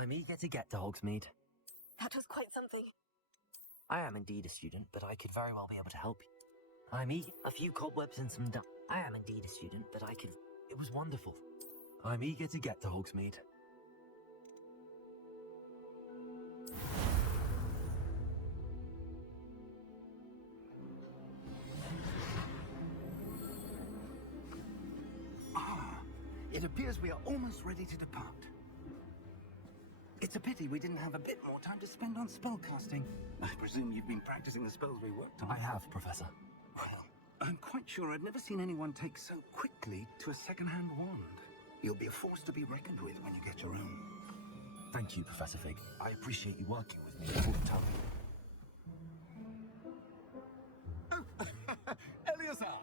I'm eager to get to Hogsmeade. That was quite something. I am indeed a student, but I could very well be able to help you. I'm eager. A few cobwebs and some I am indeed a student, but I could... It was wonderful. I'm eager to get to Hogsmeade. It appears we are almost ready to depart. It's a pity we didn't have a bit more time to spend on spellcasting. I presume you've been practicing the spells we worked on. I have, Professor. Well, I'm quite sure I've never seen anyone take so quickly to a second-hand wand. You'll be a force to be reckoned with when you get your own. Thank you, Professor Fig. I appreciate you working with me all the time. Oh, Eleazar!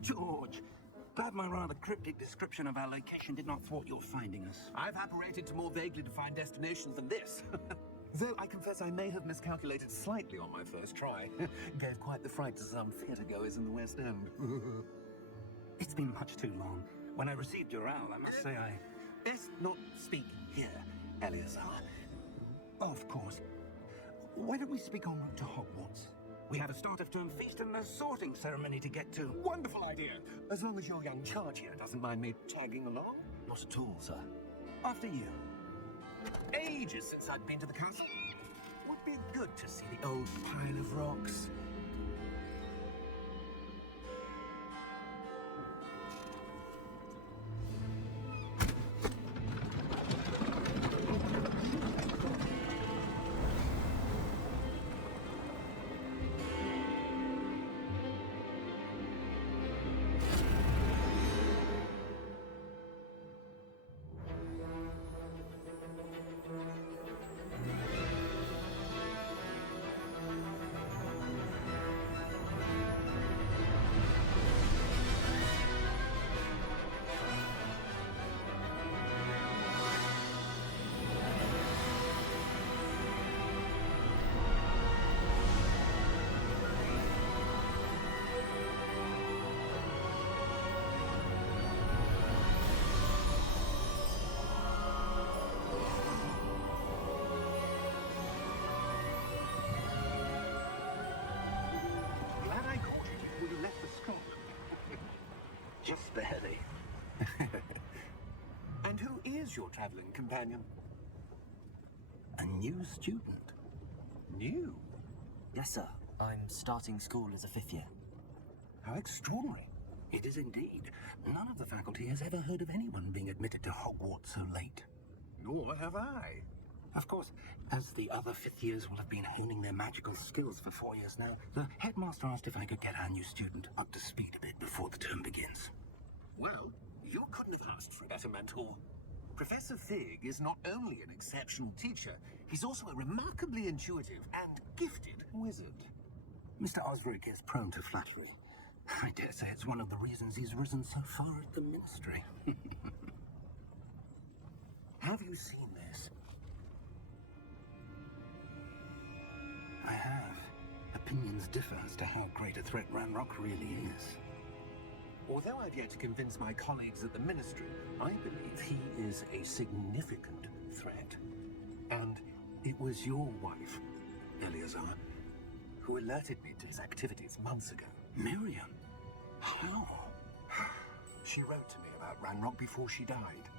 George! Glad my rather cryptic description of our location did not thwart your finding us. I've apparated to more vaguely defined destinations than this. Though I confess I may have miscalculated slightly on my first try. Gave quite the fright to some theatre-goers in the West End. It's been much too long. When I received your owl, I must say I... Best not speak here, Eleazar. Oh, of course. Why don't we speak en route to Hogwarts? We have a start-of-term feast and a sorting ceremony to get to. Wonderful idea! As long as your young charge here doesn't mind me tagging along. Not at all, sir. After you. Ages since I'd been to the castle. Would be good to see the old pile of rocks. Just barely. And who is your traveling companion? A new student. New? Yes, sir. I'm starting school as a 5th year. How extraordinary. It is indeed. None of the faculty has ever heard of anyone being admitted to Hogwarts so late. Nor have I. Of course, as the other 5th years will have been honing their magical skills for 4 years now, the headmaster asked if I could get our new student up to speed a bit before the term begins. Well, you couldn't have asked for a better mentor. Professor Fig is not only an exceptional teacher, he's also a remarkably intuitive and gifted wizard. Mr. Osric is prone to flattery. I dare say it's one of the reasons he's risen so far at the ministry. Have you seen this? I have. Opinions differ as to how great a threat Ranrok really is. Although I've yet to convince my colleagues at the Ministry, I believe he is a significant threat. And it was your wife, Eleazar, who alerted me to his activities months ago. Miriam? How? She wrote to me about Ranrok before she died,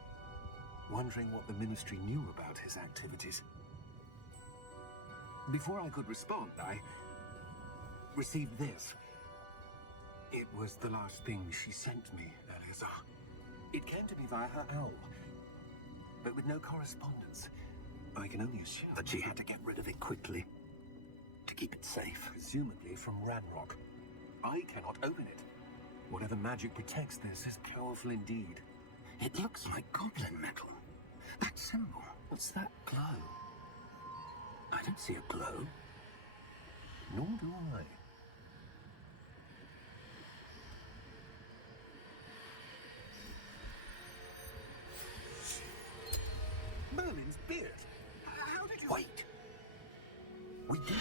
wondering what the Ministry knew about his activities. Before I could respond, I received this. It was the last thing she sent me, Eleazar. It came to me via her owl, but with no correspondence. I can only assume But she had to get rid of it quickly, to keep it safe. presumably from Ranrok. I cannot open it. Whatever magic protects this is powerful indeed. It looks like goblin metal. That symbol. What's that glow? I don't see a glow. Nor do I. Merlin's beard. How did you... Wait! We did.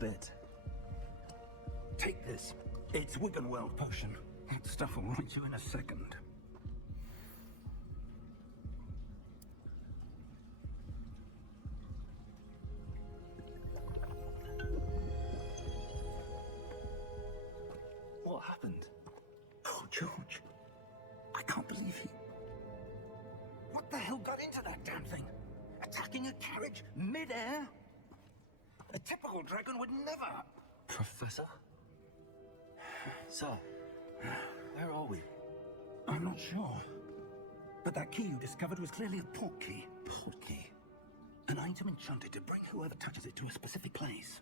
bit. Take this. It's Wiggenweld potion. That stuff will right you in a second. What happened? Oh, George. I can't believe he... What the hell got into that damn thing? Attacking a carriage mid-air? A typical dragon would never... Professor? Sir, where are we? I'm not sure. But that key you discovered was clearly a port key. Port key? An item enchanted to bring whoever touches it to a specific place.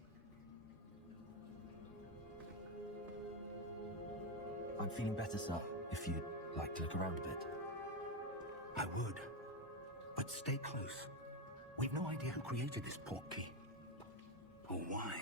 I'm feeling better, sir, if you'd like to look around a bit. I would. But stay close. We've no idea who created this port key. Or why.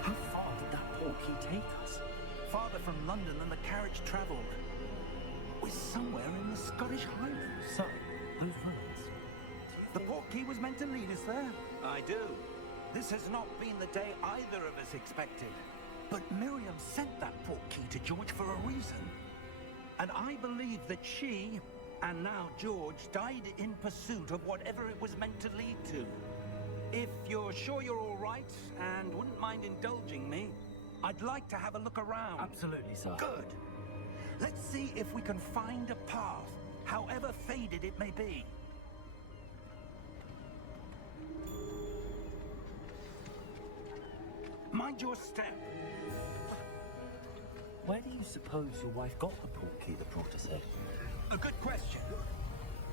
How far did that port key take us? Farther from London than the carriage travelled. We're somewhere in the Scottish Highlands. Sir, those ruins. The port key was meant to lead us there. I do. This has not been the day either of us expected. But Miriam sent that port key to George for a reason. And I believe that she, and now George, died in pursuit of whatever it was meant to lead to. If you're sure you're all right, and wouldn't mind indulging me, I'd like to have a look around. Absolutely, sir. Good. Let's see if we can find a path, however faded it may be. Mind your step. Where do you suppose your wife got the port key that brought us here? A good question.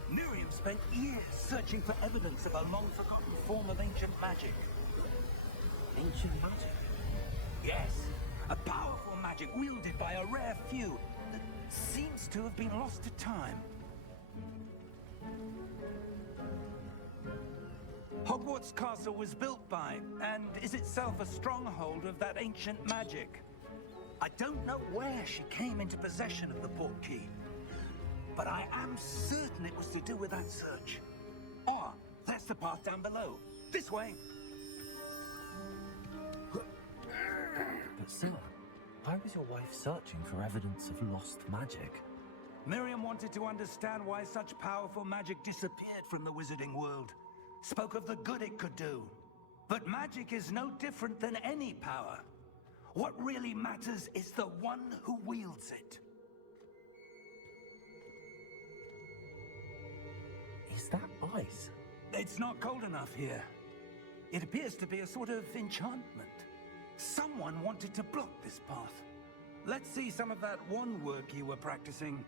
Miriam spent years searching for evidence of a long-forgotten form of ancient magic. Ancient magic? Yes, a powerful magic wielded by a rare few that seems to have been lost to time. Hogwarts Castle was built by, and is itself a stronghold of that ancient magic. I don't know where she came into possession of the port key, but I am certain it was to do with that search. Oh, that's the path down below. This way. But sir, why was your wife searching for evidence of lost magic? Miriam wanted to understand why such powerful magic disappeared from the wizarding world. Spoke of the good it could do. But magic is no different than any power. What really matters is the one who wields it. Is that ice? It's not cold enough here. It appears to be a sort of enchantment. Someone wanted to block this path. Let's see some of that wand work you were practicing.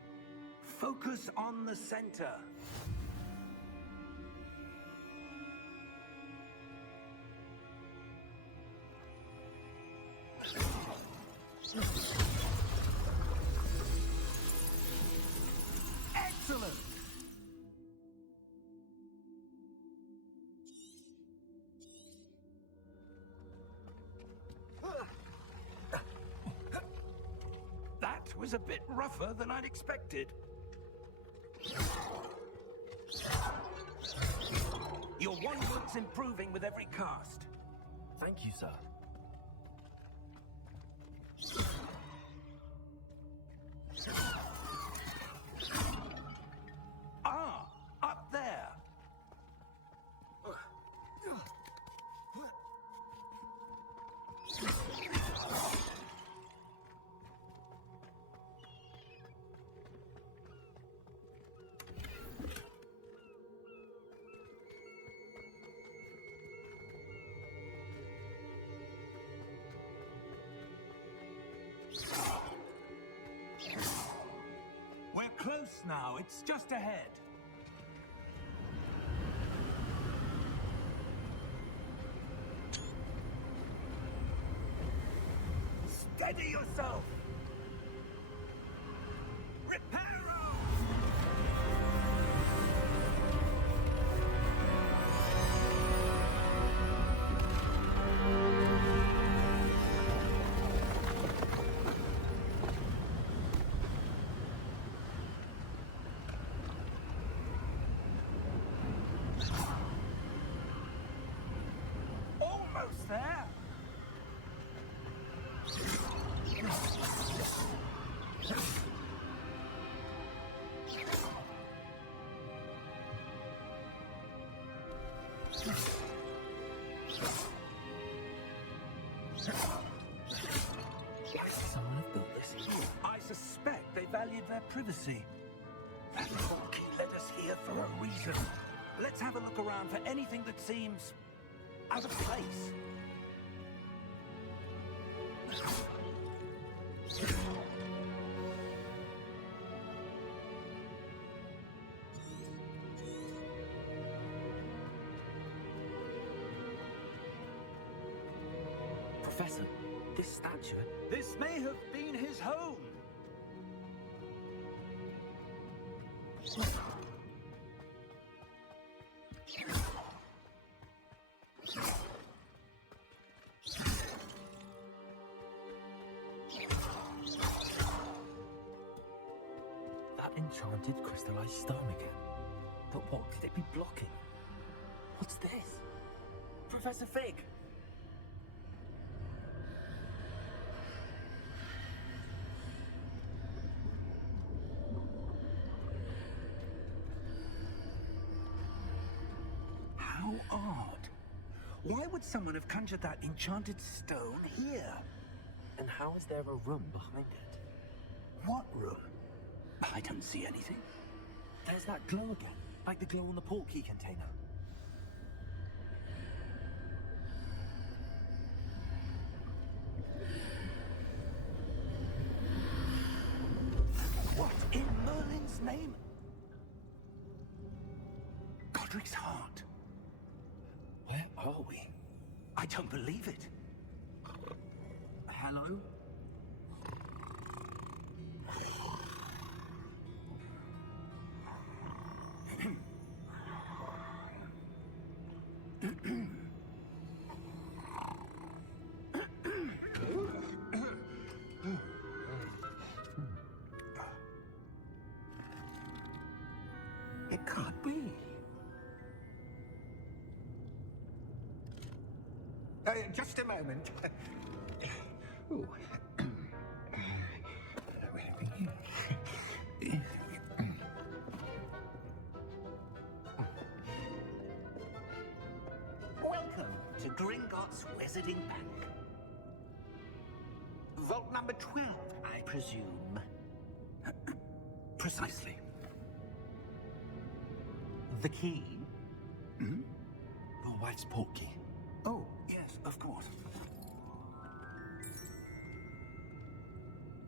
Focus on the center. Excellent! That was a bit rougher than I'd expected. Your wand work's improving with every cast. Thank you, sir. Ah, up there. We're close now. It's just ahead. Steady yourself! Reparo! Someone have built this here. I suspect they valued their privacy. That portkey led us here for a reason. Let's have a look around for anything that seems out of place. Professor, this statue... This may have been his home. That enchanted crystallized stone again. But what could it be blocking? What's this? Professor Fig! How odd. Why would someone have conjured that enchanted stone here? And how is there a room behind it? What room? I don't see anything. There's that glow again, like the glow on the portkey container. What in Merlin's name? Godric's heart. Where are we? I don't believe it. Hello? It can't be. Just a moment. Ooh. Welcome to Gringotts Wizarding Bank. Vault number 12, I presume. Precisely. The key? Hmm? Your wife's portkey. Oh, yes, of course.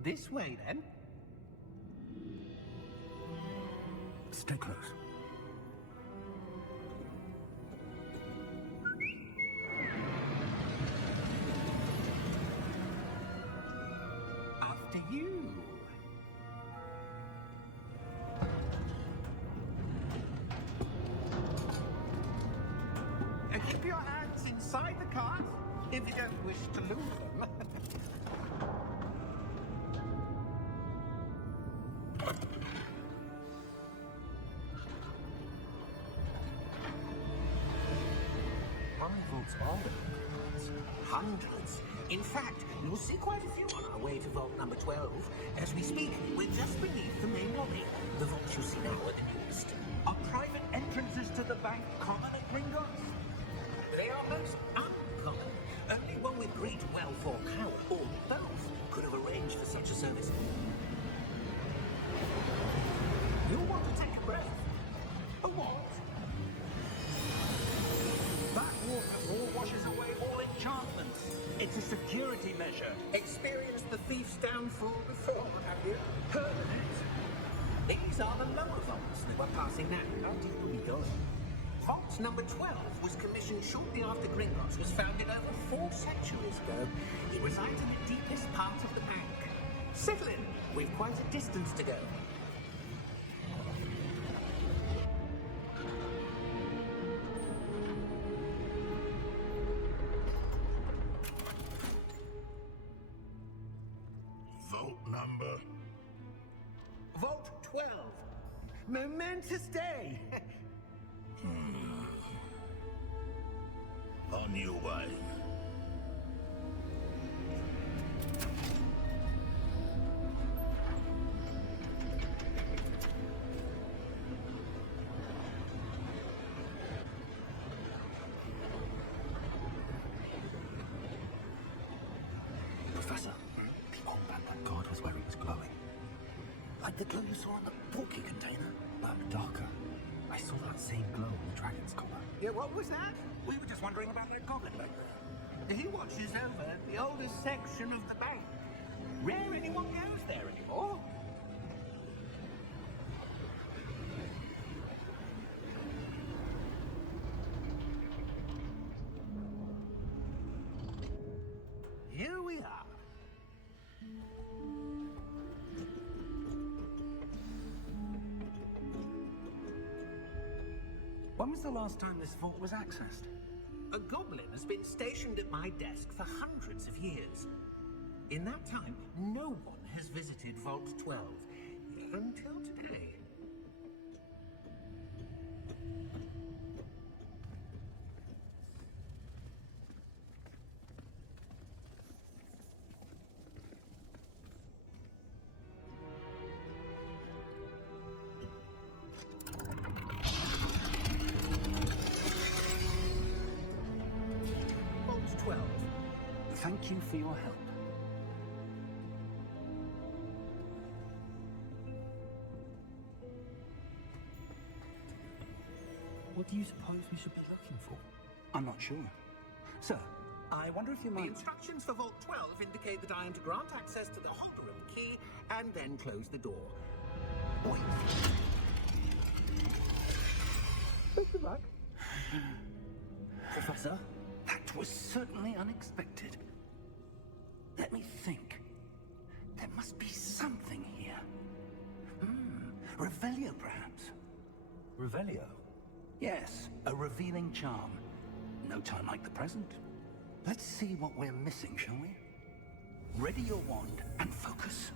This way, then. Stay close. After you. Keep your hands inside the cart if you don't wish to lose them. Rivals are Hundreds. In fact, you'll see quite a few on our way to vault number 12. As we speak, we're just beneath the main lobby. The vaults you see now are the newest. Are private entrances to the bank common at Gringotts? They are most uncommon. Only one with great wealth or power, or both, could have arranged for such a service. You'll want to take a breath. A what? That waterfall washes away all enchantments. It's a security measure. Experienced the thief's downfall before, have you? Heard of it? These are the lower vaults that we're passing now. How deep will we go? Vault number 12 was commissioned shortly after Gringotts was founded over 4 centuries ago. It resides in the deepest part of the bank. Settle in. We've quite a distance to go. Vault number. Vault 12. Momentous day. On your way. The glow you saw in the portkey container? But darker. I saw that same glow on the dragon's collar. Yeah, what was that? We were just wondering about that goblin back there. He watches over the oldest section of the bank. Rare anyone goes there anymore. Here we are. When was the last time this vault was accessed? A goblin has been stationed at my desk for hundreds of years. In that time, no one has visited Vault 12 until today. Vault 12. Thank you for your help. What do you suppose we should be looking for? I'm not sure. Sir, I wonder if you The might... instructions for Vault 12 indicate that I am to grant access to the holder of the key and then close the door. Wait. Good luck. Professor? That was certainly unexpected. Let me think. There must be something here. Revelio, perhaps? Revelio? Yes, a revealing charm. No time like the present. Let's see what we're missing, shall we? Ready your wand and focus.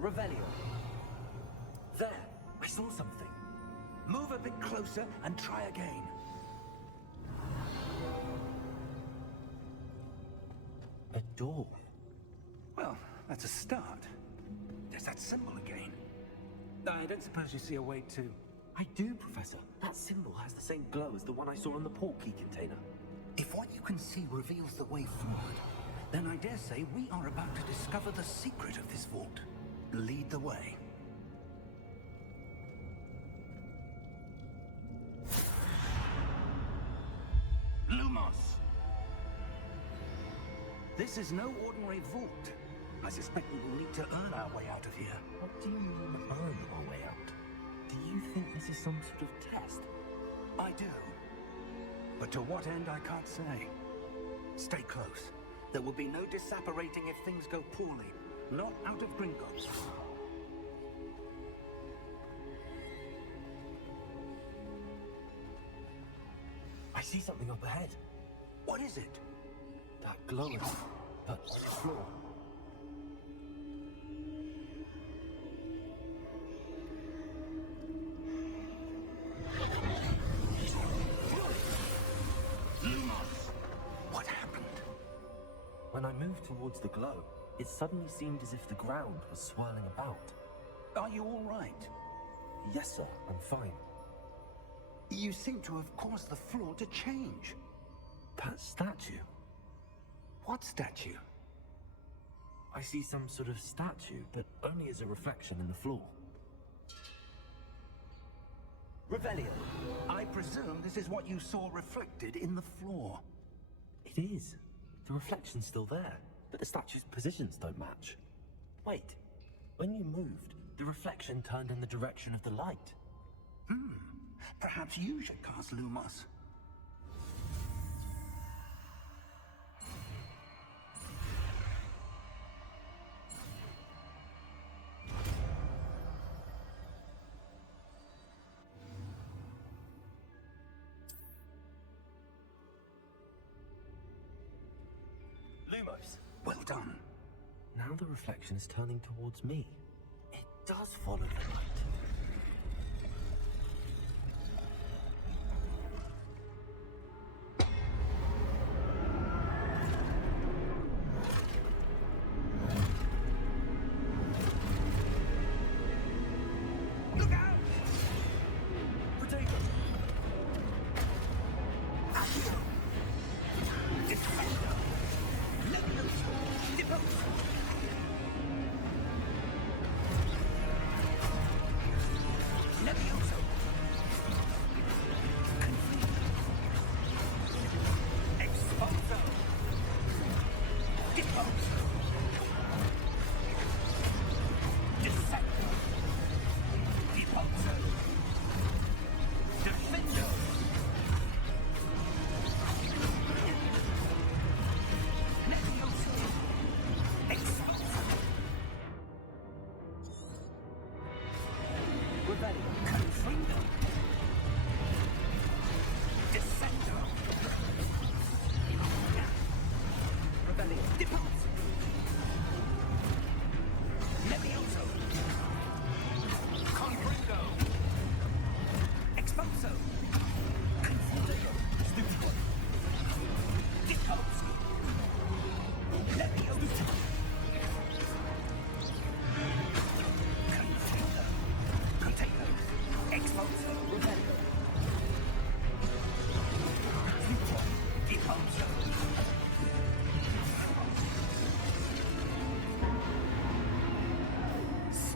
Revelio. There! I saw something. Move a bit closer and try again. A door. Well, that's a start. There's that symbol again. I don't suppose you see a way to... I do, Professor. That symbol has the same glow as the one I saw in the portkey container. If what you can see reveals the way forward, then I dare say we are about to discover the secret of this vault. Lead the way. Lumos! This is no ordinary vault. I suspect we will need to earn our way out of here. What do you mean, earn our way out? Do you think this is some sort of test? I do. But to what end, I can't say. Stay close. There will be no disapparating if things go poorly. Not out of Gringotts. I see something up ahead. What is it? That glowing, but floor. What happened? When I moved towards the glow, it suddenly seemed as if the ground was swirling about. Are you all right? Yes, sir, I'm fine. You seem to have caused the floor to change. That statue. What statue? I see some sort of statue, but only as a reflection in the floor. Revelio. I presume this is what you saw reflected in the floor. It is. The reflection's still there, but the statue's positions don't match. Wait, when you moved, the reflection turned in the direction of the light. Perhaps you should cast Lumos. Lumos. Well done. Now the reflection is turning towards me. It does follow the light.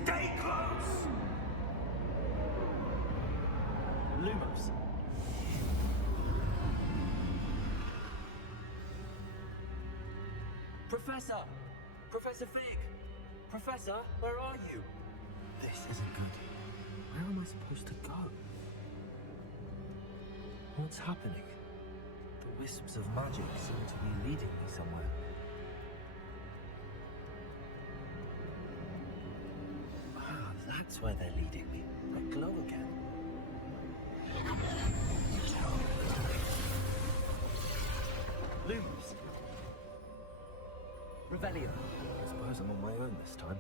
Stay close! Lumos. Professor! Professor Fig! Professor, where are you? This isn't good. Where am I supposed to go? What's happening? The wisps of magic seem to be leading me somewhere. Ah, that's where they're leading me. That glow again. Lumos. Revelio. I suppose I'm on my own this time.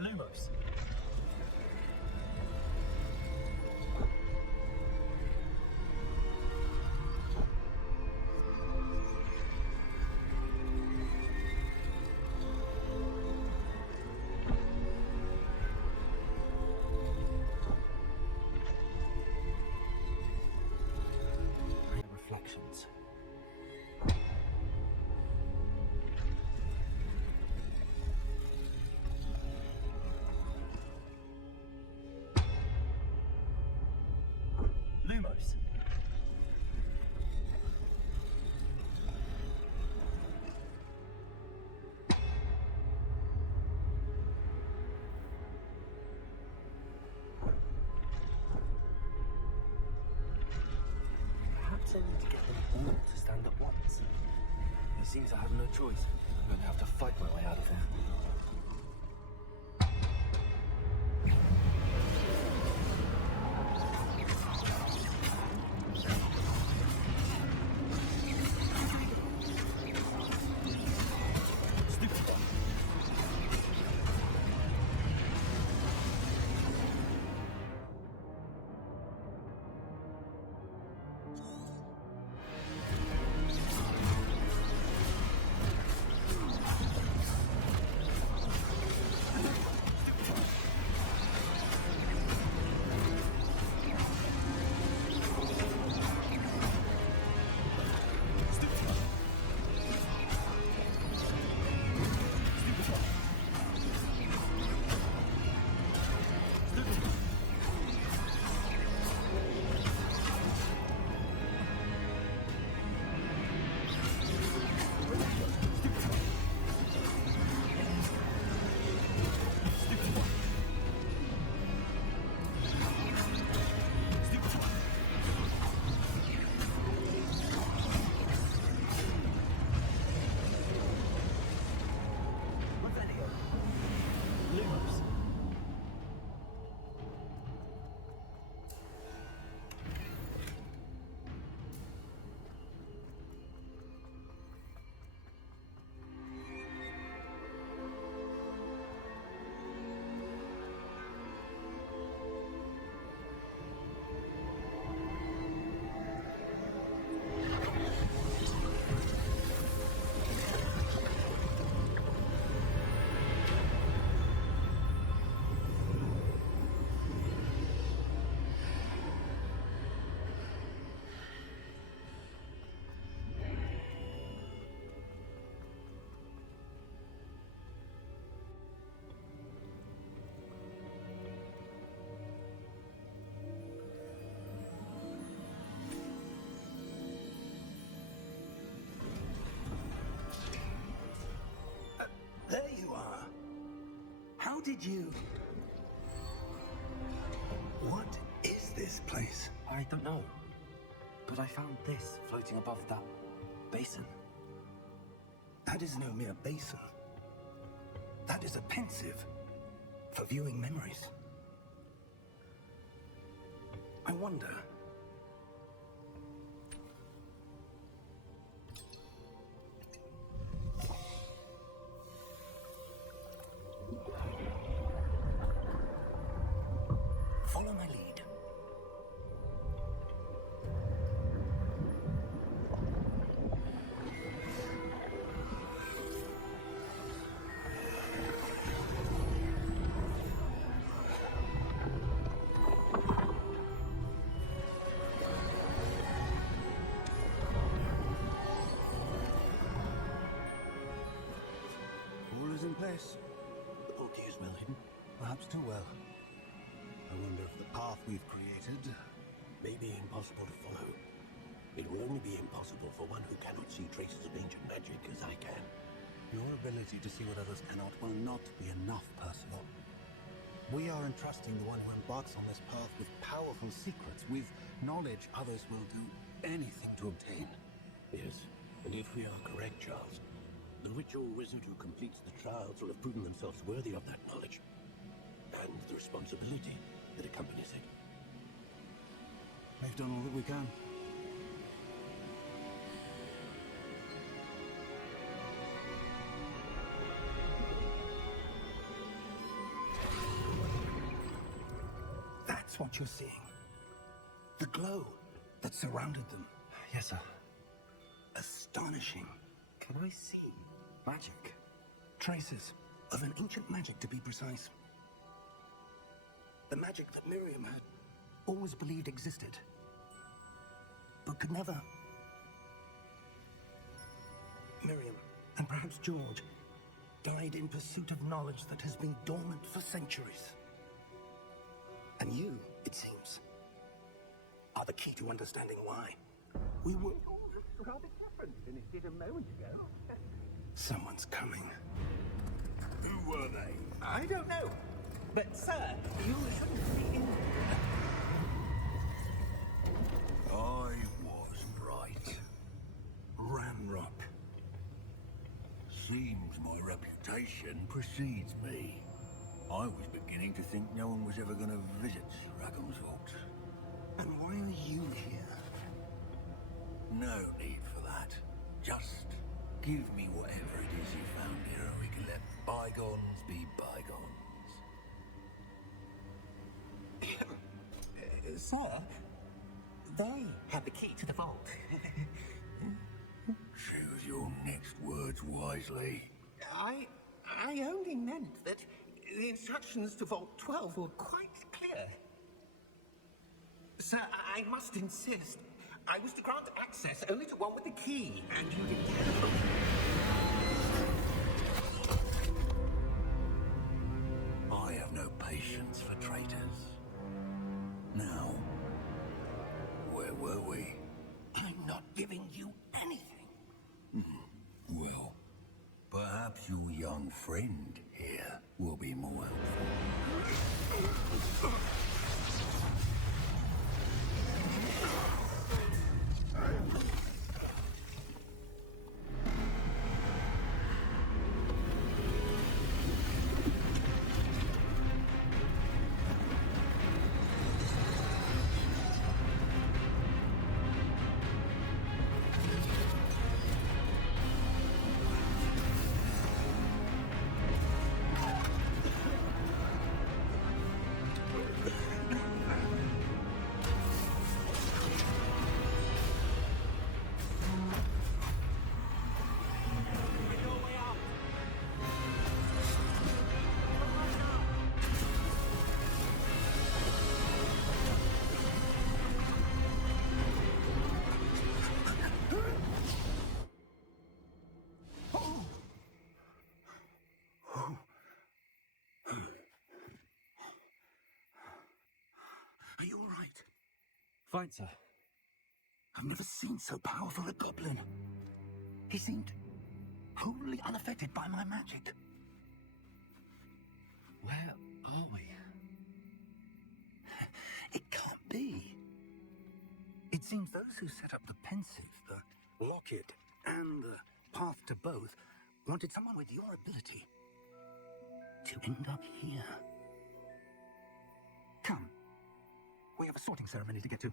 Lumos. Reflections. Lumos. Perhaps I need to get them all to stand at once. It seems I have no choice. I'm going to have to fight my way out of here. There you are. How did you... What is this place? I don't know. But I found this floating above that basin. That is no mere basin. That is a pensieve for viewing memories. I wonder... Follow my lead. is in place. The portkey is well hidden. Perhaps too well. I wonder if the path we've created... May be impossible to follow. It will only be impossible for one who cannot see traces of ancient magic as I can. Your ability to see what others cannot will not be enough, Percival. We are entrusting the one who embarks on this path with powerful secrets, with knowledge others will do anything to obtain. Yes, and if we are correct, Charles, the ritual wizard who completes the trials will have proven themselves worthy of that knowledge, and the responsibility that accompanies it. We've done all that we can. That's what you're seeing. The glow that surrounded them. Yes, sir. Astonishing. Can I see magic? Traces of an ancient magic, to be precise. The magic that Miriam had always believed existed, but could never. Miriam, and perhaps George, died in pursuit of knowledge that has been dormant for centuries. And you, it seems, are the key to understanding why. We were rather different than it did a moment ago. Someone's coming. Who were they? I don't know. But, sir, you shouldn't be in... I was right. Ranrok. Seems my reputation precedes me. I was beginning to think no one was ever going to visit Rackham's vault. And why are you here? No need for that. Just give me whatever it is you found here and we can let bygones be bygones. Sir, they have the key to the vault. Choose your next words wisely. I only meant that the instructions to Vault 12 were quite clear. Sir, I must insist. I was to grant access only to one with the key, and you didn't. I have no patience for traitors. Now, where were we? I'm not giving you anything. Well, perhaps your young friend here will be more helpful. Are you all right? Fine, sir. I've never seen so powerful a goblin. He seemed wholly unaffected by my magic. Where are we? It can't be. It seems those who set up the Pensieve, the Locket, and the Path to Both wanted someone with your ability to end up here. Come. We have a sorting ceremony to get to.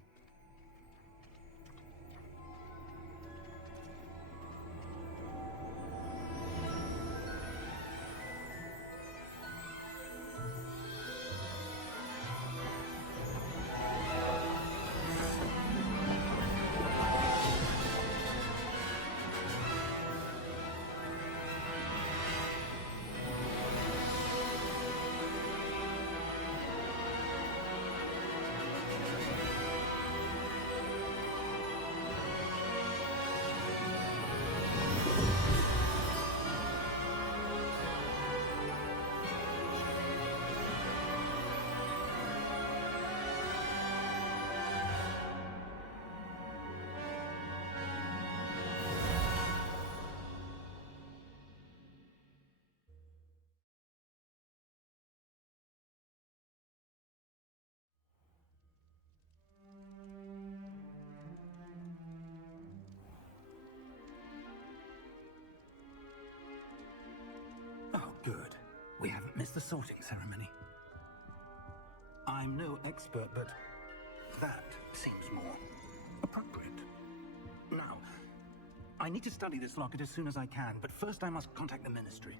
Good. We haven't missed the sorting ceremony. I'm no expert, but that seems more appropriate. Now, I need to study this locket as soon as I can, but first I must contact the Ministry.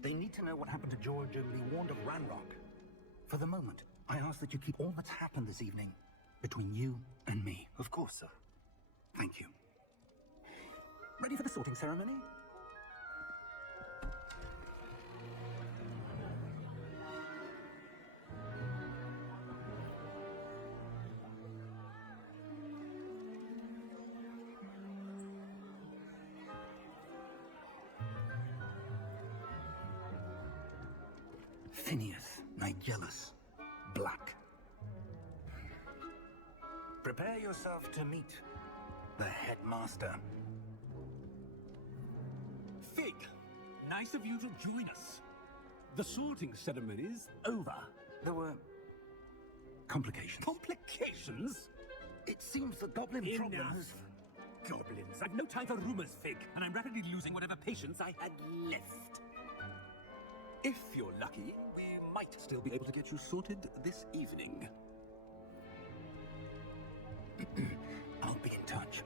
They need to know what happened to George and be warned of Ranrok. For the moment, I ask that you keep all that's happened this evening between you and me. Of course, sir. Thank you. Ready for the sorting ceremony? Phineas, Nigellus, Black. Prepare yourself to meet the headmaster. Fig, nice of you to join us. The sorting ceremony's over. There were complications. Complications? It seems the goblin Enough. problems... Goblins. I've no time for rumors, Fig, and I'm rapidly losing whatever patience I had left. If you're lucky, we might still be able to get you sorted this evening. I'll be in touch.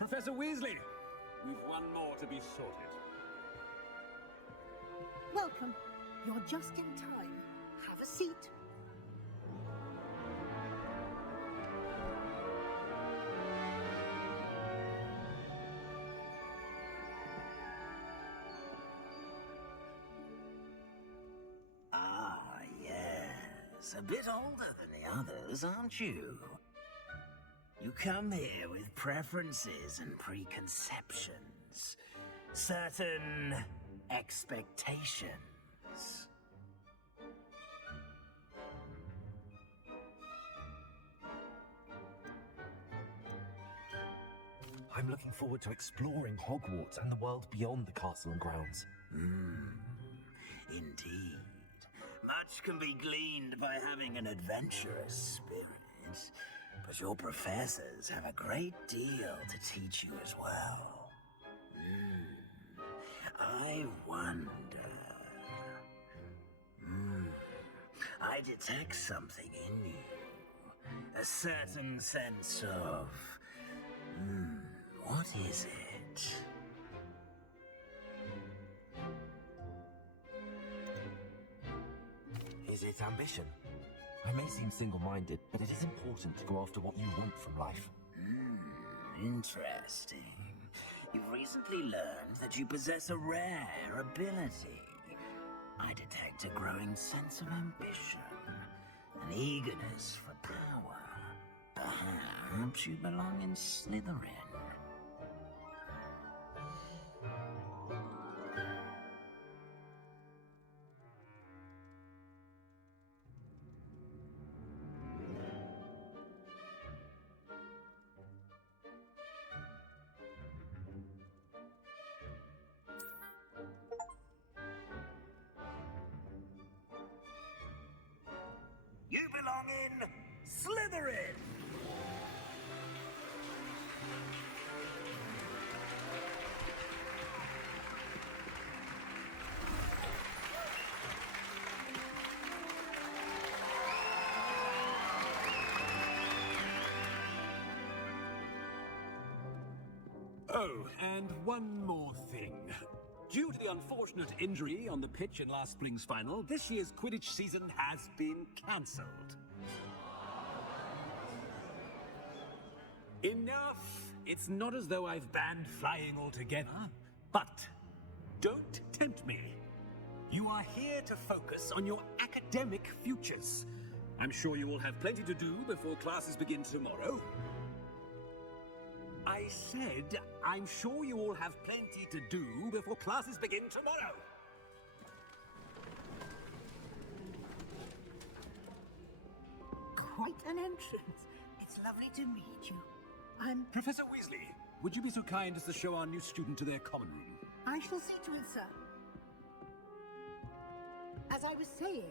Professor Weasley, we've one more to be sorted. Welcome. You're just in time. Have a seat. Ah, yes. A bit older than the others, aren't you? You come here with preferences and preconceptions. Certain expectations. I'm looking forward to exploring Hogwarts and the world beyond the castle and grounds. Indeed. Much can be gleaned by having an adventurous spirit, but your professors have a great deal to teach you as well. I wonder... I detect something in you. A certain sense of... what is it? Is it ambition? I may seem single-minded, but it is important to go after what you want from life. Interesting. You've recently learned that you possess a rare ability. I detect a growing sense of ambition, an eagerness for power. Perhaps you belong in Slytherin. You belong in Slytherin! Oh, and one more thing. Due to the unfortunate injury on the pitch in last spring's final, this year's Quidditch season has been cancelled. Enough! It's not as though I've banned flying altogether, but don't tempt me. You are here to focus on your academic futures. I'm sure you will have plenty to do before classes begin tomorrow. I said, I'm sure you all have plenty to do before classes begin tomorrow. Quite an entrance. It's lovely to meet you. Professor Weasley, would you be so kind as to show our new student to their common room? I shall see to it, sir. As I was saying,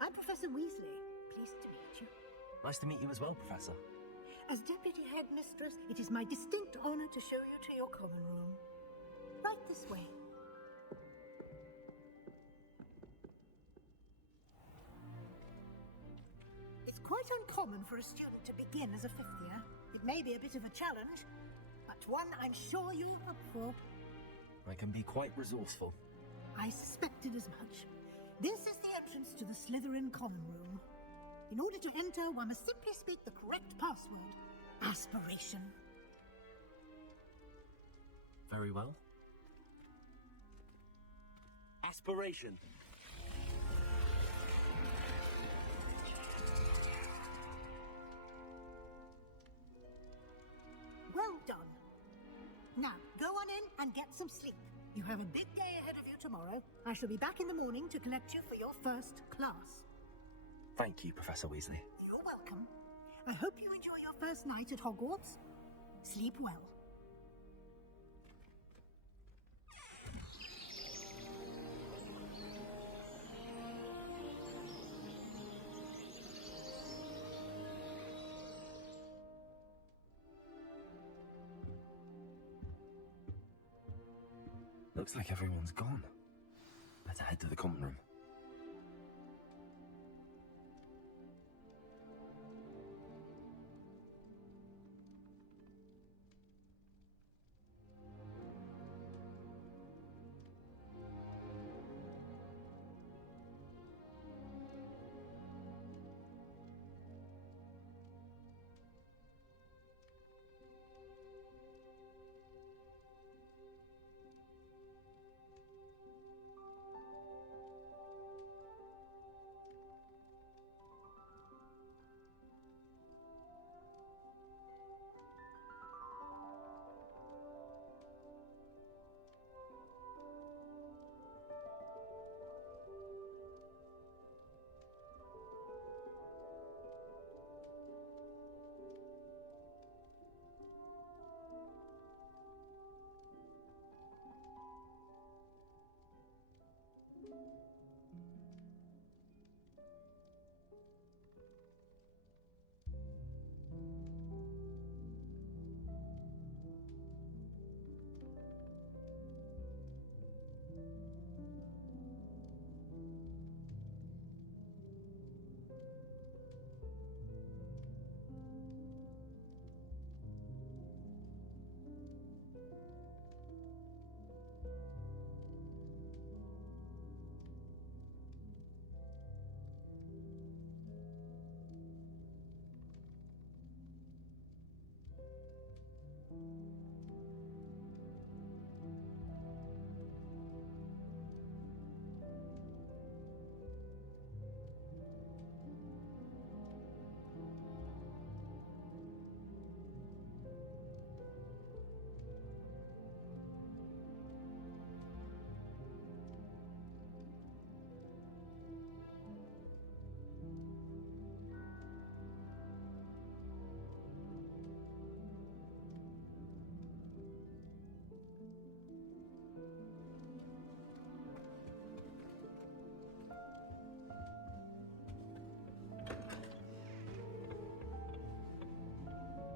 I'm Professor Weasley. Pleased to meet you. Nice to meet you as well, Professor. As Deputy Headmistress, it is my distinct honor to show you to your common room. Right this way. It's quite uncommon for a student to begin as a fifth year. It may be a bit of a challenge, but one I'm sure you're up for. I can be quite resourceful. I suspected as much. This is the entrance to the Slytherin common room. In order to enter, one must simply speak the correct password. Aspiration. Very well. Aspiration. Well done. Now, go on in and get some sleep. You have a big day ahead of you tomorrow. I shall be back in the morning to collect you for your first class. Thank you, Professor Weasley. You're welcome. I hope you enjoy your first night at Hogwarts. Sleep well. Looks like everyone's gone. Better head to the common room.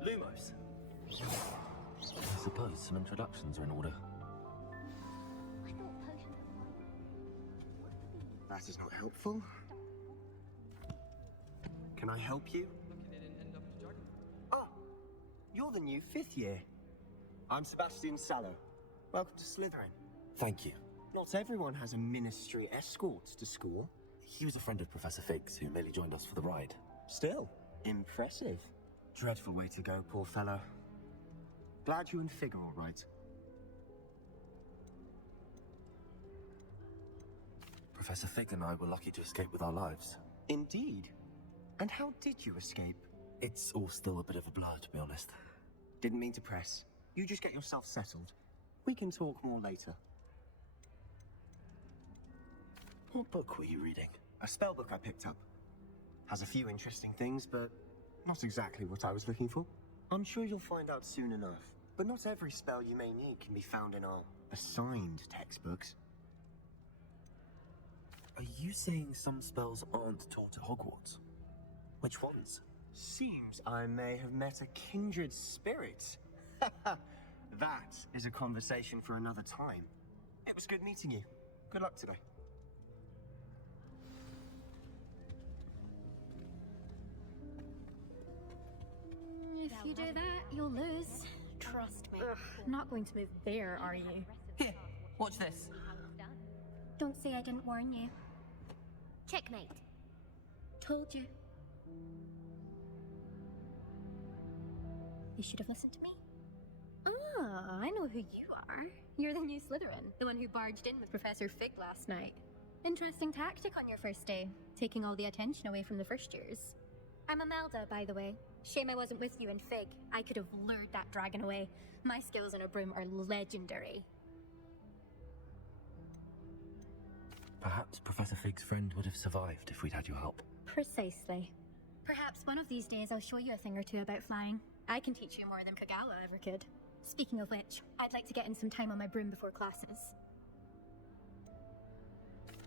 Lumos. I suppose some introductions are in order. That is not helpful. Can I help you? Oh, you're the new fifth year. I'm Sebastian Sallow. Welcome to Slytherin. Thank you. Not everyone has a ministry escort to school. He was a friend of Professor Fig's who merely joined us for the ride. Still, impressive. Dreadful way to go, poor fellow. Glad you and Fig are all right. Professor Fig and I were lucky to escape with our lives. Indeed. And how did you escape? It's all still a bit of a blur, to be honest. Didn't mean to press. You just get yourself settled. We can talk more later. What book were you reading? A spellbook I picked up. Has a few interesting things, but not exactly what I was looking for. I'm sure you'll find out soon enough. But not every spell you may need can be found in our assigned textbooks. Are you saying some spells aren't taught at Hogwarts? Which ones? Seems I may have met a kindred spirit. That is a conversation for another time. It was good meeting you. Good luck today. If you do that, you'll lose. Trust me. Not going to move there, are you? Here, watch this. Don't say I didn't warn you. Checkmate. Told you. You should have listened to me. Ah, I know who you are. You're the new Slytherin, the one who barged in with Professor Fig last night. Interesting tactic on your first day, taking all the attention away from the first years. I'm Imelda, by the way. Shame I wasn't with you in Fig. I could have lured that dragon away. My skills on a broom are legendary. Perhaps Professor Fig's friend would have survived if we'd had your help. Precisely. Perhaps one of these days I'll show you a thing or two about flying. I can teach you more than Kagawa ever could. Speaking of which, I'd like to get in some time on my broom before classes.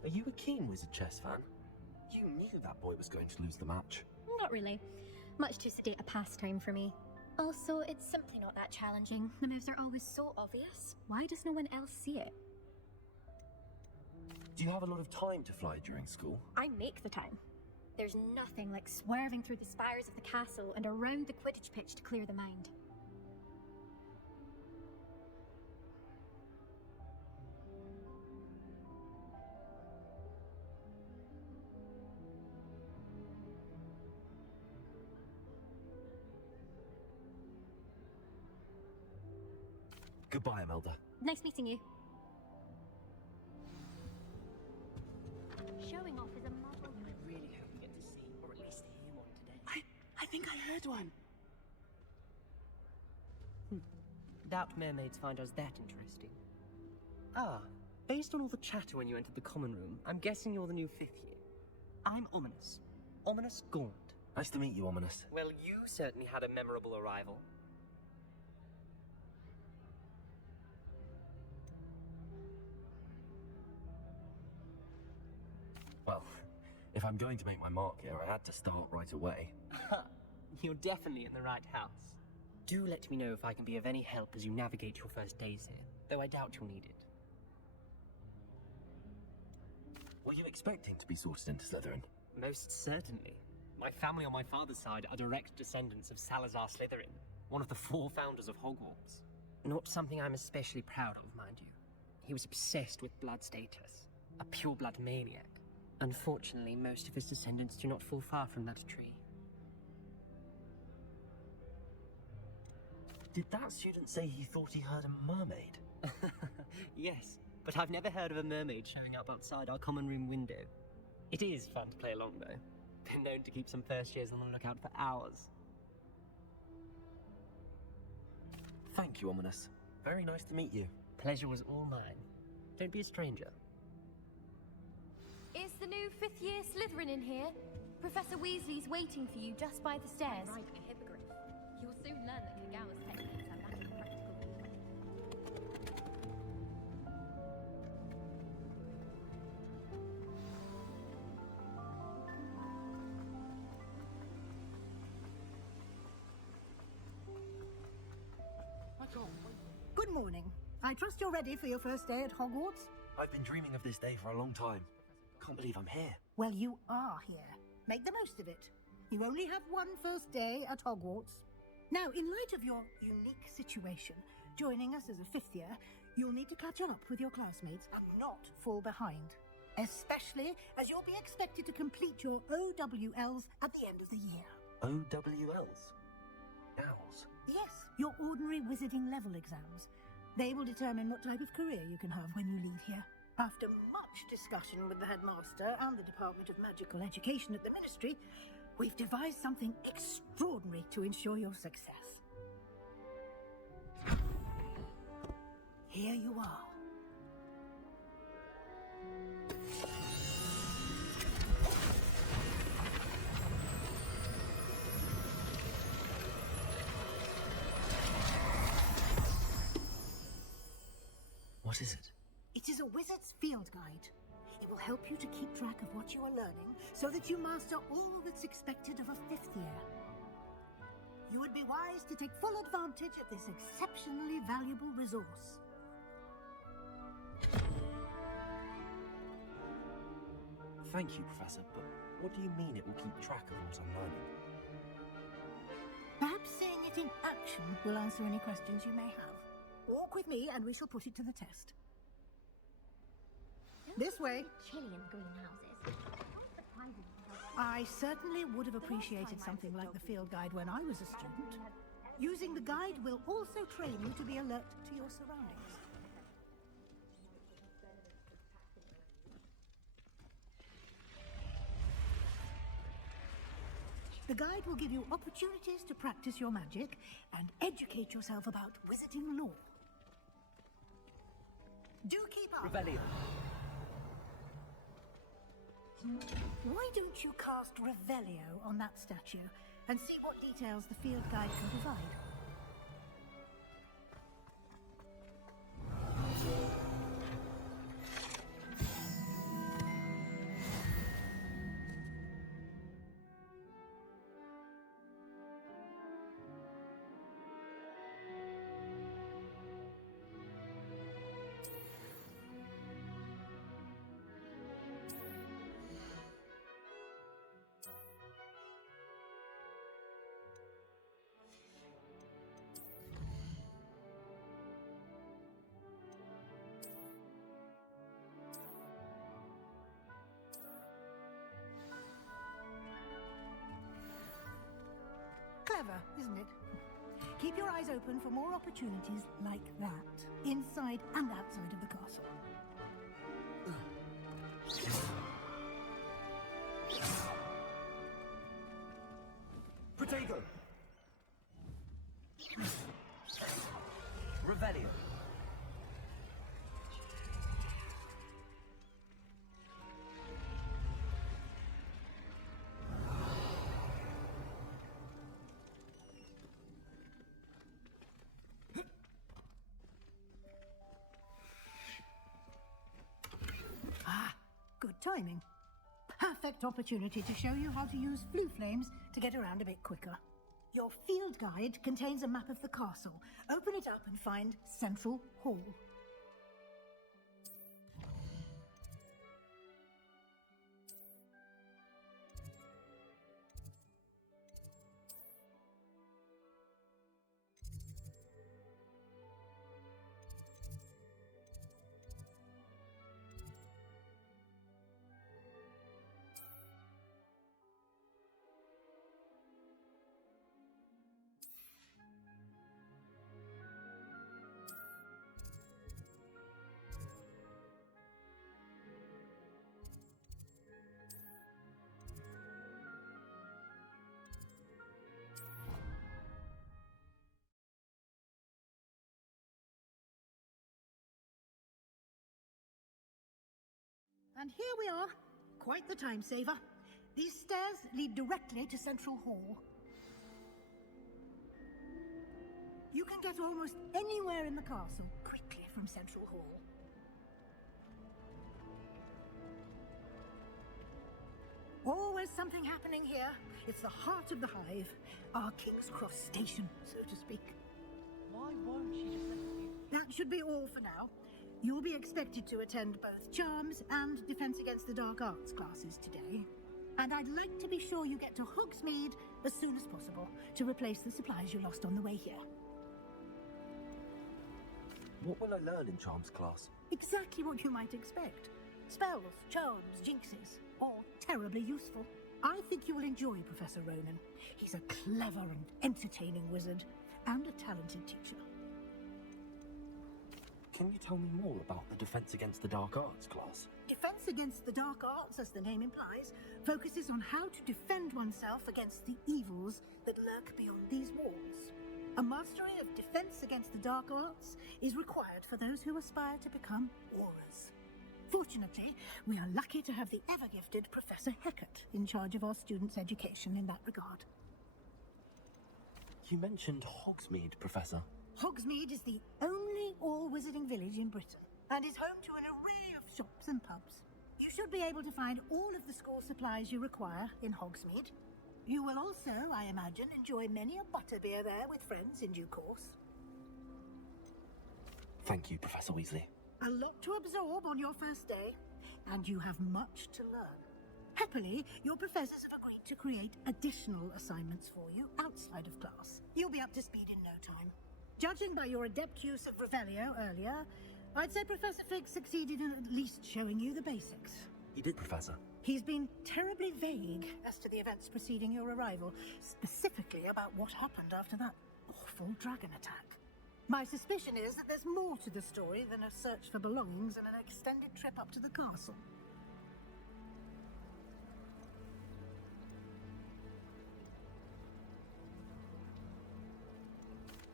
Are you a keen wizard chess fan? You knew that boy was going to lose the match. Not really. Much too sedate a pastime for me. Also, it's simply not that challenging. The moves are always so obvious. Why does no one else see it? Do you have a lot of time to fly during school? I make the time. There's nothing like swerving through the spires of the castle and around the Quidditch pitch to clear the mind. Goodbye, Imelda. Nice meeting you. Showing off is a model. I really hope we get to see, or at least hear one today. I think I heard one. Doubt mermaids find us that interesting. Ah, based on all the chatter when you entered the common room, I'm guessing you're the new 5th year. I'm Ominous. Ominous Gaunt. Nice to meet you, Ominous. Well, you certainly had a memorable arrival. Well, if I'm going to make my mark here, I had to start right away. You're definitely in the right house. Do let me know if I can be of any help as you navigate your first days here, though I doubt you'll need it. Were you expecting to be sorted into Slytherin? Most certainly. My family on my father's side are direct descendants of Salazar Slytherin, one of the 4 founders of Hogwarts. Not something I'm especially proud of, mind you. He was obsessed with blood status, a pure-blood maniac. Unfortunately, most of his descendants do not fall far from that tree. Did that student say he thought he heard a mermaid? Yes, but I've never heard of a mermaid showing up outside our common room window. It is fun to play along, though. Been known to keep some first years on the lookout for hours. Thank you, Ominous. Very nice to meet you. Pleasure was all mine. Don't be a stranger. Is the new 5th year Slytherin in here? Professor Weasley's waiting for you just by the stairs. Right, a hippogriff. You'll soon learn that Kagawa's techniques are lacking practical. Good morning. I trust you're ready for your first day at Hogwarts? I've been dreaming of this day for a long time. Can't believe I'm here. Well, you are here. Make the most of it. You only have one first day at Hogwarts. Now, in light of your unique situation, joining us as a 5th year, you'll need to catch up with your classmates and not fall behind. Especially as you'll be expected to complete your OWLs at the end of the year. OWLs? Owls? Yes, your ordinary wizarding level exams. They will determine what type of career you can have when you leave here. After much discussion with the headmaster and the Department of Magical Education at the Ministry, we've devised something extraordinary to ensure your success. Here you are. What is it? It is a wizard's field guide. It will help you to keep track of what you are learning so that you master all that's expected of a 5th year. You would be wise to take full advantage of this exceptionally valuable resource. Thank you, Professor, but what do you mean it will keep track of what I'm learning? Perhaps seeing it in action will answer any questions you may have. Walk with me and we shall put it to the test. This way. Chilly in greenhouses. I certainly would have appreciated something like the field guide when I was a student. Using the guide will also train you to be alert to your surroundings. The guide will give you opportunities to practice your magic and educate yourself about wizarding lore. Do keep up! Revelio. Why don't you cast Revelio on that statue and see what details the field guide can provide? Clever, isn't it? Keep your eyes open for more opportunities like that, inside and outside of the castle. Protego! Revelio. Good timing. Perfect opportunity to show you how to use flue flames to get around a bit quicker. Your field guide contains a map of the castle. Open it up and find Central Hall. And here we are. Quite the time saver. These stairs lead directly to Central Hall. You can get almost anywhere in the castle quickly from Central Hall. Always something happening here. It's the heart of the hive. Our King's Cross station, so to speak. Why won't she just let you? That should be all for now. You'll be expected to attend both Charms and Defense Against the Dark Arts classes today. And I'd like to be sure you get to Hogsmeade as soon as possible to replace the supplies you lost on the way here. What will I learn in Charms class? Exactly what you might expect. Spells, charms, jinxes, all terribly useful. I think you will enjoy Professor Ronan. He's a clever and entertaining wizard, and a talented teacher. Can you tell me more about the Defense Against the Dark Arts class? Defense Against the Dark Arts, as the name implies, focuses on how to defend oneself against the evils that lurk beyond these walls. A mastery of Defense Against the Dark Arts is required for those who aspire to become aurors. Fortunately, we are lucky to have the ever-gifted Professor Hecat in charge of our students' education in that regard. You mentioned Hogsmeade, Professor. Hogsmeade is the only all-wizarding village in Britain, and is home to an array of shops and pubs. You should be able to find all of the school supplies you require in Hogsmeade. You will also, I imagine, enjoy many a butterbeer there with friends in due course. Thank you, Professor Weasley. A lot to absorb on your first day, and you have much to learn. Happily, your professors have agreed to create additional assignments for you outside of class. You'll be up to speed in no time. Judging by your adept use of Revelio earlier, I'd say Professor Fig succeeded in at least showing you the basics. He did, Professor. He's been terribly vague as to the events preceding your arrival, specifically about what happened after that awful dragon attack. My suspicion is that there's more to the story than a search for belongings and an extended trip up to the castle.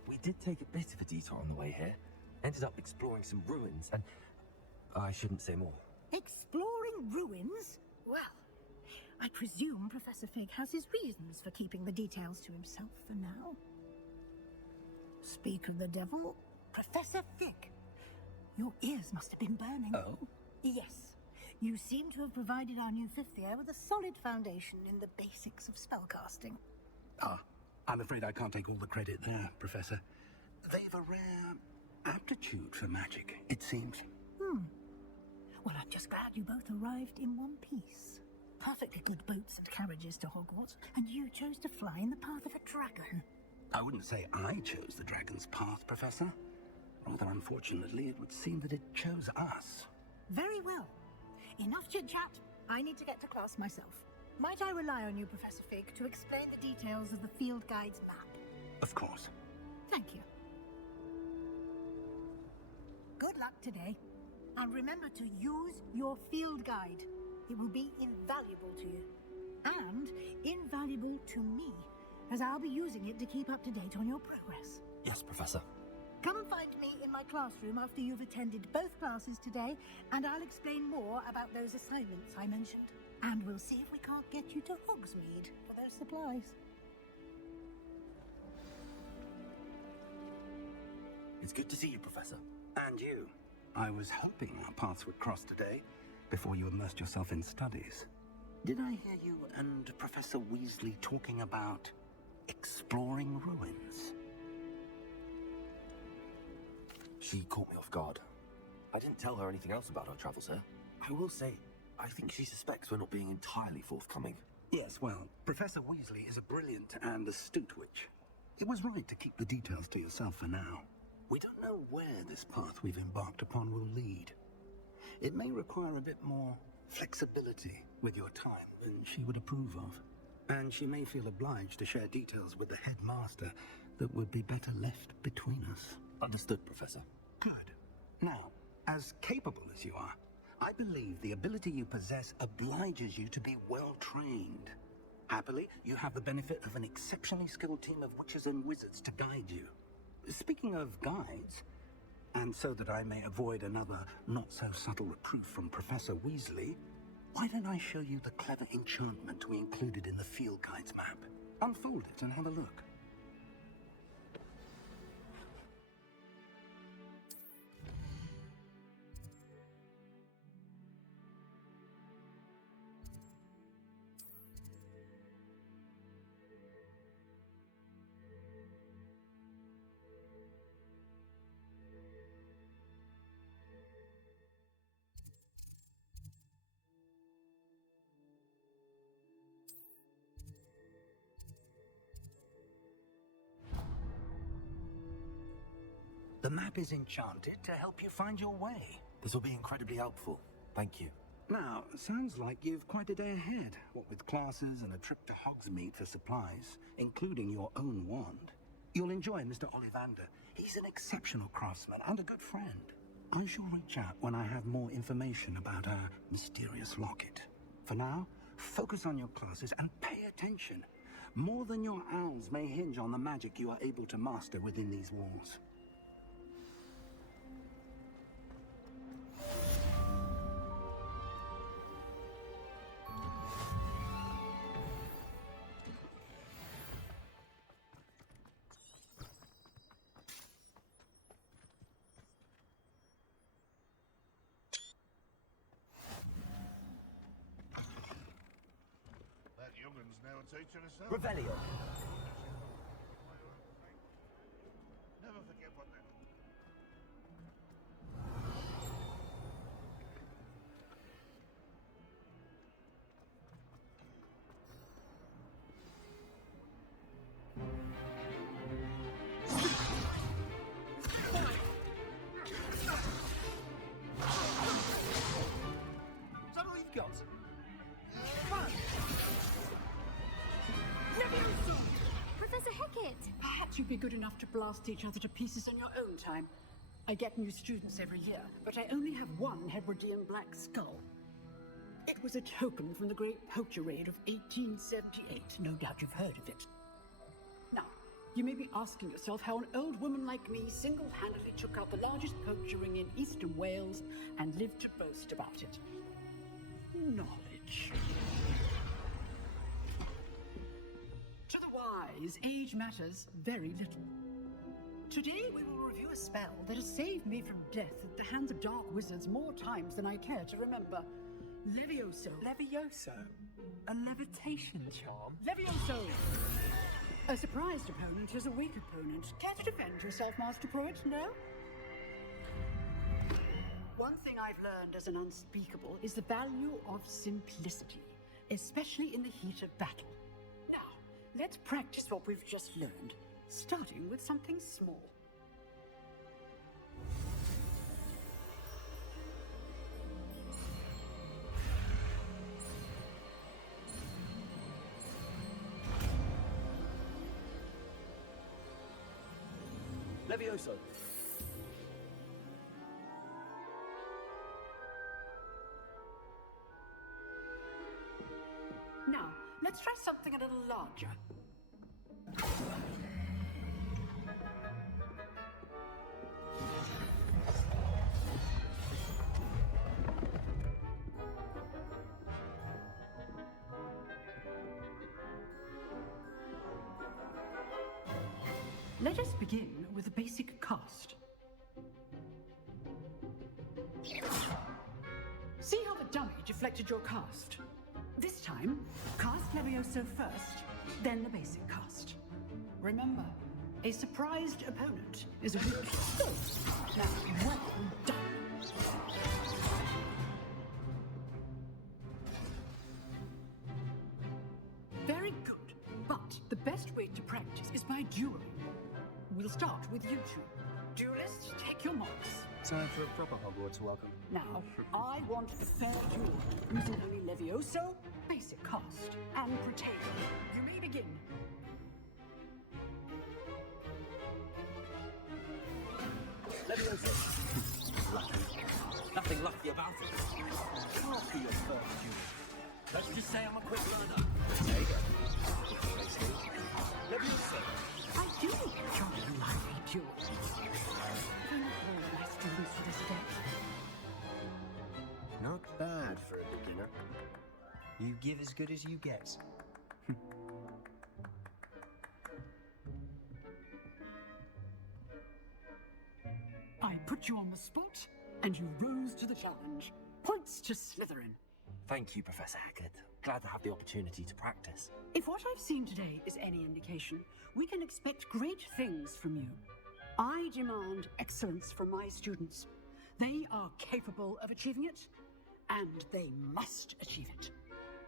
We did take a bit of a detour on the way here. Ended up exploring some ruins, and I shouldn't say more. Exploring ruins? Well, I presume Professor Fig has his reasons for keeping the details to himself for now. Speak of the devil, Professor Fig. Your ears must have been burning. Oh? Yes. You seem to have provided our new fifth year with a solid foundation in the basics of spellcasting. Ah, I'm afraid I can't take all the credit there, Professor. They've a rare aptitude for magic, it seems. Well, I'm just glad you both arrived in one piece. Perfectly good boats and carriages to Hogwarts, and you chose to fly in the path of a dragon. I wouldn't say I chose the dragon's path, Professor. Rather unfortunately, it would seem that it chose us. Very well. Enough chit-chat. I need to get to class myself. Might I rely on you, Professor Fig, to explain the details of the field guide's map? Of course. Thank you. Good luck today. And remember to use your field guide. It will be invaluable to you. And invaluable to me, as I'll be using it to keep up to date on your progress. Yes, Professor. Come and find me in my classroom after you've attended both classes today, and I'll explain more about those assignments I mentioned. And we'll see if we can't get you to Hogsmeade for those supplies. It's good to see you, Professor. And you. I was hoping our paths would cross today, before you immersed yourself in studies. Did I hear you and Professor Weasley talking about exploring ruins? She caught me off guard. I didn't tell her anything else about our travels here. I will say, I think she suspects we're not being entirely forthcoming. Yes, well, Professor Weasley is a brilliant and astute witch. It was right to keep the details to yourself for now. We don't know where this path we've embarked upon will lead. It may require a bit more flexibility with your time than she would approve of. And she may feel obliged to share details with the headmaster that would be better left between us. Understood, Professor. Good. Now, as capable as you are, I believe the ability you possess obliges you to be well trained. Happily, you have the benefit of an exceptionally skilled team of witches and wizards to guide you. Speaking of guides, and so that I may avoid another not-so-subtle reproof from Professor Weasley, why don't I show you the clever enchantment we included in the field guide's map? Unfold it and have a look. The map is enchanted to help you find your way. This will be incredibly helpful. Thank you. Now, sounds like you've quite a day ahead, what with classes and a trip to Hogsmeade for supplies, including your own wand. You'll enjoy Mr. Ollivander. He's an exceptional craftsman and a good friend. I shall reach out when I have more information about our mysterious locket. For now, focus on your classes and pay attention. More than your owls may hinge on the magic you are able to master within these walls. Revelio. Never forget what they... Is that all you've got? Fun! Leviosa! Professor Hecat! Perhaps you'd be good enough to blast each other to pieces on your own time. I get new students every year, but I only have one Herbology black skull. It was a token from the Great Poacher Raid of 1878. No doubt you've heard of it. Now, you may be asking yourself how an old woman like me single-handedly took out the largest poacher ring in eastern Wales and lived to boast about it. Knowledge. To the wise, age matters very little. Today we will review a spell that has saved me from death at the hands of dark wizards more times than I care to remember. Leviosa. Leviosa? A levitation charm? Levioso! A surprised opponent is a weak opponent. Care to defend yourself, Master Pruitt? No? One thing I've learned as an unspeakable is the value of simplicity, especially in the heat of battle. Now, let's practice what we've just learned, starting with something small. Levioso. Now, let's try something a little larger. Let us begin with a basic cast. See how the dummy deflected your cast? This time, cast Levioso first, then the basic cast. Remember, a surprised opponent is a weak foe. Now, well done. Very good, but the best way to practice is by dueling. We'll start with you two. Duelists, take your marks. Time for a proper Hogwarts welcome. Now, I want a fair duel, using only Levioso, basic cast, and Protego. You may begin. Levioso. Lucky. Nothing lucky about it. Can't be your first duel. Let's just say I'm a quick learner. Protego. Levioso. I do enjoy a lively duel. They're not all my students for this day. Not bad for a beginner. You give as good as you get. I put you on the spot, and you rose to the challenge. Points to Slytherin. Thank you, Professor Hackett. Glad to have the opportunity to practice. If what I've seen today is any indication, we can expect great things from you. I demand excellence from my students. They are capable of achieving it, and they must achieve it.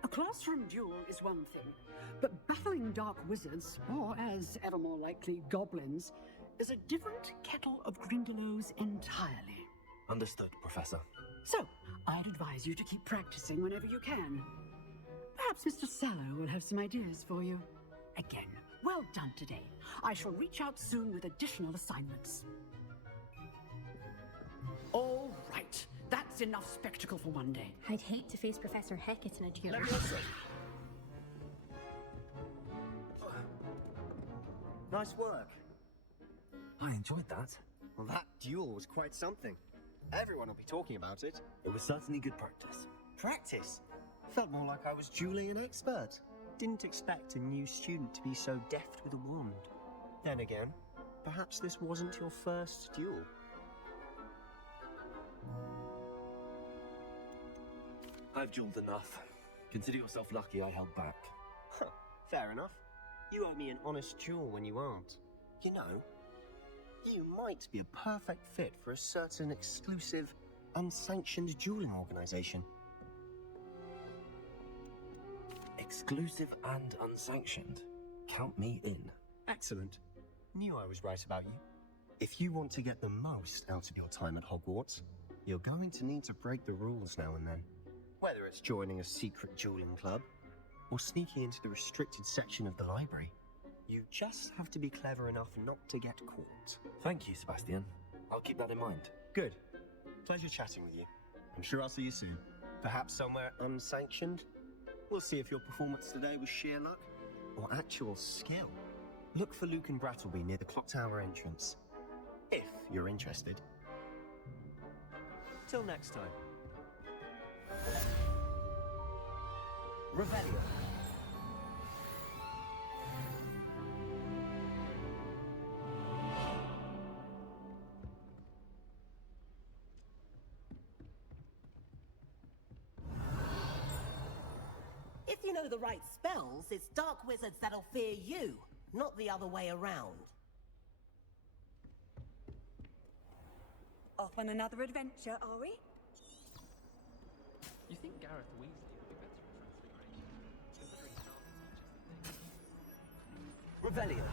A classroom duel is one thing, but battling dark wizards, or as ever more likely, goblins, is a different kettle of grindylows entirely. Understood, Professor. So, I'd advise you to keep practicing whenever you can. Perhaps Mr. Sallow will have some ideas for you. Again, well done today. I shall reach out soon with additional assignments. All right, that's enough spectacle for one day. I'd hate to face Professor Hecat in a duel. Nice work. I enjoyed that. Well, that duel was quite something. Everyone will be talking about it. It was certainly good practice. Practice? Felt more like I was dueling an expert. Didn't expect a new student to be so deft with a wand. Then again, perhaps this wasn't your first duel. I've dueled enough. Consider yourself lucky I held back. Fair enough. You owe me an honest duel when you aren't. You know, you might be a perfect fit for a certain exclusive, unsanctioned dueling organization. Exclusive and unsanctioned. Count me in. Excellent. Knew I was right about you. If you want to get the most out of your time at Hogwarts, you're going to need to break the rules now and then. Whether it's joining a secret dueling club, or sneaking into the restricted section of the library, you just have to be clever enough not to get caught. Thank you, Sebastian. I'll keep that in mind. Good. Pleasure chatting with you. I'm sure I'll see you soon. Perhaps somewhere unsanctioned? We'll see if your performance today was sheer luck or actual skill. Look for Luke and Brattleby near the clock tower entrance. If you're interested. Till next time. Revelio. If you know the right spells, it's dark wizards that'll fear you, not the other way around. Off on another adventure, are we? You think Gareth Weasley would be better at transfiguration? Considering Revelio.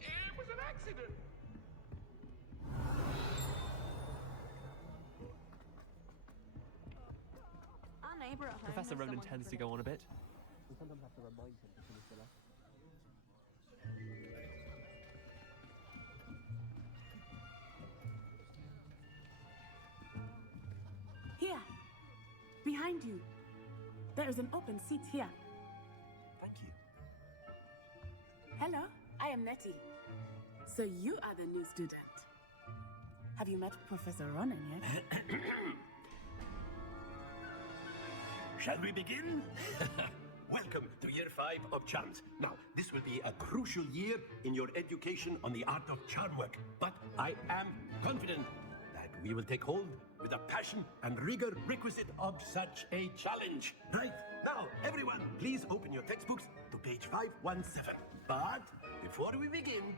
It was an accident. Our neighbour at home. Professor Ronan tends to go on a bit. We sometimes have to remind him to finish the lesson. Here, behind you. There is an open seat here. Thank you. Hello, I am Nettie. So you are the new student. Have you met Professor Ronan yet? Shall we begin? Welcome to year 5 of charms. Now, this will be a crucial year in your education on the art of charm work. But I am confident that we will take hold with the passion and rigor requisite of such a challenge. Right, now, everyone, please open your textbooks to page 517. But before we begin,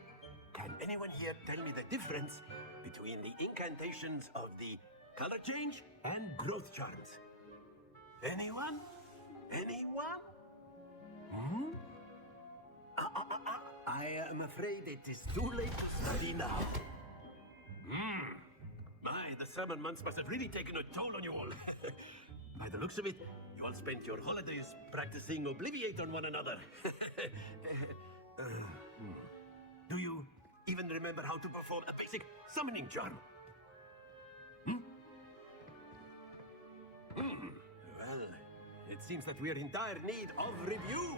can anyone here tell me the difference between the incantations of the color change and growth charms? Anyone? Anyone? Hmm? I am afraid it is too late to study now. My, the summer months must have really taken a toll on you all. By the looks of it, you all spent your holidays practicing Obliviate on one another. Do you even remember how to perform a basic summoning charm? Well, it seems that we are in dire need of review.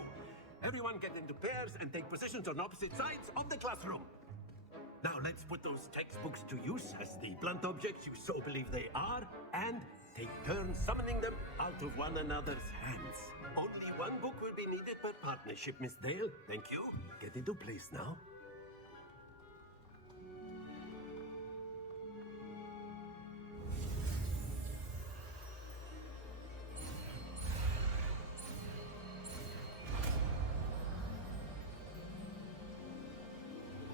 Everyone get into pairs and take positions on opposite sides of the classroom. Now let's put those textbooks to use as the blunt objects you so believe they are, and take turns summoning them out of one another's hands. Only one book will be needed per partnership, Miss Dale. Thank you. Get into place now.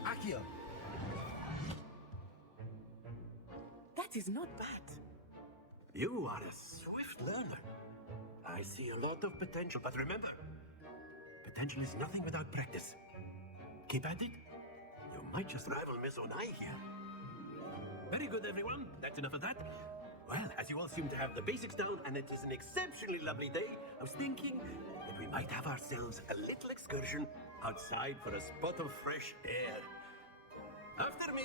Accio. That is not bad. You are a swift learner. I see a lot of potential, but remember, potential is nothing without practice. Keep at it. You might just rival Miss Onai here. Very good, everyone. That's enough of that. Well, as you all seem to have the basics down, and it is an exceptionally lovely day, I was thinking that we might have ourselves a little excursion outside for a spot of fresh air. After me!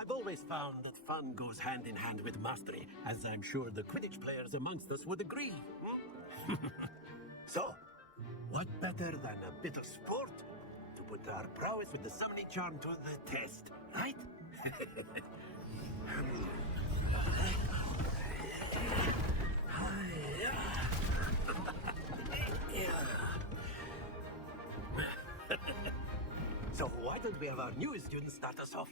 I've always found that fun goes hand in hand with mastery, as I'm sure the Quidditch players amongst us would agree. So, what better than a bit of sport to put our prowess with the summoning charm to the test, right? So why don't we have our newest student start us off?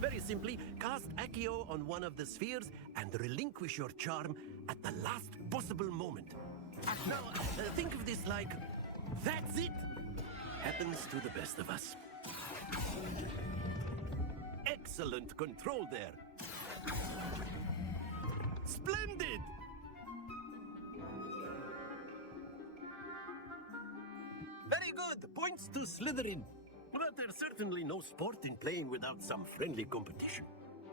Very simply, cast Accio on one of the spheres and relinquish your charm at the last possible moment. Now, think of this like, that's it! Happens to the best of us. Excellent control there. Splendid! Very good! Points to Slytherin. But there's certainly no sport in playing without some friendly competition.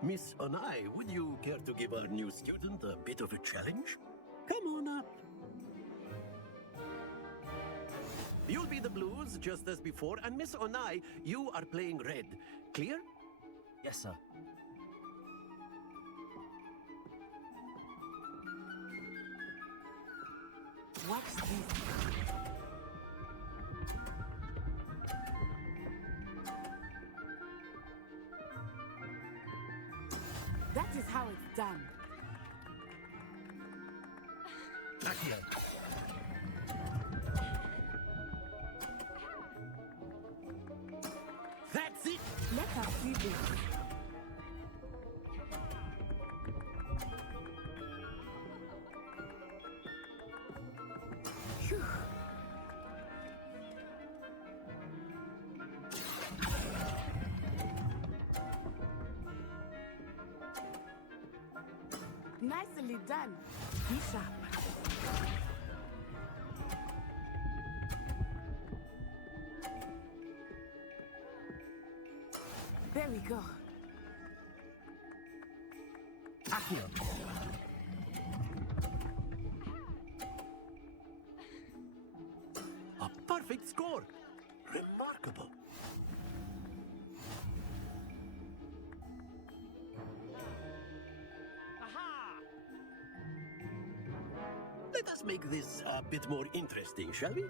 Miss Onai, would you care to give our new student a bit of a challenge? Come on up. You'll be the blues, just as before, and Miss Onai, you are playing red. Clear? Yes, sir. Watch this. That is how it's done. Accio. That's it! Let us see this. Phew. Nicely done. Be sharp. There we go. Accio. A perfect score. Remarkable. Let us make this a bit more interesting, shall we?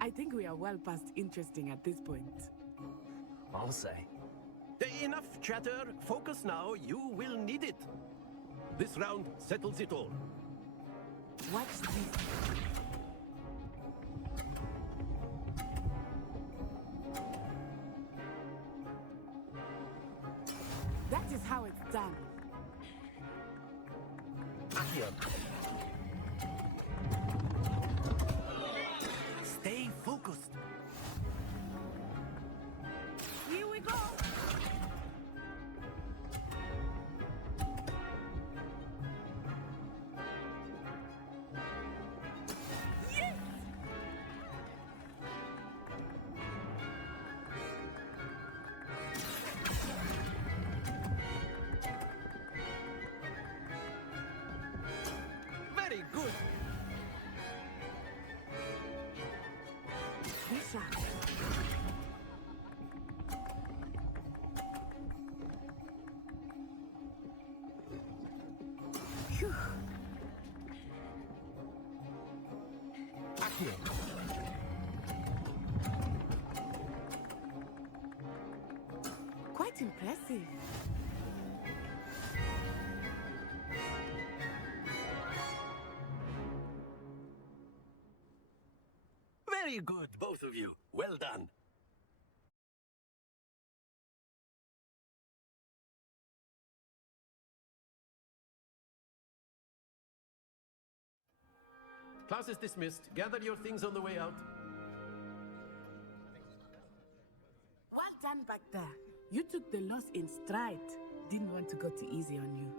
I think we are well past interesting at this point. I'll say. Enough chatter. Focus now. You will need it. This round settles it all. Watch this. That is how it's done. Accio. Stay focused. Here we go. Yes! Very good. Be sharp. Phew. Accio. Quite impressive. Very good, both of you. Well done. Class is dismissed. Gather your things on the way out. Well done back there. You took the loss in stride. Didn't want to go too easy on you.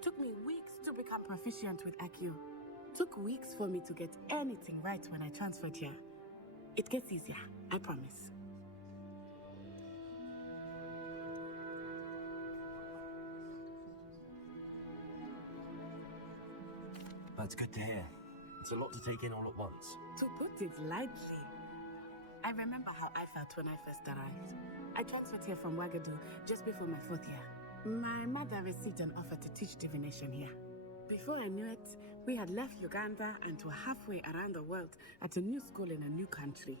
Took me weeks to become proficient with Accio. Took weeks for me to get anything right when I transferred here. It gets easier, I promise. That's good to hear. It's a lot to take in all at once. To put it lightly, I remember how I felt when I first arrived. I transferred here from Wagadu just before my 4th year. My mother received an offer to teach divination here. Before I knew it, we had left Uganda and were halfway around the world at a new school in a new country.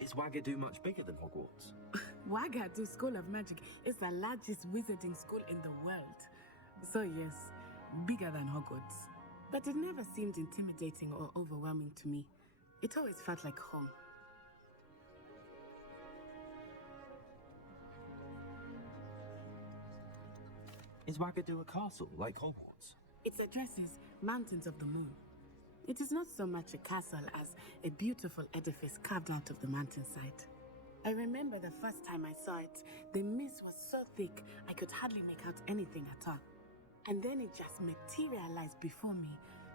Is Wagadu much bigger than Hogwarts? Wagadu School of Magic is the largest wizarding school in the world. So yes, bigger than Hogwarts. But it never seemed intimidating or overwhelming to me. It always felt like home. Is Wagadu a castle, like Hogwarts? It addresses Mountains of the Moon. It is not so much a castle as a beautiful edifice carved out of the mountainside. I remember the first time I saw it, the mist was so thick I could hardly make out anything at all. And then it just materialized before me,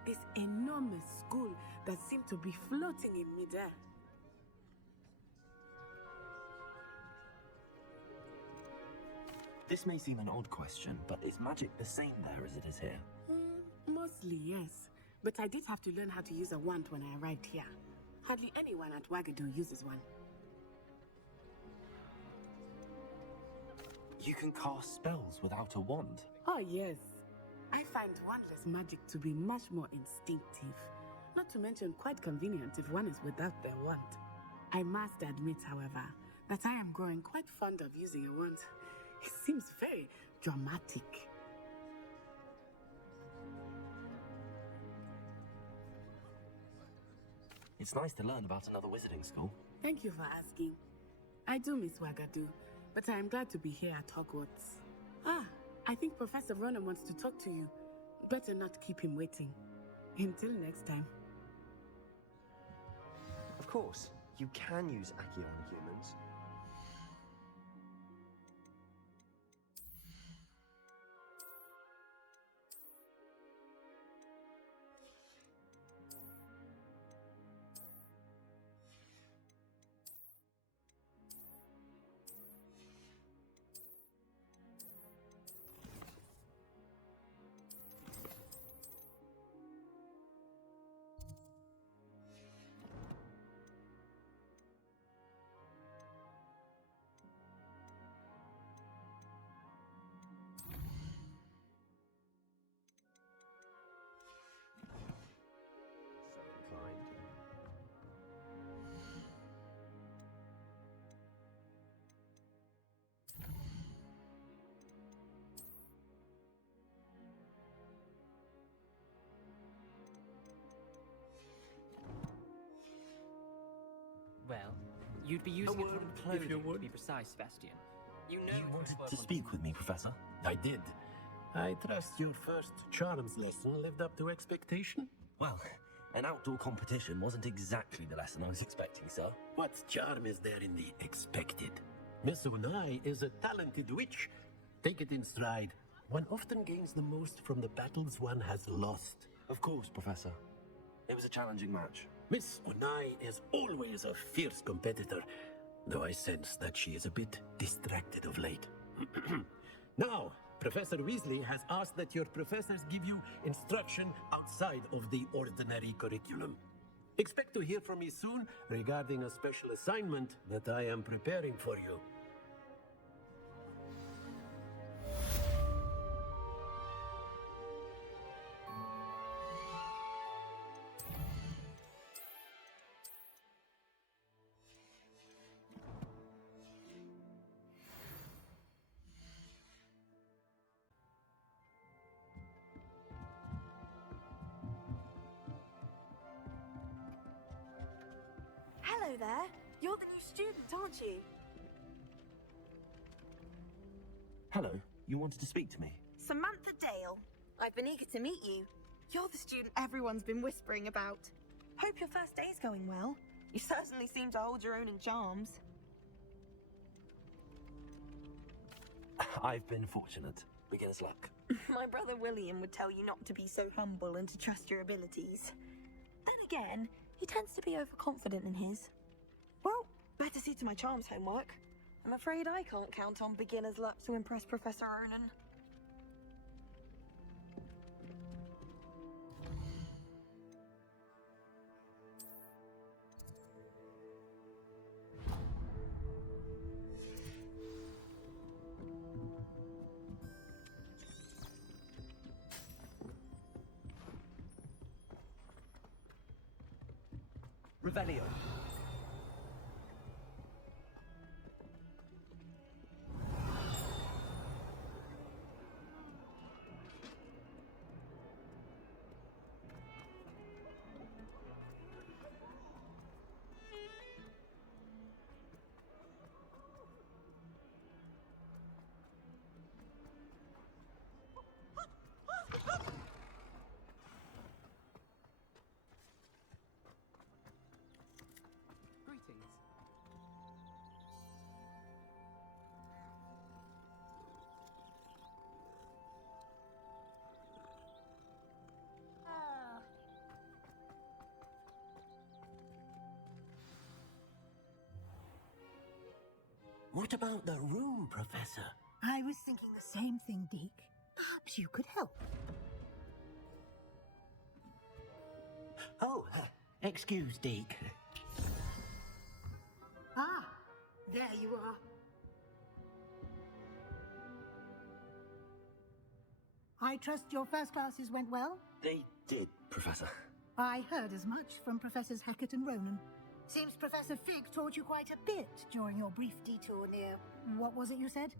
this enormous school that seemed to be floating in midair. This may seem an odd question, but is magic the same there as it is here? Mostly, yes. But I did have to learn how to use a wand when I arrived here. Hardly anyone at Wagadu uses one. You can cast spells without a wand? Oh, yes. I find wandless magic to be much more instinctive. Not to mention quite convenient if one is without their wand. I must admit, however, that I am growing quite fond of using a wand. It seems very dramatic. It's nice to learn about another wizarding school. Thank you for asking. I do miss Wagadu, but I am glad to be here at Hogwarts. I think Professor Ronan wants to talk to you. Better not keep him waiting. Until next time. Of course, you can use Accio on humans. Well, you'd be using it on clothing, to be precise, Sebastian. You know You wanted To speak with me, Professor? I did. I trust your first charms lesson lived up to expectation? Well, an outdoor competition wasn't exactly the lesson I was expecting, sir. What charm is there in the expected? Miss Unai is a talented witch. Take it in stride. One often gains the most from the battles one has lost. Of course, Professor. It was a challenging match. Miss Unai is always a fierce competitor, though I sense that she is a bit distracted of late. Now, Professor Weasley has asked that your professors give you instruction outside of the ordinary curriculum. Expect to hear from me soon regarding a special assignment that I am preparing for you. Hello there. You're the new student, aren't you? Hello, you wanted to speak to me? Samantha Dale. I've been eager to meet you. You're the student everyone's been whispering about. Hope your first day's going well. You certainly seem to hold your own in charms. I've been fortunate. Beginner's luck. My brother William would tell you not to be so humble and to trust your abilities. Then again, he tends to be overconfident in his. Well, better see to my charms homework. I'm afraid I can't count on beginner's luck to impress Professor Ronan. Revelio. Greetings. What about the room, Professor? I was thinking the same thing, Deke. Perhaps you could help. Oh, excuse, Deke. Ah, there you are. I trust your first classes went well? They did, Professor. I heard as much from Professors Hackett and Ronan. Seems Professor Fig taught you quite a bit during your brief detour near... what was it you said?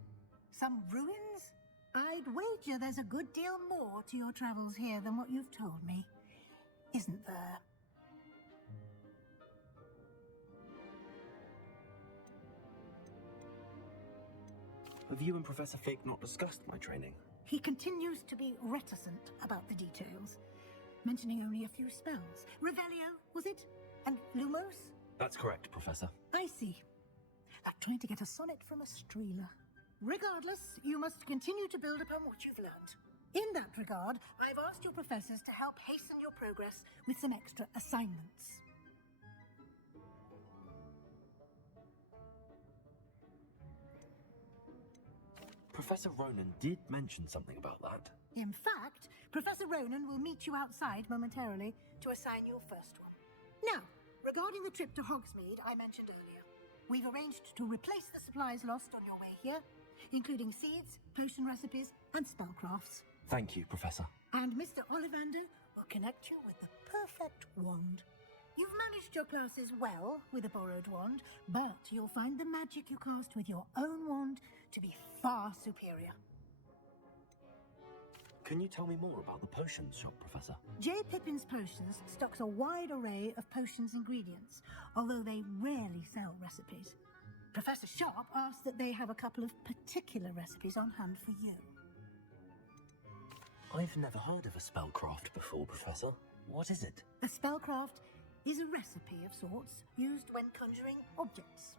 Some ruins? I'd wager there's a good deal more to your travels here than what you've told me. Isn't there? Have you and Professor Fig not discussed my training? He continues to be reticent about the details, mentioning only a few spells. Revelio, was it? And Lumos? That's correct, Professor. I see. Like trying to get a sonnet from a streeler. Regardless, you must continue to build upon what you've learned. In that regard, I've asked your professors to help hasten your progress with some extra assignments. Professor Ronan did mention something about that. In fact, Professor Ronan will meet you outside momentarily to assign your first one. Now, regarding the trip to Hogsmeade I mentioned earlier, we've arranged to replace the supplies lost on your way here, including seeds, potion recipes, and spellcrafts. Thank you, Professor. And Mr. Ollivander will connect you with the perfect wand. You've managed your classes well with a borrowed wand, but you'll find the magic you cast with your own wand to be far superior. Can you tell me more about the potions shop, Professor? J. Pippin's Potions stocks a wide array of potions ingredients, although they rarely sell recipes. Professor Sharp asks that they have a couple of particular recipes on hand for you. I've never heard of a spellcraft before, Professor. What is it? A spellcraft is a recipe of sorts used when conjuring objects.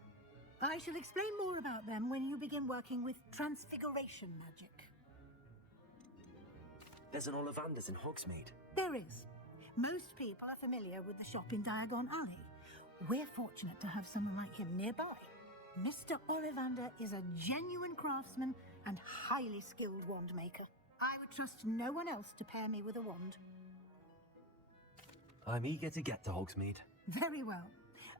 I shall explain more about them when you begin working with transfiguration magic. There's an Ollivander's in Hogsmeade. There is. Most people are familiar with the shop in Diagon Alley. We're fortunate to have someone like him nearby. Mr. Ollivander is a genuine craftsman and highly skilled wand maker. I would trust no one else to pair me with a wand. I'm eager to get to Hogsmeade. Very well.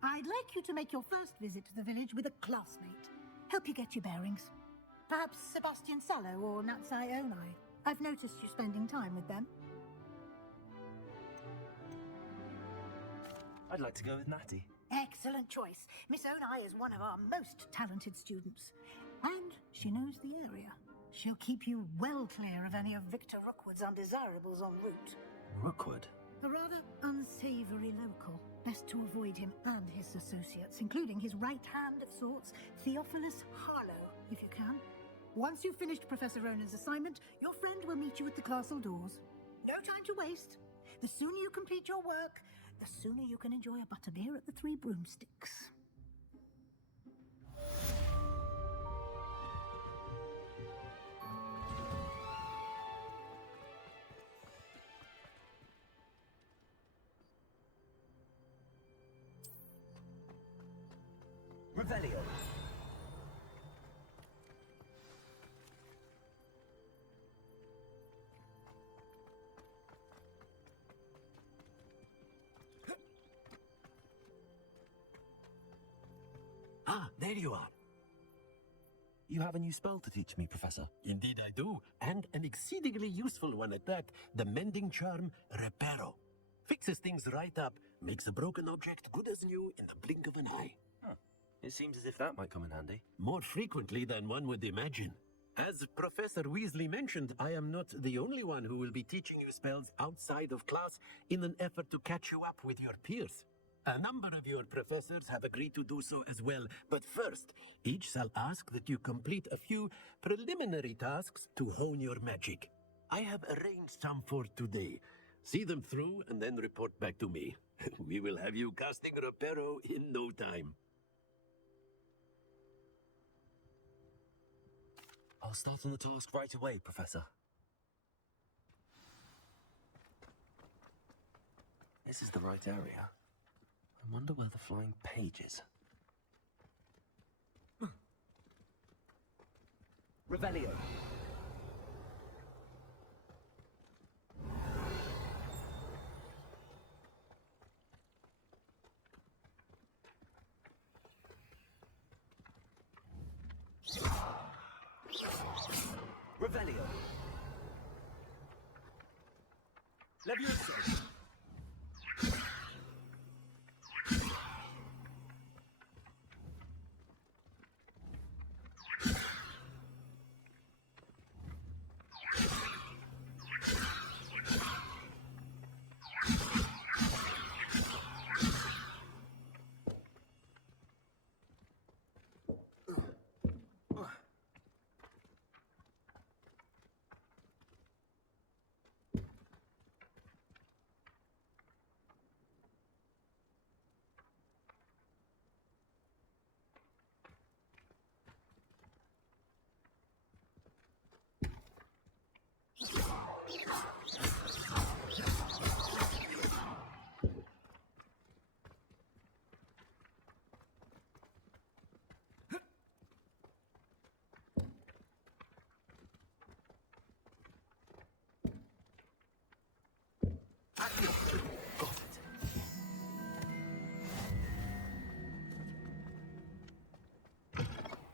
I'd like you to make your first visit to the village with a classmate. Help you get your bearings. Perhaps Sebastian Sallow or Natsai Onai. I've noticed you spending time with them. I'd like to go with Natty. Excellent choice. Miss Onai is one of our most talented students. And she knows the area. She'll keep you well clear of any of Victor Rookwood's undesirables en route. Rookwood? A rather unsavory local. Best to avoid him and his associates, including his right hand of sorts, Theophilus Harlow, if you can. Once you've finished Professor Ronan's assignment, your friend will meet you at the castle doors. No time to waste. The sooner you complete your work, the sooner you can enjoy a butterbeer at the Three Broomsticks. Revelio. Ah, there you are. You have a new spell to teach me, Professor. Indeed I do, and an exceedingly useful one at that, the mending charm Reparo. Fixes things right up, makes a broken object good as new in the blink of an eye. Huh. It seems as if that might come in handy. More frequently than one would imagine. As Professor Weasley mentioned, I am not the only one who will be teaching you spells outside of class in an effort to catch you up with your peers. A number of your professors have agreed to do so as well, but first, each shall ask that you complete a few preliminary tasks to hone your magic. I have arranged some for today. See them through and then report back to me. We will have you casting Reparo in no time. I'll start on the task right away, Professor. This is the right area. I wonder where the flying page is. Revelio. Revelio. Leviosa.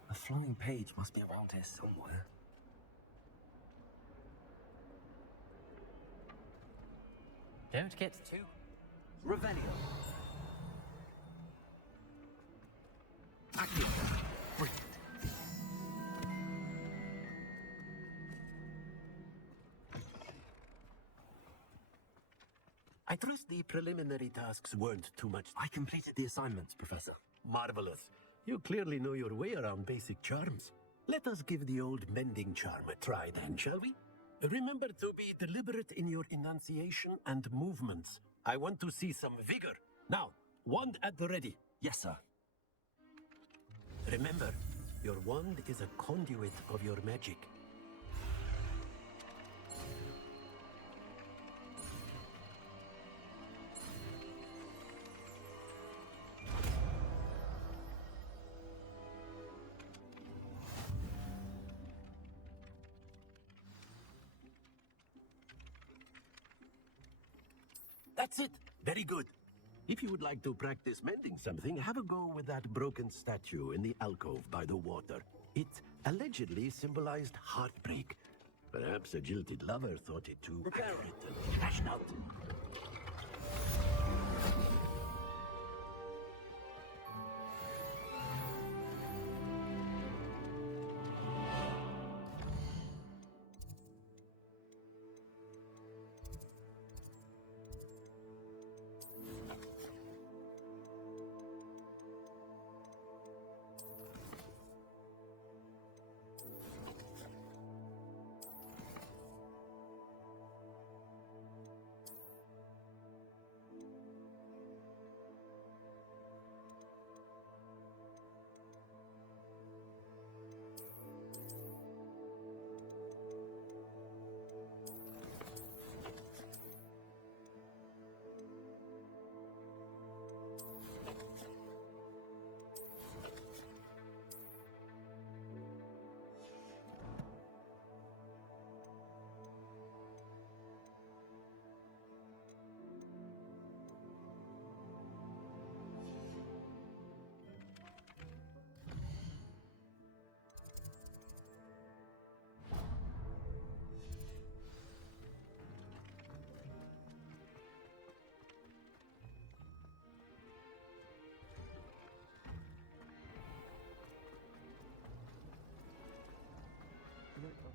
The flying page must be around here somewhere. Don't get too... Revelio. Accio. Wait. I trust the preliminary tasks weren't too much. I completed the assignments, Professor. Marvelous. You clearly know your way around basic charms. Let us give the old mending charm a try then, shall we? Remember to be deliberate in your enunciation and movements. I want to see some vigor. Now, wand at the ready. Yes, sir. Remember, your wand is a conduit of your magic. That's it. Very good. If you would like to practice mending something, have a go with that broken statue in the alcove by the water. It allegedly symbolized heartbreak. Perhaps a jilted lover thought it too accurate and crashed out.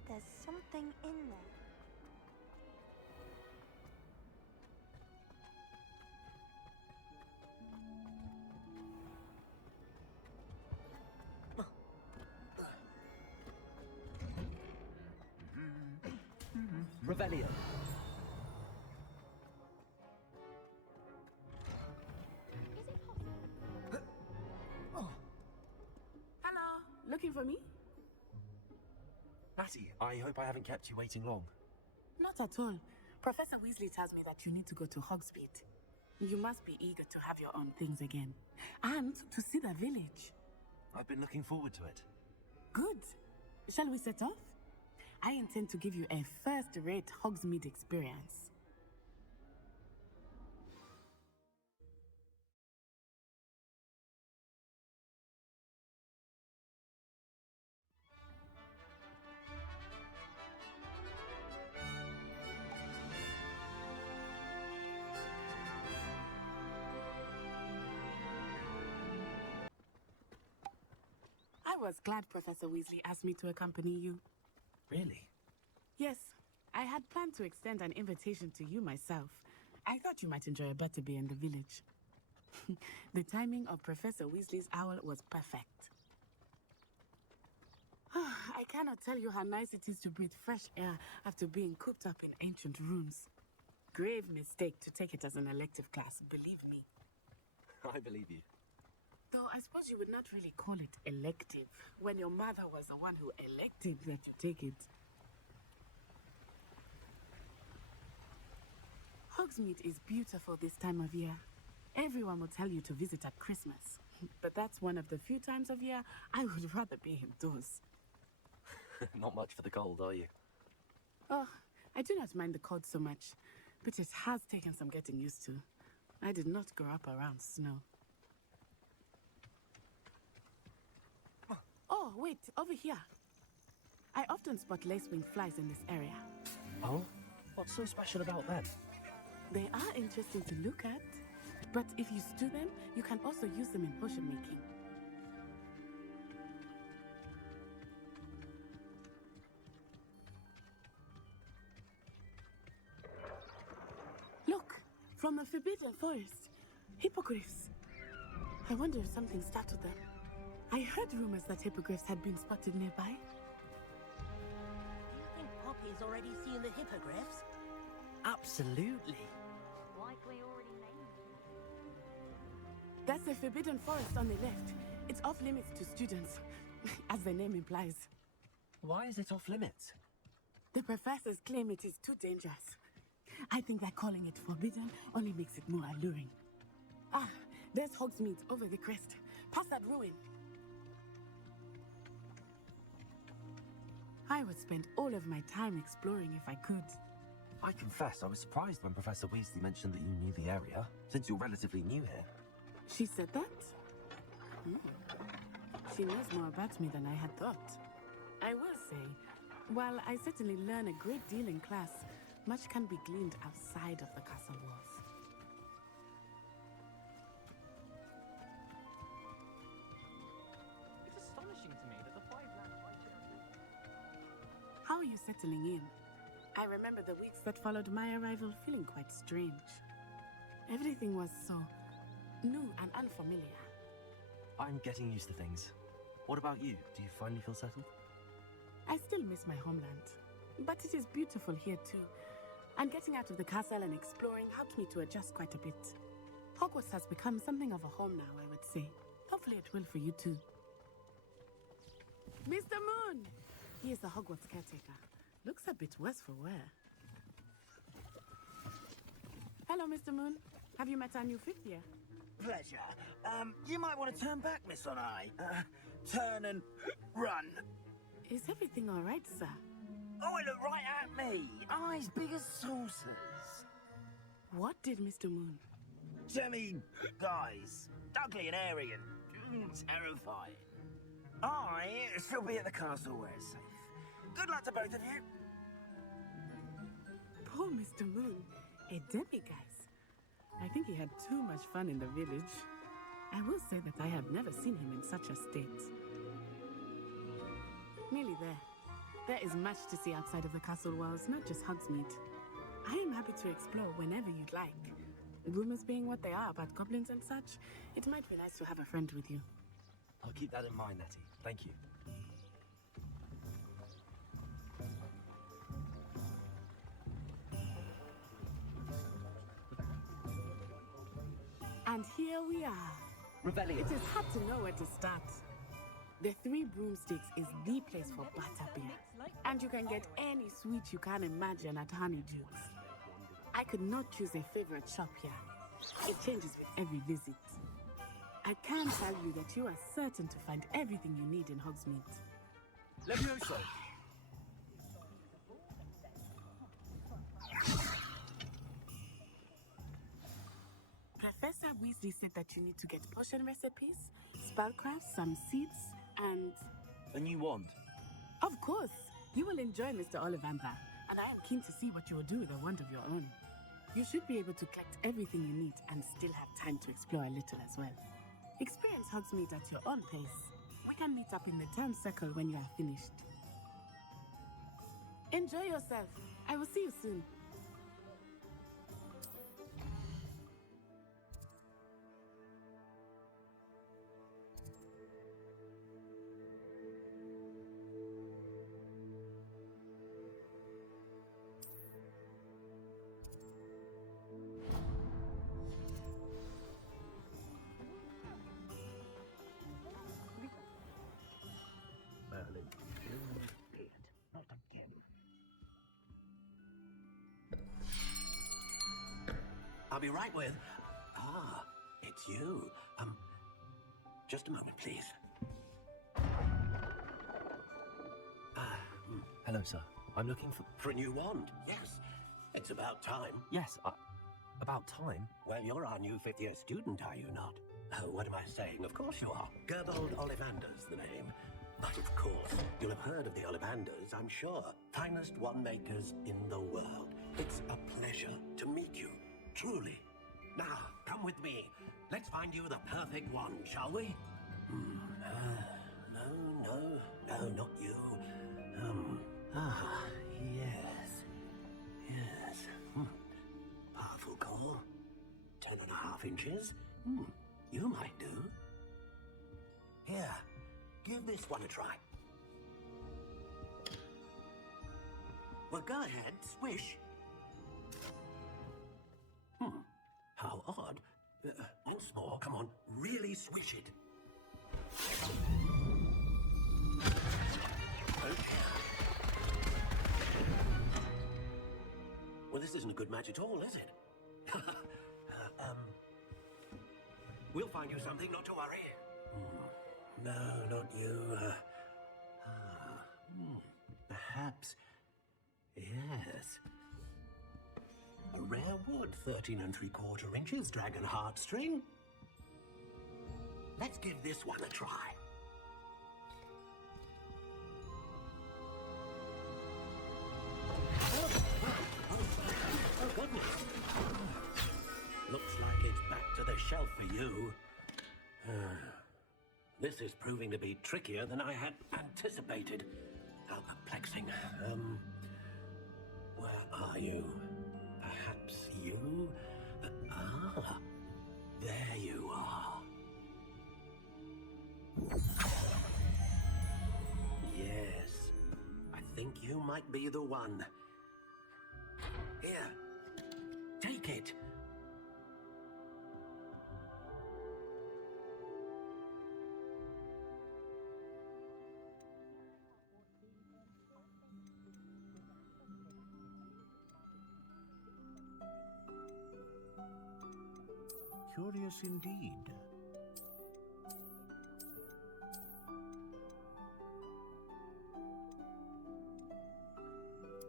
There's something in there. Revelio. Hello, looking for me? Matty, I hope I haven't kept you waiting long. Not at all. Professor Weasley tells me that you need to go to Hogsmeade. You must be eager to have your own things again. And to see the village. I've been looking forward to it. Good. Shall we set off? I intend to give you a first-rate Hogsmeade experience. I was glad Professor Weasley asked me to accompany you. Really? Yes, I had planned to extend an invitation to you myself. I thought you might enjoy a butterbeer in the village. The timing of Professor Weasley's owl was perfect. I cannot tell you how nice it is to breathe fresh air after being cooped up in ancient rooms. Grave mistake to take it as an elective class, believe me. I believe you. Though I suppose you would not really call it elective, when your mother was the one who elected that you take it. Hogsmeade is beautiful this time of year. Everyone will tell you to visit at Christmas. But that's one of the few times of year I would rather be indoors. Not much for the cold, are you? Oh, I do not mind the cold so much, but it has taken some getting used to. I did not grow up around snow. Oh, wait, over here. I often spot lacewing flies in this area. Oh? What's so special about them? They are interesting to look at, but if you stew them, you can also use them in potion making. Look, from the Forbidden Forest. Hippogriffs. I wonder if something startled them. I heard rumors that hippogriffs had been spotted nearby. Do you think Poppy's already seen the hippogriffs? Absolutely. Likely already named. That's the Forbidden Forest on the left. It's off limits to students, as the name implies. Why is it off limits? The professors claim it is too dangerous. I think that calling it forbidden only makes it more alluring. Ah, there's Hogsmeade over the crest. Past that ruin. I would spend all of my time exploring if I could. I confess, I was surprised when Professor Weasley mentioned that you knew the area, since you're relatively new here. She said that? She knows more about me than I had thought. I will say, while I certainly learn a great deal in class, much can be gleaned outside of the castle walls. It's astonishing to me that the 5 lakh How are you settling in? I remember the weeks that followed my arrival feeling quite strange. Everything was so new and unfamiliar. I'm getting used to things. What about you? Do you finally feel settled? I still miss my homeland, but it is beautiful here too. And getting out of the castle and exploring helped me to adjust quite a bit. Hogwarts has become something of a home now, I would say. Hopefully it will for you too. Mr. Moon! He is the Hogwarts caretaker. Looks a bit worse for wear. Hello, Mr. Moon. Have you met our new 5th year? Pleasure. You might want to turn back, Miss Onai. Turn and run. Is everything all right, sir? Oh, it looked right at me. Eyes big as saucers. What did Mr. Moon? Guys, ugly and hairy and terrifying. I shall be at the castle where it's safe. Good luck to both of you. Poor Mr. Moon, a demiguise. I think he had too much fun in the village. I will say that I have never seen him in such a state. Nearly there. There is much to see outside of the castle walls, not just Hogsmeade. I am happy to explore whenever you'd like. Rumors being what they are about goblins and such, it might be nice to have a friend with you. I'll keep that in mind, Nettie. Thank you. And here we are. Rebellion. It is hard to know where to start. The Three Broomsticks is the place for butterbeer. And you can get any sweet you can imagine at Honeydukes. I could not choose a favorite shop here. It changes with every visit. I can tell you that you are certain to find everything you need in Hogsmeade. Leviosa! Professor Weasley said that you need to get potion recipes, spellcrafts, some seeds, and... A new wand? Of course! You will enjoy Mr. Ollivander, and I am keen to see what you will do with a wand of your own. You should be able to collect everything you need and still have time to explore a little as well. Experience Hogsmeade at your own pace. We can meet up in the town circle when you are finished. Enjoy yourself. I will see you soon. Merlin. Not again. I'll be right with... Ah, it's you. Just a moment, please. Hello, sir. I'm looking For a new wand, yes. It's about time. Yes, about time? Well, you're our new fifth-year student, are you not? Oh, what am I saying? Of course you are. Gerbold Ollivander's the name. But of course, you'll have heard of the Ollivanders, I'm sure. Finest wand makers in the world. It's a pleasure to meet you, truly. Now, come with me. Let's find you the perfect wand, shall we? No, not you. Yes. Powerful core. 10.5 inches. You might do. Here, give this one a try. Well, go ahead, swish. How odd. Once more, come on, really swish it. Okay. Well, this isn't a good match at all, is it? We'll find you something, not to worry. No, not you. Perhaps. Yes. A rare wood, 13 3/4 inches, dragon heartstring. Let's give this one a try. Oh, goodness. Looks like it's back to the shelf for you. This is proving to be trickier than I had anticipated. How perplexing. Where are you? Perhaps you? There you are. Yes, I think you might be the one. Here, take it. Curious indeed.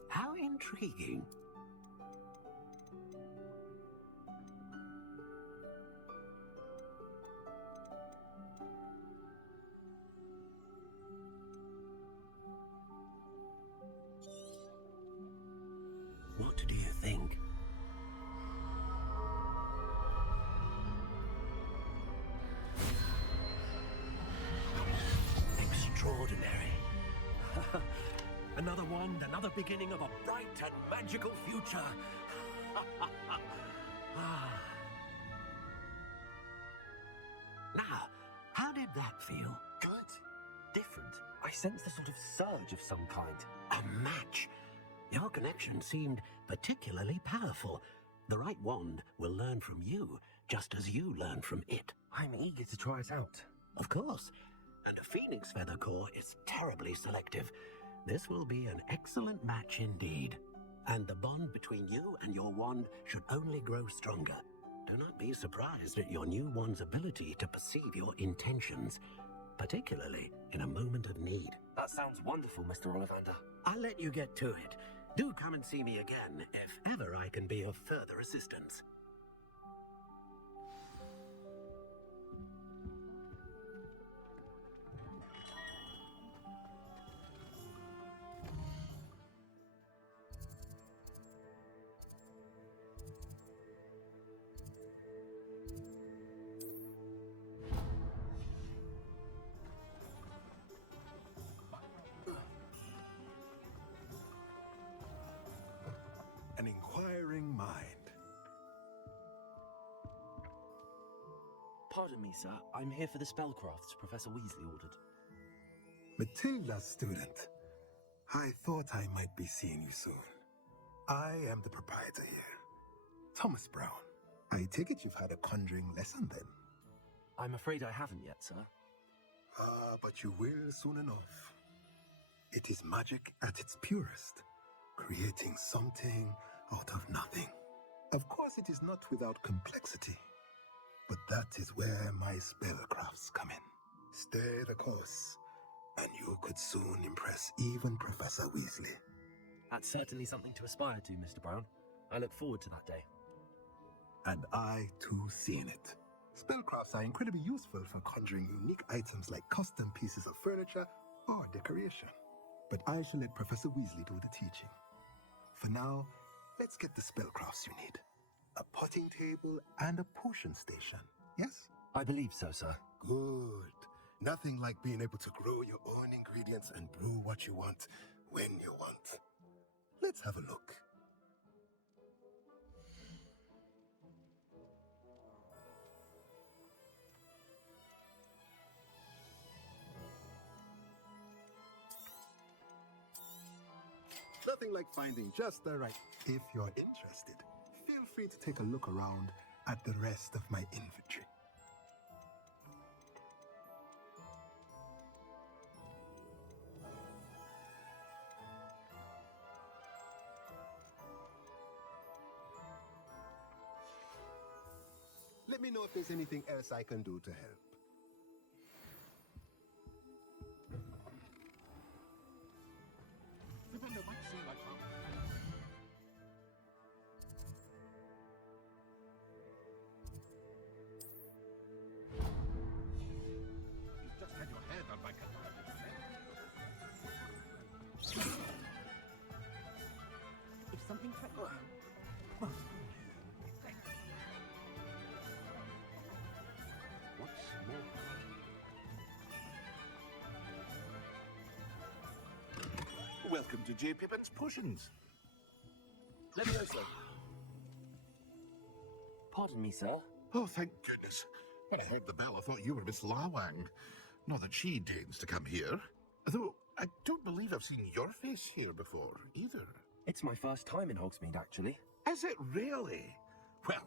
How intriguing. What do you think? Extraordinary. Another wand, another beginning of a bright and magical future. Now, how did that feel? Good. Different. I sensed a sort of surge of some kind. A match. Your connection seemed particularly powerful. The right wand will learn from you, just as you learn from it. I'm eager to try it out. Of course. And a phoenix feather core is terribly selective. This will be an excellent match indeed. And the bond between you and your wand should only grow stronger. Do not be surprised at your new wand's ability to perceive your intentions, particularly in a moment of need. That sounds wonderful, Mr. Ollivander. I'll let you get to it. Do come and see me again if ever I can be of further assistance. An inquiring mind. Pardon me, sir. I'm here for the spellcrafts Professor Weasley ordered. Matilda's student. I thought I might be seeing you soon. I am the proprietor here, Thomas Brown. I take it you've had a conjuring lesson then? I'm afraid I haven't yet, sir. But you will soon enough. It is magic at its purest, creating something out of nothing. Of course, it is not without complexity, but that is where my spellcrafts come in. Stay the course, and you could soon impress even Professor Weasley. That's certainly something to aspire to, Mr. Brown. I look forward to that day. And I, too, seen it. Spellcrafts are incredibly useful for conjuring unique items like custom pieces of furniture or decoration. But I shall let Professor Weasley do the teaching. For now, let's get the spellcrafts you need. A potting table and a potion station, yes? I believe so, sir. Good. Nothing like being able to grow your own ingredients and brew what you want when you want. Let's have a look. Nothing like finding just the right. If you're interested, feel free to take a look around at the rest of my inventory. Let me know if there's anything else I can do to help. If something What's more? Welcome to J. Pippin's Potions. Leviosa. Pardon me, sir. Oh, thank goodness. When I heard the bell, I thought you were Miss Lawang. Not that she deigns to come here. Though, I don't believe I've seen your face here before, either. It's my first time in Hogsmeade, actually. Is it really? Well,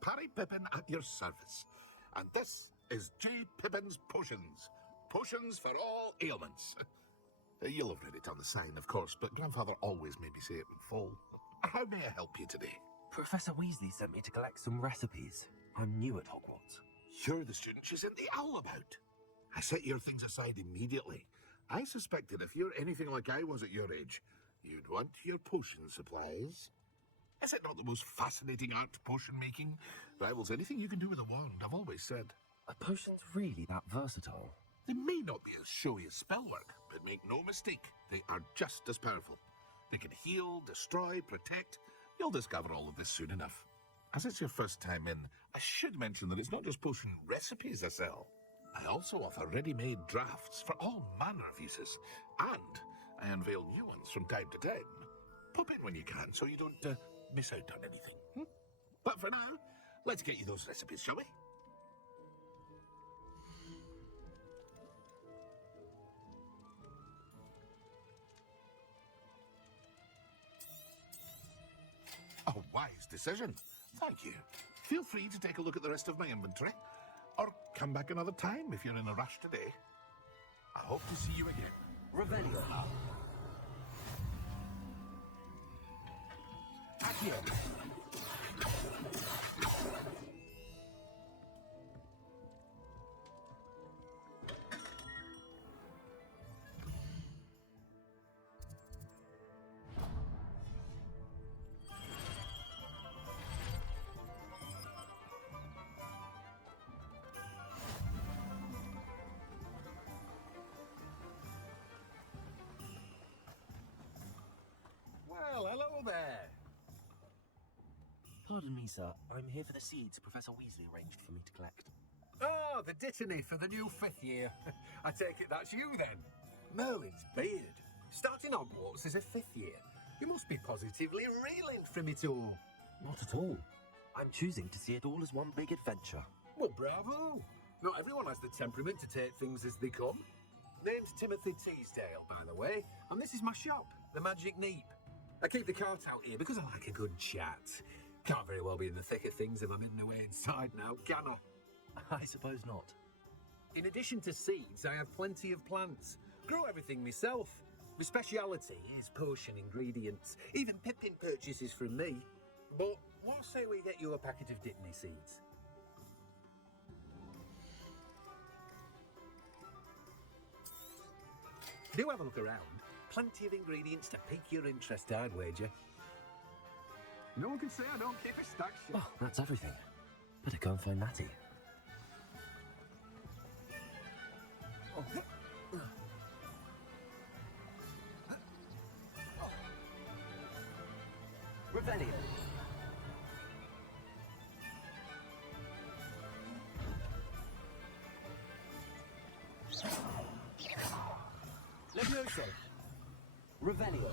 Parry Pippin at your service. And this is J. Pippin's Potions. Potions for all ailments. You'll have read it on the sign, of course, but Grandfather always made me say it in full. How may I help you today? Professor Weasley sent me to collect some recipes. I'm new at Hogwarts. You're the student she's in the owl about. I set your things aside immediately. I suspected if you're anything like I was at your age, you'd want your potion supplies. Is it not the most fascinating art, potion making? Rivals anything you can do with a wand, I've always said. Are potions really that versatile? They may not be as showy as spellwork, but make no mistake, they are just as powerful. They can heal, destroy, protect. You'll discover all of this soon enough. As it's your first time in, I should mention that it's not just potion recipes I sell. I also offer ready-made drafts for all manner of uses. And I unveil new ones from time to time. Pop in when you can so you don't miss out on anything. But for now, let's get you those recipes, shall we? A wise decision. Thank you. Feel free to take a look at the rest of my inventory, or come back another time if you're in a rush today. I hope to see you again. Revelio. Accio. Well, hello there. Pardon me, sir. I'm here for the seeds Professor Weasley arranged for me to collect. Oh, the dittany for the new 5th year. I take it that's you then. Merlin's beard. Starting Hogwarts as a 5th year. You must be positively reeling from it all. Not at all. I'm choosing to see it all as one big adventure. Well, bravo. Not everyone has the temperament to take things as they come. Name's Timothy Teasdale, by the way, and this is my shop, the Magic Neep. I keep the cart out here because I like a good chat. Can't very well be in the thick of things if I'm hidden away inside now, can I? I suppose not. In addition to seeds, I have plenty of plants. Grow everything myself. My speciality is potion ingredients. Even Pippin purchases from me. But what say we get you a packet of Dittany seeds? Do have a look around. Plenty of ingredients to pique your interest, I'd wager. No one can say I don't keep a stack shop. Oh, that's everything. Better go and find Matty. Revelio. Leviosa. Revelio.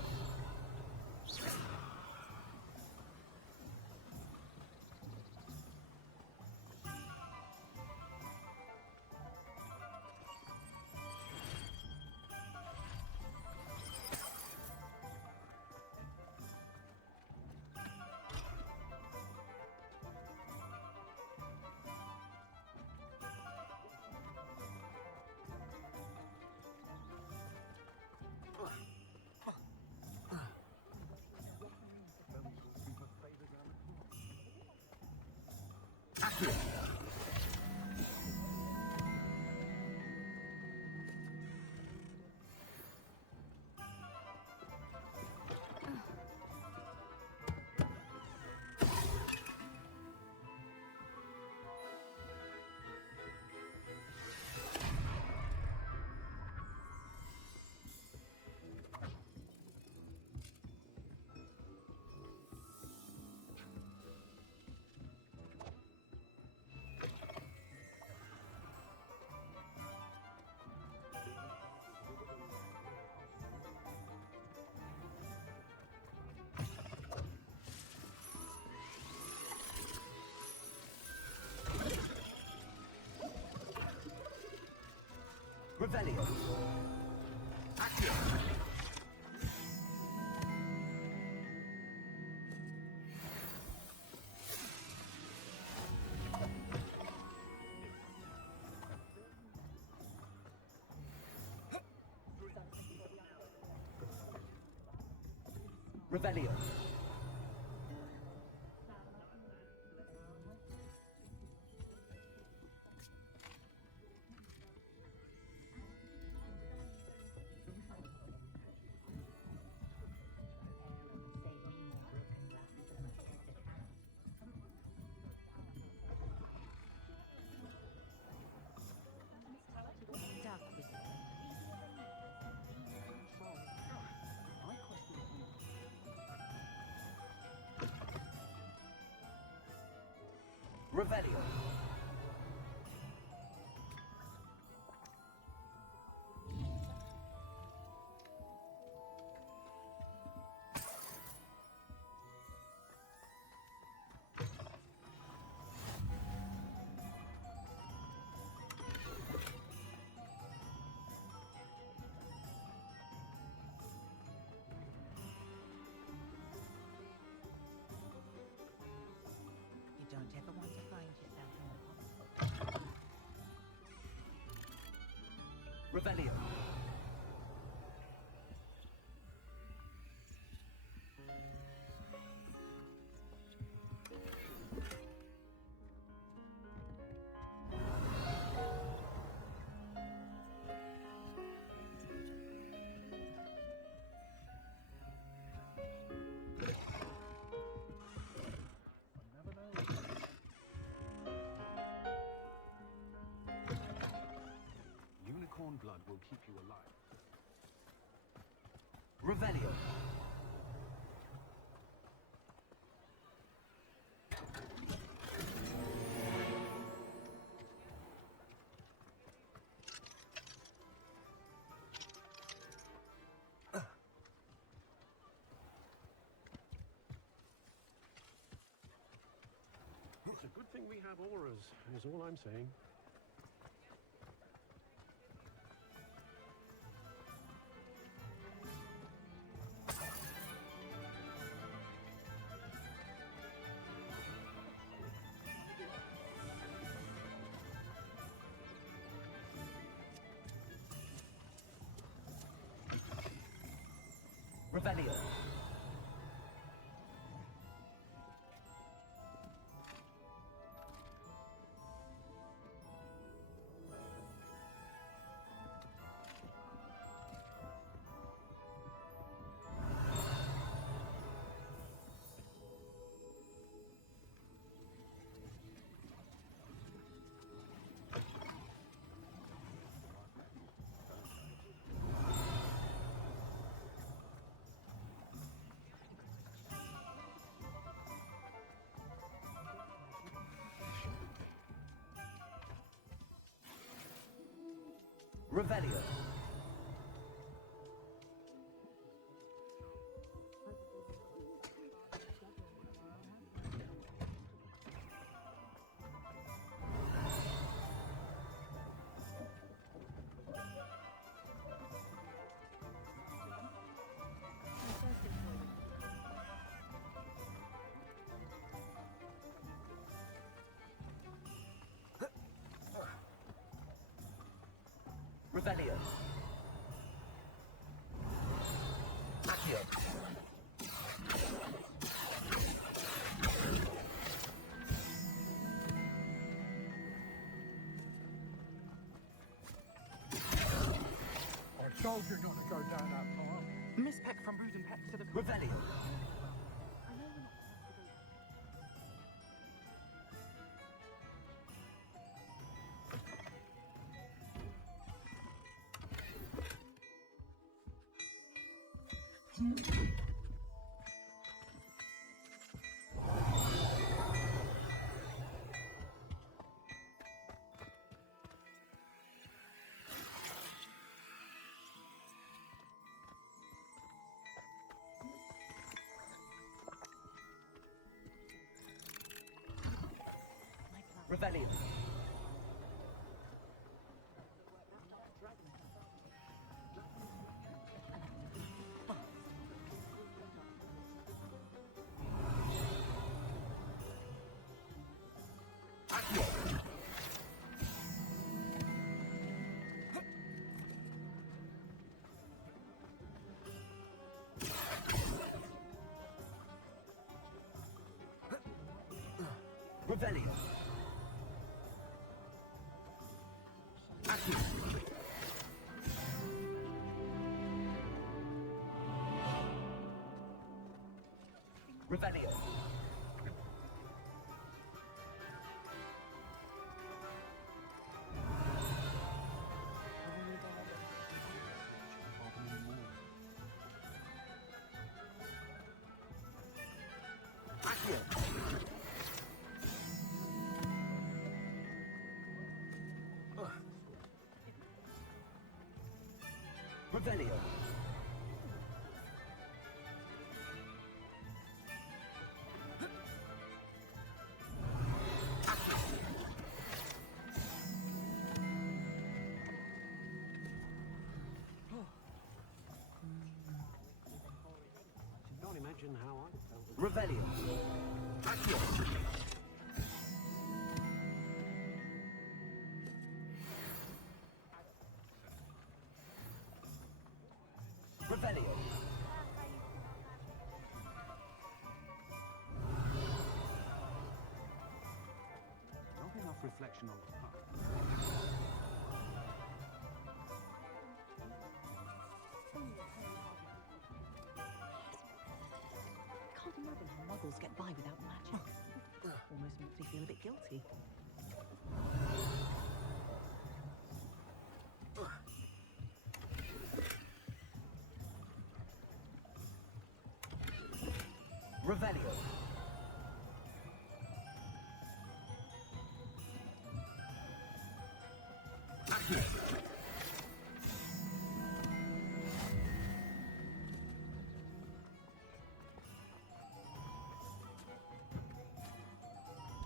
Revelio. Accio. Revelio. Revelio. Revelio. Unicorn blood will keep you alive. Revelio. It's a good thing we have auras, is all I'm saying. Revelio. Revelio. Revelio. Accio. Our soldier gonna go down that path. Miss Peck from Brood and Peck to the... Revelio. Revelio. Revelio. Accio. Revelio. Accio. Revelio. You can't imagine how I felt. Revelio. Accio. Revelio. Not enough reflection on the path. Can't imagine how muggles get by without magic. Almost makes me feel a bit guilty. Revelio.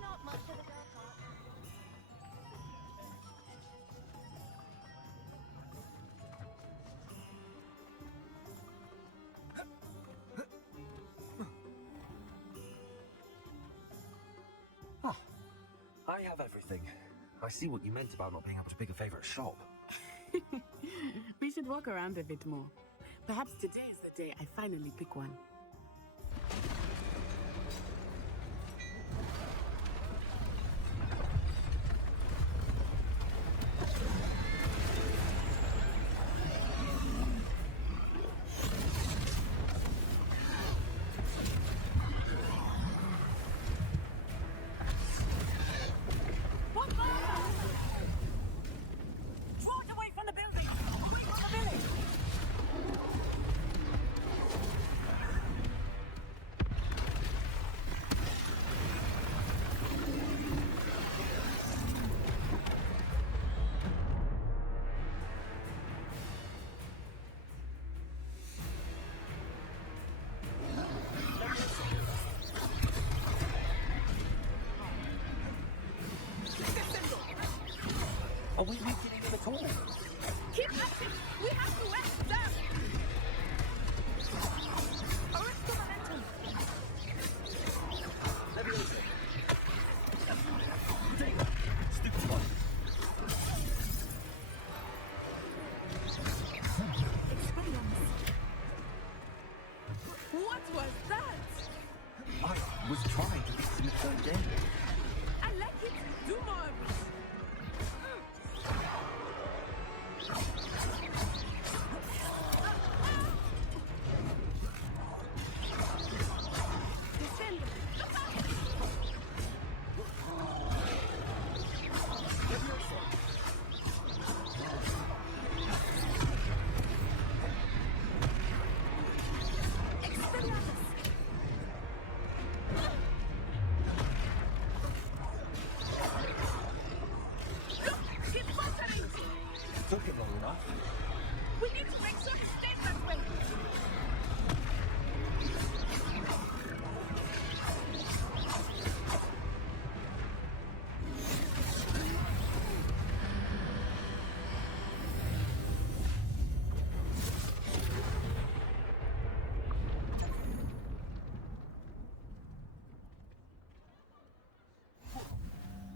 Not much of a go kart. Oh, I have everything. I see what you meant about not being able to pick a favorite shop. We should walk around a bit more. Perhaps today is the day I finally pick one. Are we making it at all? Keep acting! We have to west them! Arrest the momentum! Leviosa. Data. Stupid one. Expelliarmus. What was that? I was trying to beat him at third game. I like it! Do more of it! Took him long enough. We need to make sure he stays that way!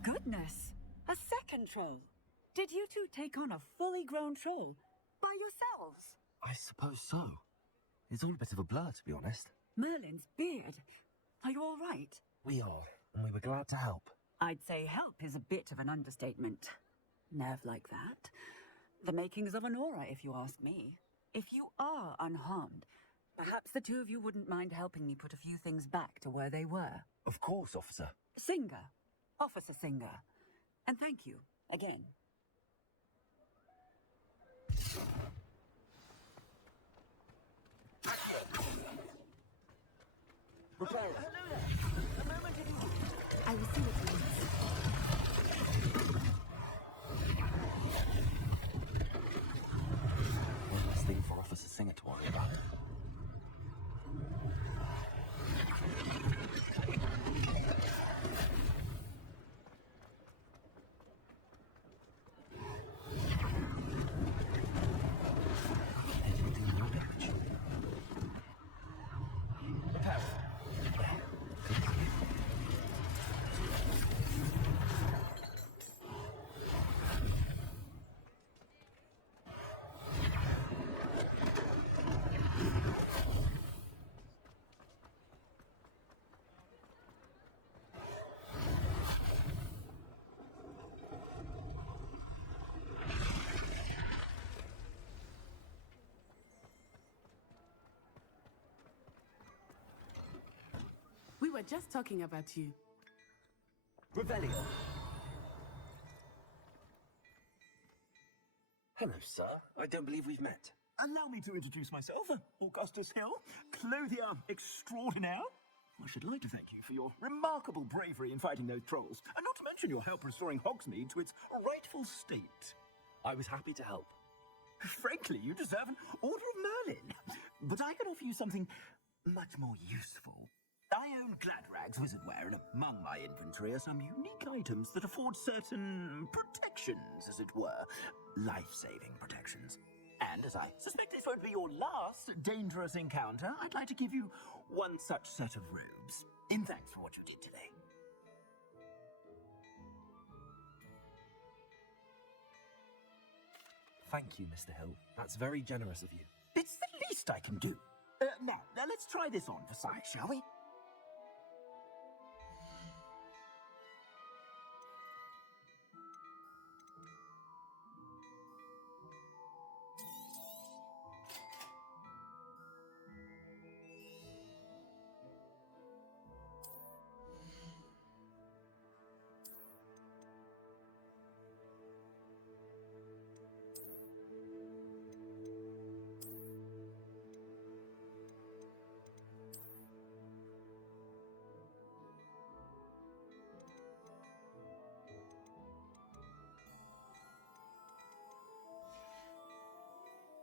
Goodness! A second troll! Did you two take on a fully grown troll? By yourselves? I suppose so. It's all a bit of a blur, to be honest. Merlin's beard. Are you all right? We are, and we were glad to help. I'd say help is a bit of an understatement. Nerve like that. The makings of an aura, if you ask me. If you are unharmed, perhaps the two of you wouldn't mind helping me put a few things back to where they were. Of course, officer. Singer. Officer Singer. And thank you, again. Reparo. I will see what he needs. One less thing for Officer Singer to worry about. were just talking about you. Revelio. Hello, sir. I don't believe we've met. Allow me to introduce myself, Augustus Hill, clothier extraordinaire. I should like to thank you for your remarkable bravery in fighting those trolls, and not to mention your help restoring Hogsmeade to its rightful state. I was happy to help. Frankly, you deserve an Order of Merlin. But I can offer you something much more useful. I own Gladrag's wizardware, and among my inventory are some unique items that afford certain protections, as it were. Life-saving protections. And as I suspect this won't be your last dangerous encounter, I'd like to give you one such set of robes, in thanks for what you did today. Thank you, Mr. Hill. That's very generous of you. It's the least I can do. Now, let's try this on for size, shall we?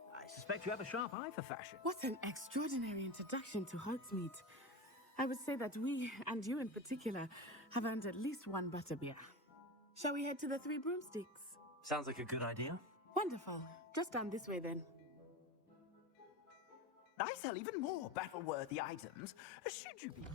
I suspect you have a sharp eye for fashion. What an extraordinary introduction to Hogsmeade. I would say that we, and you in particular, have earned at least one butterbeer. Shall we head to the Three Broomsticks? Sounds like a good idea. Wonderful. Just down this way then. I sell even more battle-worthy items, should you be...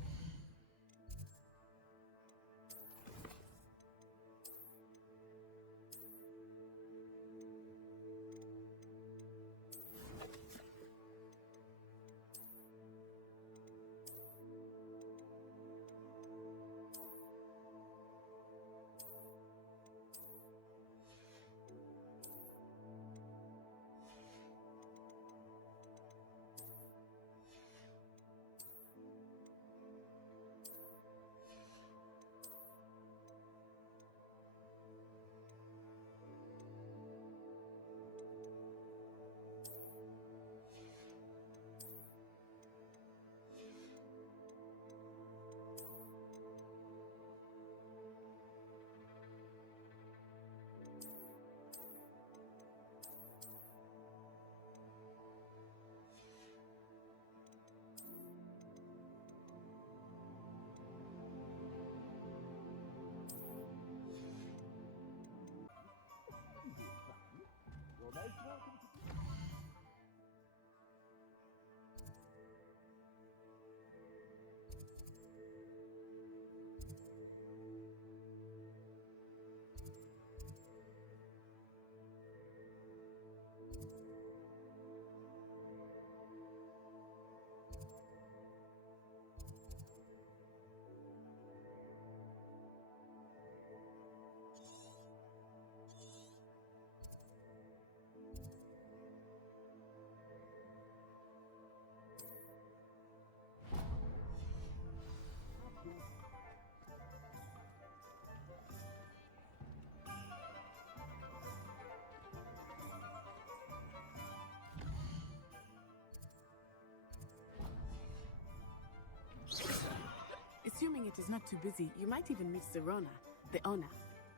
Assuming it is not too busy, you might even meet Serona, the owner.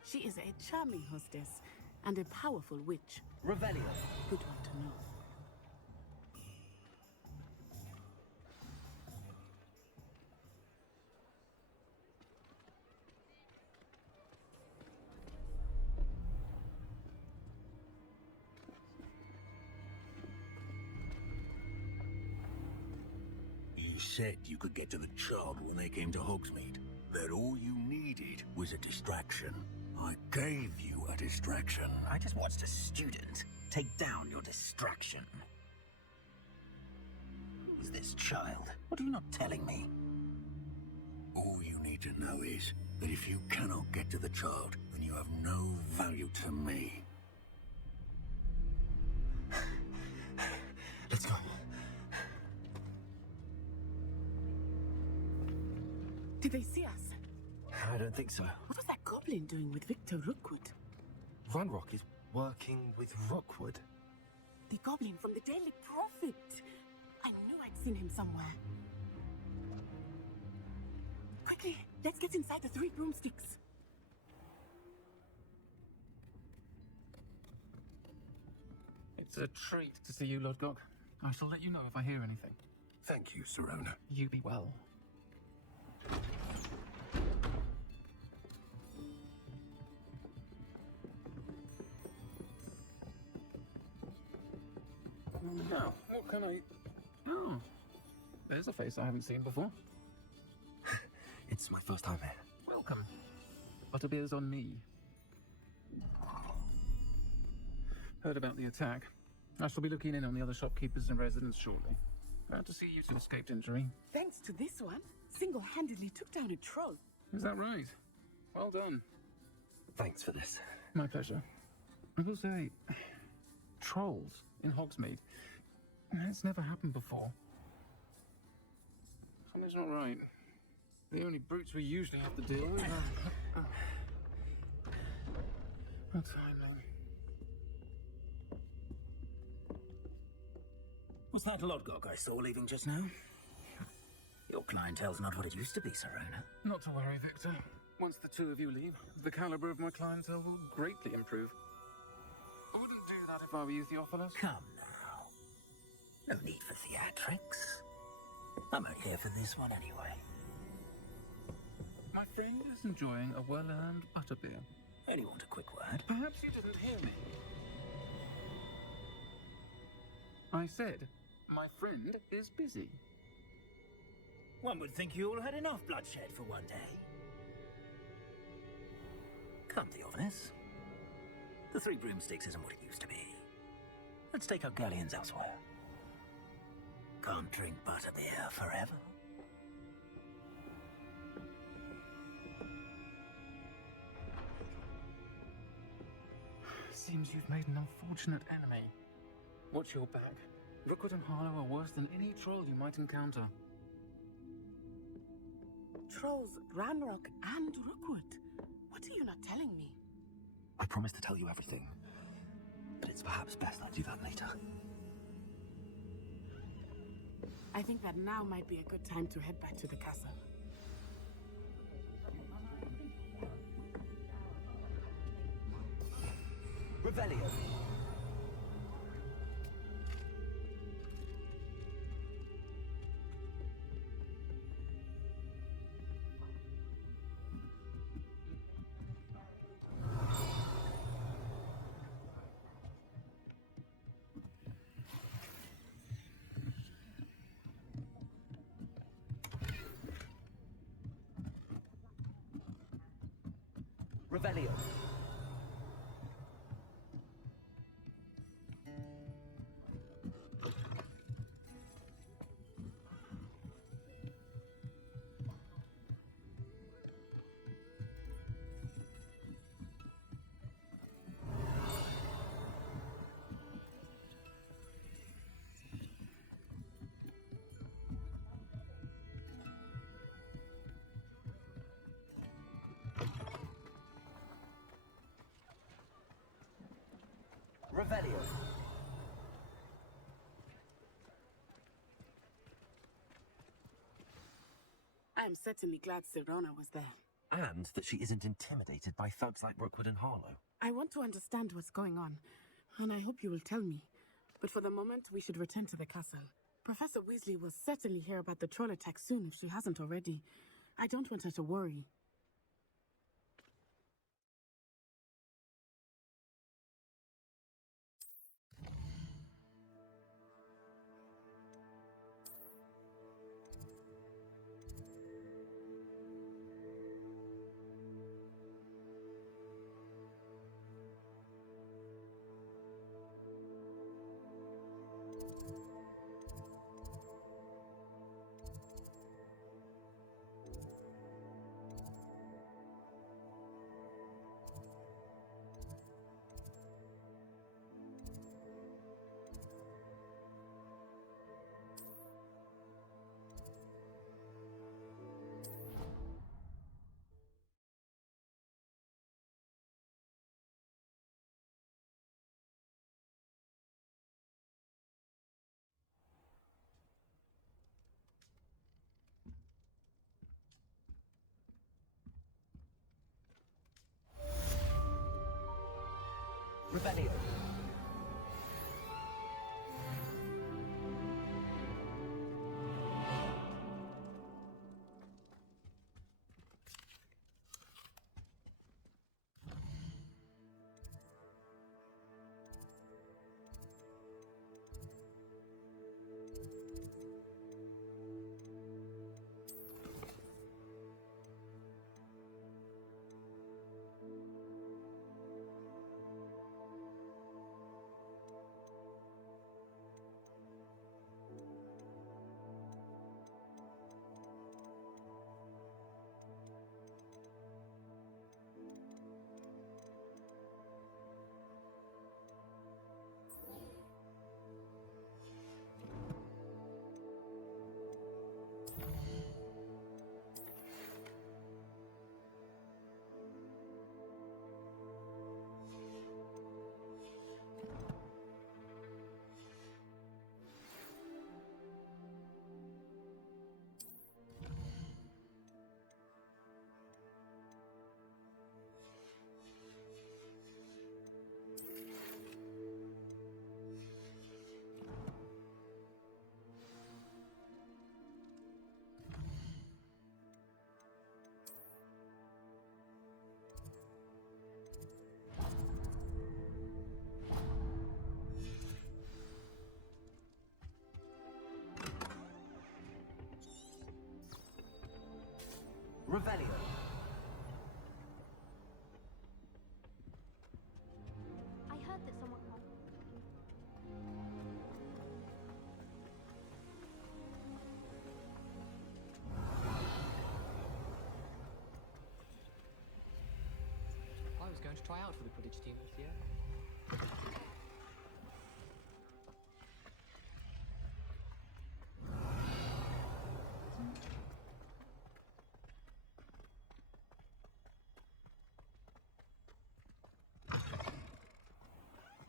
She is a charming hostess and a powerful witch. Revelio. Good one to know. You said you could get to the child when they came to Hogsmeade. That all you needed was a distraction. I gave you a distraction. I just watched a student take down your distraction. Is this child? What are you not telling me? All you need to know is that if you cannot get to the child, then you have no value to me. Let's go. Did they see us? I don't think so. What was that goblin doing with Victor Rookwood? Ranrok is working with Rookwood. The goblin from the Daily Prophet. I knew I'd seen him somewhere. Quickly, let's get inside the Three Broomsticks. It's a treat to see you, Lodgok. I shall let you know if I hear anything. Thank you, Serona. You be well. Now, what can I... Oh, there's a face I haven't seen before. It's my first time here. Welcome. Butterbeer's on me. Heard about the attack. I shall be looking in on the other shopkeepers and residents shortly. Glad to see you two escaped injury. Thanks to this one, single-handedly took down a troll. Is that right? Well done. Thanks for this. My pleasure. I will say, trolls in Hogsmeade. It's never happened before. Something's not right. The only brutes we usually have to deal with are... What timing? Was that Lodgok I saw leaving just now? Your clientele's not what it used to be, Serona. Not to worry, Victor. Once the two of you leave, the caliber of my clientele will greatly improve. I wouldn't do that if I were you, Theophilus. Come now. No need for theatrics. I'm only here for this one anyway. My friend is enjoying a well-earned butterbeer. Only want a quick word. Perhaps you didn't hear me. I said, my friend is busy. One would think you all had enough bloodshed for one day. Come, Theophilus. The Three Broomsticks isn't what it used to be. Let's take our galleons elsewhere. Can't drink butterbeer forever. Seems you've made an unfortunate enemy. Watch your back. Rookwood and Harlow are worse than any troll you might encounter. Trolls, Ranrok, and Rookwood. What are you not telling me? I promise to tell you everything, but it's perhaps best I do that later. I think that now might be a good time to head back to the castle. Revelio. Revelio. Revelio. I'm certainly glad Serona was there. And that she isn't intimidated by thugs like Rookwood and Harlow. I want to understand what's going on, and I hope you will tell me. But for the moment, we should return to the castle. Professor Weasley will certainly hear about the troll attack soon if she hasn't already. I don't want her to worry. Revelio. Revelio. I heard that someone... I was going to try out for the Quidditch team this year.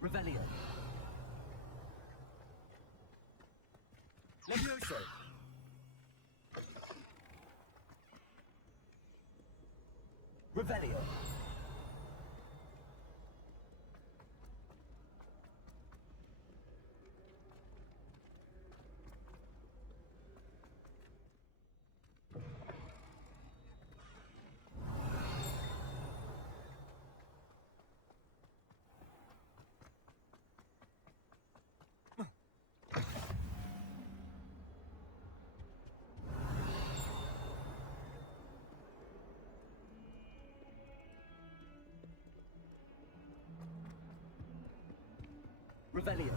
Revelio. Leviosa. Revelio. Revelio.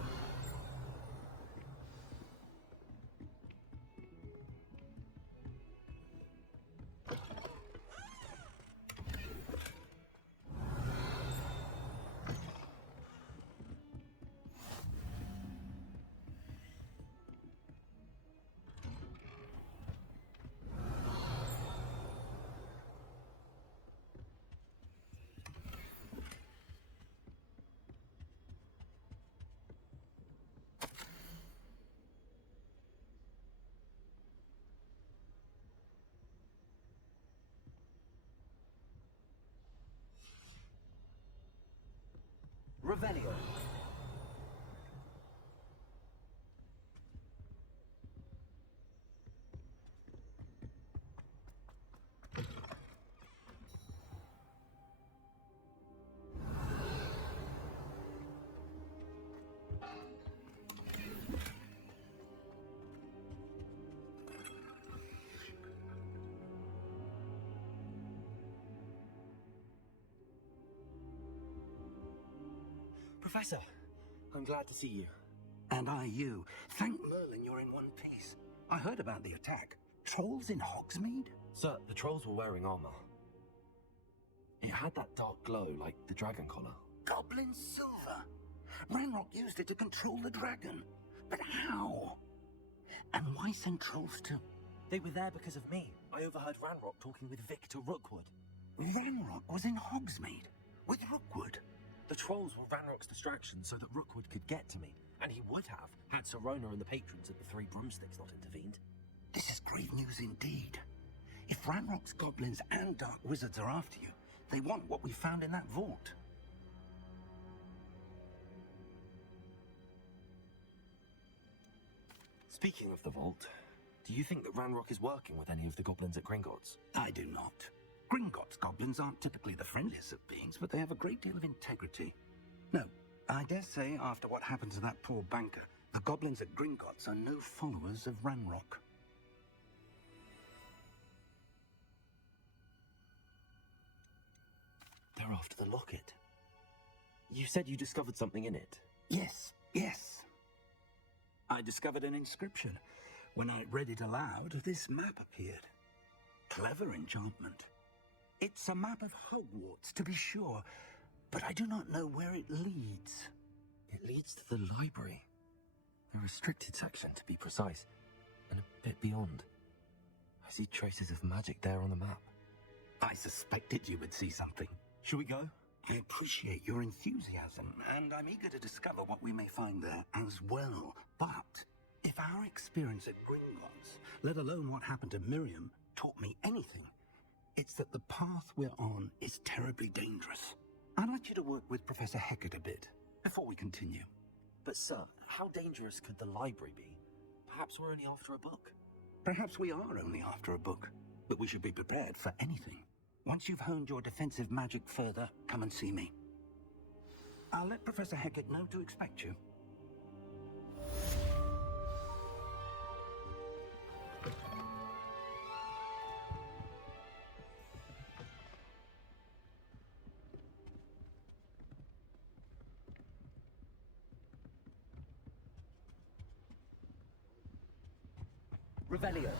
Revelio. Professor, I'm glad to see you. And I you. Thank Merlin you're in one piece. I heard about the attack. Trolls in Hogsmeade? Sir, the trolls were wearing armor. It had that dark glow, like the dragon collar. Goblin silver. Ranrok used it to control the dragon. But how? And why send trolls to... They were there because of me. I overheard Ranrok talking with Victor Rookwood. Ranrok was in Hogsmeade with Rookwood. The trolls were Ranrock's distraction so that Rookwood could get to me. And he would have, had Serona and the patrons at the Three Broomsticks not intervened. This is grave news indeed. If Ranrock's goblins and dark wizards are after you, they want what we found in that vault. Speaking of the vault, do you think that Ranrok is working with any of the goblins at Gringotts? I do not. Gringotts goblins aren't typically the friendliest of beings, but they have a great deal of integrity. No, I dare say after what happened to that poor banker, the goblins at Gringotts are no followers of Ranrok. They're after the locket. You said you discovered something in it. Yes. I discovered an inscription. When I read it aloud, this map appeared. Clever enchantment. It's a map of Hogwarts, to be sure, but I do not know where it leads. It leads to the library. The restricted section, to be precise, and a bit beyond. I see traces of magic there on the map. I suspected you would see something. Shall we go? I appreciate your enthusiasm, and I'm eager to discover what we may find there as well. But if our experience at Gringotts, let alone what happened to Miriam, taught me anything, it's that the path we're on is terribly dangerous. I'd like you to work with Professor Hecat a bit before we continue. But sir, how dangerous could the library be? Perhaps we're only after a book. Perhaps we are only after a book, but we should be prepared for anything. Once you've honed your defensive magic further, come and see me. I'll let Professor Hecat know to expect you. Revelio.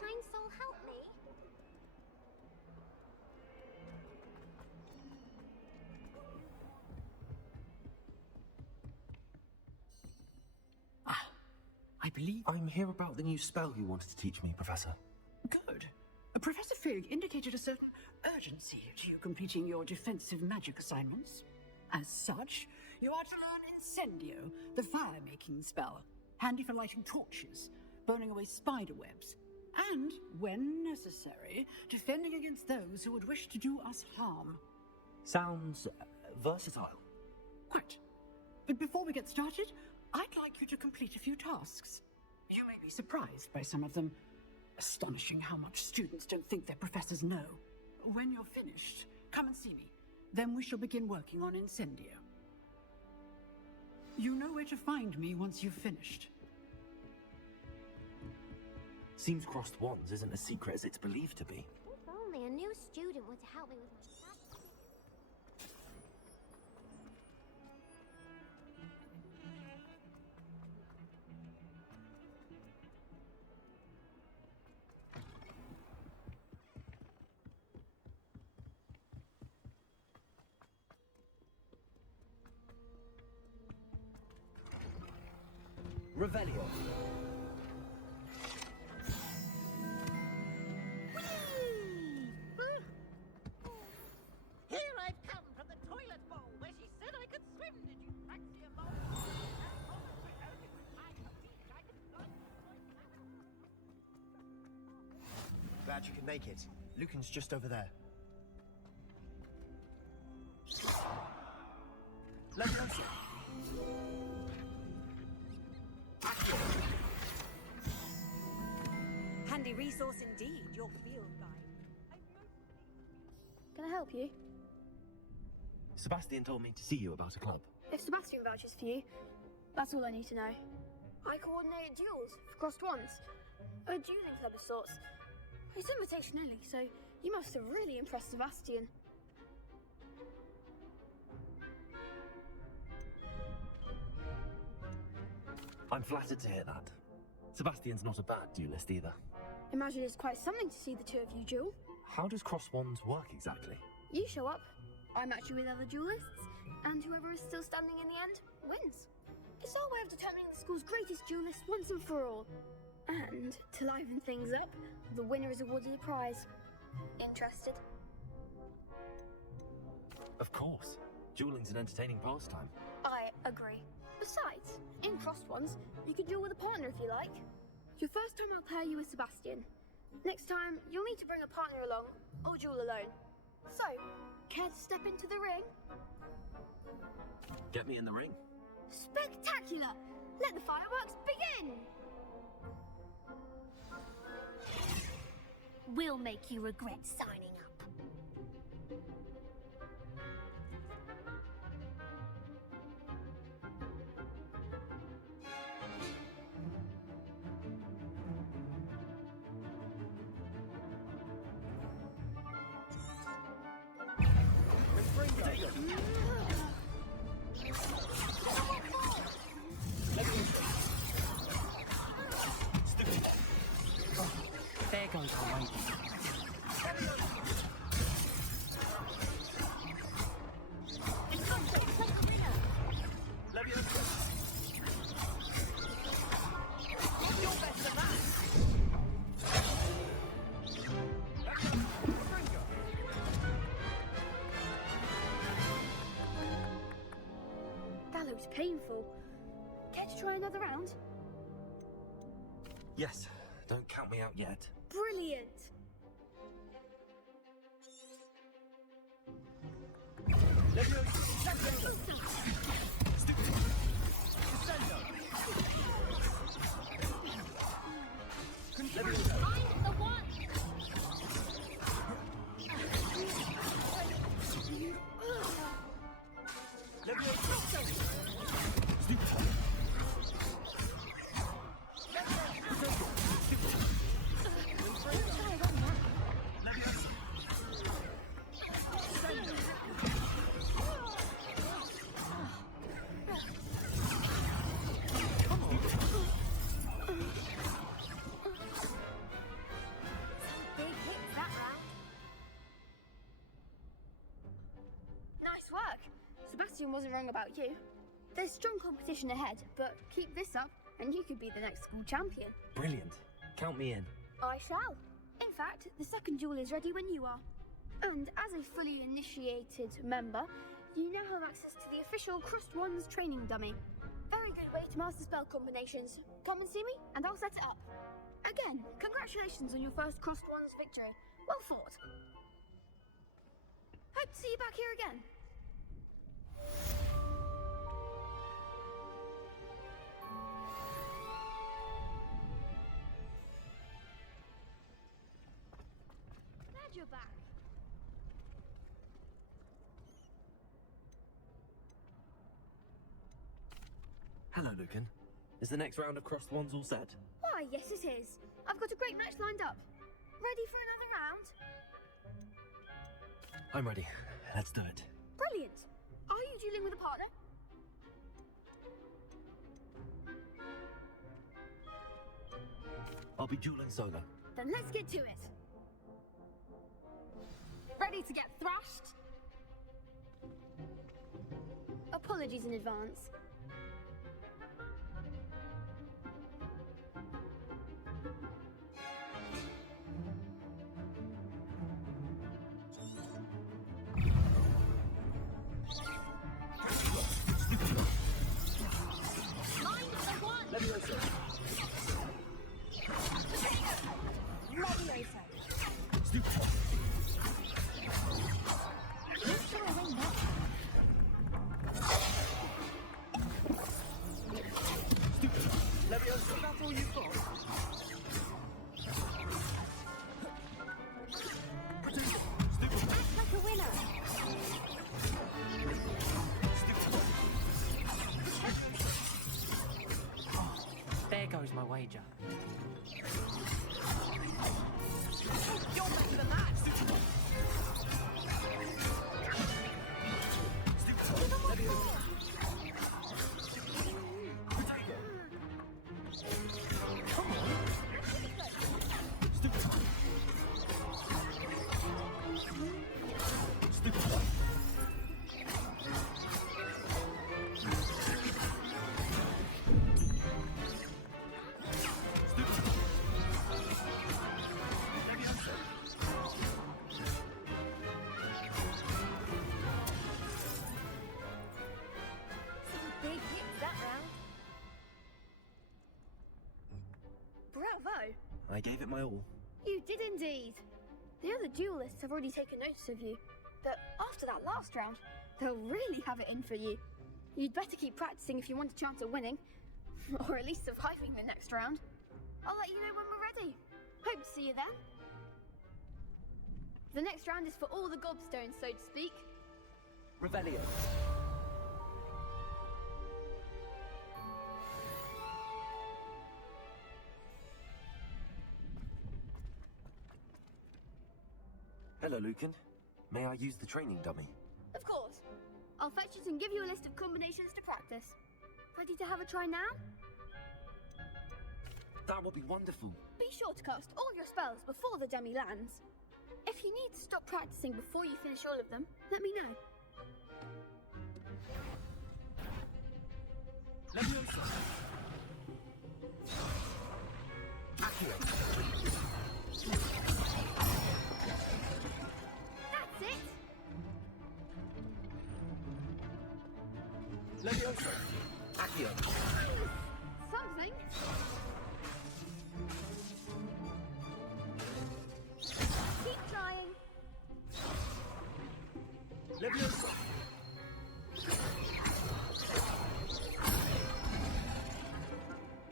Kind soul help me? I believe I'm here about the new spell you wanted to teach me, Professor. Good. Professor Fig indicated a certain urgency to you completing your defensive magic assignments. As such, you are to learn Incendio, the fire-making spell, handy for lighting torches, burning away spider webs, and, when necessary, defending against those who would wish to do us harm. Sounds versatile. Quite. But before we get started, I'd like you to complete a few tasks. You may be surprised by some of them. Astonishing how much students don't think their professors know. When you're finished, come and see me. Then we shall begin working on Incendio. You know where to find me once you've finished. Seems crossed wands isn't as secret as it's believed to be. If only a new student were to help me with my task. Revelio. Here I've come from the toilet bowl where she said I could swim. Did you fancy a moment? Glad you can make it. Lucan's just over there. Leviosa! Handy resource indeed, your field guide. Can I help you? Sebastian told me to see you about a club. If Sebastian vouches for you, that's all I need to know. I coordinate duels for crossed wands. A dueling club of sorts. It's invitation only, so you must have really impressed Sebastian. I'm flattered to hear that. Sebastian's not a bad duelist either. Imagine it's quite something to see the two of you duel. How does cross wands work exactly? You show up, I match you with other duelists, and whoever is still standing in the end wins. It's our way of determining the school's greatest duelist once and for all. And, to liven things up, the winner is awarded a prize. Interested? Of course. Dueling's an entertaining pastime. I agree. Besides, in crossed ones, you can duel with a partner if you like. Your first time I'll pair you with Sebastian. Next time, you'll need to bring a partner along, or duel alone. So, care to step into the ring? Get me in the ring. Spectacular! Let the fireworks begin! We'll make you regret signing up. There goes the lady. Leviosa! You're better than that! Confringo! That looks painful. Care to try another round? Yes. Don't count me out yet. Brilliant! I'm the one! Big hit that round. Nice work. Sebastian wasn't wrong about you. There's strong competition ahead, but keep this up and you could be the next school champion. Brilliant. Count me in. I shall. In fact, the second duel is ready when you are. And as a fully initiated member, you now have access to the official Crossed Wands training dummy. Very good way to master spell combinations. Come and see me, and I'll set it up. Again, congratulations on your first Crossed Wands victory. Well fought. Hope to see you back here again. Glad you're back. Hello, Lucan. Is the next round of crossed wands all set? Why, yes it is. I've got a great match lined up. Ready for another round? I'm ready. Let's do it. Brilliant. Are you dueling with a partner? I'll be dueling solo. Then let's get to it. Ready to get thrashed? Apologies in advance. Leviosa. Leviosa, that's all you've got? Act like a winner. There goes my wager. You're better than that! Come on. Some big hits that round. Bravo! I gave it my all. You did indeed. The other duelists have already taken notice of you, but after that last round, they'll really have it in for you. You'd better keep practicing if you want a chance of winning, or at least surviving the next round. I'll let you know when we're ready. Hope to see you then. The next round is for all the gobstones, so to speak. Revelio. Hello, Lucan. May I use the training dummy? Of course. I'll fetch it and give you a list of combinations to practice. Ready to have a try now? That would be wonderful. Be sure to cast all your spells before the dummy lands. If you need to stop practicing before you finish all of them, let me know. Leviosa. Accio. That's it! Leviosa. Accio. Something. Keep trying. Leviosa.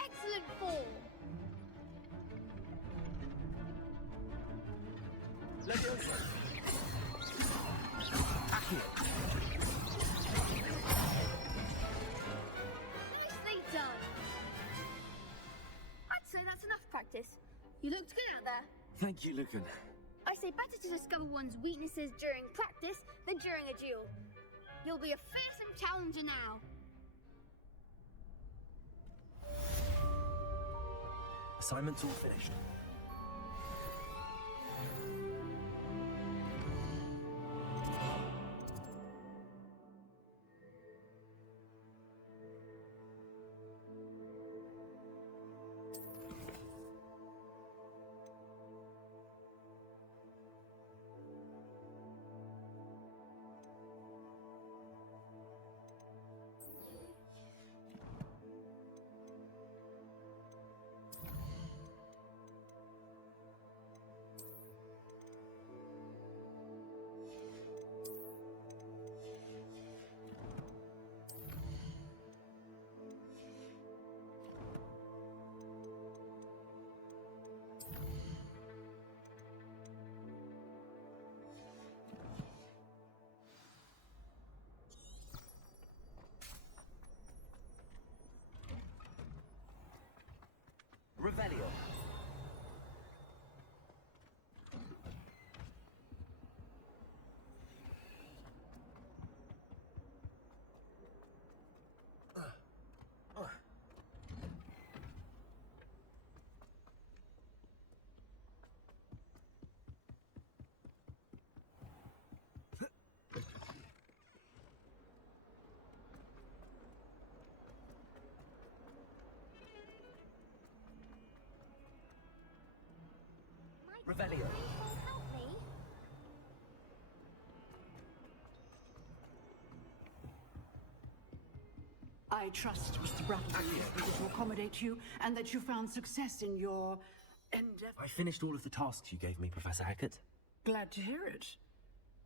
Excellent form. Leviosa. Accio. Nicely done. I'd say that's enough practice. You looked good out there. Thank you, Lucan. I say better to discover one's weaknesses during practice than during a duel. You'll be a fearsome challenger now. Assignment's all finished. Revelio. Revelio. Help me. I trust, Mr. Brattle, to accommodate you, and that you found success in your endeavor. I finished all of the tasks you gave me, Professor Hackett. Glad to hear it.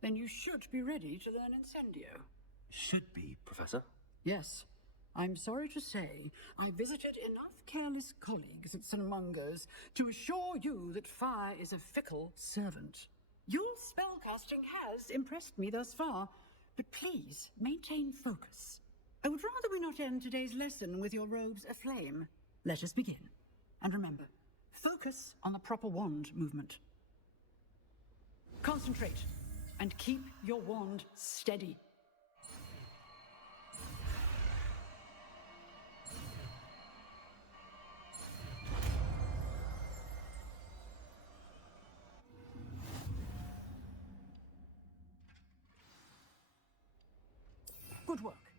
Then you should be ready to learn Incendio. Should be, Professor. Yes. I'm sorry to say, I visited enough careless colleagues at St. Mungo's to assure you that fire is a fickle servant. Your spellcasting has impressed me thus far, but please maintain focus. I would rather we not end today's lesson with your robes aflame. Let us begin. And remember, focus on the proper wand movement. Concentrate, and keep your wand steady. Good work.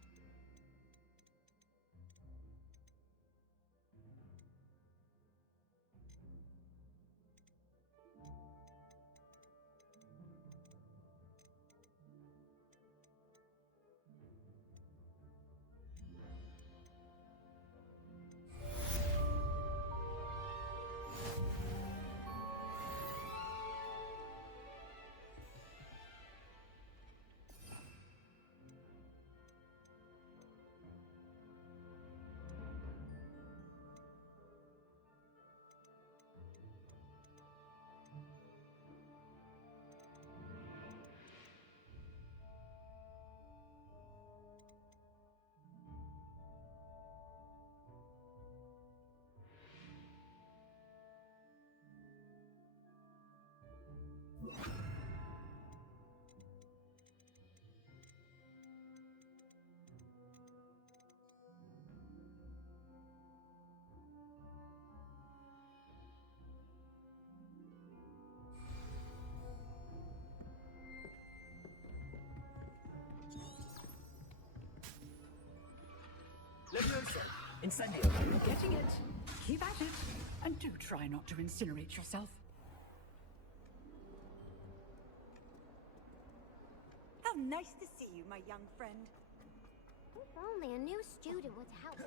Leviosa! Incendio! You're getting it. Keep at it. And do try not to incinerate yourself. How nice to see you, my young friend. If only a new student would help.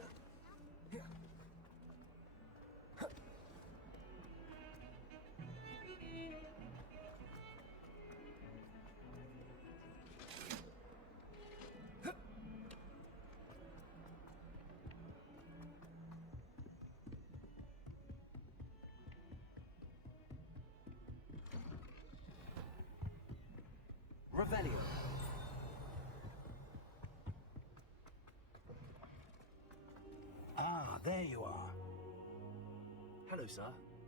Revelio. Ah, there you are. Hello, sir.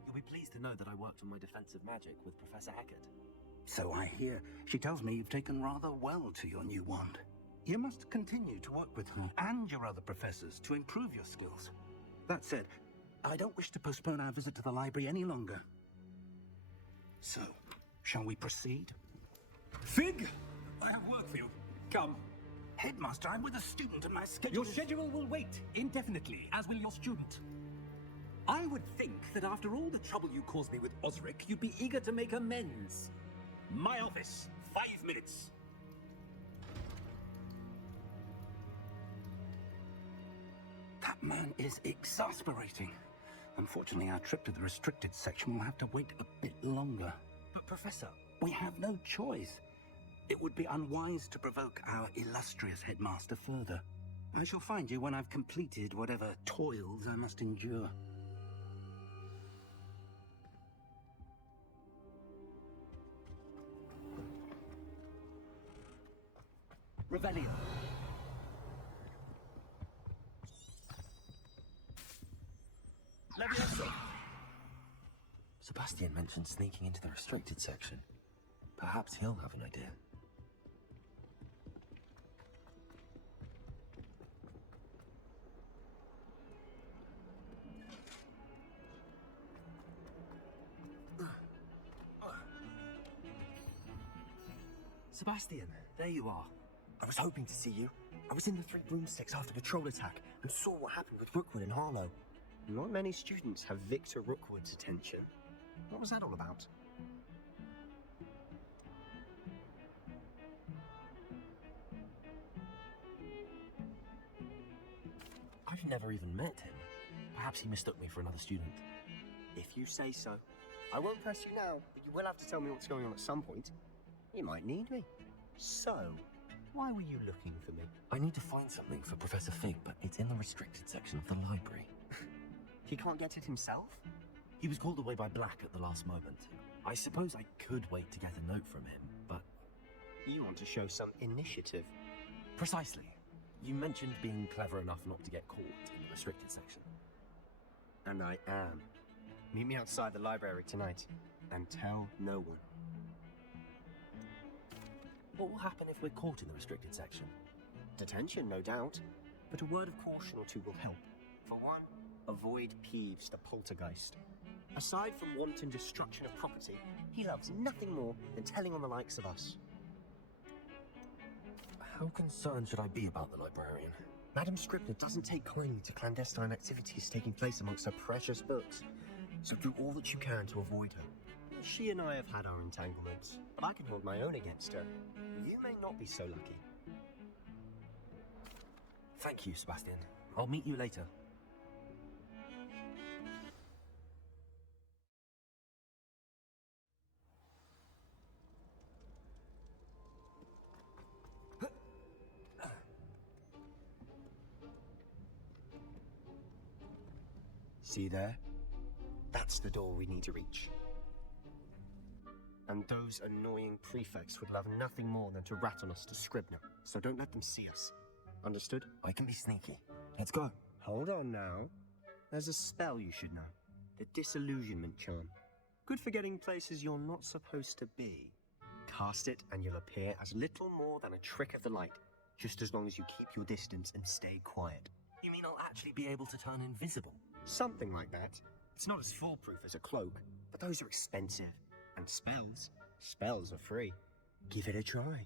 You'll be pleased to know that I worked on my defensive magic with Professor Eckert. So I hear. She tells me you've taken rather well to your new wand. You must continue to work with her and your other professors to improve your skills. That said, I don't wish to postpone our visit to the library any longer. So, shall we proceed? Fig! I have work for you. Come. Headmaster, I'm with a student and my schedule... Your schedule will wait indefinitely, as will your student. I would think that after all the trouble you caused me with Osric, you'd be eager to make amends. My office, 5 minutes. That man is exasperating. Unfortunately, our trip to the restricted section will have to wait a bit longer. But, Professor... We have no choice. It would be unwise to provoke our illustrious headmaster further. I shall find you when I've completed whatever toils I must endure. Revelio. Leviosa. Sebastian mentioned sneaking into the restricted section. Perhaps he'll have an idea. Sebastian, there you are. I was hoping to see you. I was in the Three Broomsticks after patrol attack and saw what happened with Rookwood and Harlow. Not many students have Victor Rookwood's attention. What was that all about? I've never even met him. Perhaps he mistook me for another student. If you say so. I won't press you now, but you will have to tell me what's going on at some point. You might need me. So, why were you looking for me? I need to find something for Professor Fig, but it's in the restricted section of the library. He can't get it himself? He was called away by Black at the last moment. I suppose I could wait to get a note from him, but... You want to show some initiative. Precisely. You mentioned being clever enough not to get caught in the restricted section. And I am. Meet me outside the library tonight, and tell no one. What will happen if we're caught in the restricted section? Detention, no doubt. But a word of caution or two will help. For one, avoid Peeves, the poltergeist. Aside from wanton destruction of property, he loves nothing more than telling on the likes of us. How concerned should I be about the librarian? Madam Scribner doesn't take kindly to clandestine activities taking place amongst her precious books, so do all that you can to avoid her. She and I have had our entanglements, but I can hold my own against her. You may not be so lucky. Thank you, Sebastian. I'll meet you later. See there? That's the door we need to reach. And those annoying prefects would love nothing more than to rat on us to Scribner, so don't let them see us. Understood? I can be sneaky. Let's go. Hold on now. There's a spell you should know. The Disillusionment Charm. Good for getting places you're not supposed to be. Cast it and you'll appear as little more than a trick of the light, just as long as you keep your distance and stay quiet. You mean I'll actually be able to turn invisible? Something like that. It's not as foolproof as a cloak, but those are expensive. And spells are free. Give it a try.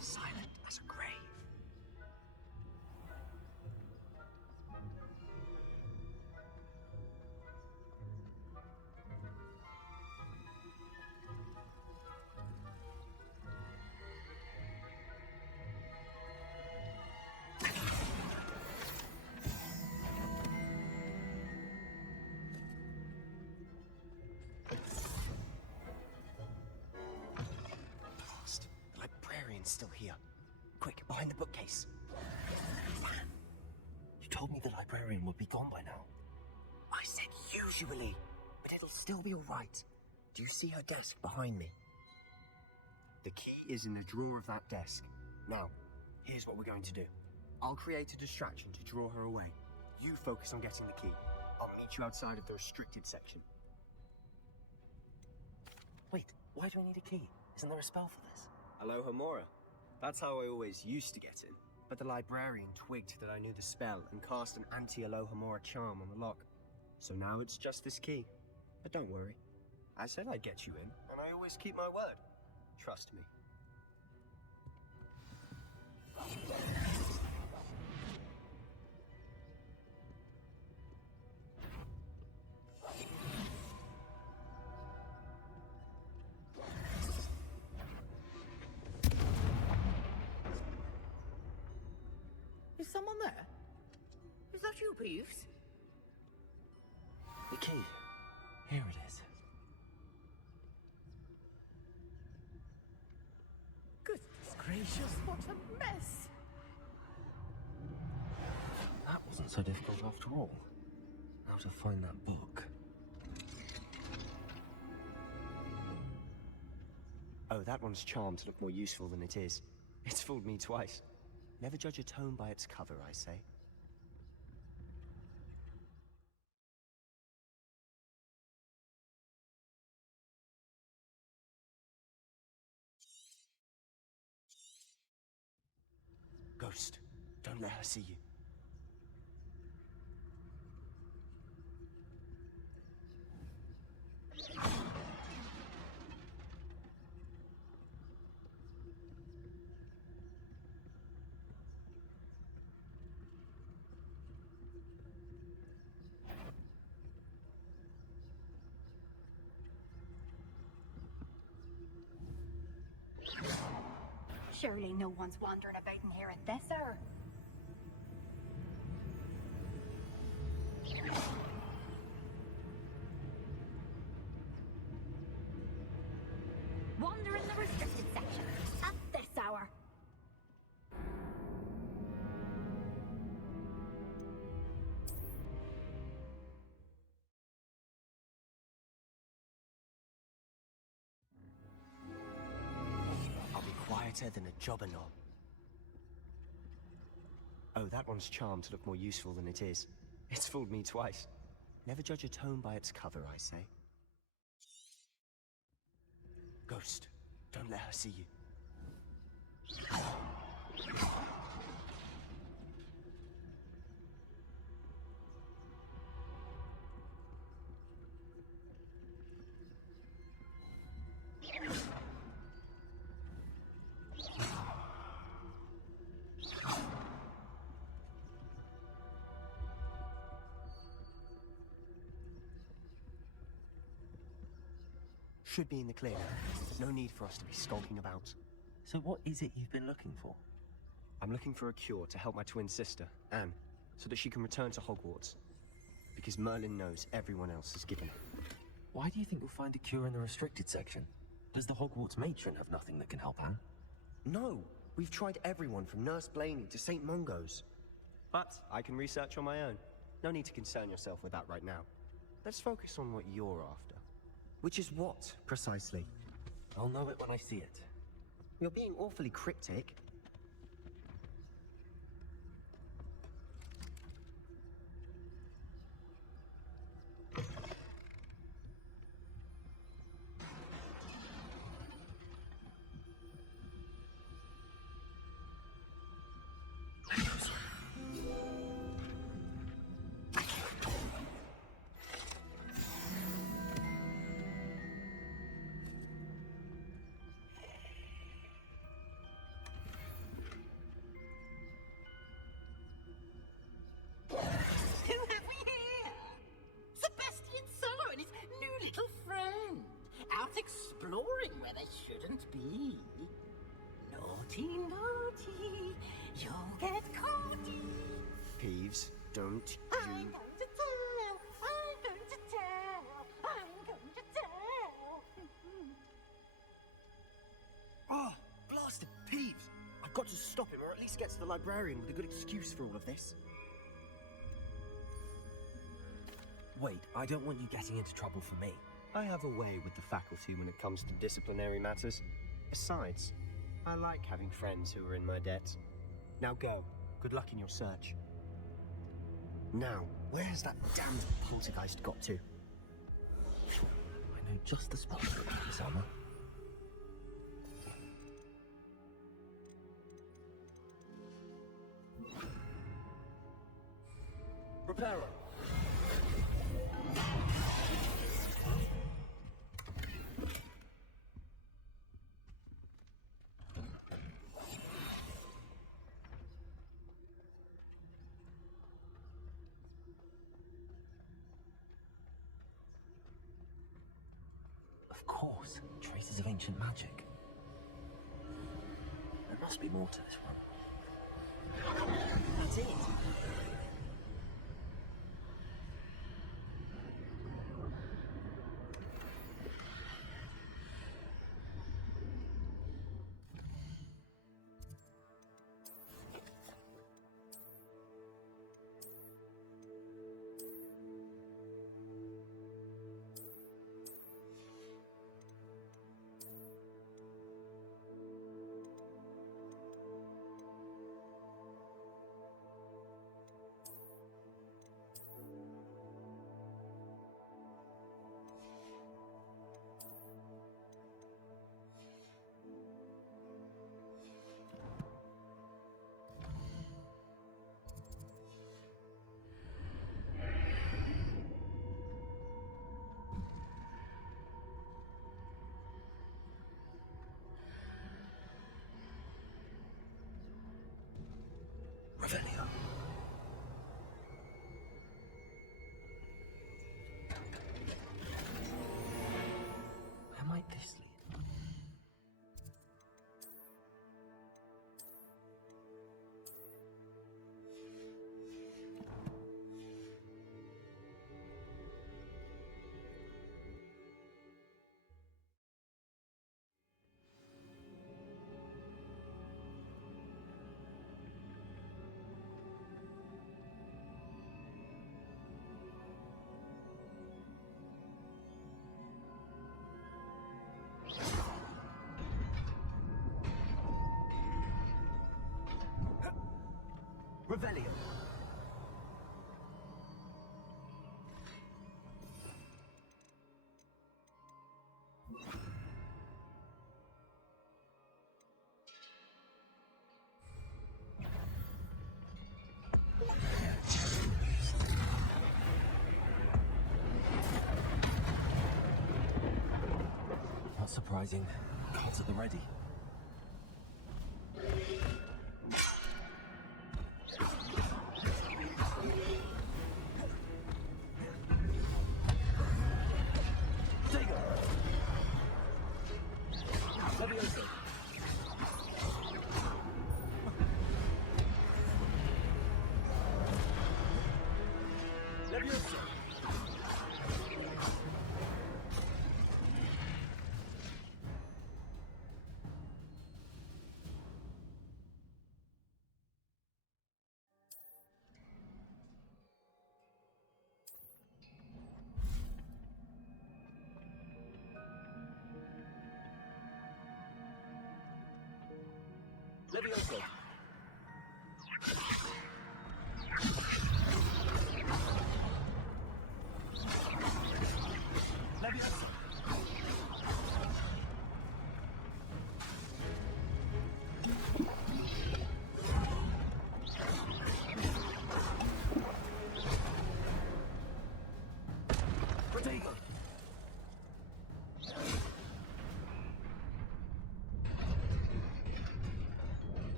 Silent as a grave. The librarian's still here. Quick, behind the bookcase. You told me the librarian would be gone by now. I said usually, but it'll still be all right. Do you see her desk behind me? The key is in the drawer of that desk. Now, here's what we're going to do. I'll create a distraction to draw her away. You focus on getting the key. I'll meet you outside of the restricted section. Wait, why do I need a key? Isn't there a spell for this? Alohomora. That's how I always used to get in. But the librarian twigged that I knew the spell and cast an anti-Alohomora charm on the lock. So now it's just this key. But don't worry. I said I'd get you in, and I always keep my word. Trust me. Is someone there? Is that you, Peeves? The key. Here it is. Goodness gracious, what a mess! That wasn't so difficult after all. How to find that book. Oh, that one's charmed to look more useful than it is. It's fooled me twice. Never judge a tome by its cover, I say. Ghost, don't let her see you. Surely no one's wandering about in here at this hour. Wander in the restricted better than a jobberknoll. Oh, that one's charmed to look more useful than it is. It's fooled me twice. Never judge a tome by its cover, I say. Ghost, don't let her see you. Should be in the clear. No need for us to be skulking about. So what is it you've been looking for? I'm looking for a cure to help my twin sister, Anne, so that she can return to Hogwarts. Because Merlin knows everyone else has given up. Why do you think you'll find a cure in the restricted section? Does the Hogwarts matron have nothing that can help Anne? No! We've tried everyone from Nurse Blaney to St. Mungo's. But I can research on my own. No need to concern yourself with that right now. Let's focus on what you're after. Which is what, precisely? I'll know it when I see it. You're being awfully cryptic. Exploring where they shouldn't be. Naughty, naughty, you'll get caughty. Peeves, don't I'm going to tell, I'm going to tell, I'm going to tell. Oh, blasted Peeves! I've got to stop him, or at least get to the librarian with a good excuse for all of this. Wait, I don't want you getting into trouble for me. I have a way with the faculty when it comes to disciplinary matters. Besides, I like having friends who are in my debt. Now go. Good luck in your search. Now, where has that damned poltergeist got to? I know just the spot for it, Isadora. Reparo! Of course, traces of ancient magic. There must be more to this one. That's it! Revelio. Not surprising. Cards at the ready. Leviosa. Leviosa. Leviosa. Leviosa. Protego.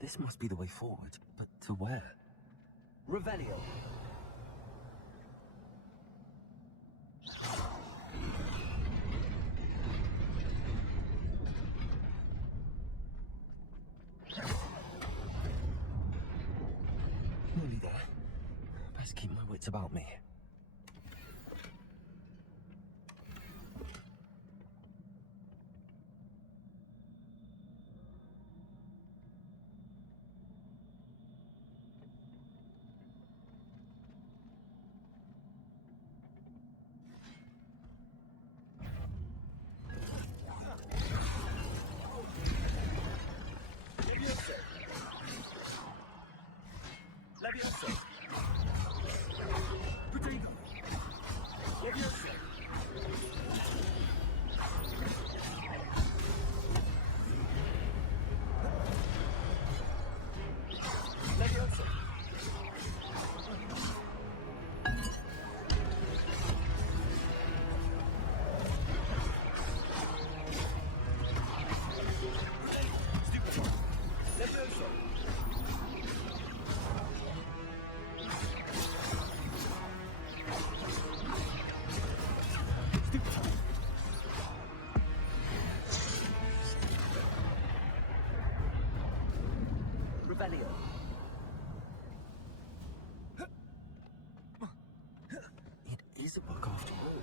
This must be the way forward, but to where? Revelio. Nearly there. Best keep my wits about me. Leviosa. Protego. Leviosa. Leviosa. Stupid. Leviosa. Revelio. It is a book after all.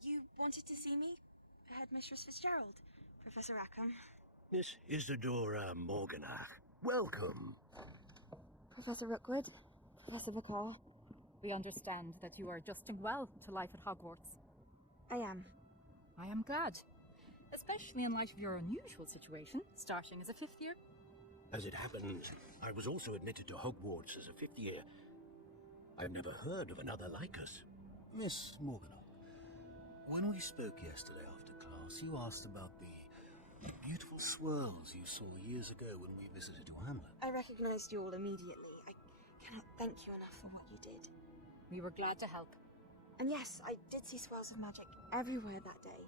You wanted to see me? Headmistress Fitzgerald, Professor Rackham. Miss Isidora Morganach, welcome. Professor Rookwood, Professor Bakar. We understand that you are adjusting well to life at Hogwarts. I am. I am glad. Especially in light of your unusual situation, starting as a 5th year. As it happens, I was also admitted to Hogwarts as a 5th year. I've never heard of another like us. Miss Morganach, when we spoke yesterday after class, you asked about the beautiful swirls you saw years ago when we visited your hamlet. I recognized you all immediately. I cannot thank you enough for what you did. We were glad to help. And yes, I did see swirls of magic everywhere that day.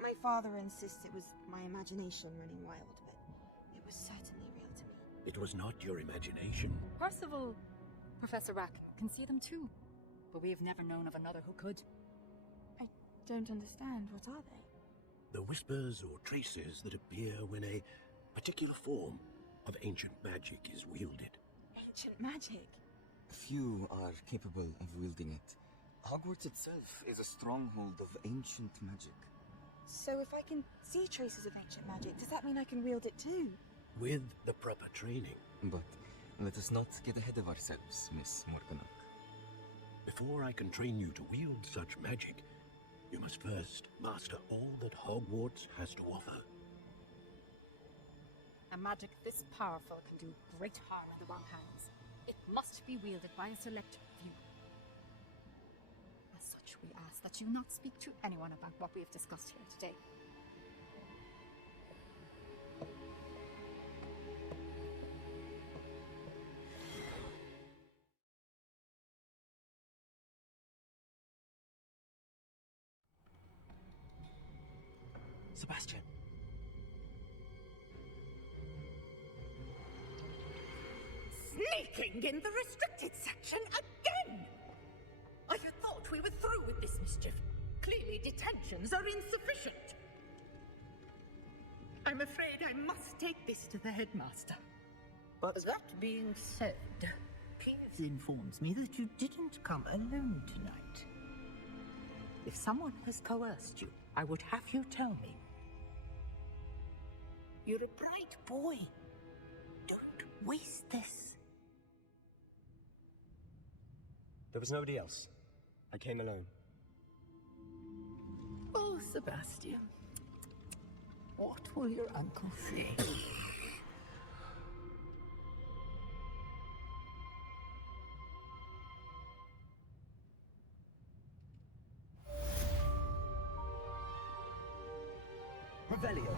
My father insists it was my imagination running wild, but it was certainly real to me. It was not your imagination. Percival, Professor Rackham, can see them too. But we have never known of another who could. I don't understand. What are they? The whispers or traces that appear when a particular form of ancient magic is wielded. Ancient magic? Few are capable of wielding it. Hogwarts itself is a stronghold of ancient magic. So if I can see traces of ancient magic, does that mean I can wield it too? With the proper training. But let us not get ahead of ourselves, Miss Morganach. Before I can train you to wield such magic, you must first master all that Hogwarts has to offer. A magic this powerful can do great harm in the wrong hands. It must be wielded by a select few. As such, we ask that you not speak to anyone about what we have discussed here today. Sebastian. Sneaking in the restricted section again! I had thought we were through with this mischief. Clearly detentions are insufficient. I'm afraid I must take this to the headmaster. But that being said, Peeves informs me that you didn't come alone tonight. If someone has coerced you, I would have you tell me. You're a bright boy. Don't waste this. There was nobody else. I came alone. Oh, Sebastian. What will your uncle say? Revelio.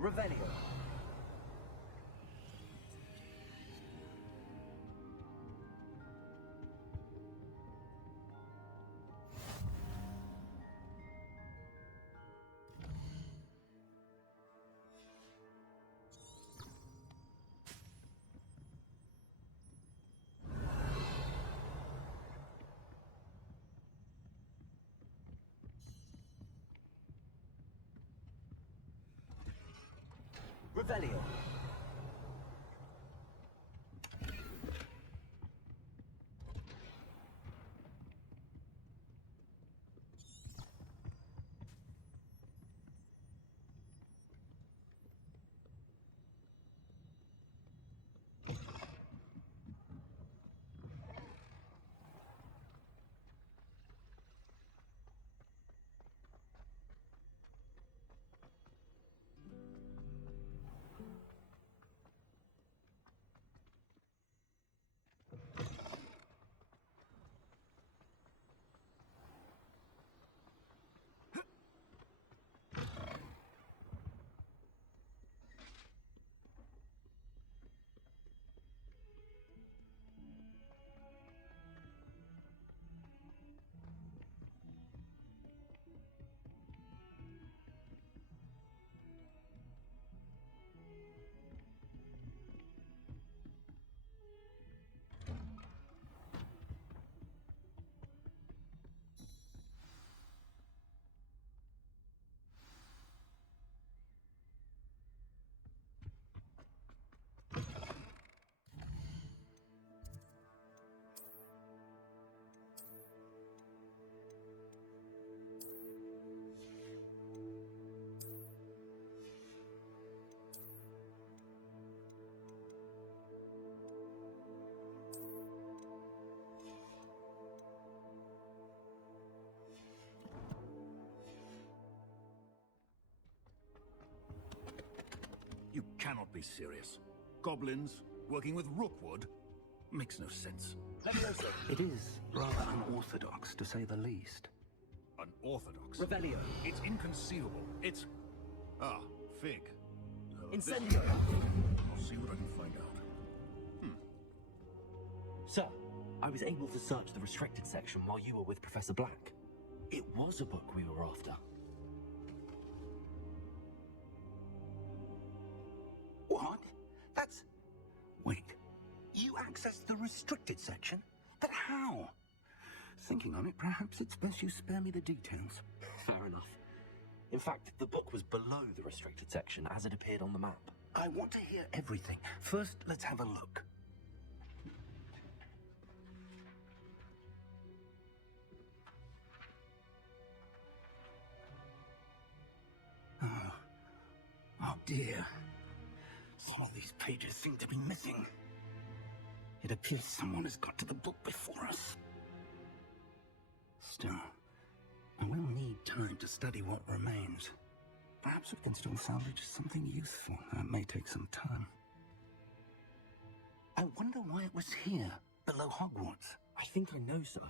Revelio. Revelio. You cannot be serious. Goblins working with Rookwood makes no sense. Leviosa. It is rather unorthodox, to say the least. Unorthodox? Revelio. It's inconceivable. It's... Ah, Fig. Incendio. I'll see what I can find out. Sir, I was able to search the restricted section while you were with Professor Black. It was a book we were after. What? That's... Wait. You accessed the restricted section? But how? Thinking on it, perhaps it's best you spare me the details. Fair enough. In fact, the book was below the restricted section as it appeared on the map. I want to hear everything. First, let's have a look. Oh dear. Some of these pages seem to be missing. It appears someone has got to the book before us. Still, I will need time to study what remains. Perhaps we can still salvage something useful. That may take some time. I wonder why it was here, below Hogwarts. I think I know, sir.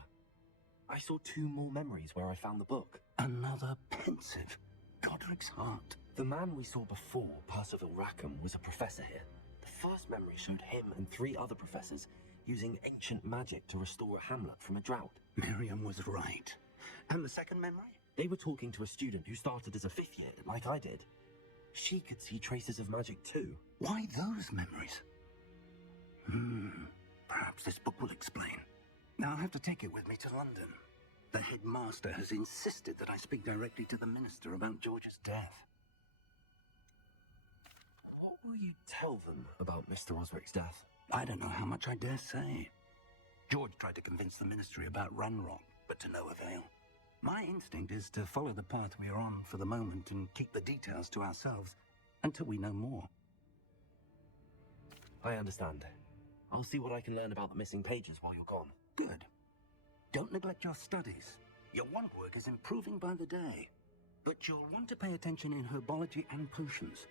I saw 2 more memories where I found the book. Another Pensieve. Godric's heart. The man we saw before, Percival Rackham, was a professor here. The first memory showed him and 3 other professors using ancient magic to restore a hamlet from a drought. Miriam was right. And the second memory? They were talking to a student who started as a 5th year, like I did. She could see traces of magic too. Why those memories? Perhaps this book will explain. Now I'll have to take it with me to London. The headmaster has insisted that I speak directly to the minister about George's death. What will you tell them about Mr. Osric's death? I don't know how much I dare say. George tried to convince the ministry about Ranrok, but to no avail. My instinct is to follow the path we are on for the moment and keep the details to ourselves until we know more. I understand. I'll see what I can learn about the missing pages while you're gone. Good. Don't neglect your studies. Your wand work is improving by the day. But you'll want to pay attention in herbology and potions.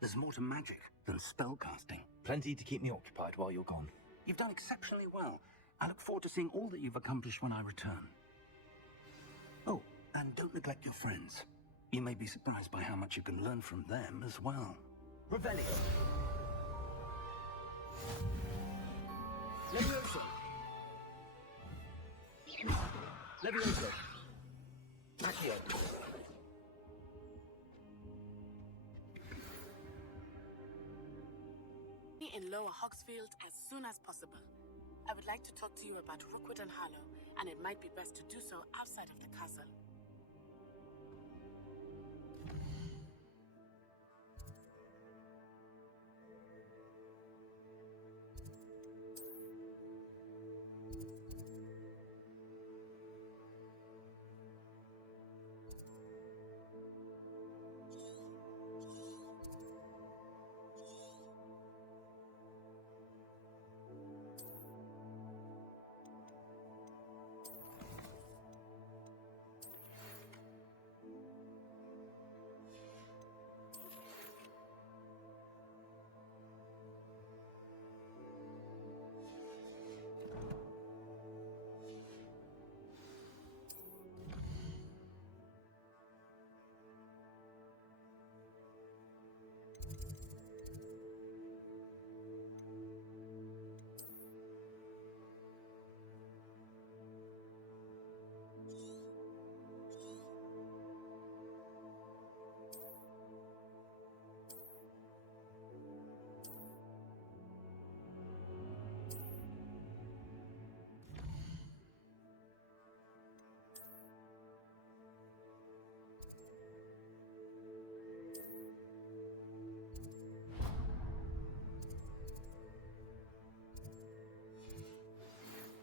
There's more to magic than spellcasting. Plenty to keep me occupied while you're gone. You've done exceptionally well. I look forward to seeing all that you've accomplished when I return. Oh, and don't neglect your friends. You may be surprised by how much you can learn from them as well. Revelio. Leviosa. Leviosa. Accio. In Lower Hogsfield as soon as possible. I would like to talk to you about Rookwood and Harlow, and it might be best to do so outside of the castle.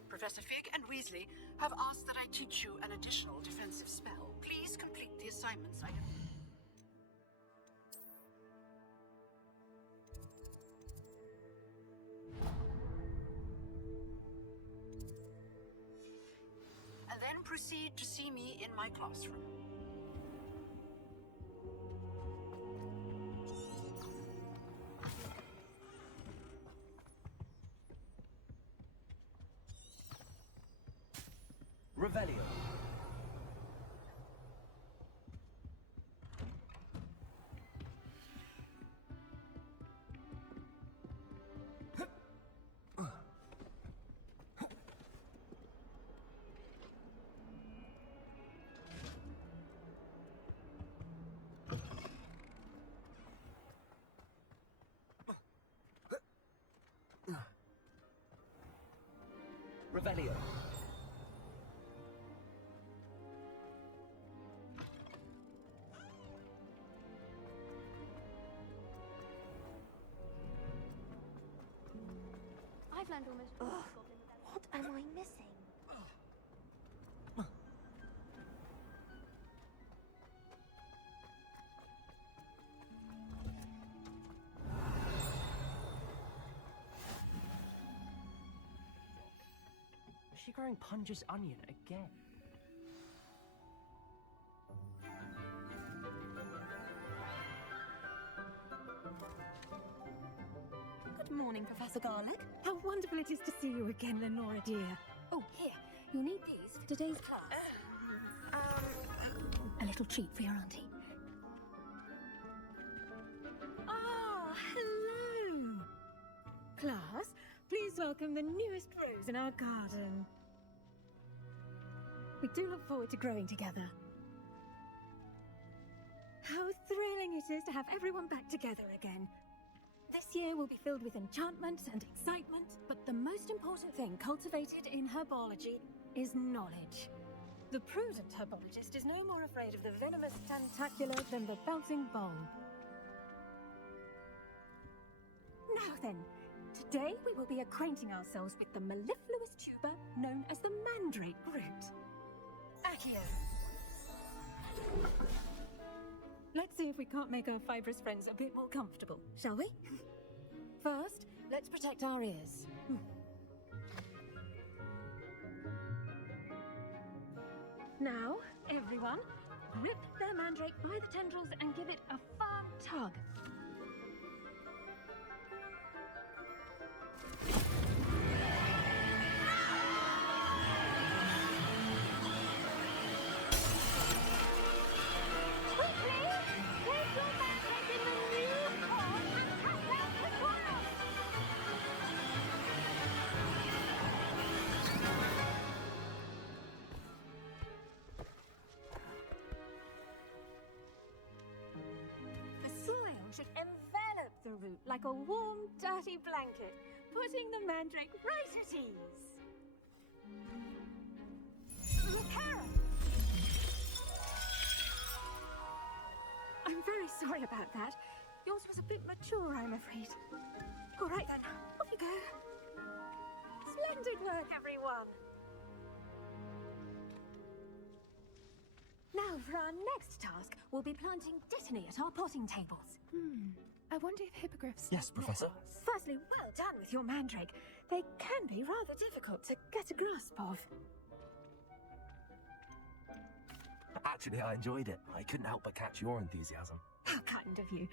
Professor Fig and Weasley have asked that I teach you an additional defensive spell. Please complete the assignments I have... And then proceed to see me in my classroom. Revelio. I've learned almost all of Goblin. What am I missing? Is she growing Punja's onion again? Good morning, Professor Garlick. How wonderful it is to see you again, Lenora dear. Oh, here, you'll need these for today's class. A little treat for your auntie. Ah, hello! Class, please welcome the newest rose in our garden. We do look forward to growing together. How thrilling it is to have everyone back together again. This year will be filled with enchantment and excitement, but the most important thing cultivated in herbology is knowledge. The prudent herbologist is no more afraid of the venomous tentacular than the bouncing bulb. Now then, today we will be acquainting ourselves with the mellifluous tuber known as the mandrake root. Accio. Let's see if we can't make our fibrous friends a bit more comfortable, shall we? First, let's protect our ears. Now, everyone, grip their mandrake by the tendrils and give it a firm tug. Should envelop the root like a warm, dirty blanket, putting the mandrake right at ease. Reparo! I'm very sorry about that. Yours was a bit mature, I'm afraid. All right then, off you go. Splendid work, everyone. Now, for our next task, we'll be planting Dittany at our potting tables. I wonder if hippogriffs... Yes, Professor. Firstly, well done with your mandrake. They can be rather difficult to get a grasp of. Actually, I enjoyed it. I couldn't help but catch your enthusiasm. How kind of you.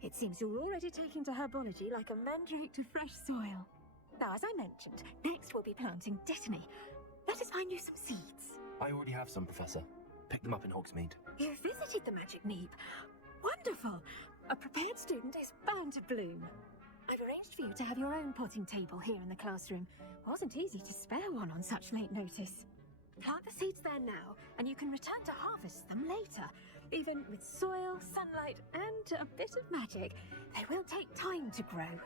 It seems you're already taking to herbology like a mandrake to fresh soil. Now, as I mentioned, next we'll be planting Dittany. Let us find you some seeds. I already have some, Professor. Picked them up in Hogsmeade. You visited the Magic Neep. Wonderful. A prepared student is bound to bloom. I've arranged for you to have your own potting table here in the classroom. Wasn't easy to spare one on such late notice. Plant the seeds there now, and you can return to harvest them later. Even with soil, sunlight, and a bit of magic, they will take time to grow.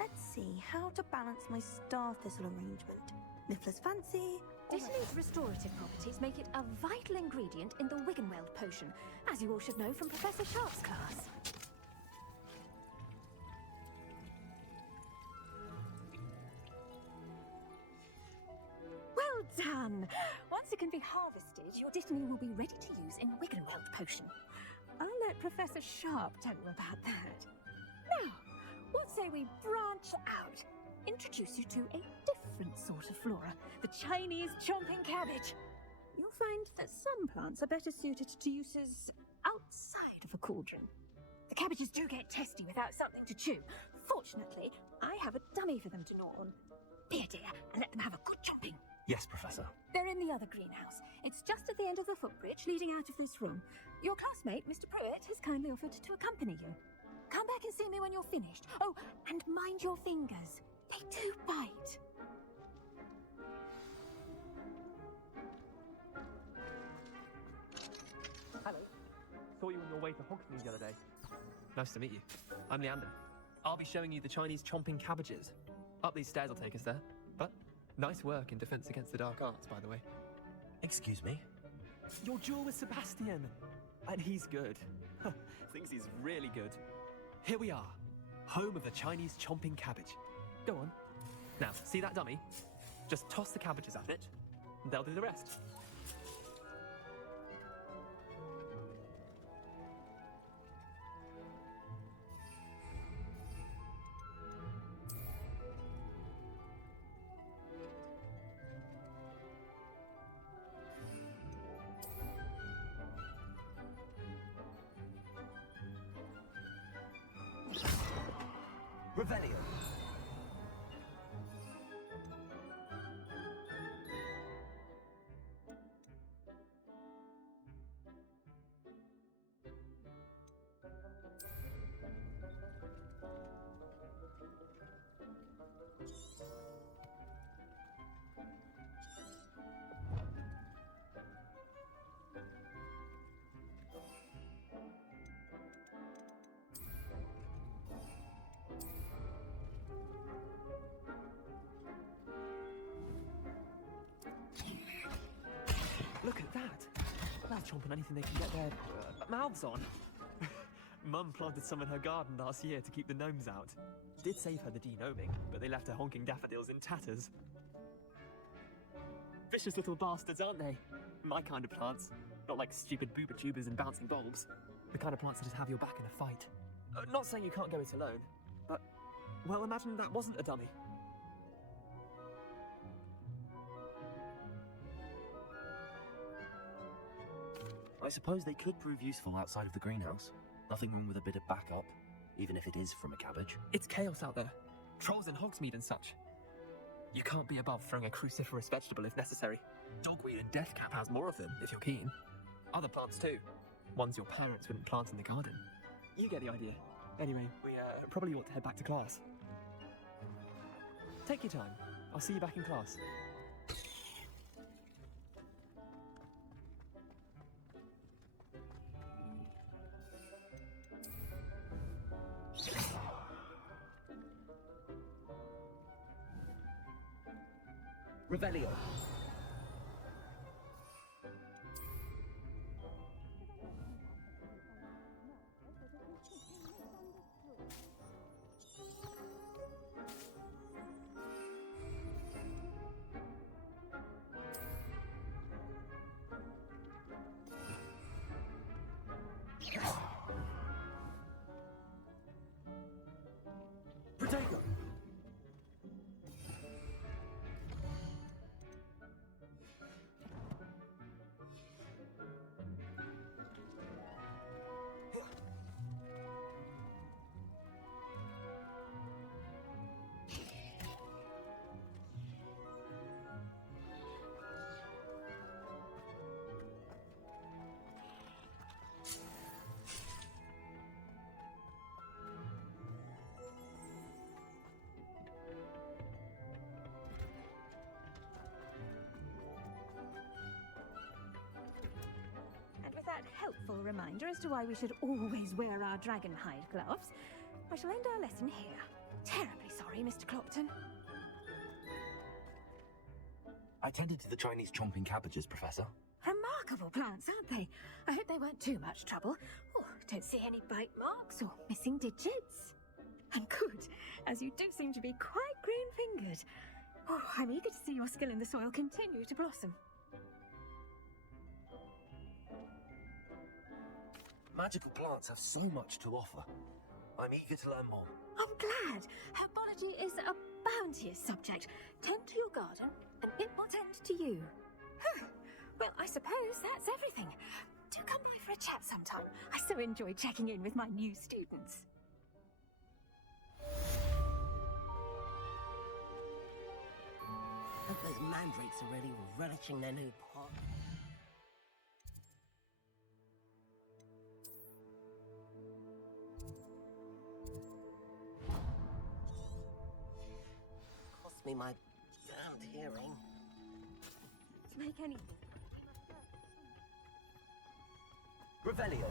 Let's see how to balance my star thistle arrangement. Niffler's fancy. Dittany's restorative properties make it a vital ingredient in the Wiggenweld potion, as you all should know from Professor Sharp's class. Well done! Once it can be harvested, your Dittany will be ready to use in Wiggenweld potion. I'll let Professor Sharp tell you about that. Now, what say we branch out? Introduce you to a different sort of flora, the Chinese chomping cabbage. You'll find that some plants are better suited to uses outside of a cauldron. The cabbages do get testy without something to chew. Fortunately, I have a dummy for them to gnaw on. Here, dear, and let them have a good chomping. Yes, Professor. They're in the other greenhouse. It's just at the end of the footbridge leading out of this room. Your classmate, Mr. Pruitt, has kindly offered to accompany you. Come back and see me when you're finished. Oh, and mind your fingers. They do bite. Hello. Saw you on your way to Hogsmeade the other day. Nice to meet you. I'm Leander. I'll be showing you the Chinese chomping cabbages. Up these stairs will take us there. But Nice work in Defense Against the Dark Arts, by the way. Excuse me? Your duel with Sebastian! And he's good. Thinks he's really good. Here we are, home of the Chinese chomping cabbage. Go on. Now, see that dummy? Just toss the cabbages at it, and they'll do the rest. Revelio. Look at that! They'll chomp on anything they can get their mouths on. Mum planted some in her garden last year to keep the gnomes out. Did save her the de-gnoming, but they left her honking daffodils in tatters. Vicious little bastards, aren't they? My kind of plants. Not like stupid booba tubers and bouncing bulbs. The kind of plants that just have your back in a fight. Not saying you can't go it alone, but... well, imagine that wasn't a dummy. I suppose they could prove useful outside of the greenhouse. Nothing wrong with a bit of backup, even if it is from a cabbage. It's chaos out there. Trolls in Hogsmeade and such. You can't be above throwing a cruciferous vegetable if necessary. Dogweed and deathcap has more of them, if you're keen. Other plants too. Ones your parents wouldn't plant in the garden. You get the idea. Anyway, we probably ought to head back to class. Take your time. I'll see you back in class. Revelio. Protego. And with that helpful reminder as to why we should always wear our dragonhide gloves, I shall end our lesson here. Terribly sorry, Mr. Clopton. I tended to the Chinese chomping cabbages, Professor. Remarkable plants, aren't they? I hope they weren't too much trouble. Oh, don't see any bite marks or missing digits. And good, as you do seem to be quite green-fingered. Oh, I'm eager to see your skill in the soil continue to blossom. Magical plants have so much to offer. I'm eager to learn more. I'm glad. Herbology is a bounteous subject. Tend to your garden, and it will tend to you. Huh. Well, I suppose that's everything. Do come by for a chat sometime. I so enjoy checking in with my new students. Hope those mandrakes are really relishing their new pot. Cost me my damned hearing. To make anything. Revelio.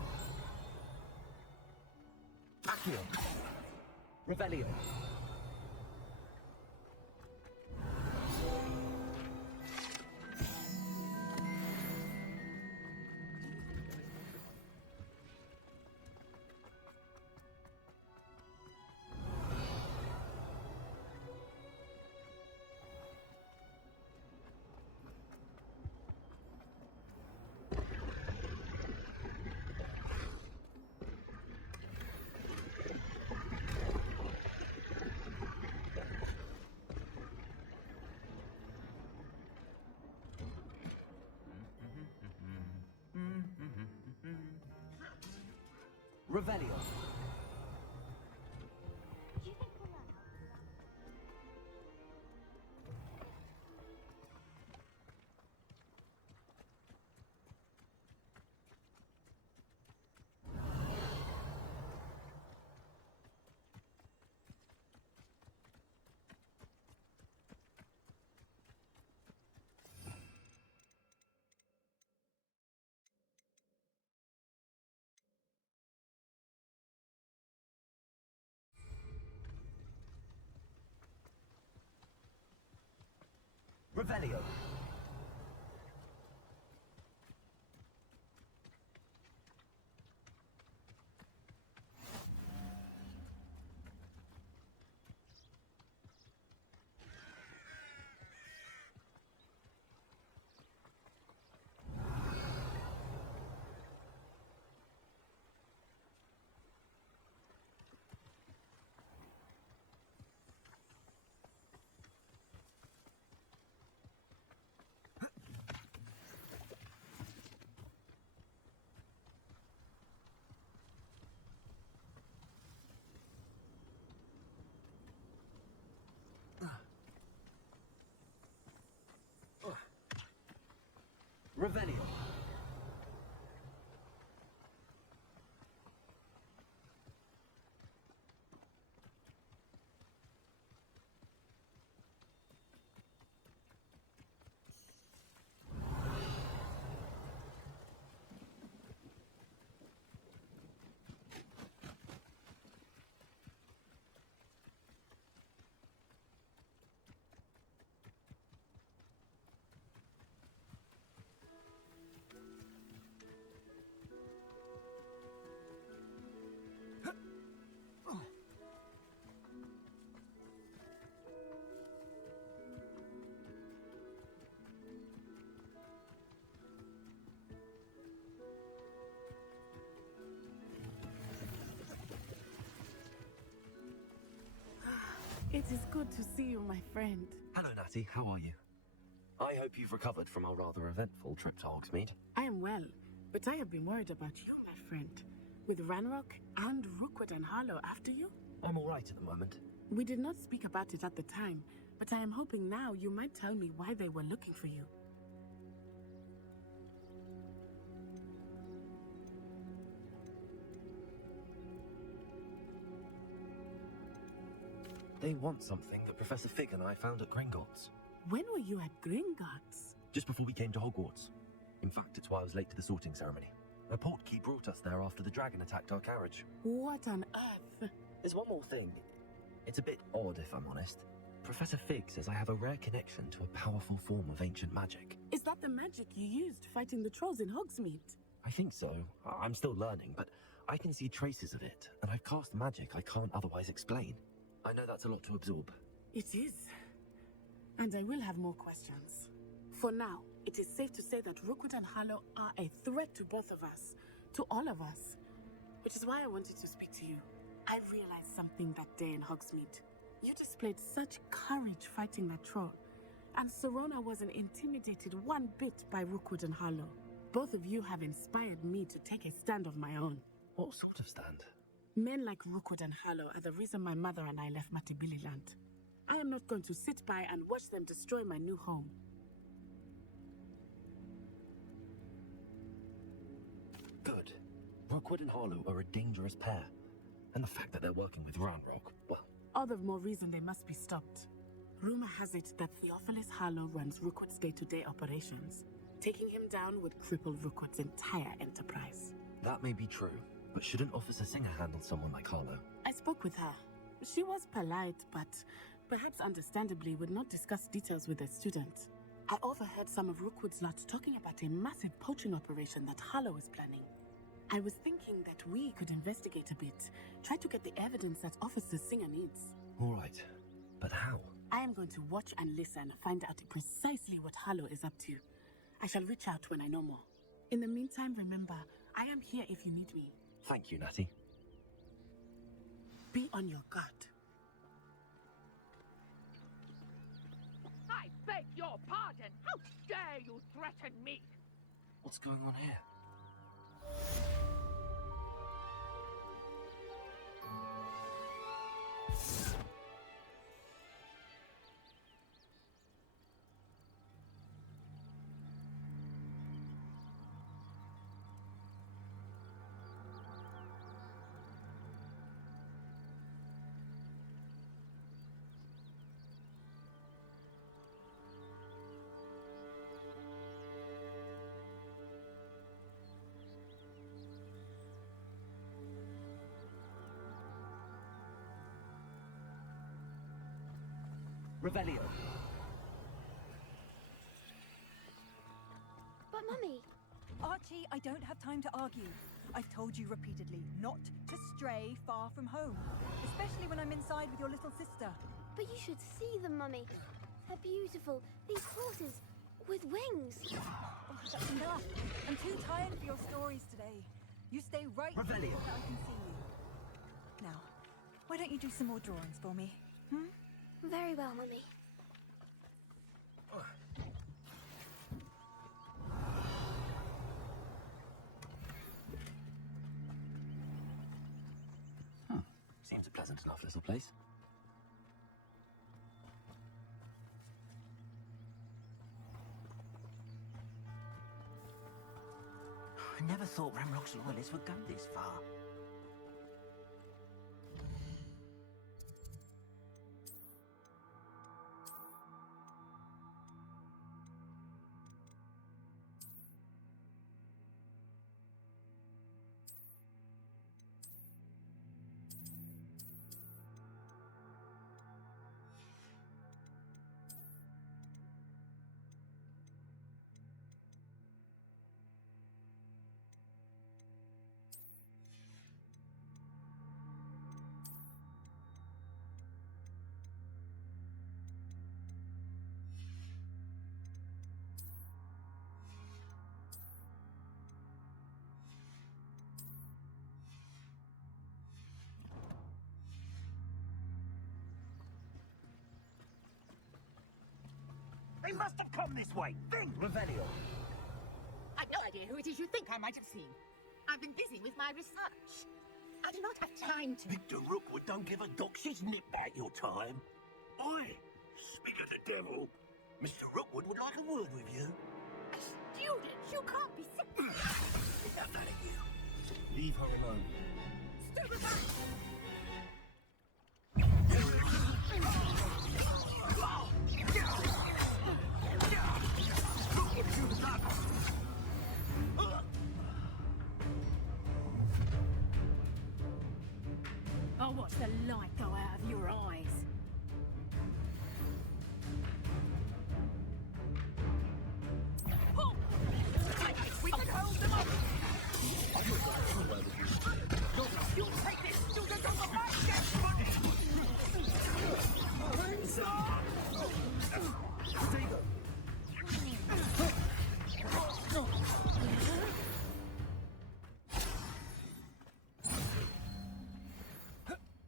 Accio. Revelio. Revelio. Revelio. Revelio. It is good to see you, my friend. Hello, Natty. How are you? I hope you've recovered from our rather eventful trip to Hogsmeade. I am well, but I have been worried about you, my friend. With Ranrok and Rookwood and Harlow after you? I'm all right at the moment. We did not speak about it at the time, but I am hoping now you might tell me why they were looking for you. They want something that Professor Fig and I found at Gringotts. When were you at Gringotts? Just before we came to Hogwarts. In fact, it's why I was late to the sorting ceremony. A portkey brought us there after the dragon attacked our carriage. What on earth? There's one more thing. It's a bit odd, if I'm honest. Professor Fig says I have a rare connection to a powerful form of ancient magic. Is that the magic you used fighting the trolls in Hogsmeade? I think so. I'm still learning, but I can see traces of it, and I've cast magic I can't otherwise explain. I know that's a lot to absorb. It is. And I will have more questions. For now, it is safe to say that Rookwood and Harlow are a threat to both of us. To all of us. Which is why I wanted to speak to you. I realized something that day in Hogsmeade. You displayed such courage fighting that troll. And Serona wasn't intimidated one bit by Rookwood and Harlow. Both of you have inspired me to take a stand of my own. What sort of stand? Men like Rookwood and Harlow are the reason my mother and I left Matibililand. I am not going to sit by and watch them destroy my new home. Good. Rookwood and Harlow are a dangerous pair. And the fact that they're working with Ranrok, well... All the more reason they must be stopped. Rumor has it that Theophilus Harlow runs Rookwood's day-to-day operations. Taking him down would cripple Rookwood's entire enterprise. That may be true. But shouldn't Officer Singer handle someone like Harlow? I spoke with her. She was polite, but perhaps understandably would not discuss details with a student. I overheard some of Rookwood's lot talking about a massive poaching operation that Harlow is planning. I was thinking that we could investigate a bit, try to get the evidence that Officer Singer needs. All right, but how? I am going to watch and listen, find out precisely what Harlow is up to. I shall reach out when I know more. In the meantime, remember, I am here if you need me. Thank you, Natty. Be on your guard. I beg your pardon! How dare you threaten me? What's going on here? Revelio. But Mummy... Archie, I don't have time to argue. I've told you repeatedly not to stray far from home, especially when I'm inside with your little sister. But you should see them, Mummy. They're beautiful. These horses with wings. Oh, that's enough. I'm too tired for your stories today. You stay right here Revelio. so I can see you. Now, why don't you do some more drawings for me? Very well, Mummy. Seems a pleasant enough little place. I never thought Ranrok's loyalists would go this far. They must have come this way. Think, Revelio. I've no idea who it is you think I might have seen. I've been busy with my research. I do not have time to... Victor Rookwood don't give a doxy's nip back your time. Oi, speak of the devil. Mr. Rookwood would like a word with you. A student? You can't be sick. Enough out of you. Leave her alone. Stupid man! I'll watch the light go out of your eyes. Oh! We can hold them up! You'll take this! You'll go back!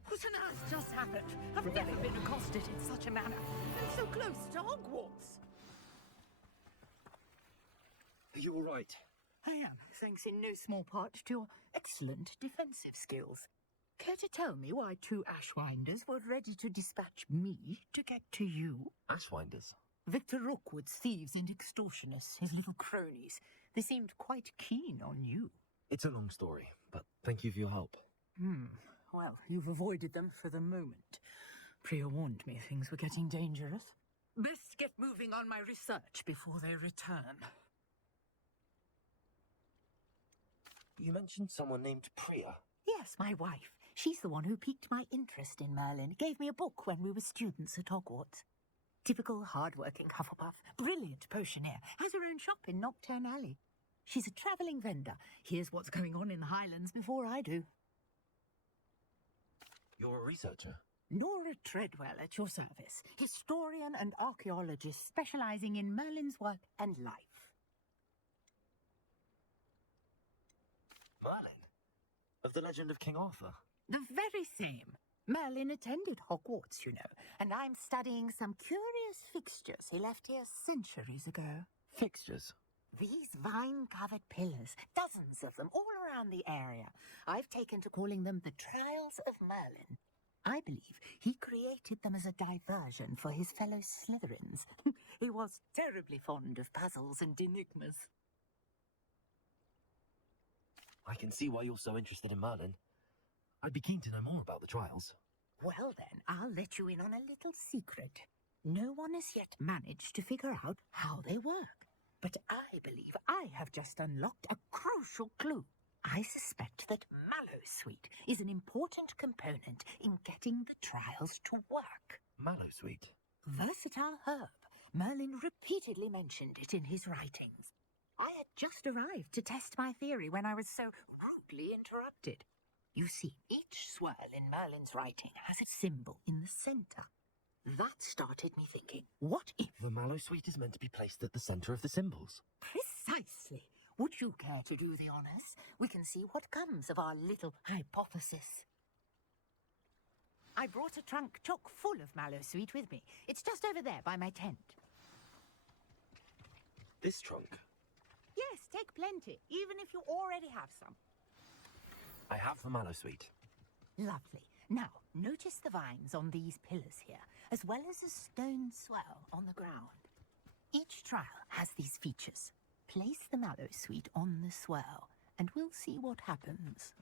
What on earth just happened? I've never been accosted in such a manner. And so close to Hogwarts. Are you all right? I am, thanks in no small part to your excellent defensive skills. Care to tell me why two Ashwinders were ready to dispatch me to get to you? Ashwinders? Victor Rookwood's thieves and extortionists, his little cronies. They seemed quite keen on you. It's a long story, but thank you for your help. Well, you've avoided them for the moment. Priya warned me things were getting dangerous. Best get moving on my research before they return. You mentioned someone named Priya. Yes, my wife. She's the one who piqued my interest in Merlin. Gave me a book when we were students at Hogwarts. Typical hard-working Hufflepuff. Brilliant potioneer. Has her own shop in Nocturne Alley. She's a travelling vendor. Hears what's going on in the Highlands before I do. You're a researcher? Nora Treadwell at your service. Historian and archaeologist specialising in Merlin's work and life. Merlin? Of the legend of King Arthur? The very same. Merlin attended Hogwarts, you know, and I'm studying some curious fixtures he left here centuries ago. Fixtures? These vine-covered pillars, dozens of them all around the area. I've taken to calling them the Trials of Merlin. I believe he created them as a diversion for his fellow Slytherins. He was terribly fond of puzzles and enigmas. I can see why you're so interested in Merlin. I'd be keen to know more about the trials. Well then, I'll let you in on a little secret. No one has yet managed to figure out how they work. But I believe I have just unlocked a crucial clue. I suspect that Mallowsweet is an important component in getting the trials to work. Mallowsweet? Versatile herb. Merlin repeatedly mentioned it in his writings. I had just arrived to test my theory when I was so rudely interrupted. You see, each swirl in Merlin's writing has a symbol in the centre. That started me thinking, what if... The mallow sweet is meant to be placed at the centre of the symbols. Precisely. Would you care to do the honours? We can see what comes of our little hypothesis. I brought a trunk chock full of mallow sweet with me. It's just over there by my tent. This trunk? Yes, take plenty, even if you already have some. I have the mallow sweet. Lovely. Now, notice the vines on these pillars here, as well as a stone swell on the ground. Each trial has these features. Place the mallow sweet on the swell, and we'll see what happens.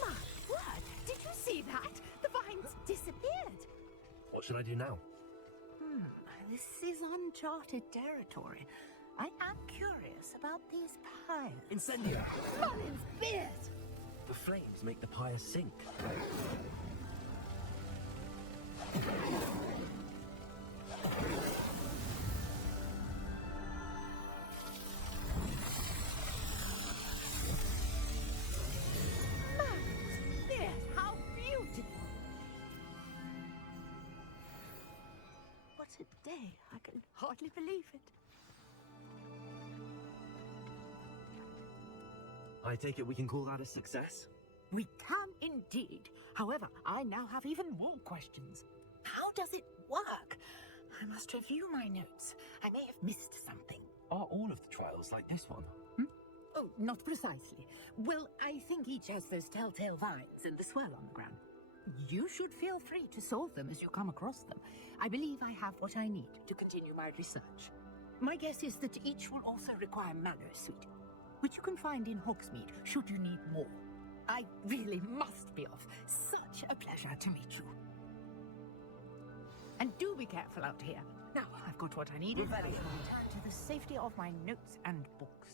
My word! Did you see that? The vines disappeared! What should I do now? This is uncharted territory. I am curious about these pyres. Incendio! Merlin's beard! The flames make the pyres sink. Merlin's beard! How beautiful! What a day! I can hardly believe it. I take it we can call that a success? We can indeed. However, I now have even more questions. How does it work? I must review my notes. I may have missed something. Are all of the trials like this one? Oh, not precisely. Well, I think each has those telltale vines and the swirl on the ground. You should feel free to solve them as you come across them. I believe I have what I need to continue my research. My guess is that each will also require mallow sweet, which you can find in Hogsmeade should you need more. I really must be off. Such a pleasure to meet you. And do be careful out here. Now, I've got what I need. I shall return to the safety of my notes and books.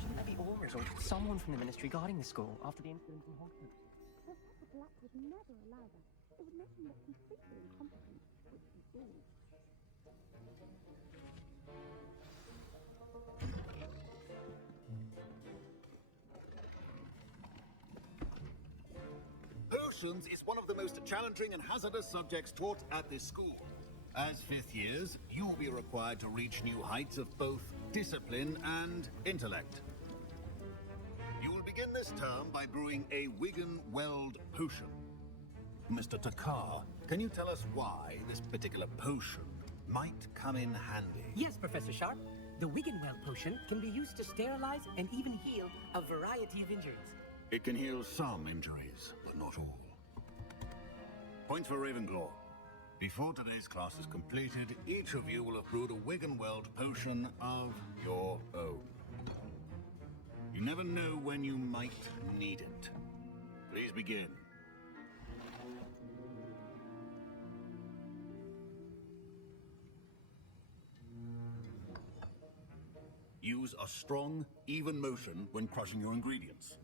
Shouldn't there be Aurors or someone from the ministry guarding the school after the incident in Hogwarts? Professor Black would never allow that. It would make him look completely incompetent, which he is. Potions is one of the most challenging and hazardous subjects taught at this school. As fifth years, you will be required to reach new heights of both discipline and intellect. You will begin this term by brewing a Wiggenweld potion. Mr. Takar, can you tell us why this particular potion might come in handy? Yes, Professor Sharp. The Wiggenweld potion can be used to sterilize and even heal a variety of injuries. It can heal some injuries, but not all. Points for Ravenclaw. Before today's class is completed, each of you will have brewed a Wiggenweld potion of your own. You never know when you might need it. Please begin. Use a strong, even motion when crushing your ingredients.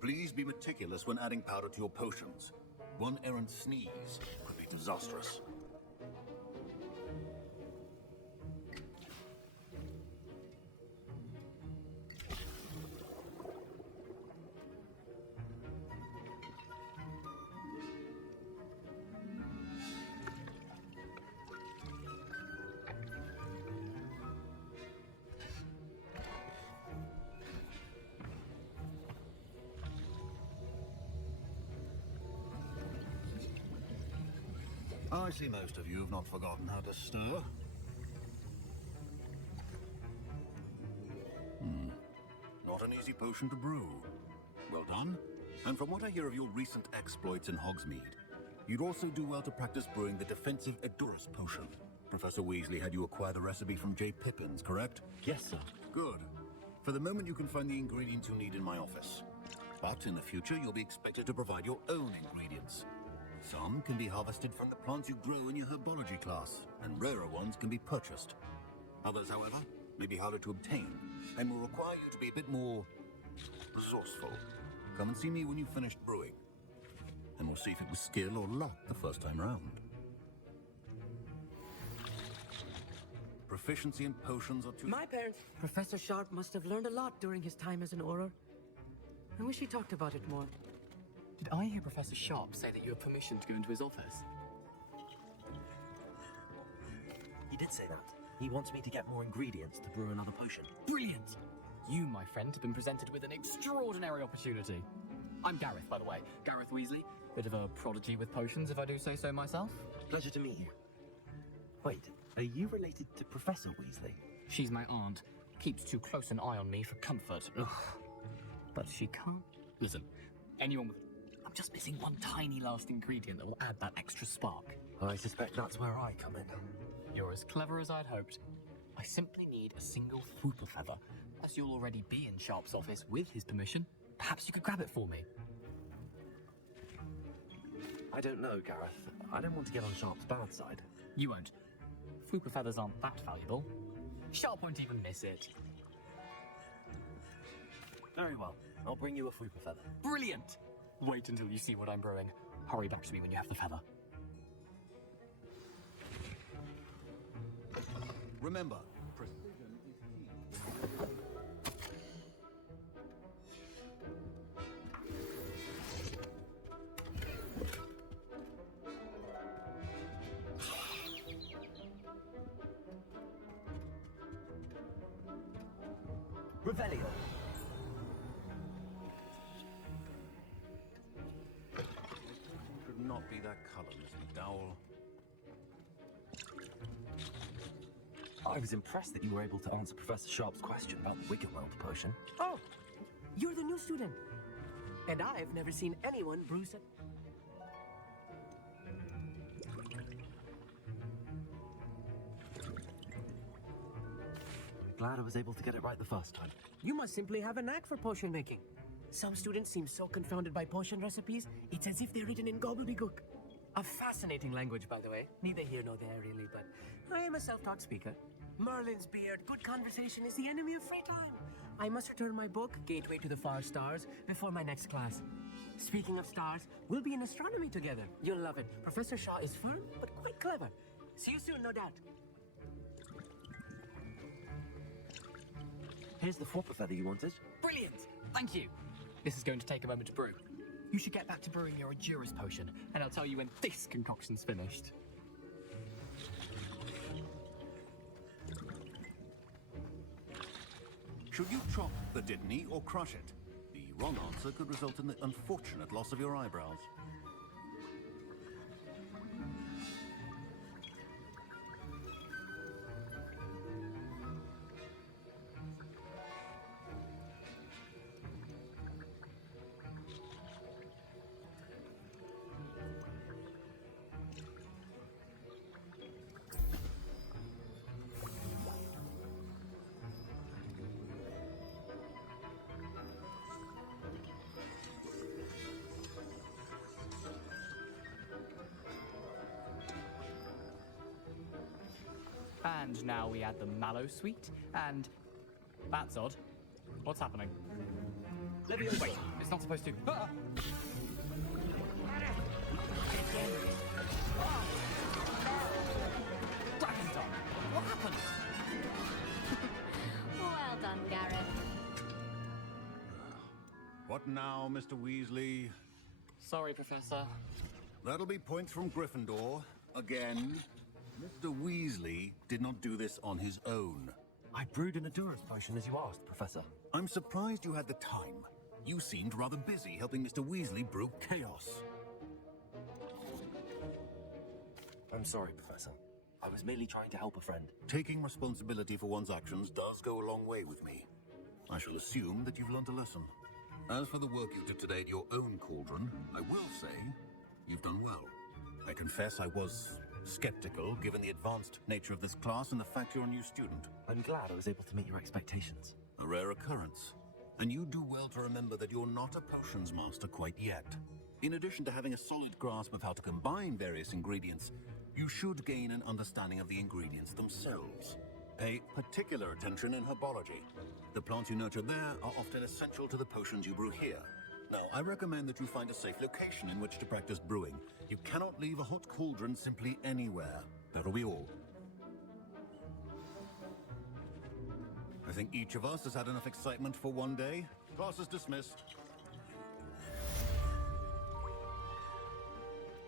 Please be meticulous when adding powder to your potions. One errant sneeze could be disastrous. I see most of you have not forgotten how to stir. Not an easy potion to brew. Well done. And from what I hear of your recent exploits in Hogsmeade, you'd also do well to practice brewing the defensive Edurus potion. Professor Weasley had you acquire the recipe from J. Pippins, correct? Yes, sir. Good. For the moment, you can find the ingredients you need in my office. But in the future, you'll be expected to provide your own ingredients. Some can be harvested from the plants you grow in your Herbology class, and rarer ones can be purchased. Others, however, may be harder to obtain, and will require you to be a bit more resourceful. Come and see me when you've finished brewing, and we'll see if it was skill or luck the first time round. Proficiency in potions are too... My parents... Professor Sharp must have learned a lot during his time as an Auror. I wish he talked about it more. Did I hear Professor Sharp say that you have permission to go into his office? He did say that. He wants me to get more ingredients to brew another potion. Brilliant! You, my friend, have been presented with an extraordinary opportunity. I'm Gareth, by the way. Gareth Weasley. Bit of a prodigy with potions, if I do say so myself. Pleasure to meet you. Wait, are you related to Professor Weasley? She's my aunt. Keeps too close an eye on me for comfort. Ugh. But she can't... Listen, anyone with... I'm just missing one tiny last ingredient that will add that extra spark. I suspect that's where I come in. You're as clever as I'd hoped. I simply need a single Fwooper feather. As you'll already be in Sharp's office with his permission, perhaps you could grab it for me. I don't know, Gareth. I don't want to get on Sharp's bad side. You won't. Fwooper feathers aren't that valuable. Sharp won't even miss it. Very well. I'll bring you a Fwooper feather. Brilliant! Wait until you see what I'm brewing. Hurry back to me when you have the feather. Remember, precision is key. Revelio. Should not be that color, Miss McDowell. I was impressed that you were able to answer Professor Sharp's question about the Wiggenweld potion. Oh, you're the new student. And I've never seen anyone brew such... Glad I was able to get it right the first time. You must simply have a knack for potion making. Some students seem so confounded by potion recipes, it's as if they're written in gobbledygook. A fascinating language, by the way. Neither here nor there, really, but I am a self-taught speaker. Merlin's beard, good conversation is the enemy of free time. I must return my book, Gateway to the Far Stars, before my next class. Speaking of stars, we'll be in astronomy together. You'll love it. Professor Shaw is firm, but quite clever. See you soon, no doubt. Here's the Fwooper feather you wanted. Brilliant! Thank you! This is going to take a moment to brew. You should get back to brewing your Edurus potion, and I'll tell you when this concoction's finished. Should you chop the didn't or crush it? The wrong answer could result in the unfortunate loss of your eyebrows. And now we add the mallow sweet, and... That's odd. What's happening? Leviosa. Wait, it's not supposed to... Ah! Dragon tongue! What happened? Well done, Gareth. What now, Mr. Weasley? Sorry, Professor. That'll be points from Gryffindor. Again. Mr. Weasley did not do this on his own. I brewed an endurance potion as you asked, Professor. I'm surprised you had the time. You seemed rather busy helping Mr. Weasley brew chaos. I'm sorry, Professor. I was merely trying to help a friend. Taking responsibility for one's actions does go a long way with me. I shall assume that you've learned a lesson. As for the work you did today at your own cauldron, I will say you've done well. I confess I was skeptical, given the advanced nature of this class and the fact you're a new student. I'm glad I was able to meet your expectations. A rare occurrence. And you do well to remember that you're not a potions master quite yet. In addition to having a solid grasp of how to combine various ingredients, you should gain an understanding of the ingredients themselves. Pay particular attention in herbology. The plants you nurture there are often essential to the potions you brew here. Now, I recommend that you find a safe location in which to practice brewing. You cannot leave a hot cauldron simply anywhere. That'll be all. I think each of us has had enough excitement for one day. Class is dismissed.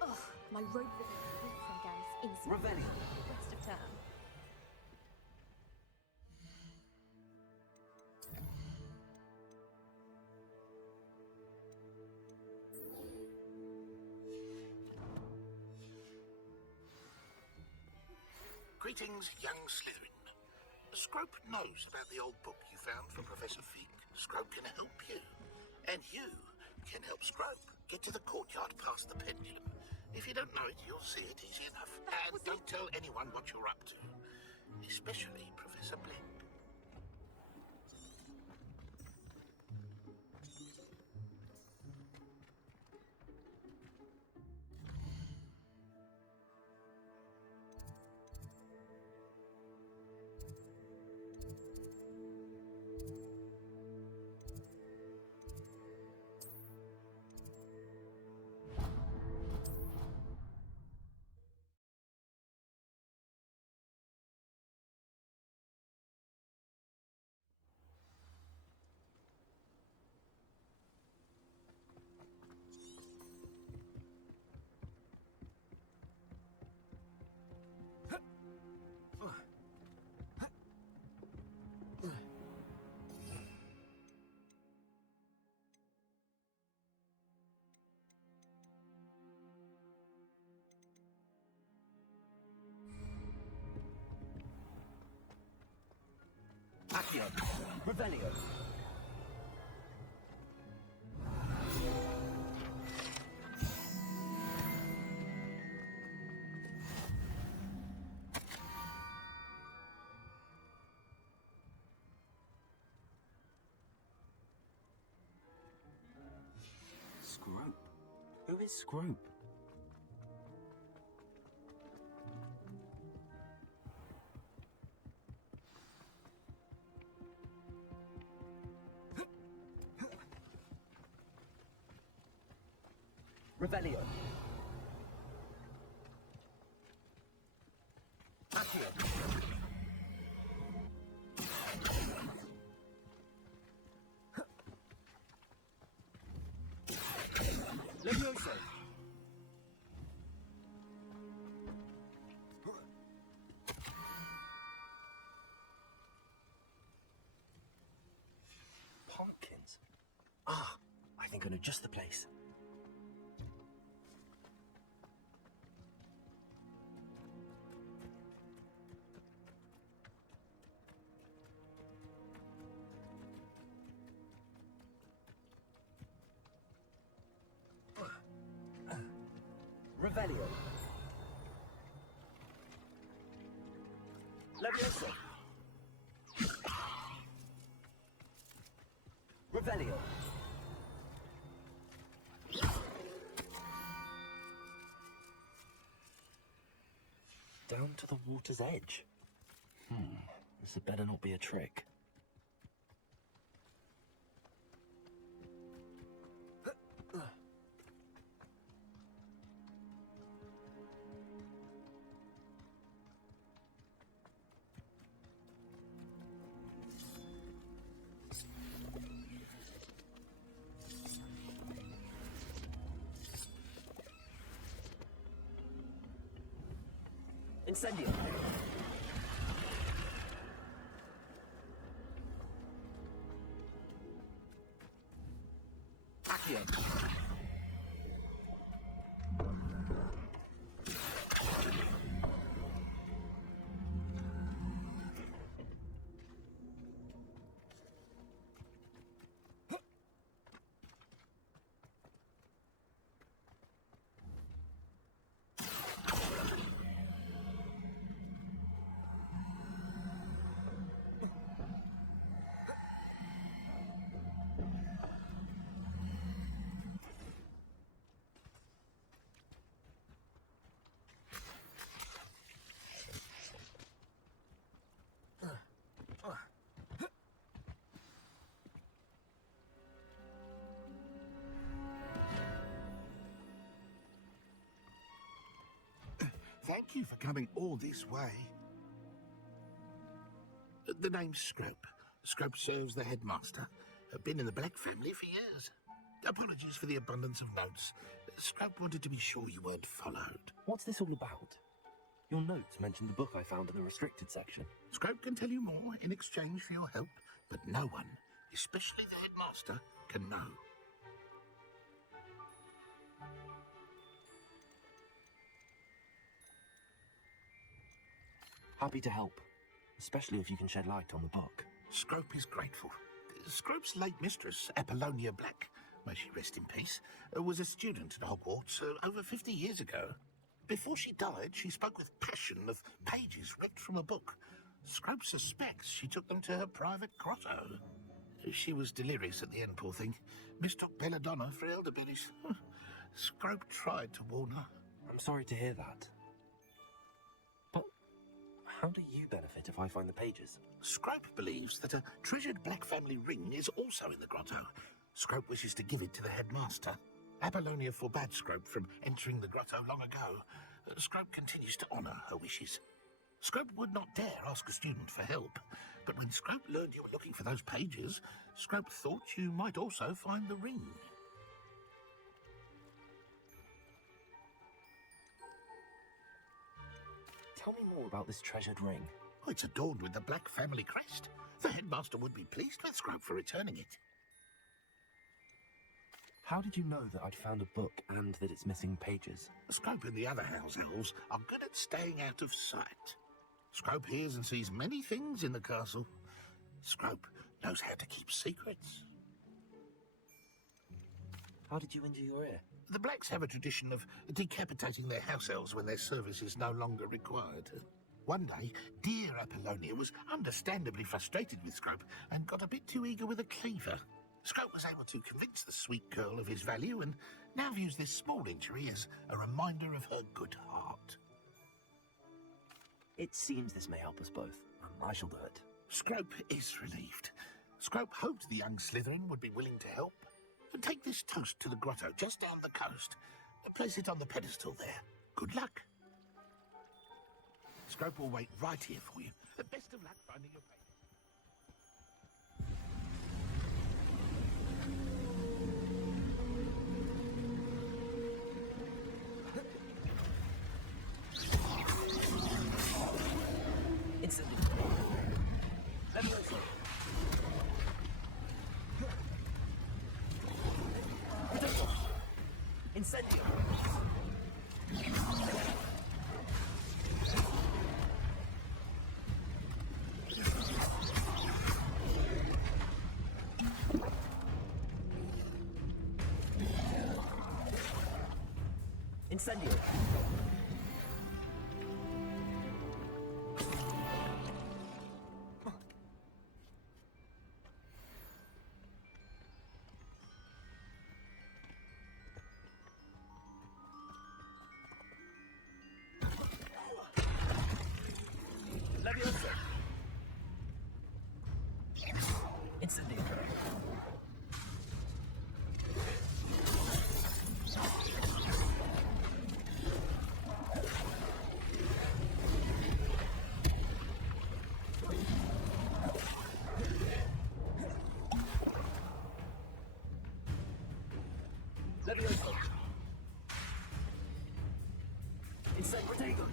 Ugh, my robe will be weak from Gareth's insult. Revelio. The rest of term. Greetings, young Slytherin. Scrope knows about the old book you found for Professor Fig. Scrope can help you. And you can help Scrope. Get to the courtyard past the pendulum. If you don't know it, you'll see it easy enough. And don't tell anyone what you're up to. Especially Professor Blink. Accio. Revelio. Scrope? Who is Scrope? Revelio. Accio. Leviosa. Pumpkins. Ah, I think I know just the place. Revelio. Leviosa. Revelio. Down to the water's edge. This had better not be a trick. Incendio! Accio! Thank you for coming all this way. The name's Scrope. Scrope serves the headmaster. Been in the Black family for years. Apologies for the abundance of notes. Scrope wanted to be sure you weren't followed. What's this all about? Your notes mentioned the book I found in the restricted section. Scrope can tell you more in exchange for your help, but no one, especially the headmaster, can know. Happy to help, especially if you can shed light on the book. Scrope is grateful. Scrope's late mistress, Apollonia Black, may she rest in peace, was a student at Hogwarts over 50 years ago. Before she died, she spoke with passion of pages ripped from a book. Scrope suspects she took them to her private grotto. She was delirious at the end, poor thing. Mistook belladonna for elderberries. Scrope tried to warn her. I'm sorry to hear that. But how do you benefit if I find the pages? Scrope believes that a treasured Black family ring is also in the grotto. Scrope wishes to give it to the headmaster. Apollonia forbade Scrope from entering the grotto long ago. Scrope continues to honour her wishes. Scrope would not dare ask a student for help, but when Scrope learned you were looking for those pages, Scrope thought you might also find the ring. Tell me more about this treasured ring. Oh, it's adorned with the Black family crest. The headmaster would be pleased with Scrope for returning it. How did you know that I'd found a book and that it's missing pages? Scrope and the other house elves are good at staying out of sight. Scrope hears and sees many things in the castle. Scrope knows how to keep secrets. How did you injure your ear? The Blacks have a tradition of decapitating their house elves when their service is no longer required. One day, dear Apollonia was understandably frustrated with Scrope and got a bit too eager with a cleaver. Scrope was able to convince the sweet girl of his value and now views this small injury as a reminder of her good heart. It seems this may help us both. I shall do it. Scrope is relieved. Scrope hoped the young Slytherin would be willing to help. Take this toast to the grotto just down the coast. Place it on the pedestal there. Good luck. Scrope will wait right here for you. Best of luck finding your paper. Incendio. Leviosa. Incendio. Incendio. Leviosa. Leviosa. Incendio.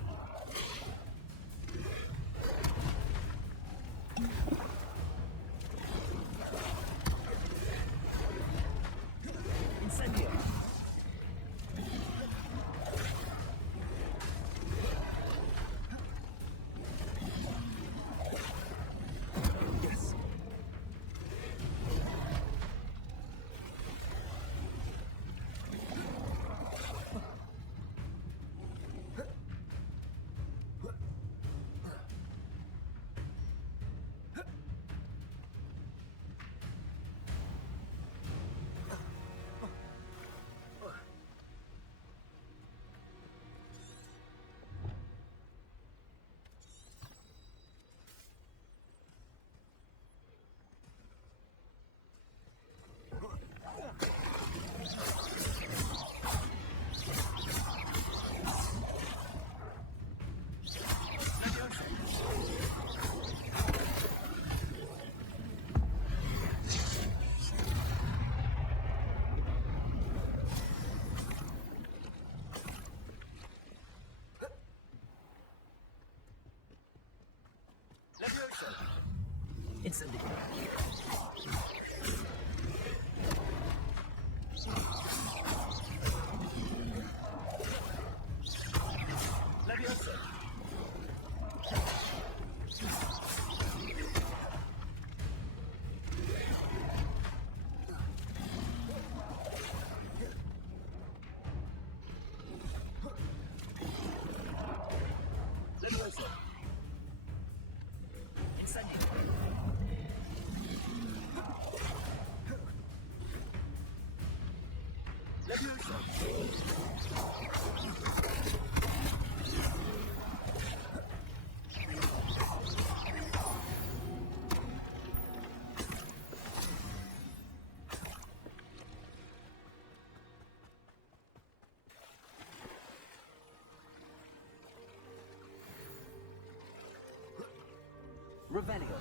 Incendio. Yes. Incendio. Leviosa. Leviosa. Incendio. Leviosa. Revelio.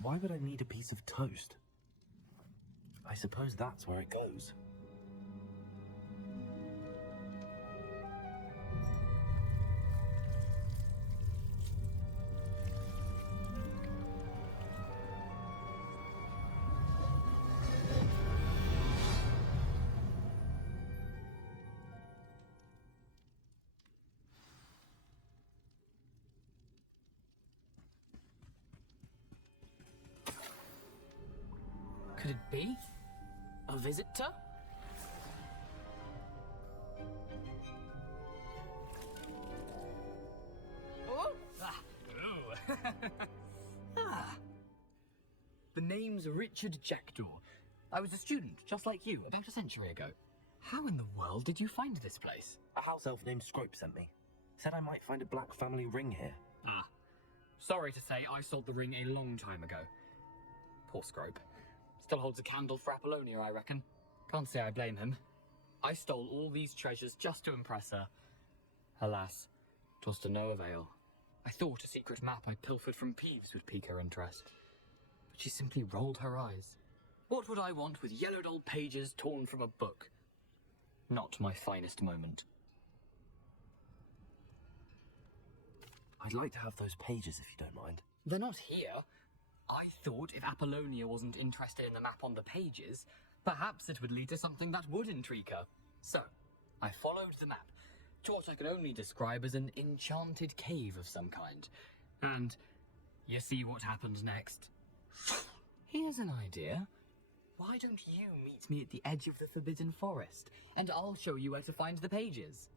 Why would I need a piece of toast? I suppose that's where it goes. Could it be? A visitor? Oh! Ah. Ooh. Ah. The name's Richard Jackdaw. I was a student, just like you, about a century ago. How in the world did you find this place? A house elf named Scrope sent me. Said I might find a black family ring here. Ah. Sorry to say, I sold the ring a long time ago. Poor Scrope. Still holds a candle for Apollonia, I reckon. Can't say I blame him. I stole all these treasures just to impress her. Alas, 'twas to no avail. I thought a secret map I pilfered from Peeves would pique her interest. But she simply rolled her eyes. What would I want with yellowed old pages torn from a book? Not my finest moment. I'd like to have those pages if you don't mind. They're not here. I thought if Apollonia wasn't interested in the map on the pages, perhaps it would lead to something that would intrigue her. So, I followed the map to what I can only describe as an enchanted cave of some kind. And you see what happened next. Here's an idea. Why don't you meet me at the edge of the Forbidden Forest, and I'll show you where to find the pages?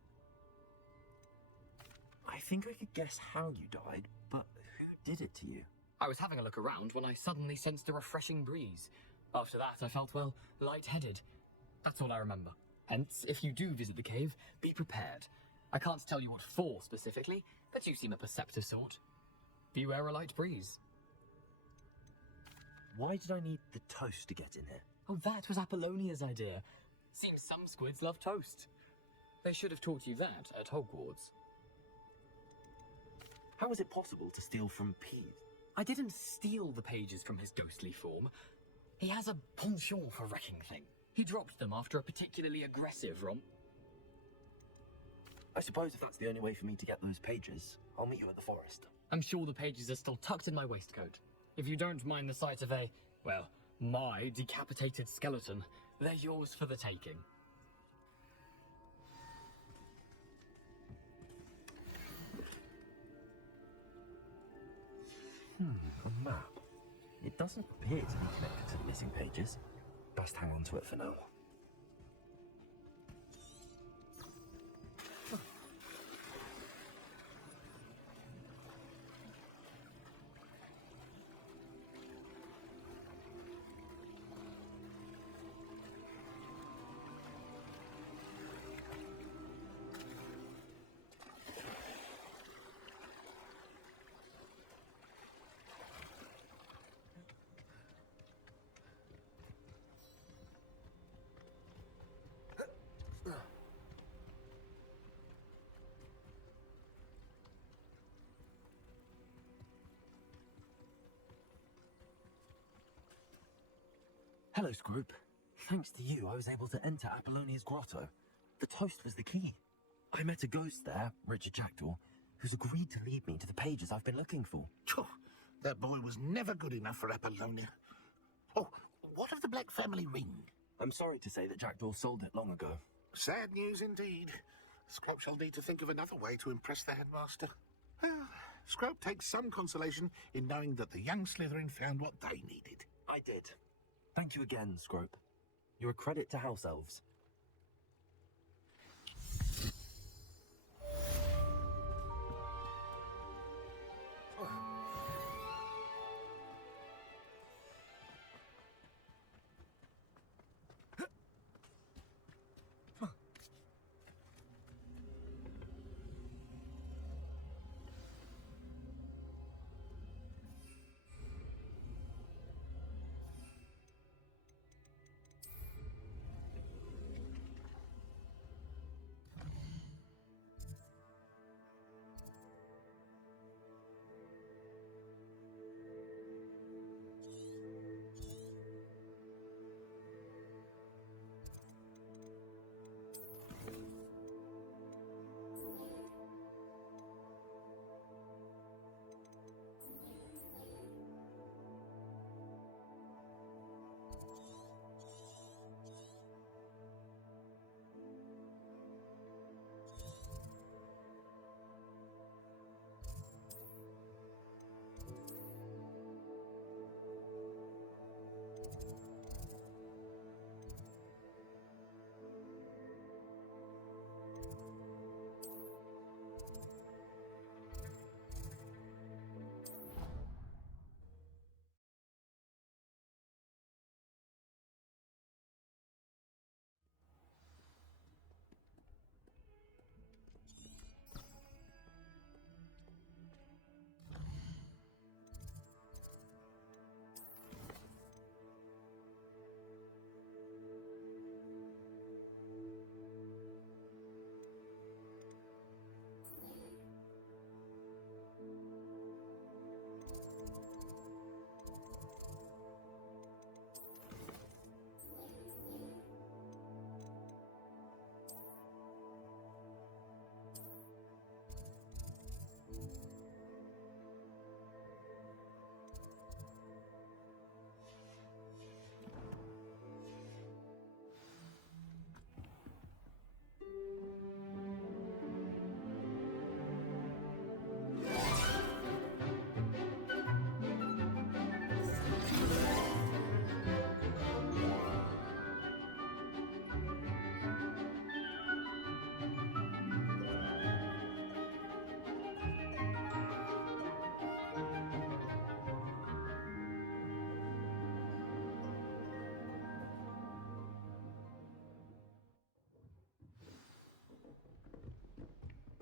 I think I could guess how you died, but who did it to you? I was having a look around when I suddenly sensed a refreshing breeze. After that, I felt, well, lightheaded. That's all I remember. Hence, if you do visit the cave, be prepared. I can't tell you what for specifically, but you seem a perceptive sort. Beware a light breeze. Why did I need the toast to get in here? Oh, that was Apollonia's idea. Seems some squids love toast. They should have taught you that at Hogwarts. How is it possible to steal from Peeves? I didn't steal the pages from his ghostly form. He has a penchant for wrecking things. He dropped them after a particularly aggressive romp. I suppose if that's the only way for me to get those pages, I'll meet you at the forest. I'm sure the pages are still tucked in my waistcoat. If you don't mind the sight of a, well, my decapitated skeleton, they're yours for the taking. A map. It doesn't appear to be connected to the missing pages. Best hang on to it for now. Hello, Scrope. Thanks to you, I was able to enter Apollonia's grotto. The toast was the key. I met a ghost there, Richard Jackdaw, who's agreed to lead me to the pages I've been looking for. That boy was never good enough for Apollonia. Oh, what of the Black family ring? I'm sorry to say that Jackdaw sold it long ago. Sad news indeed. Scrope shall need to think of another way to impress the headmaster. Well, Scrope takes some consolation in knowing that the young Slytherin found what they needed. I did. Thank you again, Scrope. You're a credit to House Elves.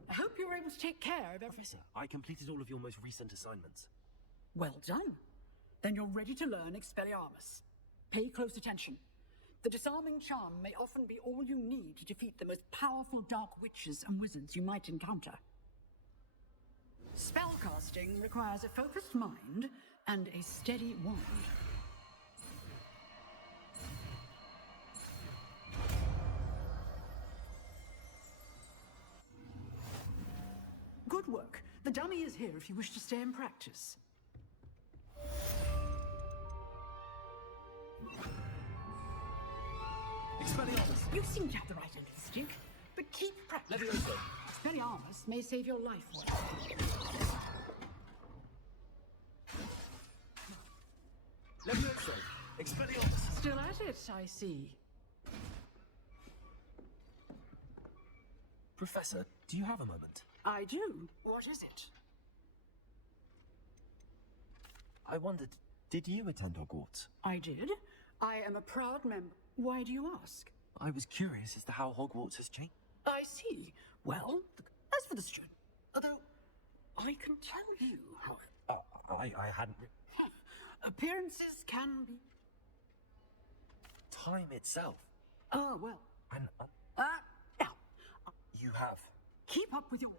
I hope you were able to take care of everything. Professor, I completed all of your most recent assignments. Well done. Then you're ready to learn Expelliarmus. Pay close attention. The disarming charm may often be all you need to defeat the most powerful dark witches and wizards you might encounter. Spellcasting requires a focused mind and a steady wand. Good work. The dummy is here if you wish to stay and practice. Expelliarmus! You seem to have the right end of the stick, but keep practicing. Leviosa! Expelliarmus may save your life once. Leviosa! Expelliarmus! Still at it, I see. Professor, do you have a moment? I do. What is it? I wondered, did you attend Hogwarts? I did. I am a proud member. Why do you ask? I was curious as to how Hogwarts has changed. I see. Well, as for the student, although I can tell you how... I hadn't... Appearances can be... Time itself. Oh, well. Now. You have. Keep up with your...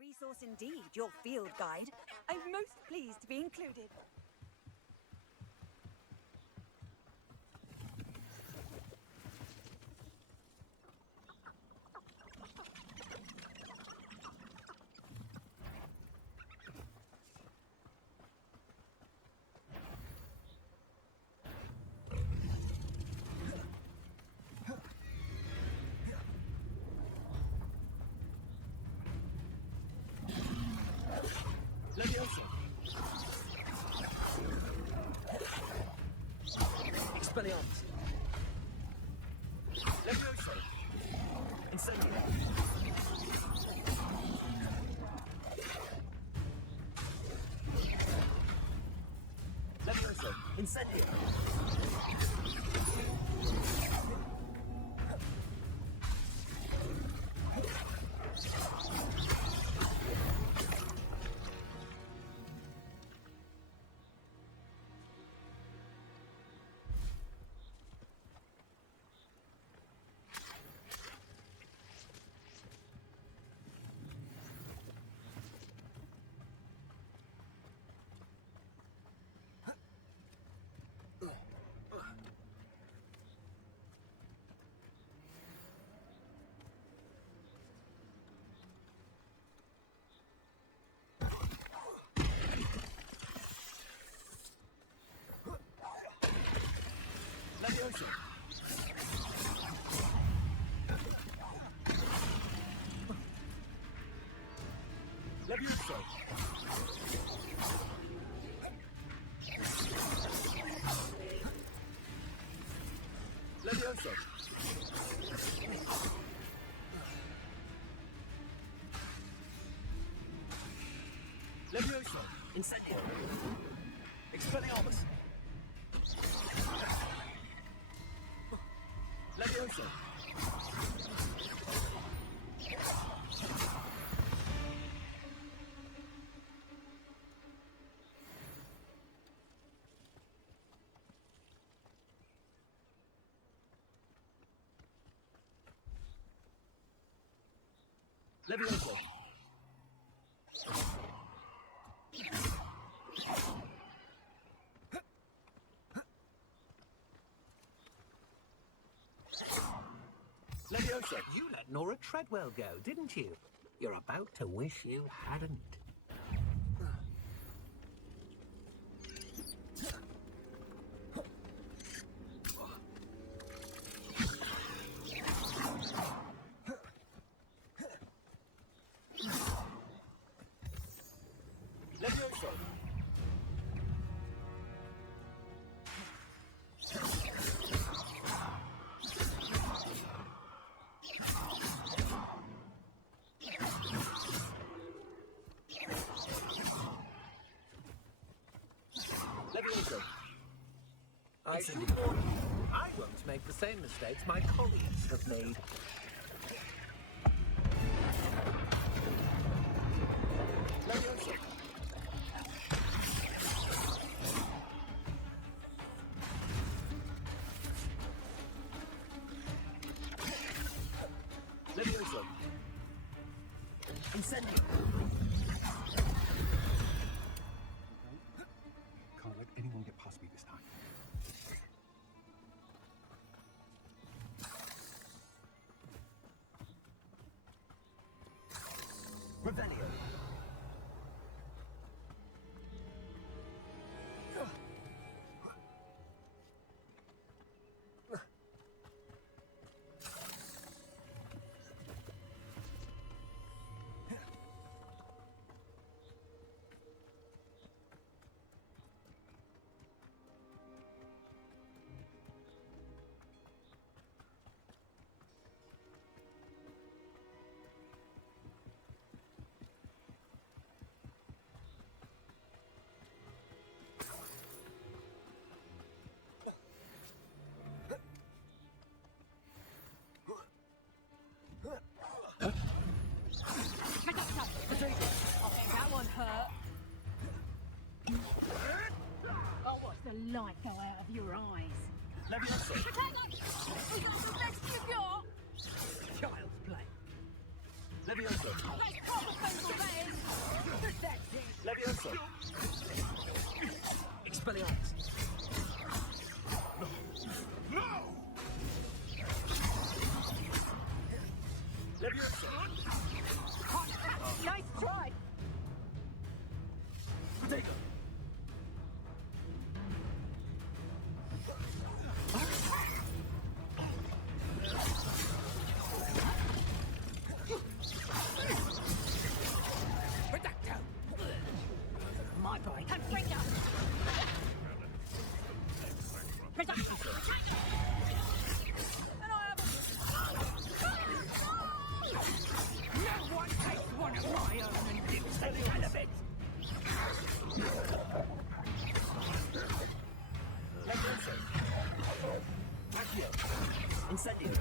Resource indeed, your field guide. I'm most pleased to be included. Leviosa! Expelliarmus! Leviosa! Incendio! Leviosa! Incendio! Leviosa! Leviosa! Leviosa! Leviosa! Incendio! Expelliarmus! Leviosa! Leviosa! Leviosa, you let Nora Treadwell go, didn't you? You're about to wish you hadn't. Leviosa! Leviosa! I should warn you, I won't make the same mistakes my colleagues have made. Leviosa! Leviosa! Incendio! Can't let anyone get past me this time. Revelio! That one hurt. Oh, watch the light go out of your eyes. Leviosa! Child's play. Leviosa! Leviosa! Expelliarmus! No! Leviosa! Nice try. Potato! My boy, Confringo. No one takes one of my own and gives them hell of it. Incendio!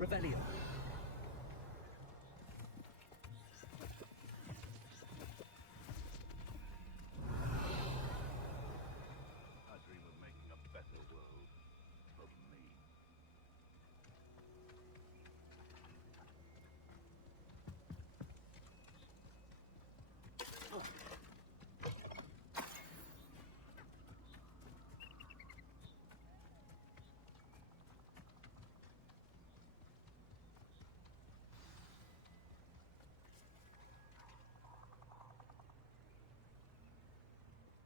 Revelio! I dream of making a better world of me.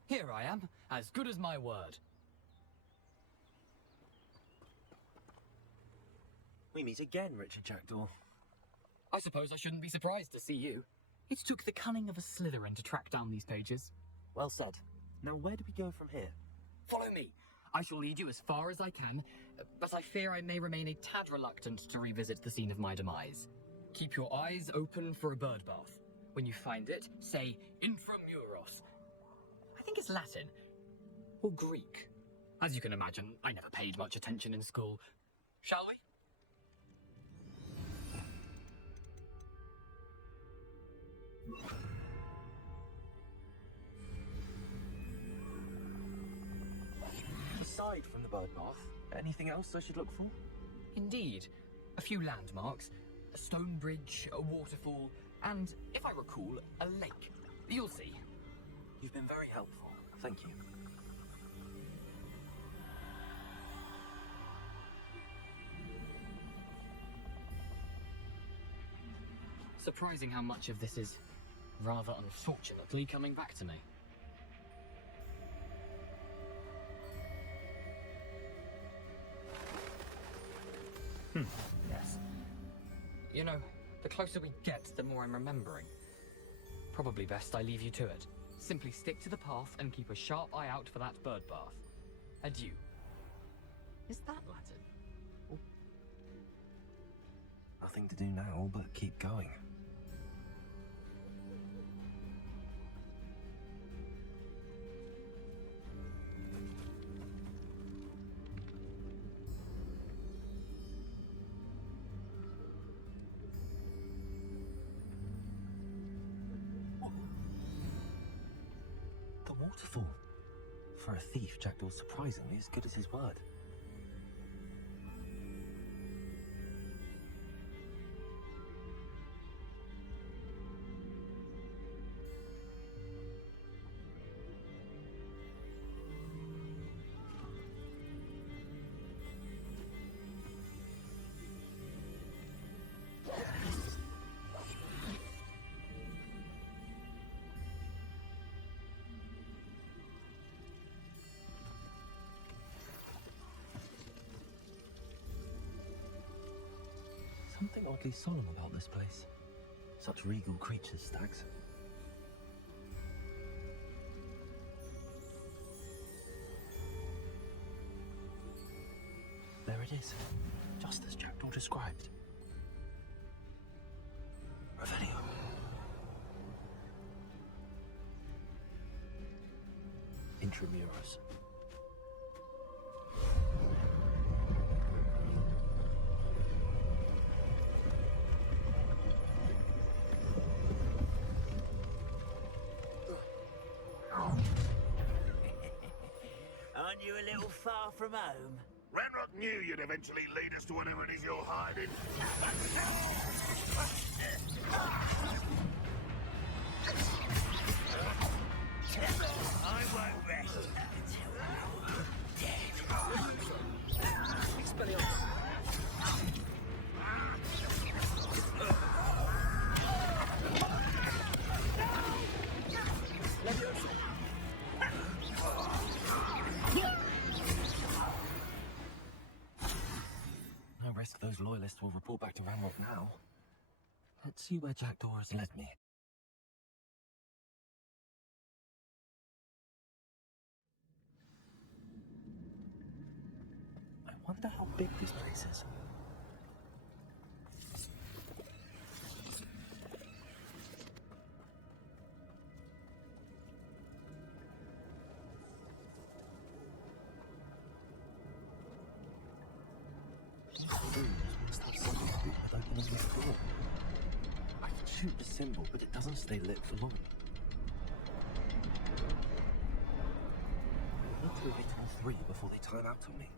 Here I am, as good as my word. We meet again, Richard Jackdaw. I suppose I shouldn't be surprised to see you. It took the cunning of a Slytherin to track down these pages. Well said. Now where do we go from here? Follow me. I shall lead you as far as I can, but I fear I may remain a tad reluctant to revisit the scene of my demise. Keep your eyes open for a bird bath. When you find it, say Intramuros. I think it's Latin. Or Greek. As you can imagine, I never paid much attention in school. Shall we? Aside from the bird bath, anything else I should look for? Indeed. A few landmarks, a stone bridge, a waterfall, and, if I recall, a lake. You'll see. You've been very helpful. Thank you. Surprising how much of this is, rather unfortunately, coming back to me. Yes. You know, the closer we get, the more I'm remembering. Probably best I leave you to it. Simply stick to the path and keep a sharp eye out for that bird bath. Adieu. Is that Latin? Nothing to do now but keep going. The waterfall. For a thief, Jackdaw's surprisingly as good as his word. Something oddly solemn about this place. Such regal creatures, Stags. There it is, just as Jackdaw described. Revelio. Intramuros. Aren't you a little far from home? Ranrok knew you'd eventually lead us to whatever it is you're hiding. I won't rest until you're dead. Expelliarmus. Leviosa. No risk those loyalists will report back to Ranrok now. Let's see where Jackdaw has led me. I wonder how big this place is. Must have something to do with opening this door. I can shoot the symbol, but it doesn't stay lit for long. I need to hit all three before they time out on me.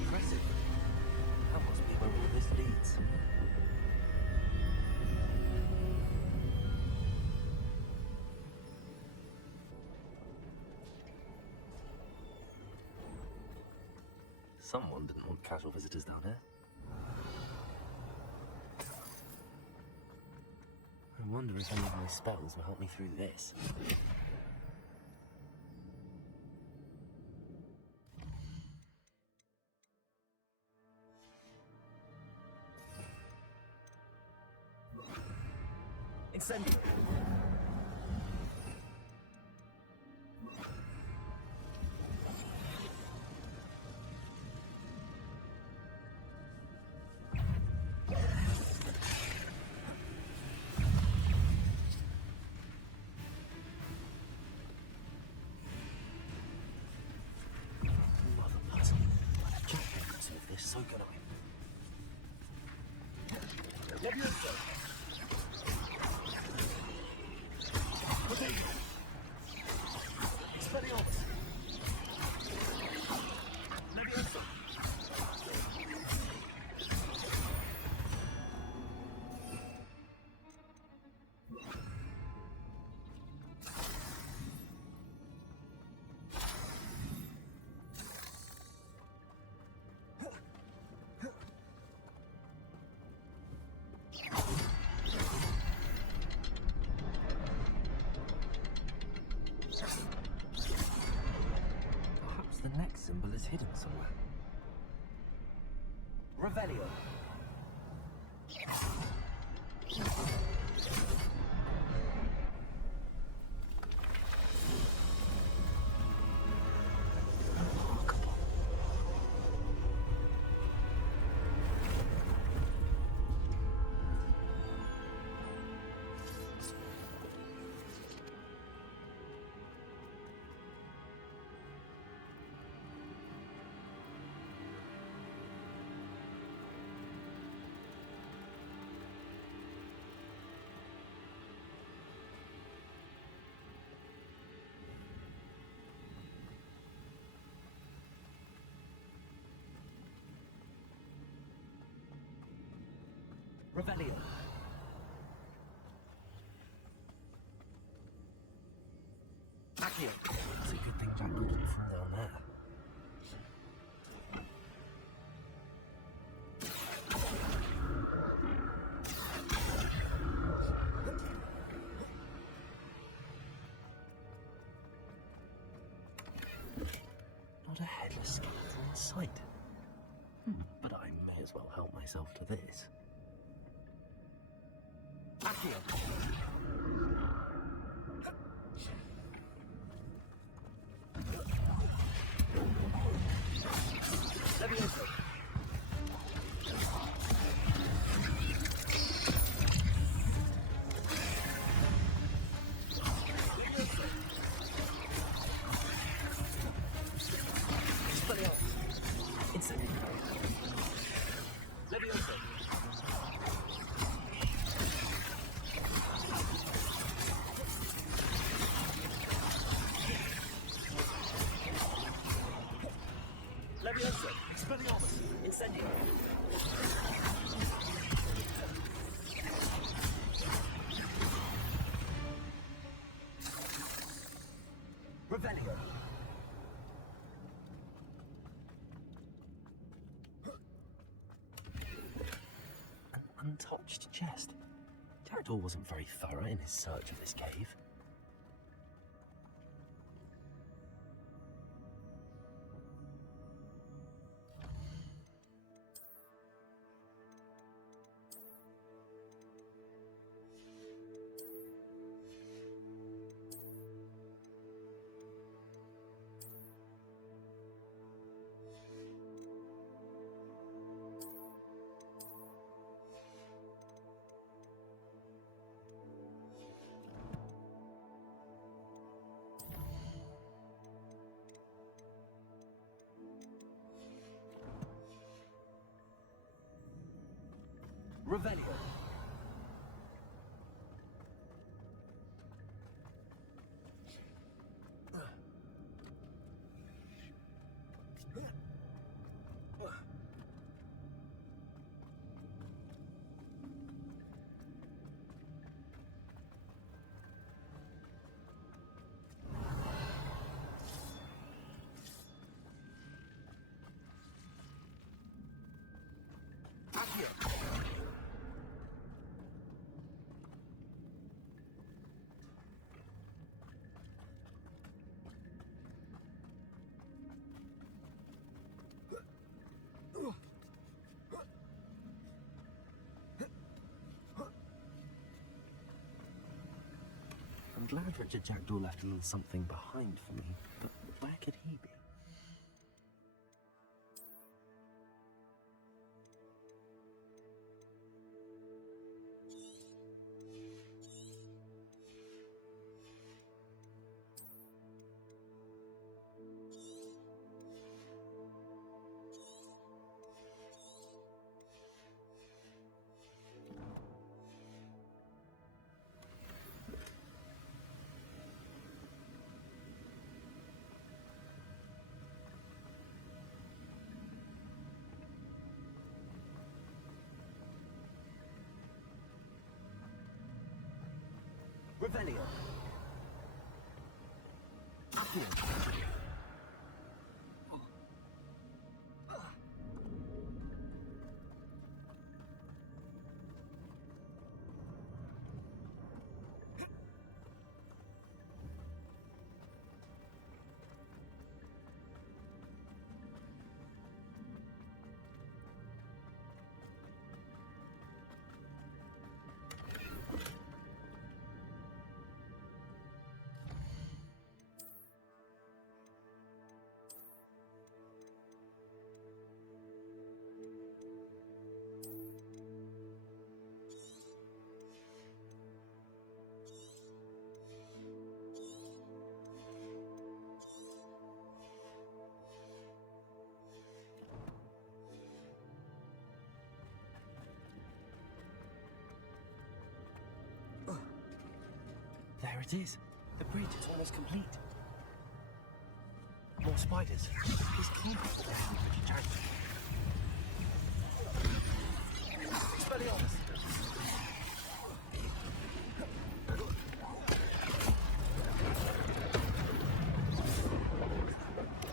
Impressive. That must be where all this leads. Someone didn't want casual visitors down here. I wonder if any of my spells will help me through this. Incendio. So can I. Leviosa. Expelliarmus. Leviosa. symbol is hidden somewhere. Revelio. Revelio. Accio. It's a good thing Jackdaw didn't fall down there. Not a headless skeleton in sight. But I may as well help myself to this. Accio. Leviosa. Expelliarmus. Incendio. Leviosa. Leviosa. Expelliarmus. Incendio. Revelio. An untouched chest. Jackdaw wasn't very thorough in his search of this cave. Revelio. I'm glad Richard Jackdaw left a little something behind for me, but where could he be? Revelio. Accio. There it is. The bridge is almost complete. More spiders. This key for the Richard Jackdaw. Expelliarmus!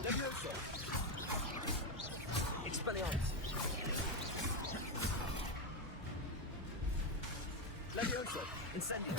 Leviosa! Expelliarmus! Leviosa! Incendio!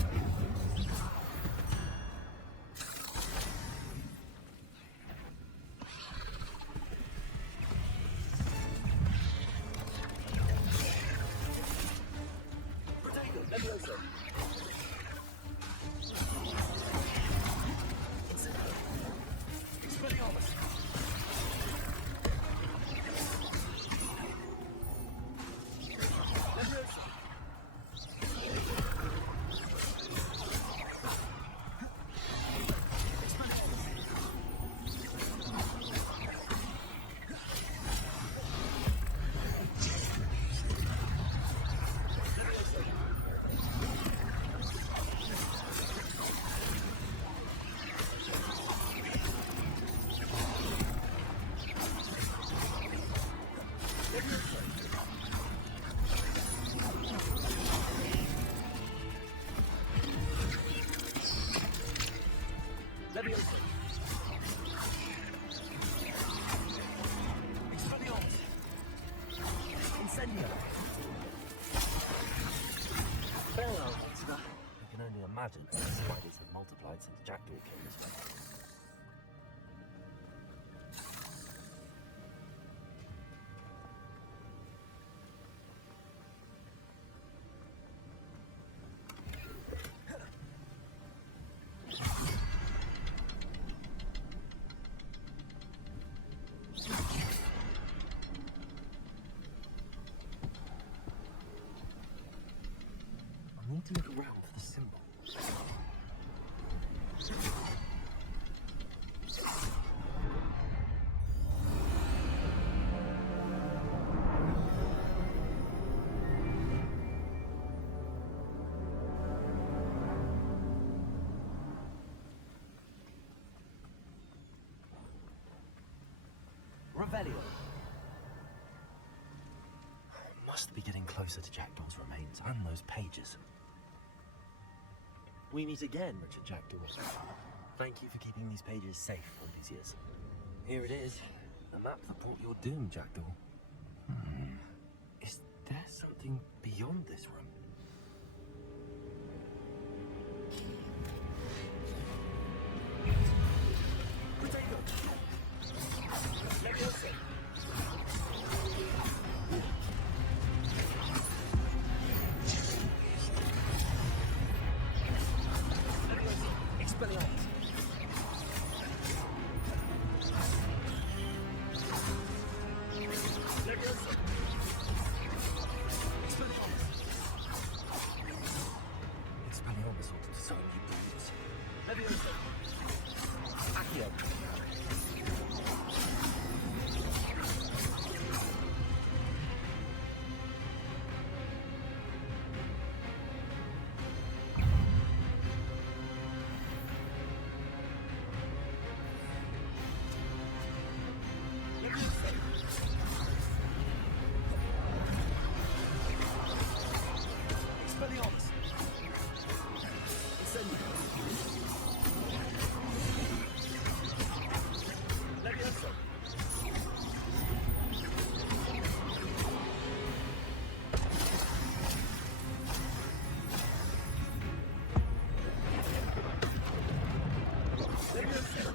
Imagine how the spiders have multiplied since Jackdaw came this way. I need to look around for the symbol. Revelio. Must be getting closer to Jackdaw's remains and those pages. We meet again, Richard Jackdaw. Thank you for keeping these pages safe all these years. Here it is, the map that brought your doom, Jackdaw. Is there something beyond this room? Potato! Leviosa! Expelliarmus! Leviosa! Expelliarmus! Expelliarmus ought to disarm you brutes. Leviosa! Accio! Expelliarmus! Incendio! Leviosa! Leviosa!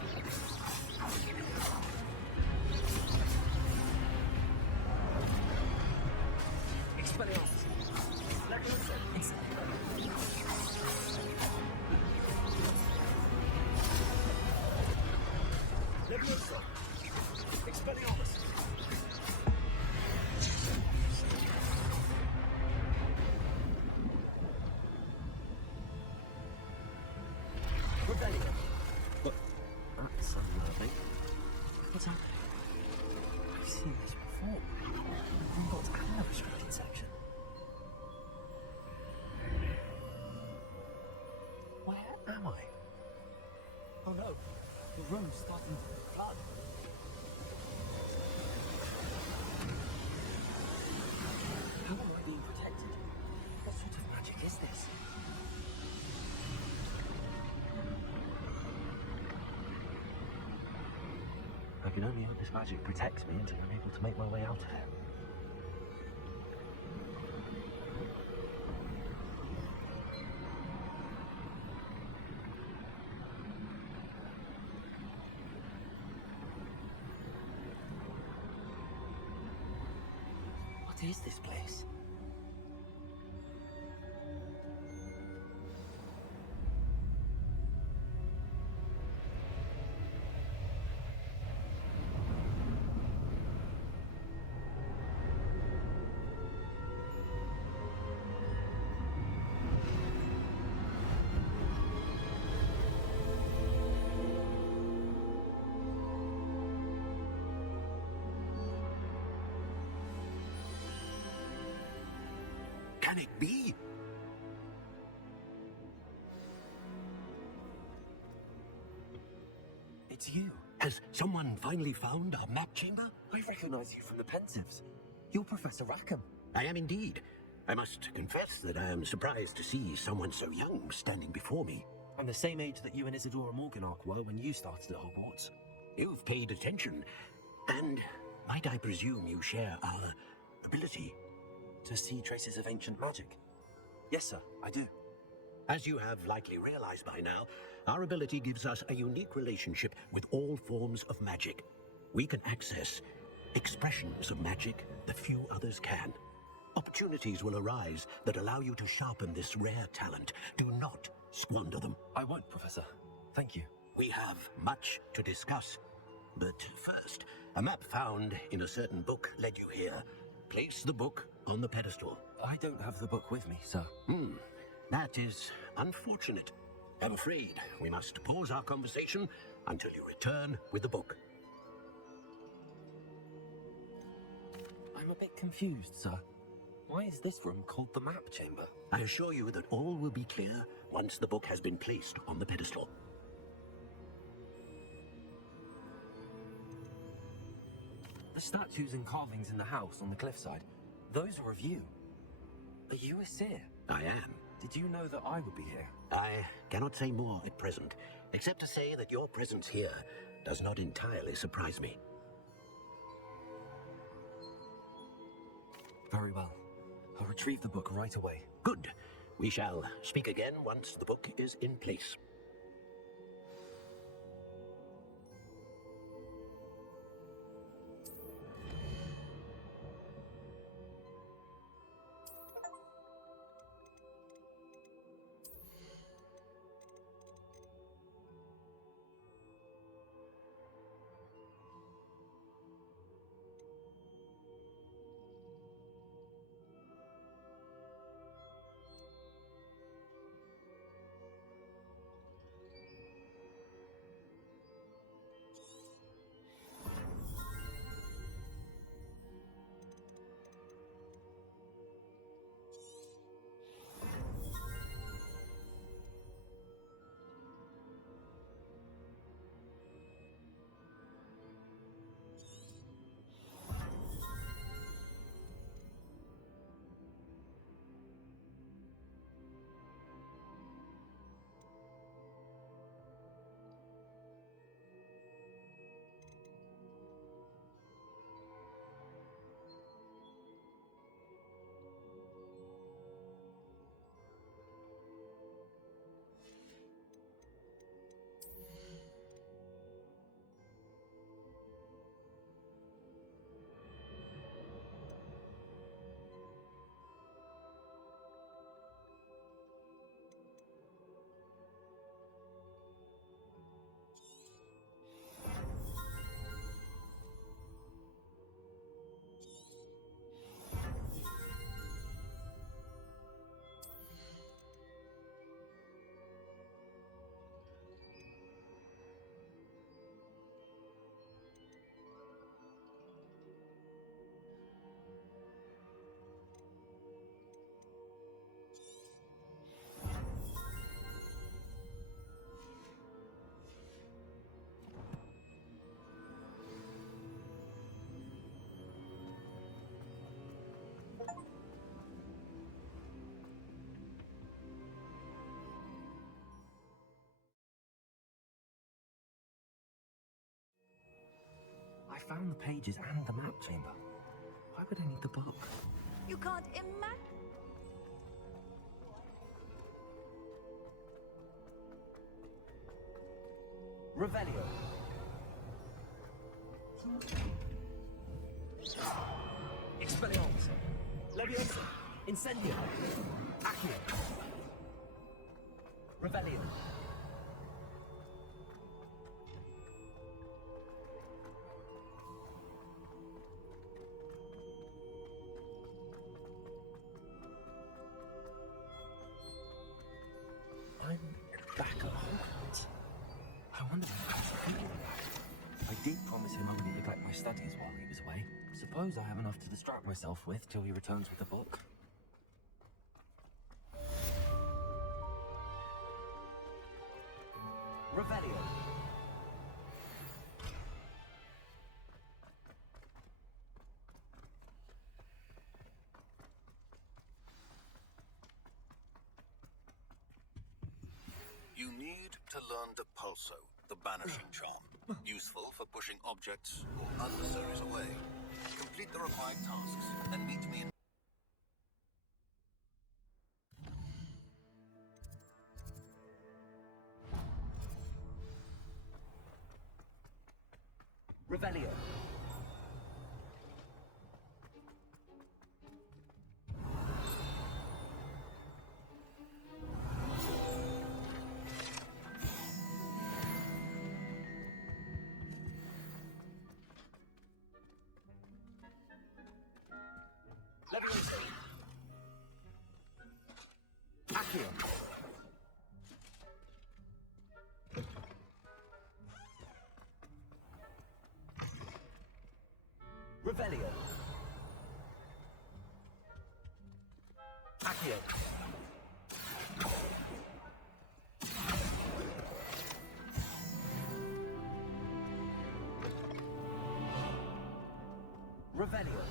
Expelliarmus! Leviosa! Leviosa! Expelliarmus! Revelio! But that's unnerving. What's happening? I've seen this before. Gringotts and the restricted section. Where am I? Oh no, the room's starting to flood. How am I being protected? What sort of magic is this? I can only hope this magic protects me until I'm able to make my way out of here. What is this place? Can it be? It's you. Has someone finally found our map chamber? I recognize you from the Pensieves. You're Professor Rackham. I am indeed. I must confess that I am surprised to see someone so young standing before me. I'm the same age that you and Isidora Morganach were when you started at Hogwarts. You've paid attention, and might I presume you share our ability? To see traces of ancient magic? Yes, sir, I do. As you have likely realized by now, our ability gives us a unique relationship with all forms of magic. We can access expressions of magic that few others can. Opportunities will arise that allow you to sharpen this rare talent. Do not squander them. I won't, Professor. Thank you. We have much to discuss. But first, a map found in a certain book led you here. Place the book on the pedestal. I don't have the book with me, sir. That is unfortunate. I'm afraid we must pause our conversation until you return with the book. I'm a bit confused, sir. Why is this room called the map chamber? I assure you that all will be clear once the book has been placed on the pedestal. The statues and carvings in the house on the cliffside, those are of you. Are you a seer? I am. Did you know that I would be here? I cannot say more at present, except to say that your presence here does not entirely surprise me. Very well. I'll retrieve the book right away. Good. We shall speak again once the book is in place. found the pages and the map chamber. Why would I need the book? You can't imagine. Revelio. Expelliarmus. Leviosa. Incendio. Accio. Revelio. I'm back at Hogwarts. I wonder what I was thinking about. I did promise him I wouldn't neglect my studies while he was away. Suppose I have enough to distract myself with till he returns with the book. Revelio. You need to learn Depulso, the banishing charm. Useful for pushing objects or adversaries away. Complete the required tasks and meet me in... Revelio. Leviosa. Accio. Revelio. Accio. Revelio.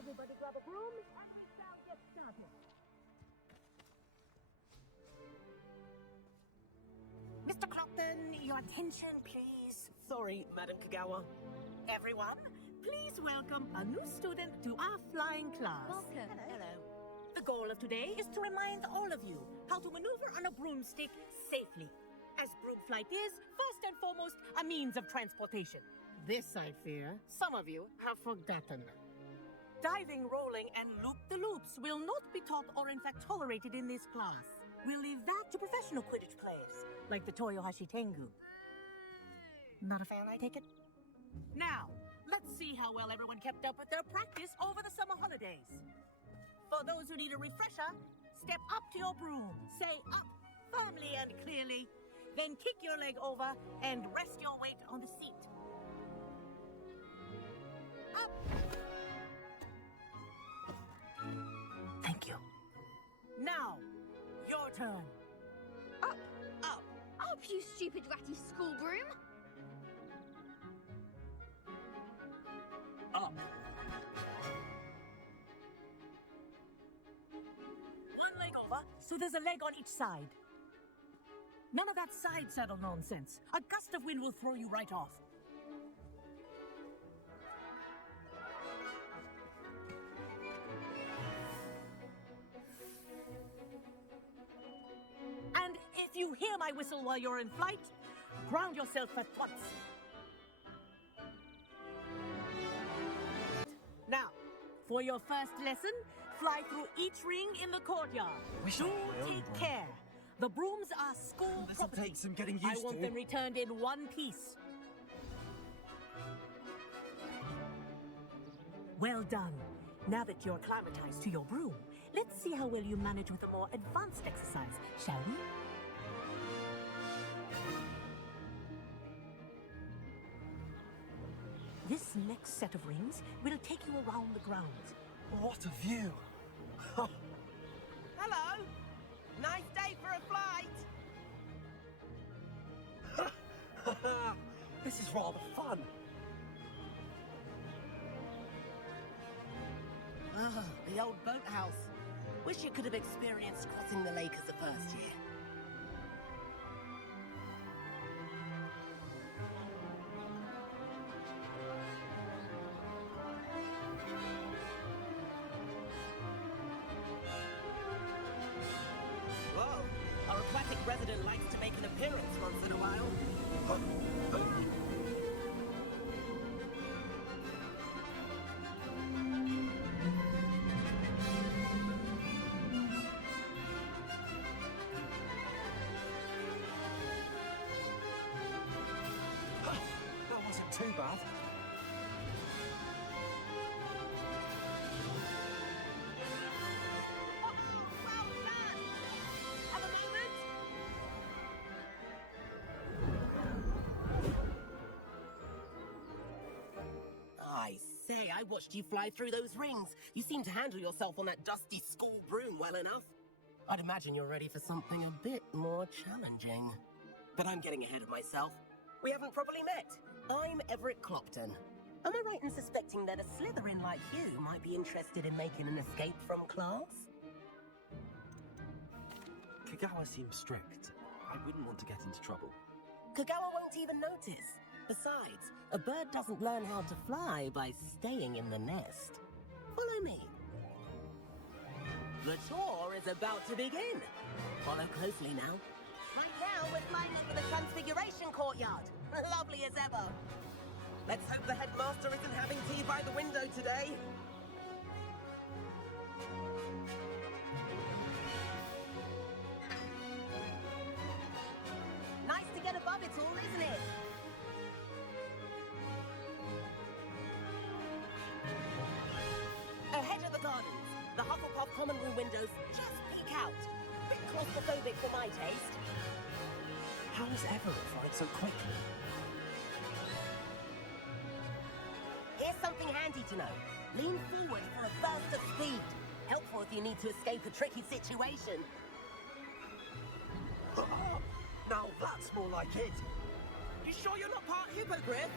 Everybody grab a broom and we shall get started. Mr. Clopton, your attention, please. Sorry, Madam Kagawa. Everyone, please welcome a new student to our flying class. Welcome. Hello. The goal of today is to remind all of you how to maneuver on a broomstick safely, as broom flight is, first and foremost, a means of transportation. This, I fear, some of you have forgotten. Diving, rolling, and loop-the-loops will not be taught or in fact tolerated in this class. We'll leave that to professional Quidditch players, like the Toyohashi Tengu. Not a fan, I take it? Now, let's see how well everyone kept up with their practice over the summer holidays. For those who need a refresher, step up to your broom, say up firmly and clearly, then kick your leg over and rest your weight on the seat. Up! Thank you. Now, your turn. Up! Up! Up, you stupid ratty school broom! Up. One leg over, so there's a leg on each side. None of that side saddle nonsense. A gust of wind will throw you right off. And if you hear my whistle while you're in flight, ground yourself at once. Now, for your first lesson, fly through each ring in the courtyard. Do take care. The brooms are school property. Take some getting I used want to. them returned in one piece. Well done. Now that you're acclimatized to your broom, let's see how well you manage with a more advanced exercise, shall we? This next set of rings will take you around the grounds. What a view! Hello! Nice day for a flight! This is rather fun. Ah, the old boathouse. Wish you could have experienced crossing the lake as a first year. Whoa, our aquatic resident likes to make an appearance once in a while. That wasn't too bad. Have a moment? I say, I watched you fly through those rings. You seem to handle yourself on that dusty school broom well enough. I'd imagine you're ready for something a bit more challenging. But I'm getting ahead of myself. We haven't properly met. I'm Everett Clopton. Am I right in suspecting that a Slytherin like you might be interested in making an escape from class? Kagawa seems strict. I wouldn't want to get into trouble. Kagawa won't even notice. Besides, a bird doesn't learn how to fly by staying in the nest. Follow me. The tour is about to begin. Follow closely now. Right now, we're flying over the Transfiguration Courtyard. Lovely as ever. Let's hope the headmaster isn't having tea by the window today. Nice to get above it all, isn't it? Ahead of the gardens, the Hufflepuff common room windows just peek out. Bit claustrophobic for my taste. How does Everett fly so quickly? Here's something handy to know. Lean forward for a burst of speed. Helpful if you need to escape a tricky situation. Now that's more like it. You sure you're not part hippogriff?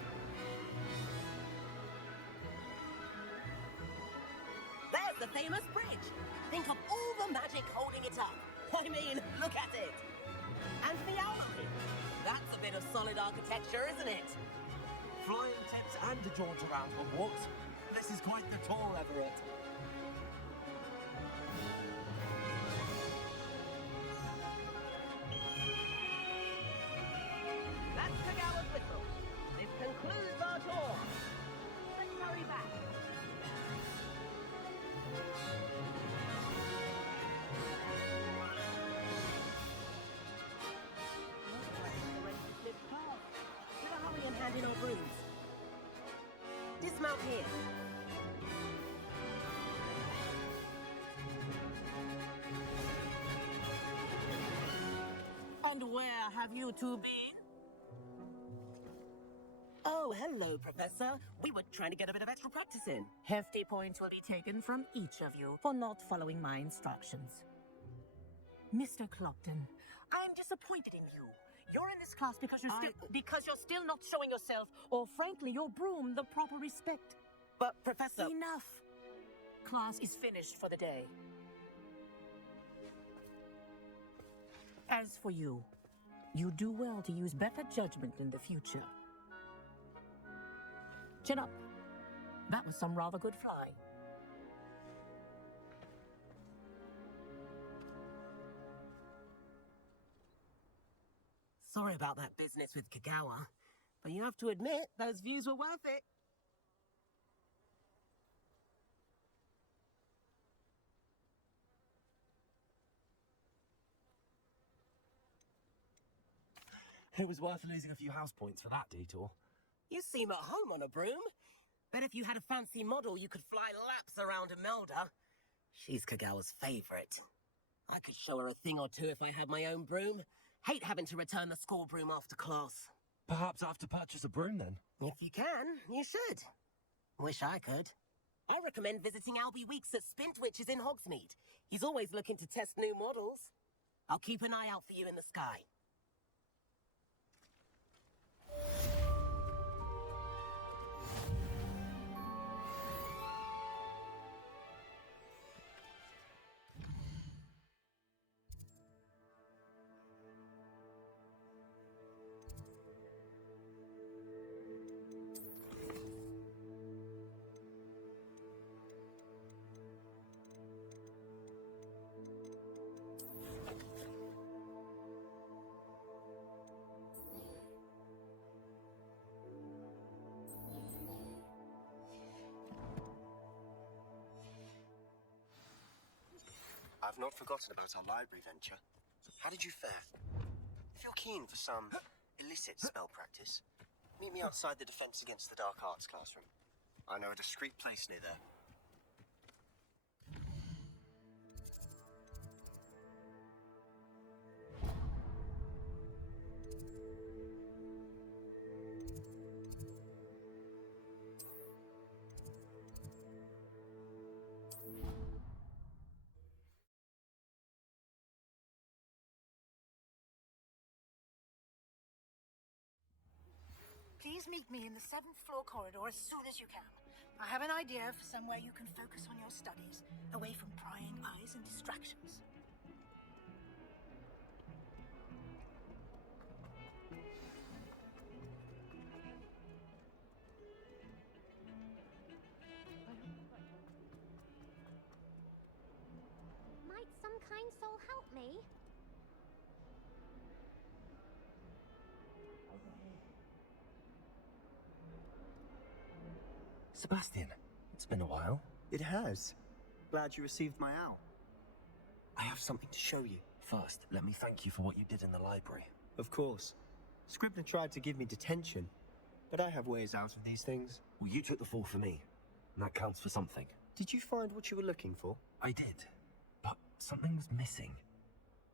There's the famous bridge. Think of all the magic holding it up. I mean, look at it. And the owlery. That's a bit of solid architecture, isn't it? Flying tips and a jaunt around Hogwarts. This is quite the tour, Everett. That's Kagawa's whistle. This concludes our tour. Let's hurry back. out here. And where have you two been? Oh, hello, Professor. We were trying to get a bit of extra practice in. Hefty points will be taken from each of you for not following my instructions. Mr. Clopton, I'm disappointed in you. You're in this class because you're still not showing yourself, or frankly, your broom, the proper respect. But, Professor... Enough. Class is finished for the day. As for you, you do well to use better judgment in the future. Chin up. That was some rather good flying. Sorry about that business with Kagawa, but you have to admit, those views were worth it. It was worth losing a few house points for that detour. You seem at home on a broom. Bet if you had a fancy model, you could fly laps around Imelda. She's Kagawa's favorite. I could show her a thing or two if I had my own broom. Hate having to return the school broom after class. Perhaps I have to purchase a broom then? If you can, you should. Wish I could. I recommend visiting Albie Weeks at Spintwitches in Hogsmeade. He's always looking to test new models. I'll keep an eye out for you in the sky. I've not forgotten about our library venture. How did you fare? If you're keen for some illicit spell practice, meet me outside the Defense Against the Dark Arts classroom. I know a discreet place near there. Please meet me in the 7th floor corridor as soon as you can. I have an idea for somewhere you can focus on your studies, away from prying eyes and distractions. Might some kind soul help me? Sebastian, it's been a while. It has. Glad you received my owl. I have something to show you. First, let me thank you for what you did in the library. Of course. Scribner tried to give me detention, but I have ways out of these things. Well, you took the fall for me, and that counts for something. Did you find what you were looking for? I did, but something was missing.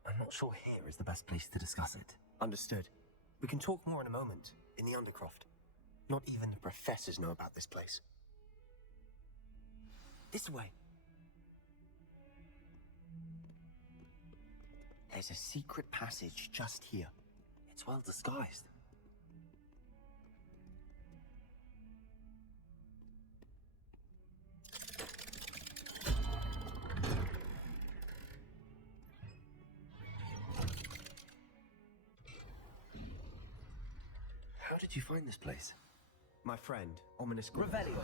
I'm not sure here is the best place to discuss it. Understood. We can talk more in a moment, in the Undercroft. Not even the professors know about this place. This way. There's a secret passage just here. It's well disguised. How did you find this place? My friend, Ominous Gringotts. Revelio.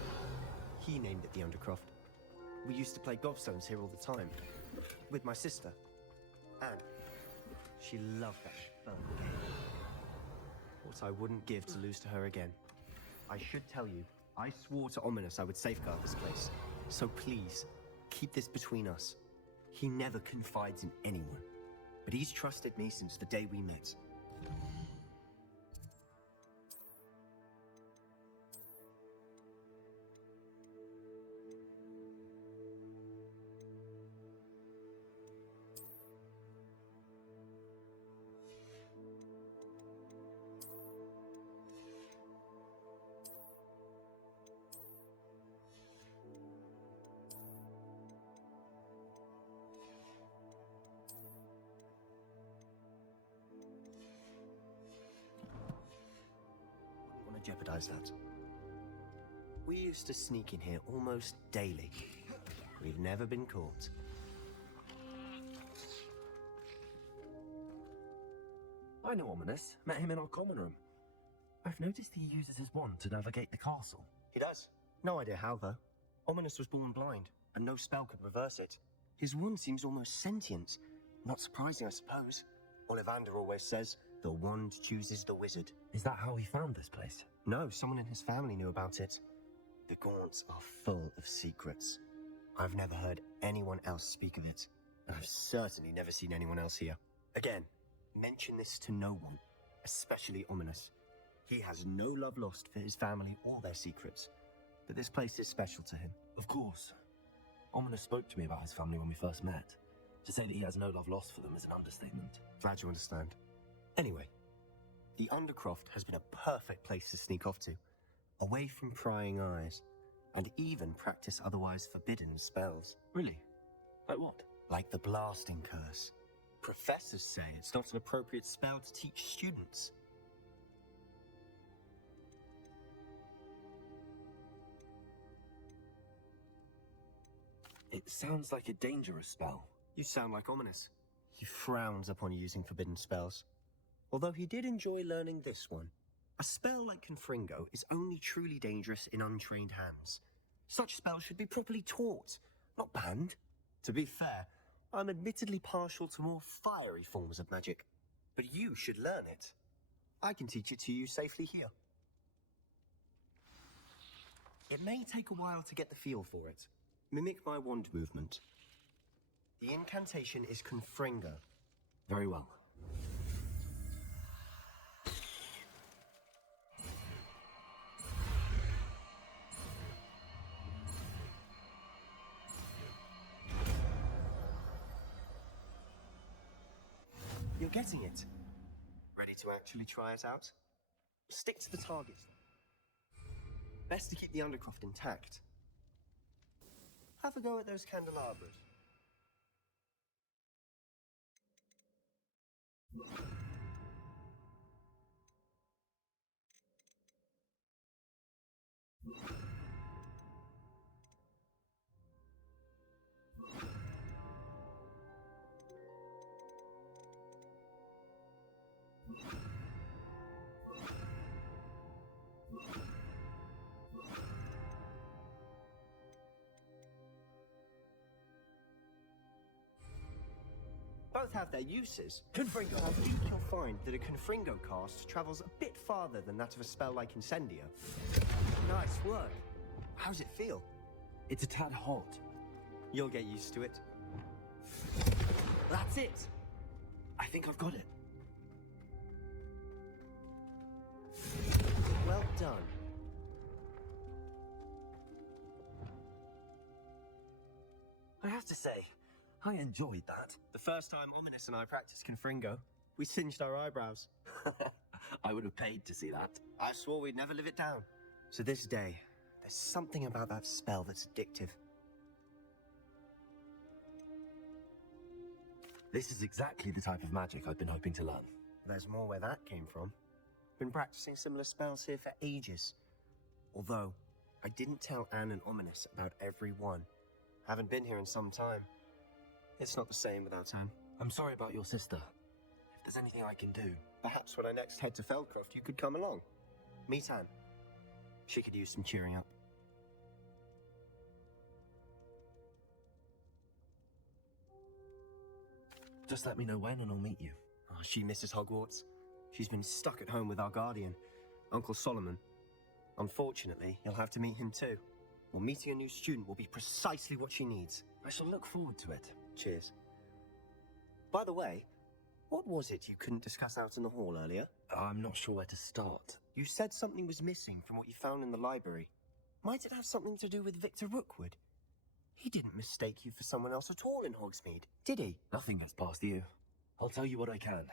He named it the Undercroft. We used to play gobstones here all the time. With my sister, Anne. She loved that fun game. What I wouldn't give to lose to her again. I should tell you, I swore to Ominous I would safeguard this place. So please, keep this between us. He never confides in anyone. But he's trusted me since the day we met. jeopardize that. We used to sneak in here almost daily. We've never been caught. I know Ominous. Met him in our common room. I've noticed he uses his wand to navigate the castle. He does. No idea how, though. Ominous was born blind, and no spell could reverse it. His wand seems almost sentient. Not surprising, I suppose. Ollivander always says, the wand chooses the wizard. Is that how he found this place? No, someone in his family knew about it. The Gaunts are full of secrets. I've never heard anyone else speak of it, and I've certainly never seen anyone else here. Again, mention this to no one, especially Ominous. He has no love lost for his family or their secrets, but this place is special to him. Of course. Ominous spoke to me about his family when we first met. To say that he has no love lost for them is an understatement. Glad you understand. Anyway, the Undercroft has been a perfect place to sneak off to, away from prying eyes, and even practice otherwise forbidden spells. Really? Like what? Like the blasting curse. Professors say it's not an appropriate spell to teach students. It sounds like a dangerous spell. You sound like Ominous. He frowns upon using forbidden spells. Although he did enjoy learning this one. A spell like Confringo is only truly dangerous in untrained hands. Such spells should be properly taught, not banned. To be fair, I'm admittedly partial to more fiery forms of magic, but you should learn it. I can teach it to you safely here. It may take a while to get the feel for it. Mimic my wand movement. The incantation is Confringo. Very well. You're getting it. Ready to actually try it out? Stick to the targets. Best to keep the Undercroft intact. Have a go at those candelabras. Both have their uses. Confringo. I think you'll find that a Confringo cast travels a bit farther than that of a spell like Incendio. Nice work. How's it feel? It's a tad hot. You'll get used to it. That's it. I think I've got it. Well done. I have to say, I enjoyed that. The first time Ominous and I practiced Confringo, we singed our eyebrows. I would have paid to see that. I swore we'd never live it down. To this day, there's something about that spell that's addictive. This is exactly the type of magic I've been hoping to learn. There's more where that came from. Been practicing similar spells here for ages. Although, I didn't tell Anne and Ominous about every one. Haven't been here in some time. It's not the same without Anne. I'm sorry about your sister. If there's anything I can do... Perhaps when I next head to Feldcroft, you could come along. Meet Anne. She could use some cheering up. Just let me know when and I'll meet you. Oh, she misses Hogwarts. She's been stuck at home with our guardian, Uncle Solomon. Unfortunately, you'll have to meet him too. Well, meeting a new student will be precisely what she needs. I shall look forward to it. Cheers. By the way, what was it you couldn't discuss out in the hall earlier? I'm not sure where to start. You said something was missing from what you found in the library. Might it have something to do with Victor Rookwood? He didn't mistake you for someone else at all in Hogsmeade, did he? Nothing gets past you. I'll tell you what I can.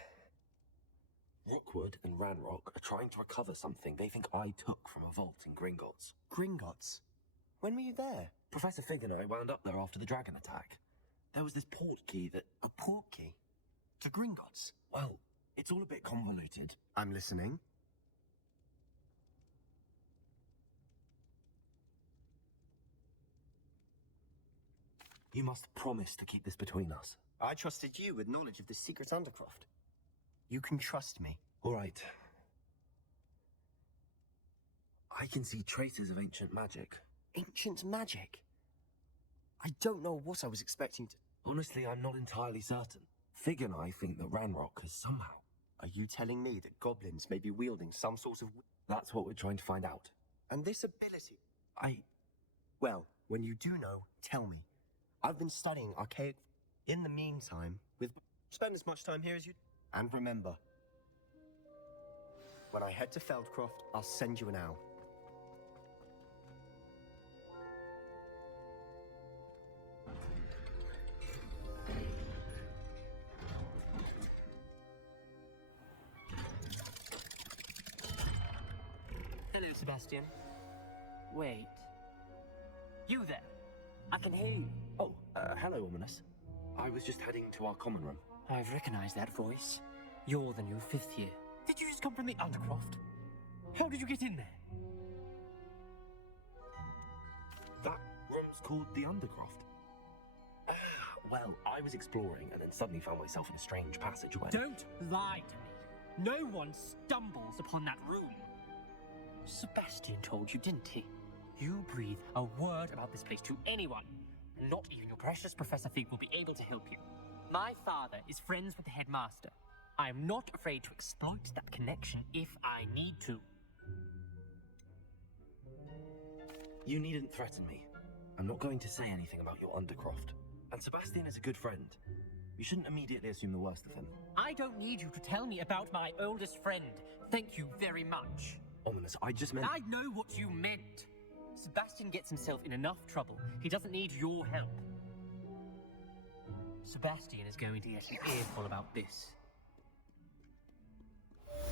Rookwood and Ranrok are trying to recover something they think I took from a vault in Gringotts. Gringotts? When were you there? Professor Fig and I wound up there after the dragon attack. There was this port key that... A port key? To Gringotts? Well, it's all a bit convoluted. I'm listening. You must promise to keep this between us. I trusted you with knowledge of the secret Undercroft. You can trust me. All right. I can see traces of ancient magic. Ancient magic? I don't know what I was expecting to... Honestly, I'm not entirely certain. Fig and I think that Ranrok has somehow... Are you telling me that goblins may be wielding some sort of... That's what we're trying to find out. And this ability... Well, when you do know, tell me. I've been studying archaic... In the meantime, spend as much time here as you... And remember, when I head to Feldcroft, I'll send you an owl. Hello, Sebastian. Wait. You there? I can hear you. Oh, hello, Ominous. I was just heading to our common room. I've recognized that voice. You're the new 5th year. Did you just come from the Undercroft? How did you get in there? That room's called the Undercroft. Well, I was exploring and then suddenly found myself in a strange passageway. Don't lie to me. No one stumbles upon that room. Sebastian told you, didn't he? You breathe a word about this place to anyone, and not even your precious Professor Fig will be able to help you. My father is friends with the headmaster. I am not afraid to exploit that connection if I need to. You needn't threaten me. I'm not going to say anything about your Undercroft. And Sebastian is a good friend. You shouldn't immediately assume the worst of him. I don't need you to tell me about my oldest friend. Thank you very much. Ominous, I just meant... I know what you meant. Sebastian gets himself in enough trouble. He doesn't need your help. Sebastian is going to get an earful about this. If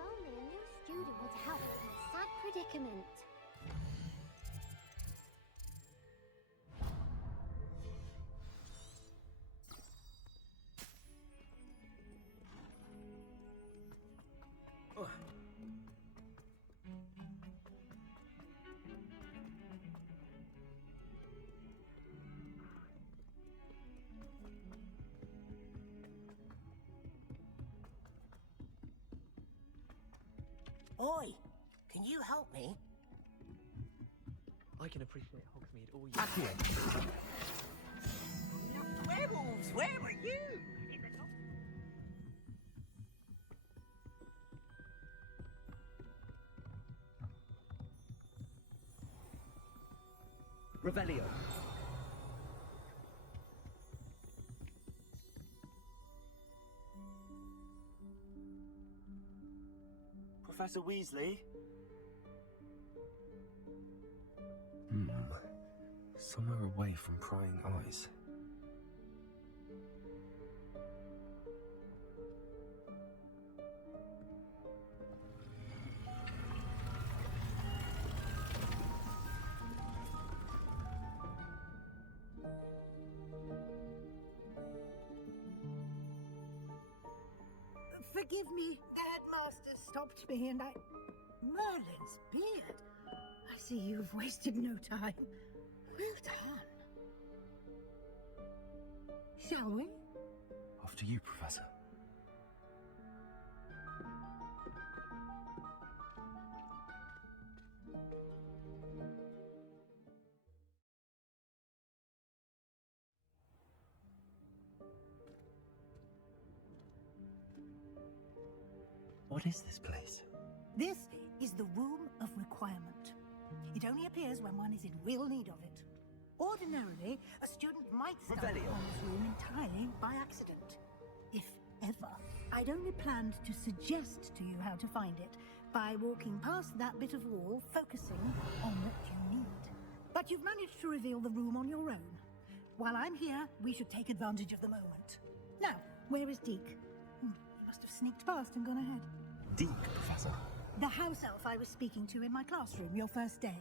only a new student were to help me with my sad predicament. Oi, can you help me? I can appreciate Hogsmeade all year. Werewolves, where were you? Revelio. Professor Weasley? Somewhere away from prying eyes. Forgive me, the headmaster stopped me and I... Merlin's beard. I see you've wasted no time. Well done. Shall we? After you, Professor. What is this place? This is the Room of Requirement. It only appears when one is in real need of it. Ordinarily, a student might stumble upon this room entirely by accident. If ever. I'd only planned to suggest to you how to find it by walking past that bit of wall, focusing on what you need. But you've managed to reveal the room on your own. While I'm here, we should take advantage of the moment. Now, where is Deke? He must have sneaked past and gone ahead. Deke, Professor. The house elf I was speaking to in my classroom your first day.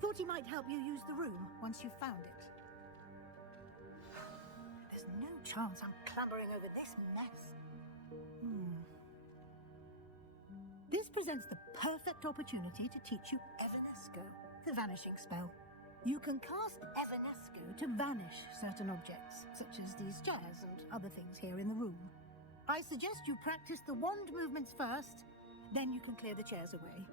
Thought he might help you use the room once you've found it. There's no chance I'm clambering over this mess. This presents the perfect opportunity to teach you Evanesco, the vanishing spell. You can cast Evanesco to vanish certain objects, such as these chairs and other things here in the room. I suggest you practice the wand movements first, then you can clear the chairs away.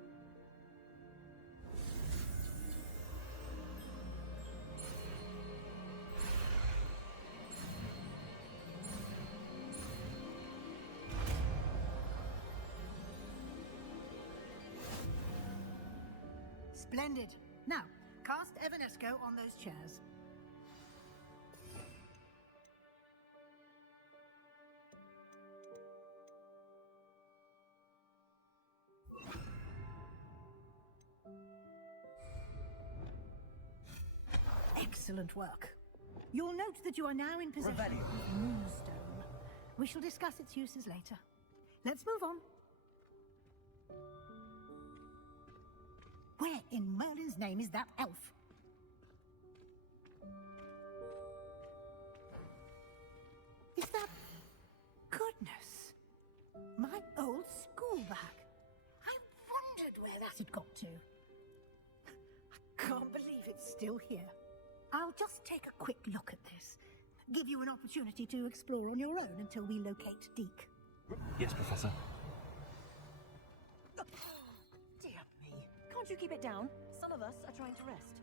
Splendid. Now, cast Evanesco on those chairs. Excellent work. You'll note that you are now in possession of Moonstone. We shall discuss its uses later. Let's move on. Where in Merlin's name is that elf? Is that... Goodness. My old school bag. I wondered where that had got to. I can't believe it's still here. I'll just take a quick look at this. Give you an opportunity to explore on your own until we locate Deke. Yes, Professor. Dear me. Can't you keep it down? Some of us are trying to rest.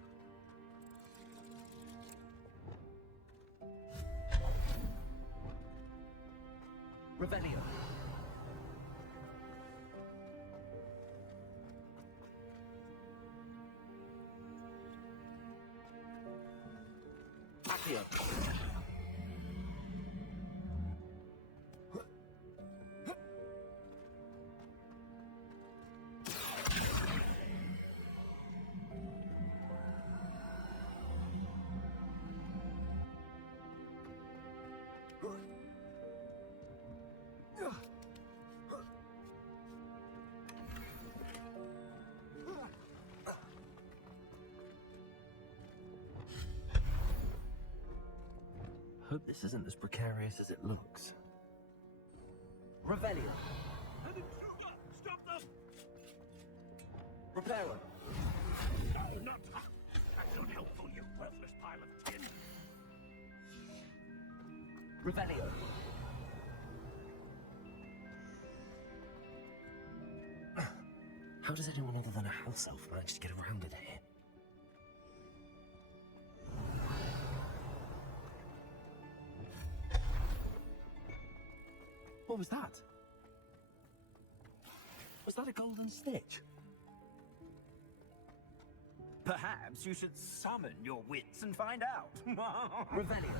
Revelio. Accio. Hope this isn't as precarious as it looks. Revelio. Stop them! Reparo. Not! That's unhelpful, you worthless pile of tin! Revelio. How does anyone other than a house elf manage to get around in here? What was that? Was that a golden snitch? Perhaps you should summon your wits and find out. Revelio.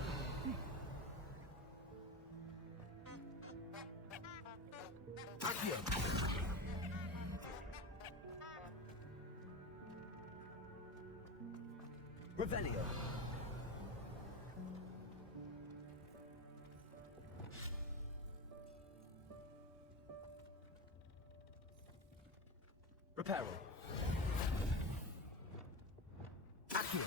Accio. Revelio. Reparo. Accio.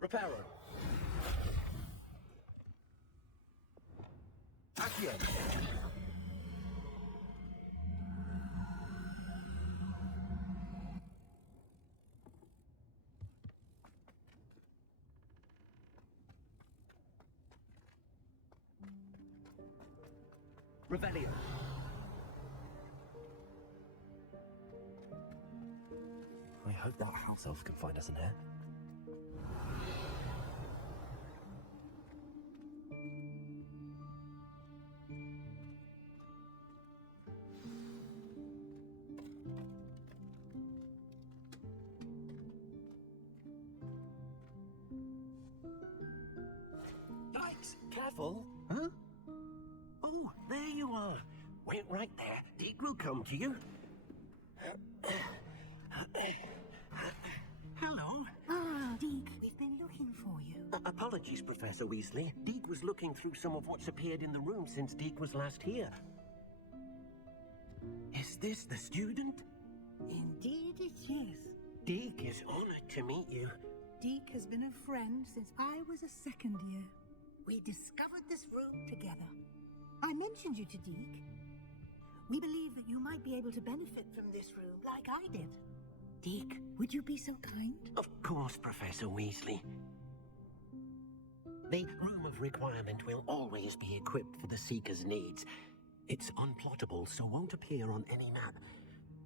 Reparo. Accio. Revelio. I hope that house elf can find us in here. Yikes! Careful! Huh? Oh, there you are. Wait right there. Deke will come to you. Hello. Ah, Deke, we've been looking for you. Apologies, Professor Weasley. Deke was looking through some of what's appeared in the room since Deke was last here. Is this the student? Indeed it is. Deke is honored to meet you. Deke has been a friend since I was a second year. We discovered this room together. I mentioned you to Deke. We believe that you might be able to benefit from this room like I did. Deke, would you be so kind? Of course, Professor Weasley. The Room of Requirement will always be equipped for the Seeker's needs. It's unplottable, so won't appear on any map.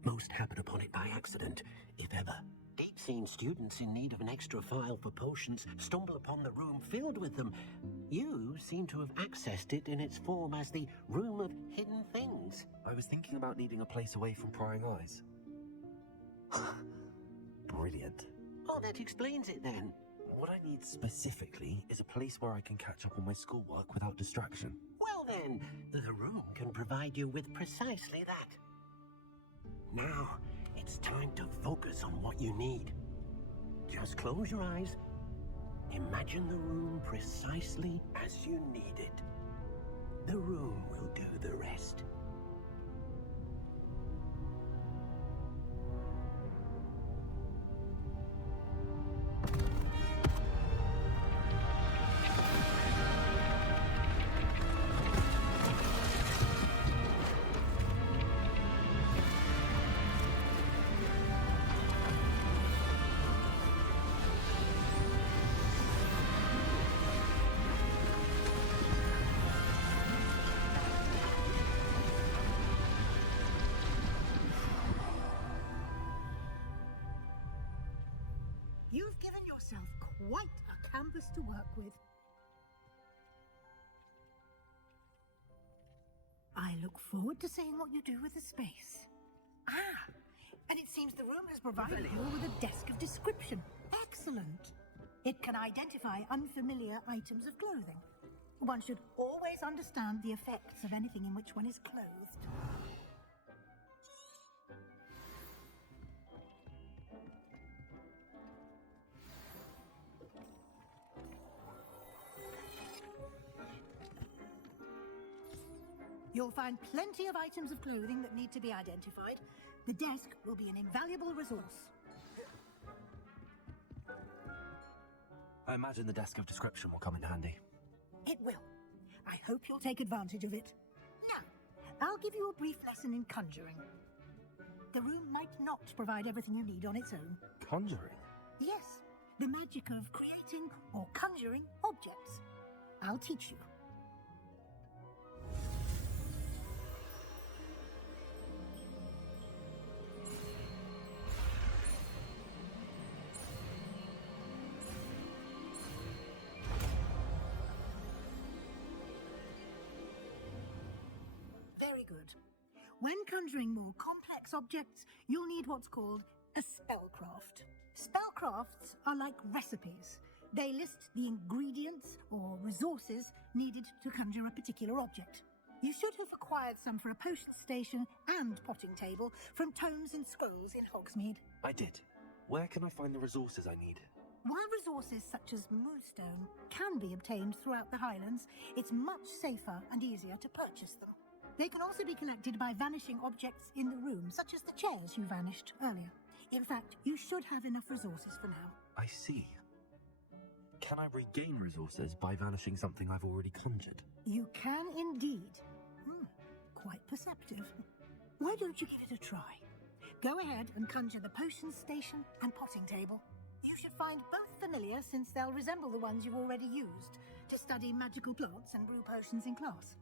Most happen upon it by accident, if ever. Deep-seen students in need of an extra file for potions stumble upon the room filled with them. You seem to have accessed it in its form as the Room of Hidden Things. I was thinking about needing a place away from prying eyes. Brilliant. Oh, that explains it then. What I need specifically is a place where I can catch up on my schoolwork without distraction. Well then, the room can provide you with precisely that. Now, it's time to focus on what you need. Just close your eyes. Imagine the room precisely as you need it. The room will do the rest. You've given yourself quite a canvas to work with. I look forward to seeing what you do with the space. Ah, and it seems the room has provided you with a desk of description. Excellent. It can identify unfamiliar items of clothing. One should always understand the effects of anything in which one is clothed. You'll find plenty of items of clothing that need to be identified. The desk will be an invaluable resource. I imagine the desk of description will come in handy. It will. I hope you'll take advantage of it. Now, I'll give you a brief lesson in conjuring. The room might not provide everything you need on its own. Conjuring? Yes, the magic of creating or conjuring objects. I'll teach you. Good. When conjuring more complex objects, you'll need what's called a spellcraft. Spellcrafts are like recipes. They list the ingredients or resources needed to conjure a particular object. You should have acquired some for a potion station and potting table from tomes and scrolls in Hogsmeade. I did. Where can I find the resources I need? While resources such as moonstone can be obtained throughout the Highlands, it's much safer and easier to purchase them. They can also be collected by vanishing objects in the room, such as the chairs you vanished earlier. In fact, you should have enough resources for now. I see. Can I regain resources by vanishing something I've already conjured? You can indeed. Quite perceptive. Why don't you give it a try? Go ahead and conjure the potion station and potting table. You should find both familiar, since they'll resemble the ones you've already used to study magical plants and brew potions in class.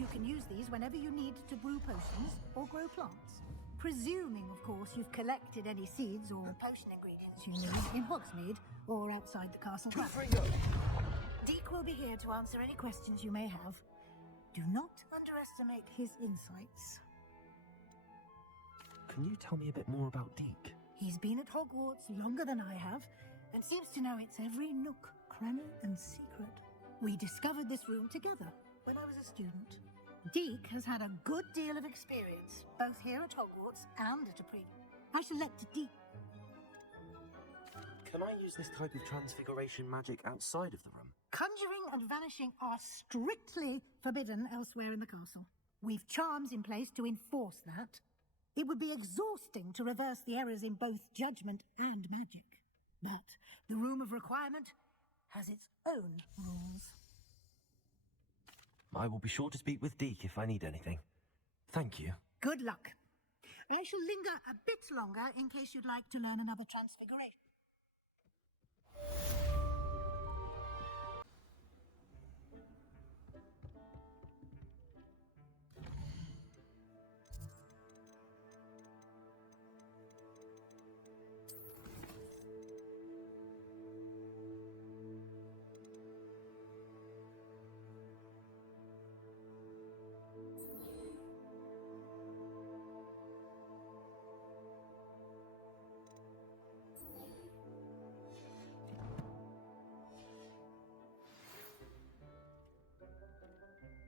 You can use these whenever you need to brew potions or grow plants. Presuming, of course, you've collected any seeds or potion ingredients you need in Hogsmeade or outside the castle. Deke will be here to answer any questions you may have. Do not underestimate his insights. Can you tell me a bit more about Deke? He's been at Hogwarts longer than I have, and seems to know its every nook, cranny, and secret. We discovered this room together when I was a student. Deke has had a good deal of experience, both here at Hogwarts and at a pre. I shall let Deke... Can I use this type of transfiguration magic outside of the room? Conjuring and vanishing are strictly forbidden elsewhere in the castle. We've charms in place to enforce that. It would be exhausting to reverse the errors in both judgment and magic. But the Room of Requirement has its own rules. I will be sure to speak with Deke if I need anything. Thank you. Good luck. I shall linger a bit longer in case you'd like to learn another transfiguration.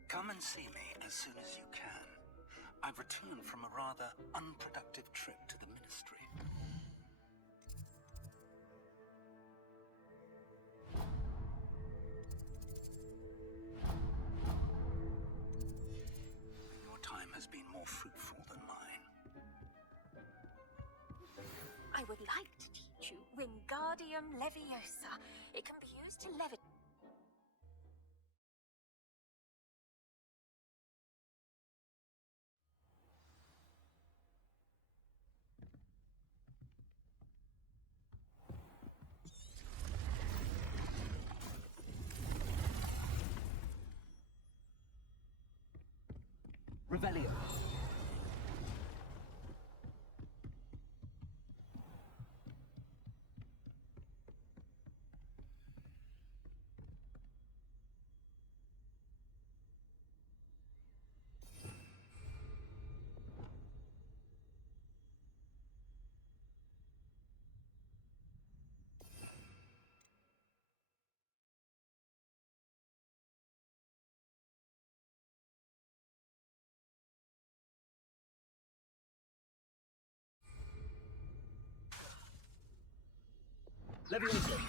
Come and see me as soon as you can. I've returned from a rather unproductive trip to the Ministry. Your time has been more fruitful than mine. I would like to teach you Wingardium Leviosa. It can be used to levitate. Revelio. Leviosa.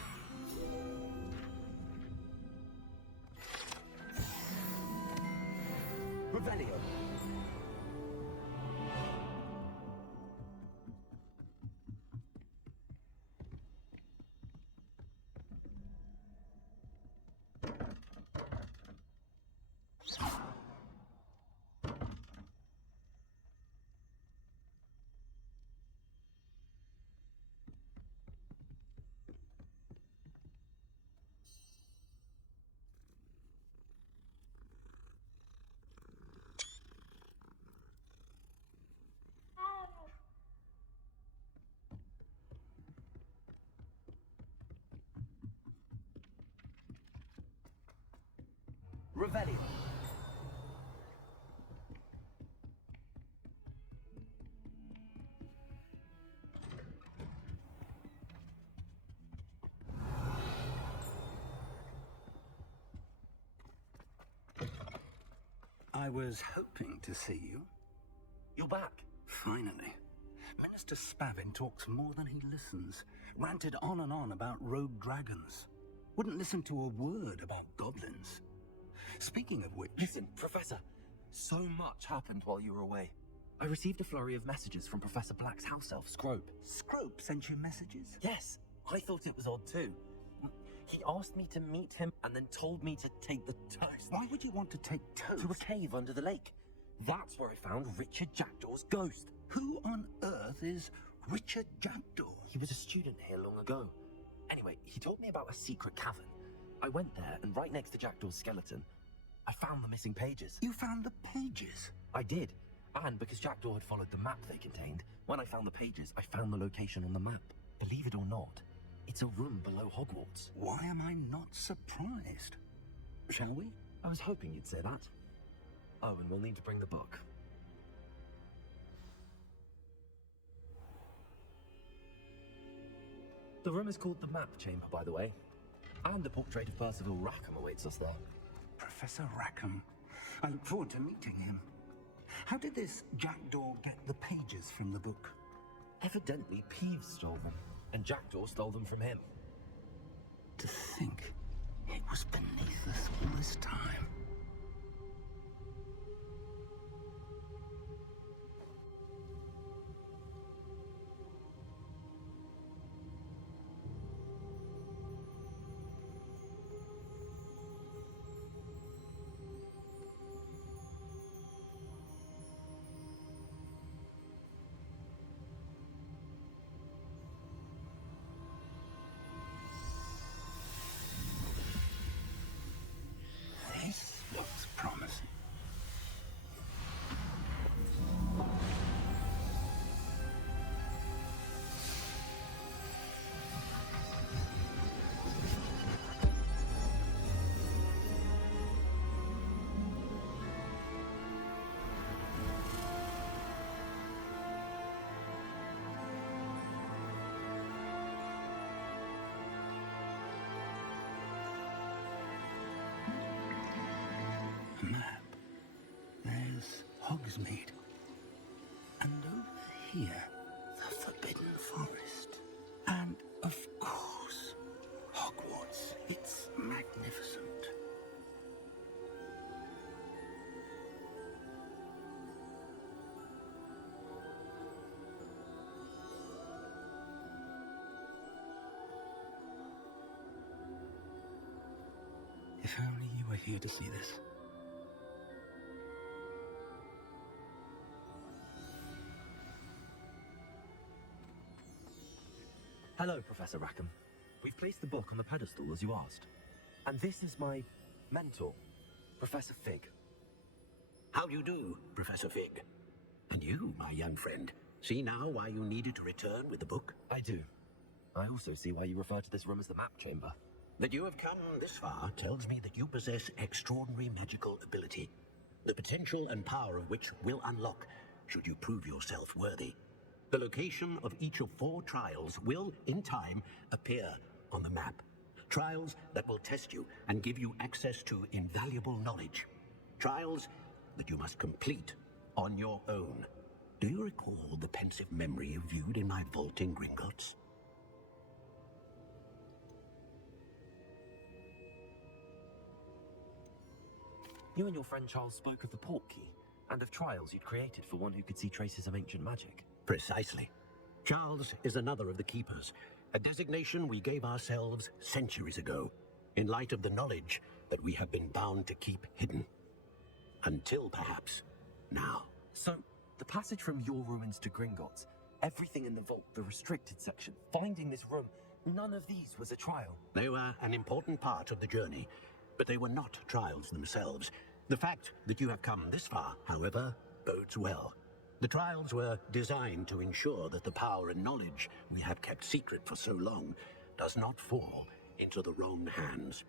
Revelio. Revelio. I was hoping to see you. You're back. Finally. Minister Spavin talks more than he listens. Ranted on and on about rogue dragons. Wouldn't listen to a word about goblins. Speaking of which... Listen, Professor. So much happened while you were away. I received a flurry of messages from Professor Black's house elf, Scrope. Scrope sent you messages? Yes. I thought it was odd too. He asked me to meet him and then told me to take the toast. Why would you want to take toast? To a cave under the lake. That's where I found Richard Jackdaw's ghost. Who on earth is Richard Jackdaw? He was a student here long ago. Anyway, he told me about a secret cavern. I went there, and right next to Jackdaw's skeleton, I found the missing pages. You found the pages? I did. And because Jackdaw had followed the map they contained, when I found the pages, I found the location on the map. Believe it or not, it's a room below Hogwarts. Why am I not surprised? Shall we? I was hoping you'd say that. Oh, and we'll need to bring the book. The room is called the Map Chamber, by the way. And a portrait of Percival Rackham awaits us there. Professor Rackham. I look forward to meeting him. How did this Jackdaw get the pages from the book? Evidently, Peeves stole them, and Jackdaw stole them from him. To think it was beneath us all this time. This looks promising. Map. There's Hogsmeade. And over here, the Forbidden Forest. And, of course, Hogwarts. It's magnificent. If only you were here to see this. Hello, Professor Rackham. We've placed the book on the pedestal as you asked. And this is my mentor, Professor Fig. How do you do, Professor Fig? And you, my young friend, see now why you needed to return with the book? I do. I also see why you refer to this room as the Map Chamber. That you have come this far tells me that you possess extraordinary magical ability, the potential and power of which will unlock should you prove yourself worthy. The location of each of 4 trials will, in time, appear on the map. Trials that will test you and give you access to invaluable knowledge. Trials that you must complete on your own. Do you recall the pensive memory you viewed in my vault in Gringotts? You and your friend Charles spoke of the portkey and of trials you'd created for one who could see traces of ancient magic. Precisely. Charles is another of the Keepers, a designation we gave ourselves centuries ago, in light of the knowledge that we have been bound to keep hidden. Until, perhaps, now. So, the passage from your ruins to Gringotts, everything in the vault, the restricted section, finding this room, none of these was a trial. They were an important part of the journey, but they were not trials themselves. The fact that you have come this far, however, bodes well. The trials were designed to ensure that the power and knowledge we have kept secret for so long does not fall into the wrong hands.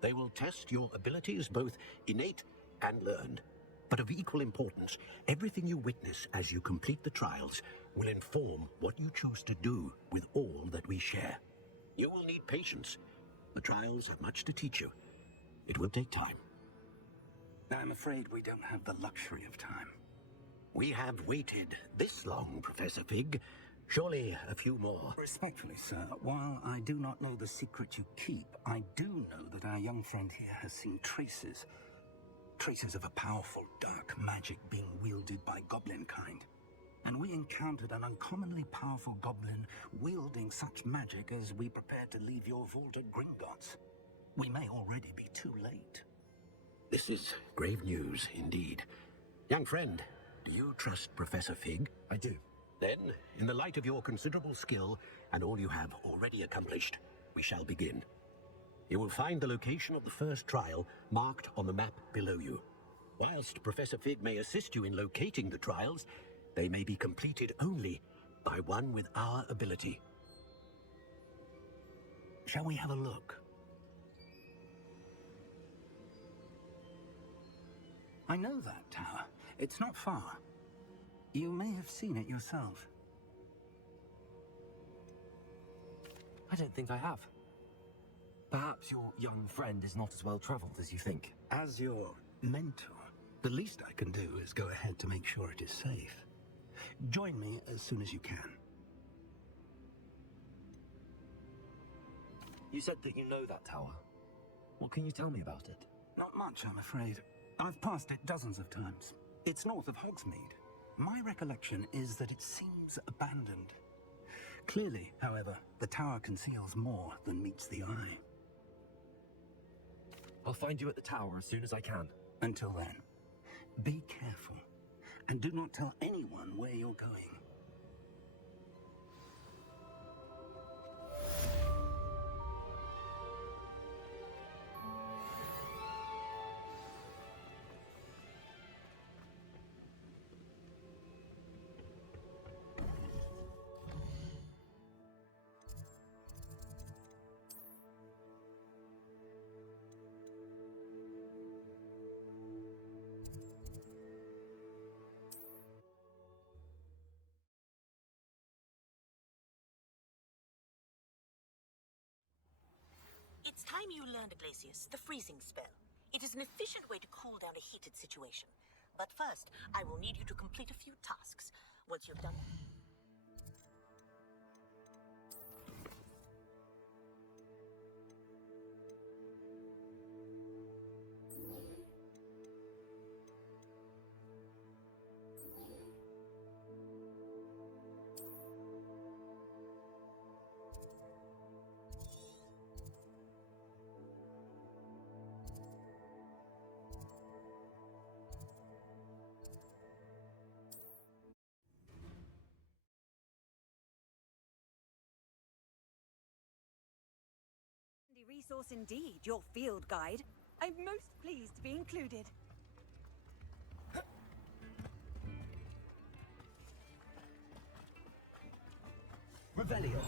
They will test your abilities, both innate and learned. But of equal importance, everything you witness as you complete the trials will inform what you choose to do with all that we share. You will need patience. The trials have much to teach you. It will take time. I'm afraid we don't have the luxury of time. We have waited this long, Professor Fig. Surely a few more. Respectfully, sir, while I do not know the secret you keep, I do know that our young friend here has seen traces of a powerful dark magic being wielded by goblin kind. And we encountered an uncommonly powerful goblin wielding such magic as we prepare to leave your vault at Gringotts. We may already be too late. This is grave news indeed. Young friend, do you trust Professor Fig? I do. Then, in the light of your considerable skill and all you have already accomplished, we shall begin. You will find the location of the first trial marked on the map below you. Whilst Professor Fig may assist you in locating the trials, they may be completed only by one with our ability. Shall we have a look? I know that tower. It's not far. You may have seen it yourself. I don't think I have. Perhaps your young friend is not as well traveled as you think. As your mentor, the least I can do is go ahead to make sure it is safe. Join me as soon as you can. You said that you know that tower. What can you tell me about it? Not much, I'm afraid. I've passed it dozens of times. It's north of Hogsmeade. My recollection is that it seems abandoned. Clearly, however, the tower conceals more than meets the eye. I'll find you at the tower as soon as I can. Until then, be careful, and do not tell anyone where you're going. It's time you learned, Glacius, the freezing spell. It is an efficient way to cool down a heated situation. But first, I will need you to complete a few tasks. Once you've done that... Resource indeed, your field guide. I'm most pleased to be included. Revelio.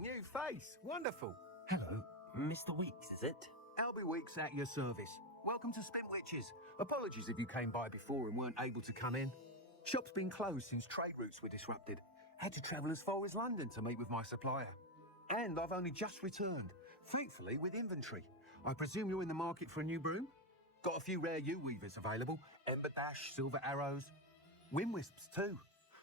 New face. Wonderful. Hello, Mr. Weeks, is it? Albie Weeks at your service. Welcome to Spent Witches. Apologies if you came by before and weren't able to come in. Shop's been closed since trade routes were disrupted. Had to travel as far as London to meet with my supplier. And I've only just returned, thankfully with inventory. I presume you're in the market for a new broom? Got a few rare yew-weavers available. Ember Dash, Silver Arrows. Wind Wisps too.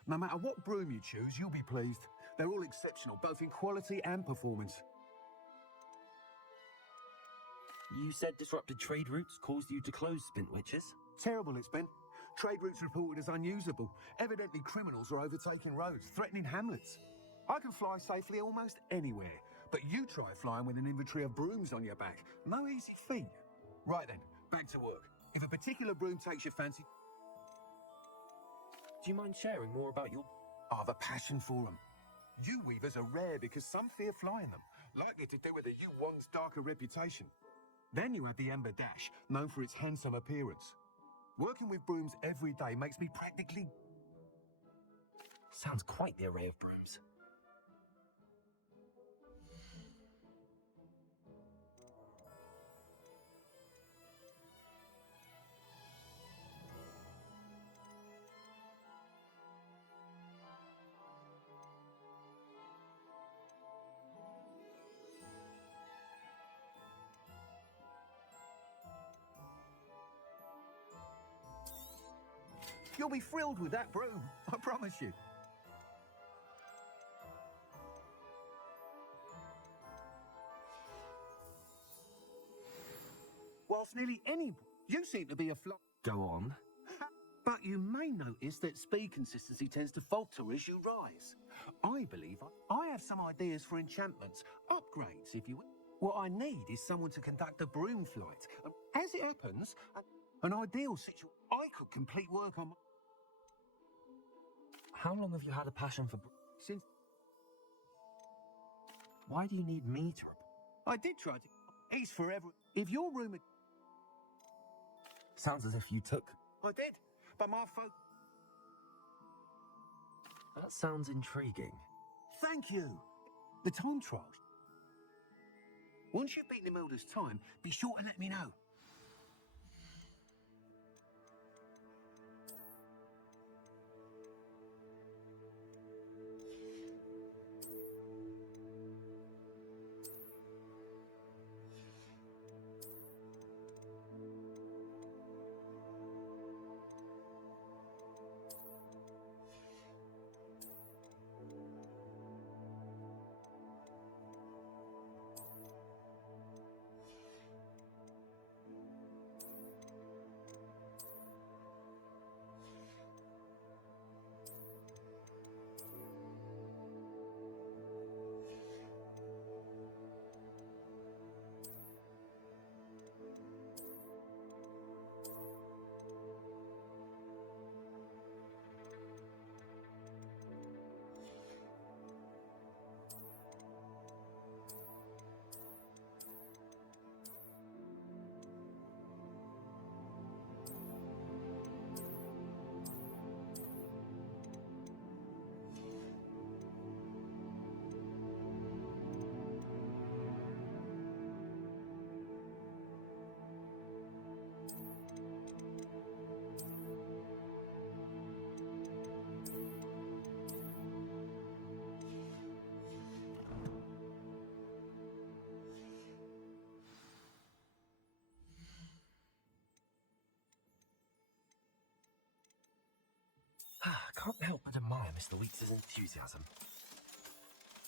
No matter what broom you choose, you'll be pleased. They're all exceptional, both in quality and performance. You said disrupted trade routes caused you to close Spint Witches? Terrible it's been. Trade routes reported as unusable. Evidently criminals are overtaking roads, threatening hamlets. I can fly safely almost anywhere, but you try flying with an inventory of brooms on your back. No easy feat. Right then, back to work. If a particular broom takes your fancy... Do you mind sharing more about your... I've a passion for them. Yew-weavers are rare because some fear flying them, likely to do with the yew-wand's darker reputation. Then you have the Ember Dash, known for its handsome appearance. Working with brooms every day makes me practically... Sounds quite the array of brooms. You'll be thrilled with that broom, I promise you. Whilst nearly any... You seem to be a fly... Go on. But But you may notice that speed consistency tends to falter as you rise. I believe I have some ideas for enchantments, upgrades, if you will. What I need is someone to conduct a broom flight. As it happens, an ideal situation. I could complete work on. How long have you had a passion for Since Why do you need me to I did try to. It's forever. If your room. Sounds as if you took. I did, but my folk. That sounds intriguing. Thank you. The time trial. Once you've beaten Imelda's time, be sure to let me know. I can't help but admire Mr. Weeks' enthusiasm.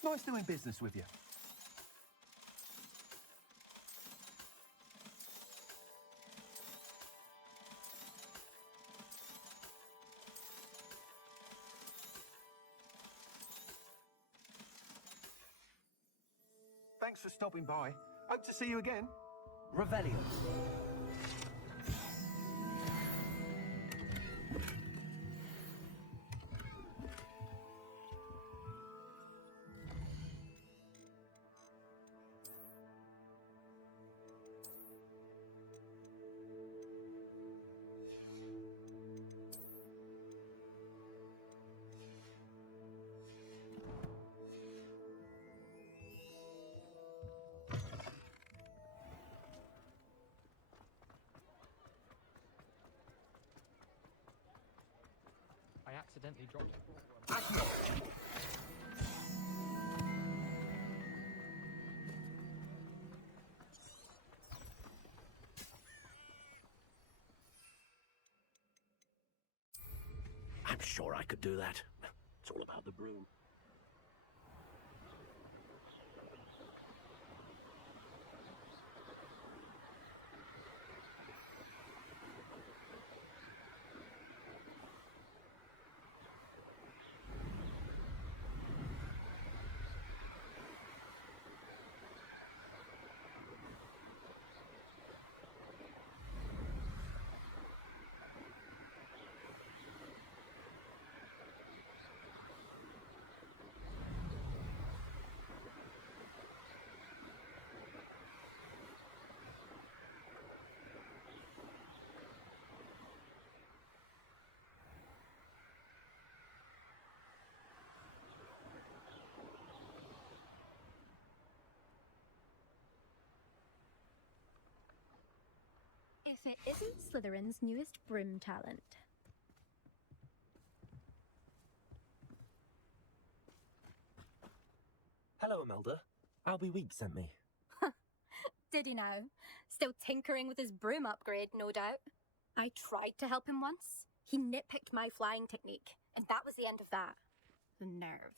Nice doing business with you. Thanks for stopping by. Hope to see you again. Revelio. I accidentally dropped it. I'm sure I could do that. It's all about the broom. If it isn't Slytherin's newest broom talent. Hello, Imelda. Albie Weeks sent me. Did he now? Still tinkering with his broom upgrade, no doubt. I tried to help him once. He nitpicked my flying technique, and that was the end of that. The nerve.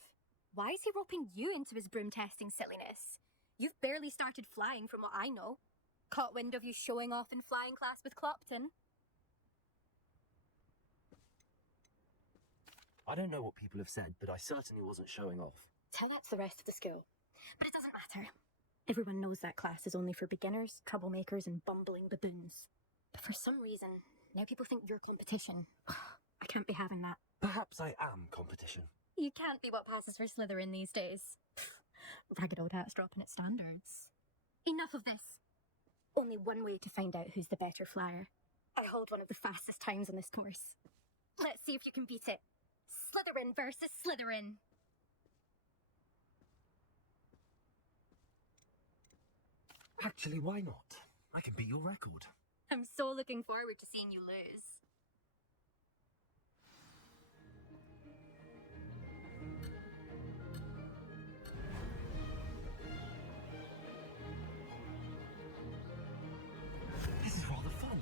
Why is he roping you into his broom testing silliness? You've barely started flying from what I know. Caught wind of you showing off in flying class with Clopton. I don't know what people have said, but I certainly wasn't showing off. Tell that to the rest of the school. But it doesn't matter. Everyone knows that class is only for beginners, troublemakers, and bumbling baboons. But for some reason, now people think you're competition. I can't be having that. Perhaps I am competition. You can't be what passes for Slytherin these days. Ragged old hat's dropping its standards. Enough of this. Only one way to find out who's the better flyer. I hold one of the fastest times on this course. Let's see if you can beat it. Slytherin versus Slytherin. Actually, why not? I can beat your record. I'm so looking forward to seeing you lose. This is rather fun.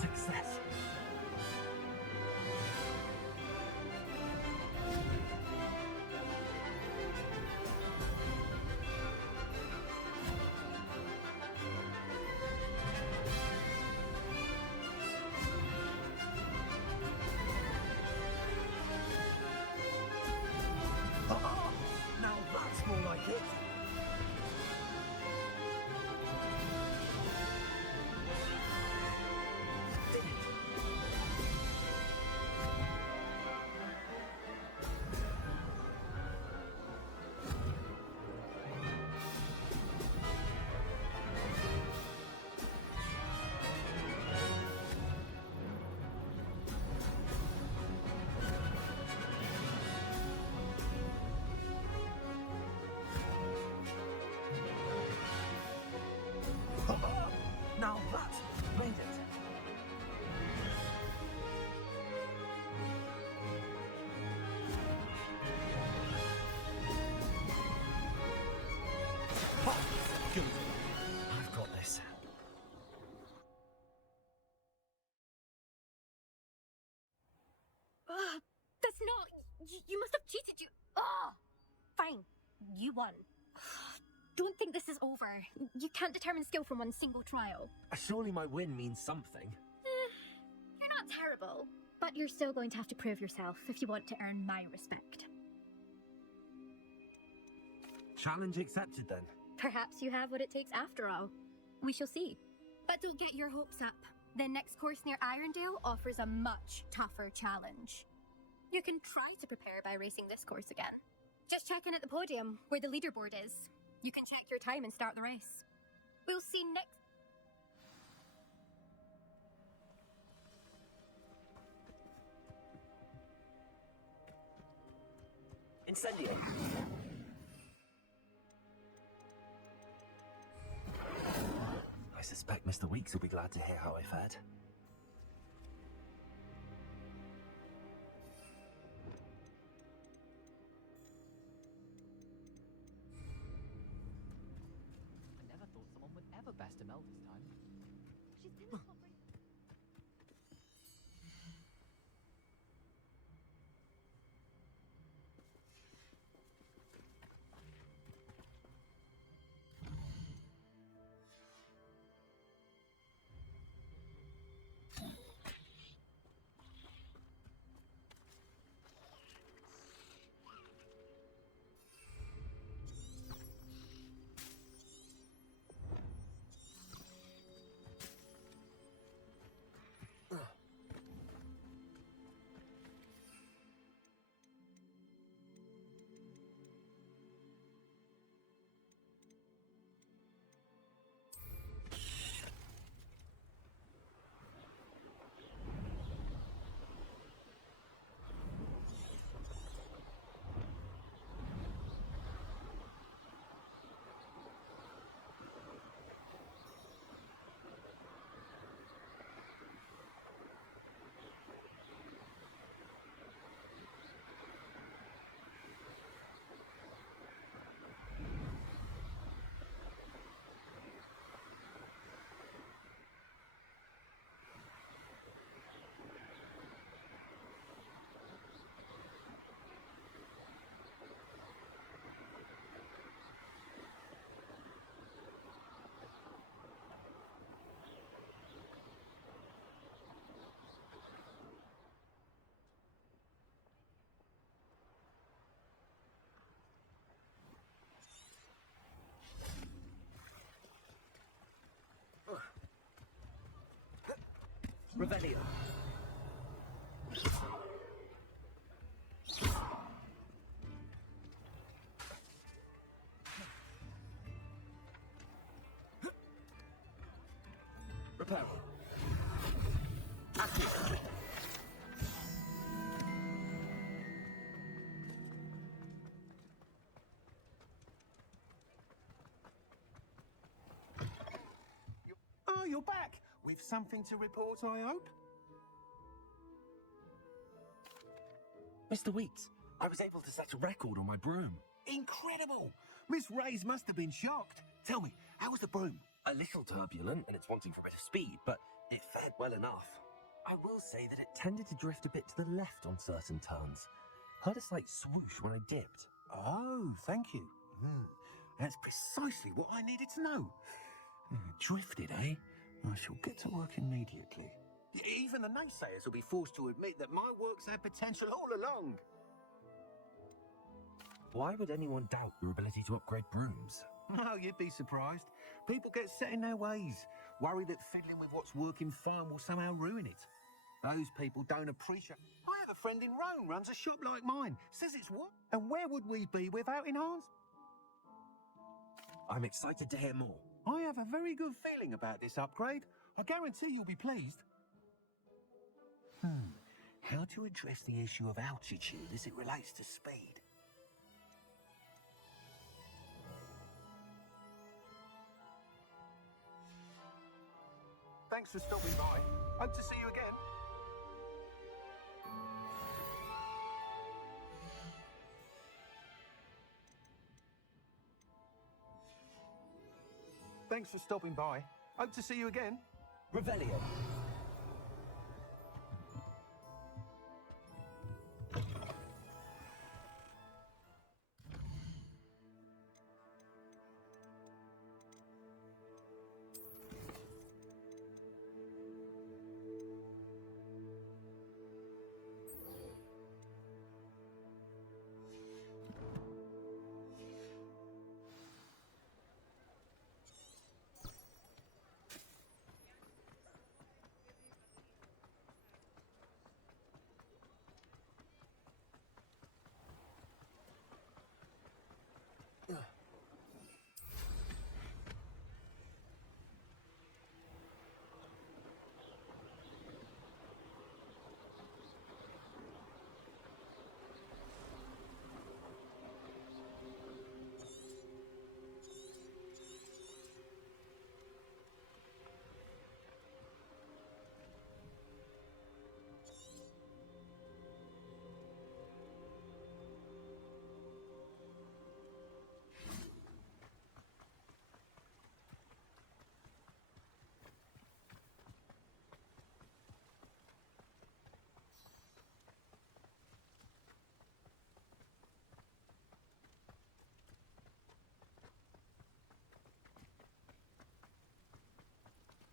Success. Now that's more like it. Now that's made it. Oh, good. I've got this. That's not... You must have cheated, you... Fine. You won. Don't think this is over. You can't determine skill from one single trial. Surely my win means something. You're not terrible. But you're still going to have to prove yourself if you want to earn my respect. Challenge accepted then. Perhaps you have what it takes after all. We shall see. But don't get your hopes up. The next course near Irondale offers a much tougher challenge. You can try to prepare by racing this course again. Just check in at the podium, where the leaderboard is. You can check your time and start the race. We'll see next... Incendio. I suspect Mr. Weeks will be glad to hear how I fared. I never thought someone would ever best him out this time. Revelio. Reparo. Active. Oh, you're back! With something to report, I hope? Mr. Weeks, I was able to set a record on my broom. Incredible! Miss Ray's must have been shocked. Tell me, how was the broom? A little turbulent, and it's wanting for a bit of speed, but it fared well enough. I will say that it tended to drift a bit to the left on certain turns. Heard a slight swoosh when I dipped. Oh, thank you. That's precisely what I needed to know. Drifted, eh? I shall get to work immediately. Even the naysayers will be forced to admit that my work's had potential all along. Why would anyone doubt your ability to upgrade brooms? Oh, you'd be surprised. People get set in their ways, worried that fiddling with what's working fine will somehow ruin it. Those people don't appreciate... I have a friend in Rome runs a shop like mine. Says it's what? And where would we be without enhanced? I'm excited to hear more. I have a very good feeling about this upgrade. I guarantee you'll be pleased. How to address the issue of altitude as it relates to speed? Thanks for stopping by. Hope to see you again. Thanks for stopping by. Hope to see you again. Revelio.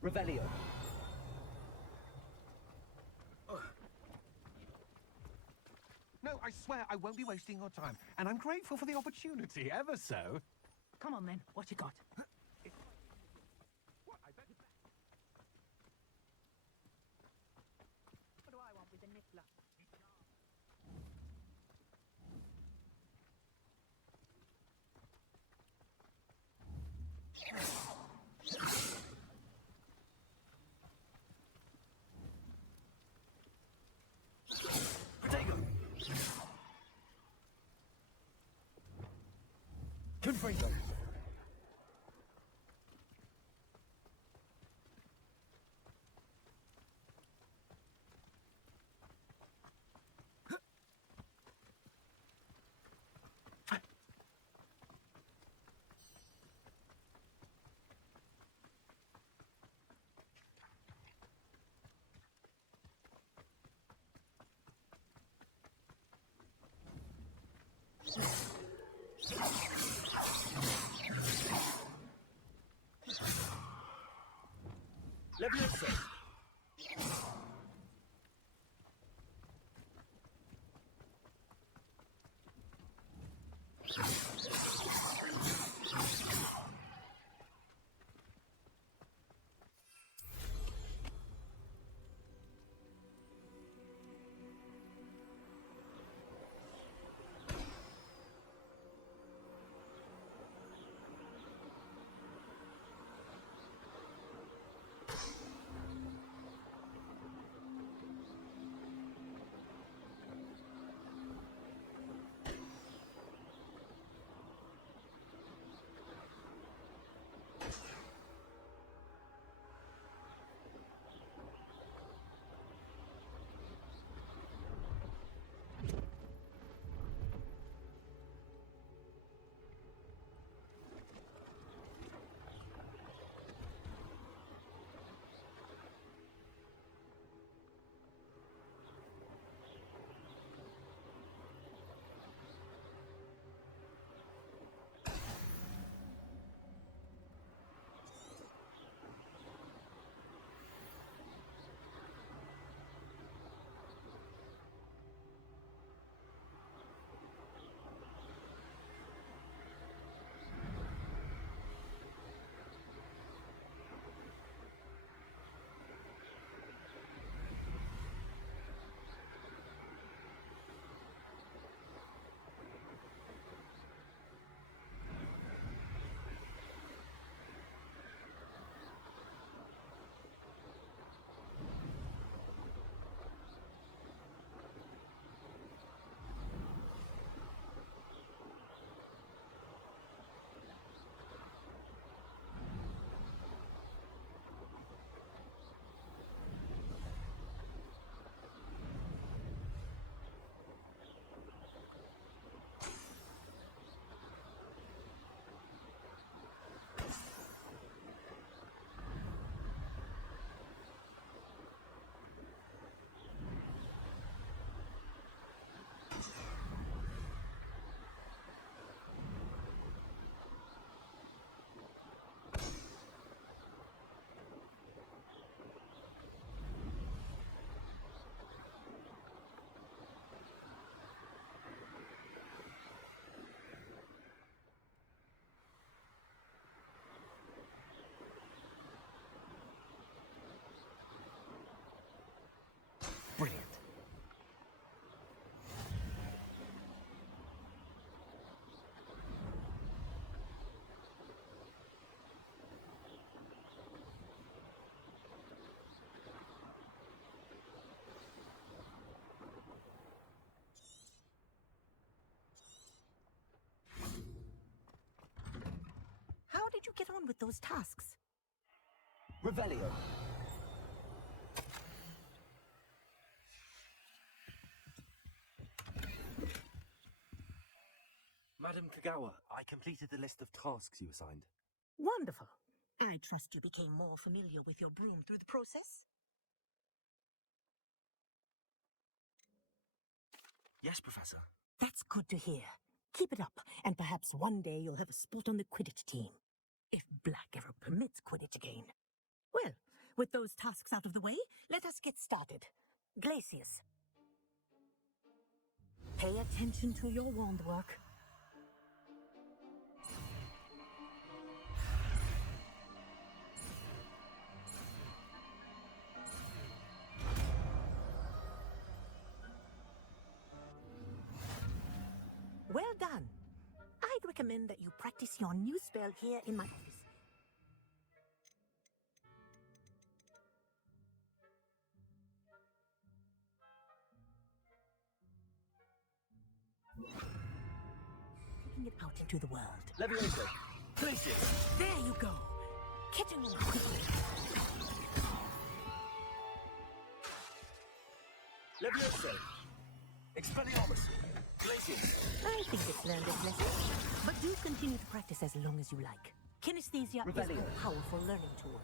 Revelio. No, I swear I won't be wasting your time, and I'm grateful for the opportunity, ever so. Come on, then. What you got? What do I want with the niffler? Confringo. Leviosa. How'd you get on with those tasks? Revelio. Madam Kagawa, I completed the list of tasks you assigned. Wonderful. I trust you became more familiar with your broom through the process? Yes, Professor. That's good to hear. Keep it up, and perhaps one day you'll have a spot on the Quidditch team. If Black ever permits Quidditch again. Well, with those tasks out of the way, let us get started. Glacius. Pay attention to your wand work. Well done. I'd recommend that you practice your new spell here in my office. Taking it out into the world. Leviosa. Glacius. There you go. Catching on quickly. Leviosa. Expelliarmus. Glacius. I think it's learned its lesson. But do continue to practice as long as you like. Kinesthesia is a powerful learning tool.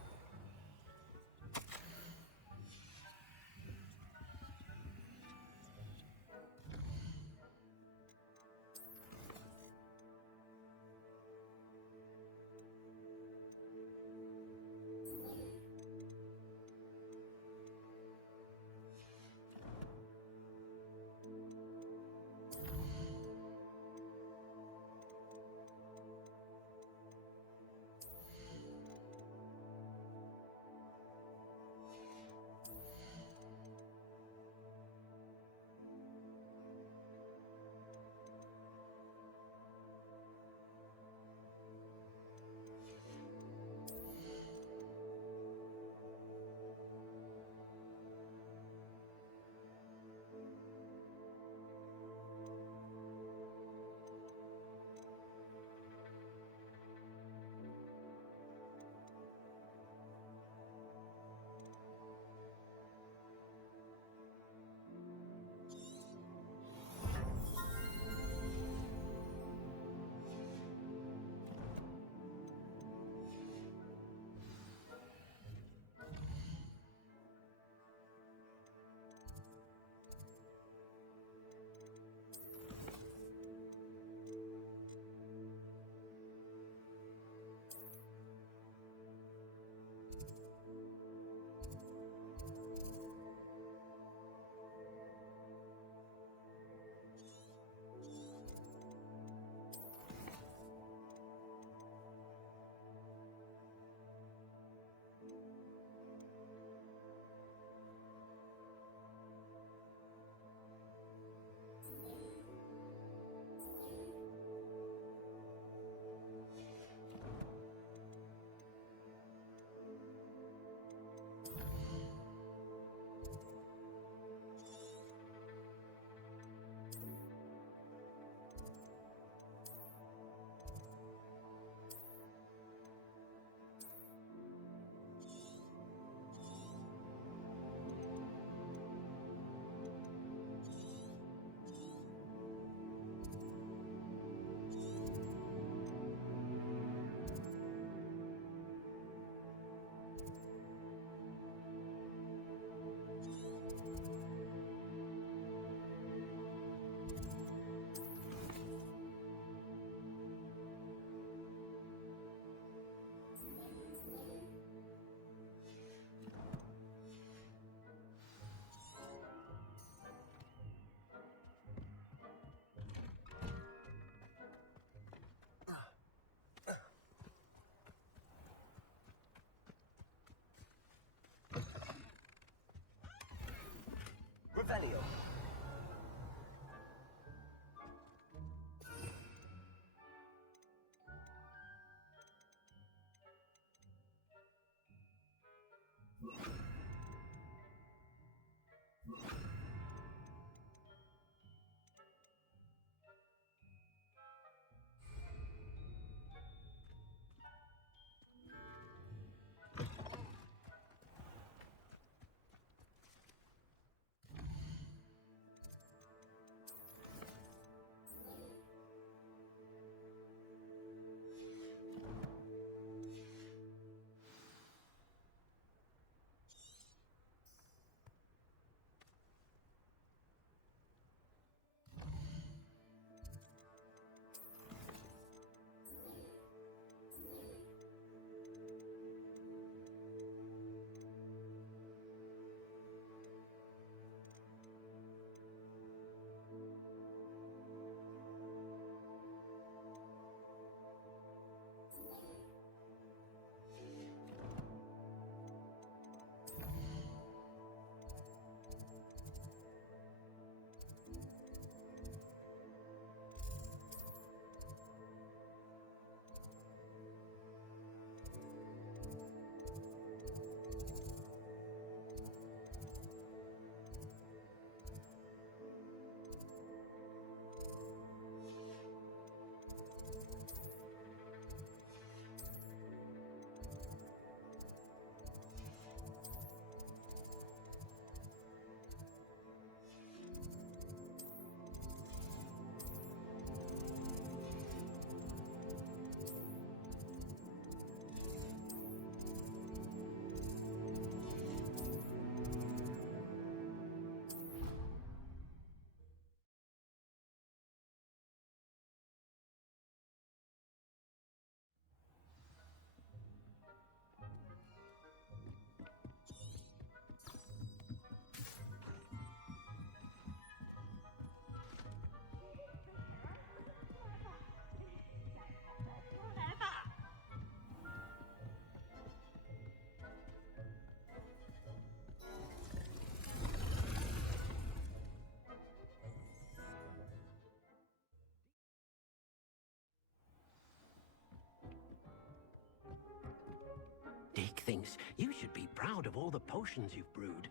thinks you should be proud of all the potions you've brewed.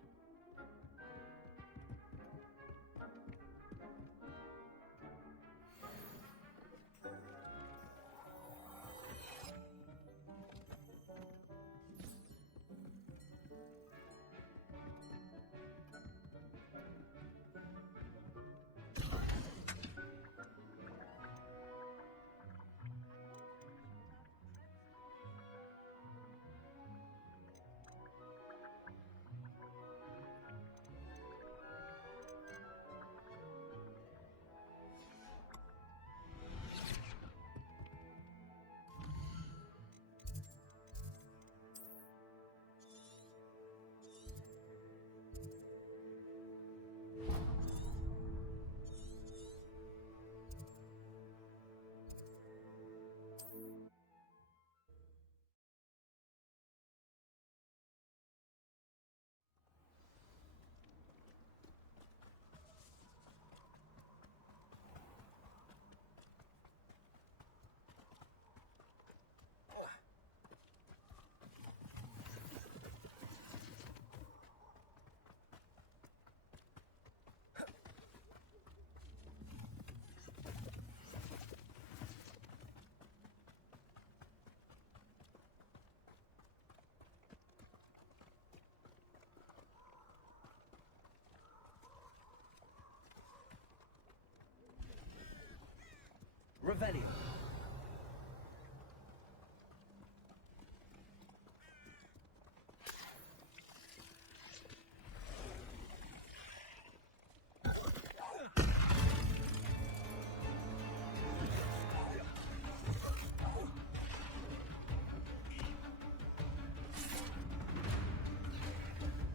Revelio.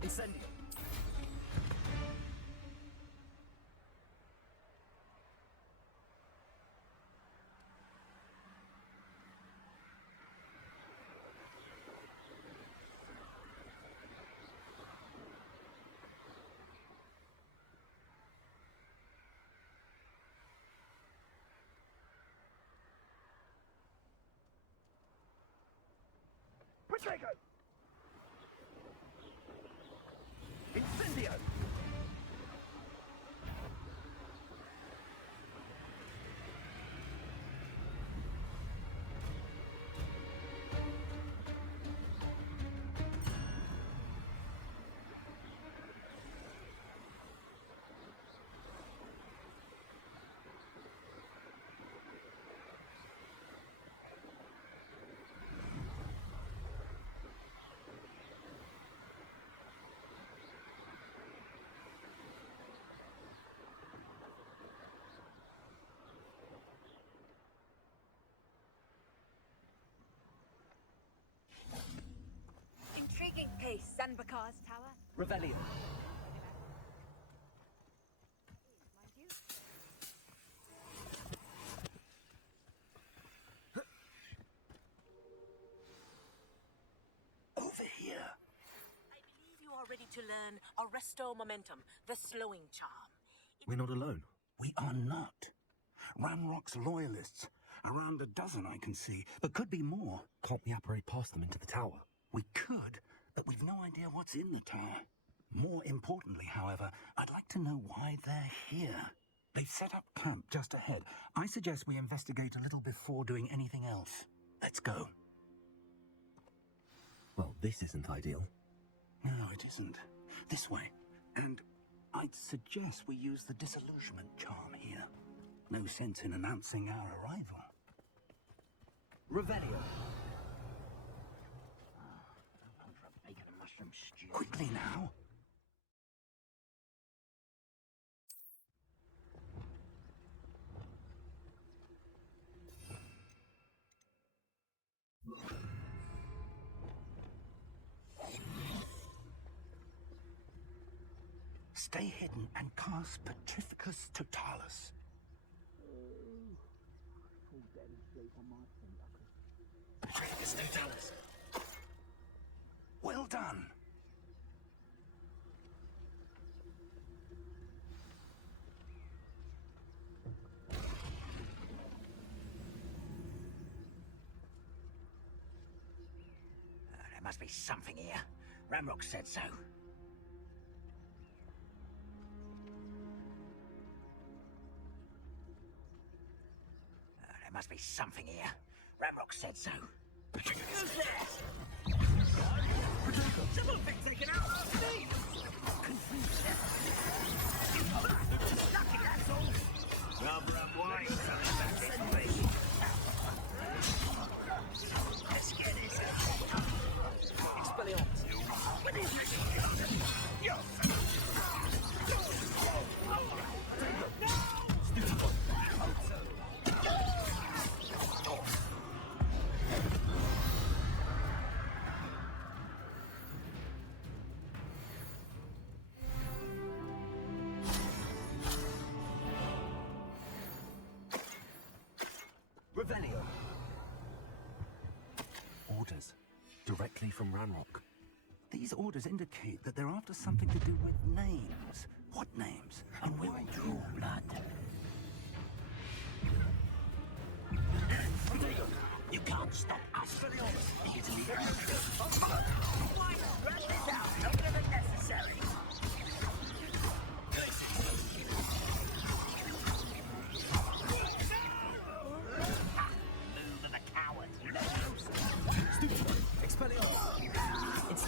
Incendio. Prosecco! Incendio! Intriguing case, San Bakar's tower. Revelio. Over here. I believe you are ready to learn Arresto Momentum, the slowing charm. We're not alone. We are not. Ranrock's loyalists. Around a dozen I can see, but could be more. Can't we apparate past them into the tower? We could, but we've no idea what's in the tower. More importantly, however, I'd like to know why they're here. They've set up camp just ahead. I suggest we investigate a little before doing anything else. Let's go. Well, this isn't ideal. No, it isn't. This way. And I'd suggest we use the disillusionment charm here. No sense in announcing our arrival. Revelio. Bacon and mushroom stew. Quickly now. Stay hidden and cast Petrificus Totalis. Petrificus Totalis. Well done. must be something here. Ranrok said so. There must be something here. Ranrok said so. Who's there? Someone been taken out! Me! Lucky, that's all! Rather unwise, something back this way. Let's get this. Expelliarmus. What is this? Yo! Revelio. Orders. Directly from Ranrok. These orders indicate that they're after something to do with names. What names? And we'll draw blood. You can't stop us. Easily. Why not run this out longer than necessary? Move of a coward. Leviosa. Stupid. Expelliarmus. It's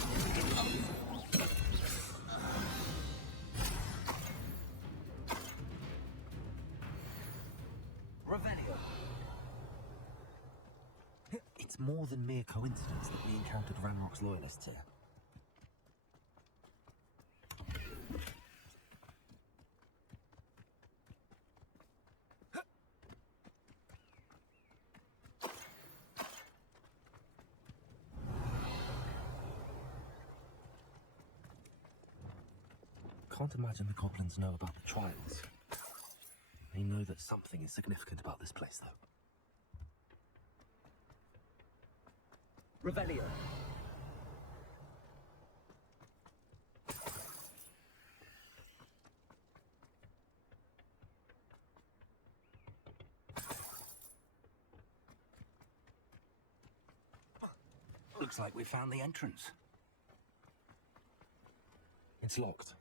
Revelio. It's more than mere coincidence that we encountered Ranrock's loyalists here. Can't imagine the goblins know about the trials. They know that something is significant about this place, though. Revelio. Looks like we found the entrance. It's locked.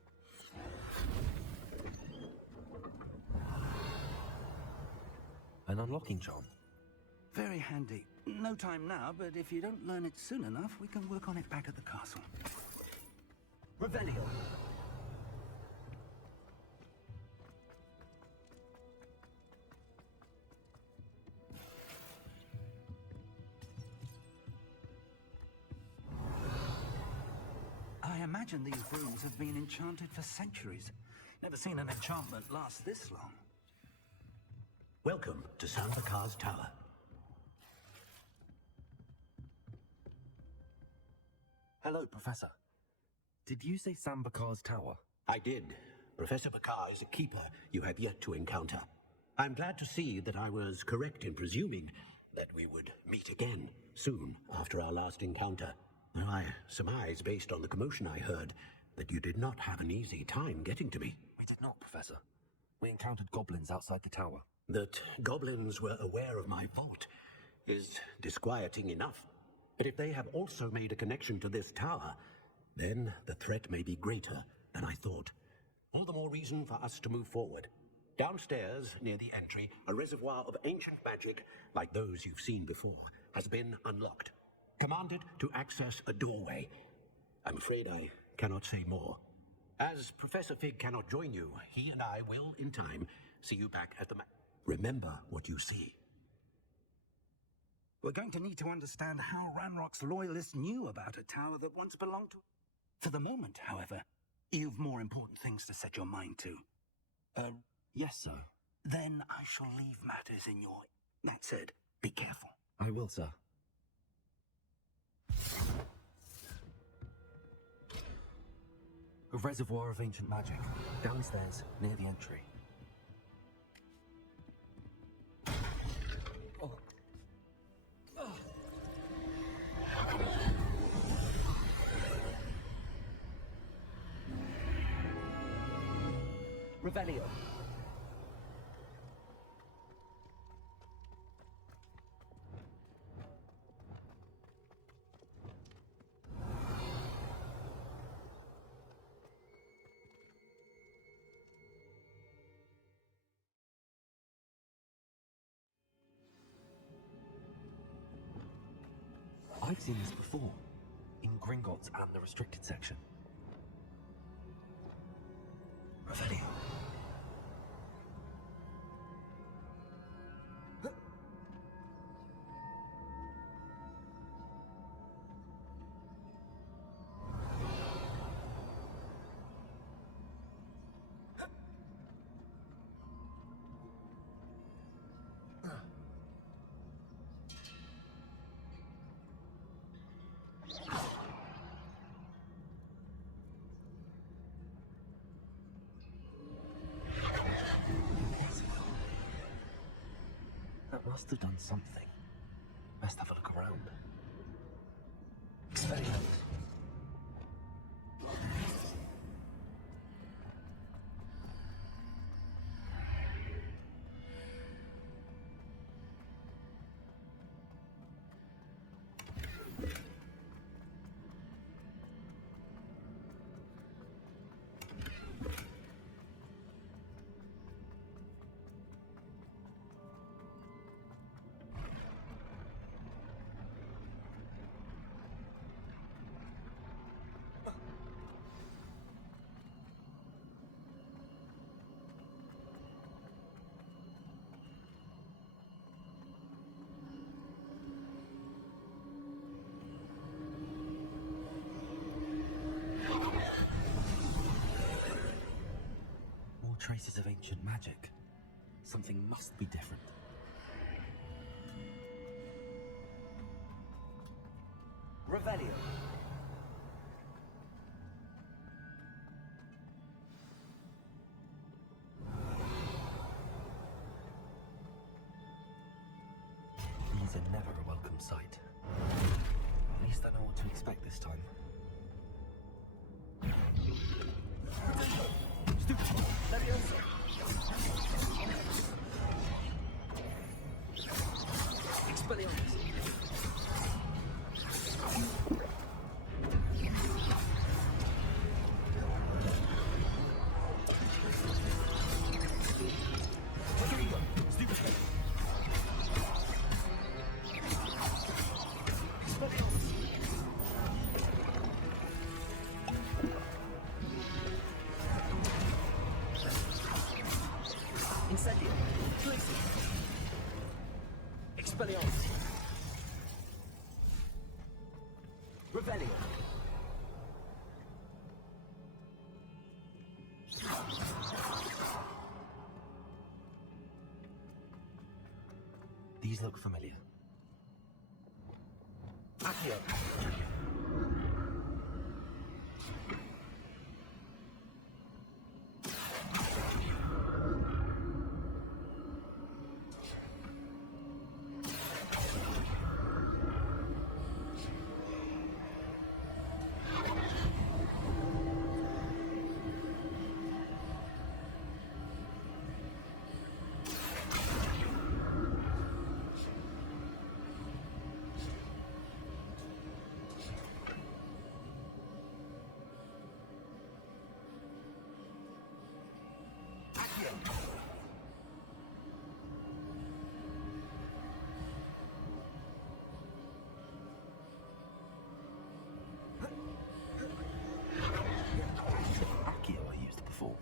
An unlocking charm. Very handy. No time now, but if you don't learn it soon enough, we can work on it back at the castle. Revelio. I imagine these brooms have been enchanted for centuries. Never seen an enchantment last this long. Welcome to San Bakar's Tower. Hello, Professor. Did you say San Bakar's Tower? I did. Professor Bakar is a keeper you have yet to encounter. I'm glad to see that I was correct in presuming that we would meet again soon after our last encounter. Well, I surmise, based on the commotion I heard, that you did not have an easy time getting to me. We did not, Professor. We encountered goblins outside the tower. That goblins were aware of my vault is disquieting enough. But if they have also made a connection to this tower, then the threat may be greater than I thought. All the more reason for us to move forward. Downstairs, near the entry, a reservoir of ancient magic, like those you've seen before, has been unlocked. Commanded to access a doorway. I'm afraid I cannot say more. As Professor Fig cannot join you, he and I will, in time, see you back at the Remember what you see. We're going to need to understand how Ranrock's loyalists knew about a tower that once belonged to... For the moment, however, you've more important things to set your mind to. Yes, sir. Then I shall leave matters in your... That said, be careful. I will, sir. A reservoir of ancient magic, downstairs, near the entry. Revelio. I've seen this before, in Gringotts and the restricted section. Revelio. That must have done something. Best have a look around. Expelliarmus. Traces of ancient magic. Something must be different. Revelio. These are never a welcome sight. At least I know what to expect this time. Leviosa. Expelliarmus. Incendio. Glacius. Expelliarmus. Revelio. These look familiar. Accio. I used before.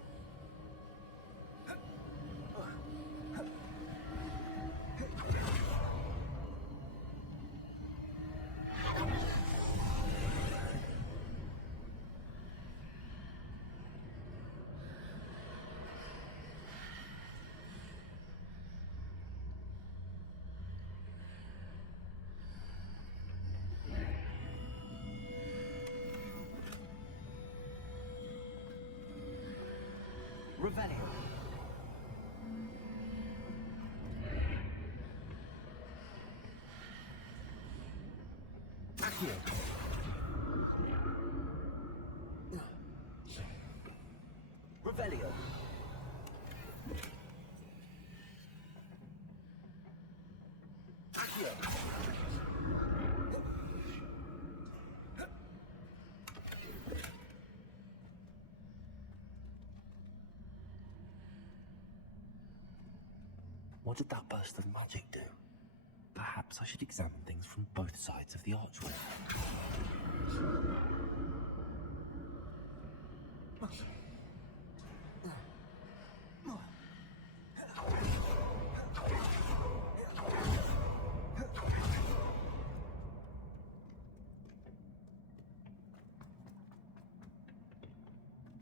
Revelio. Accio. Revelio. Accio. What did that burst of magic do? Perhaps Perhaps I should examine things from both sides of the archway.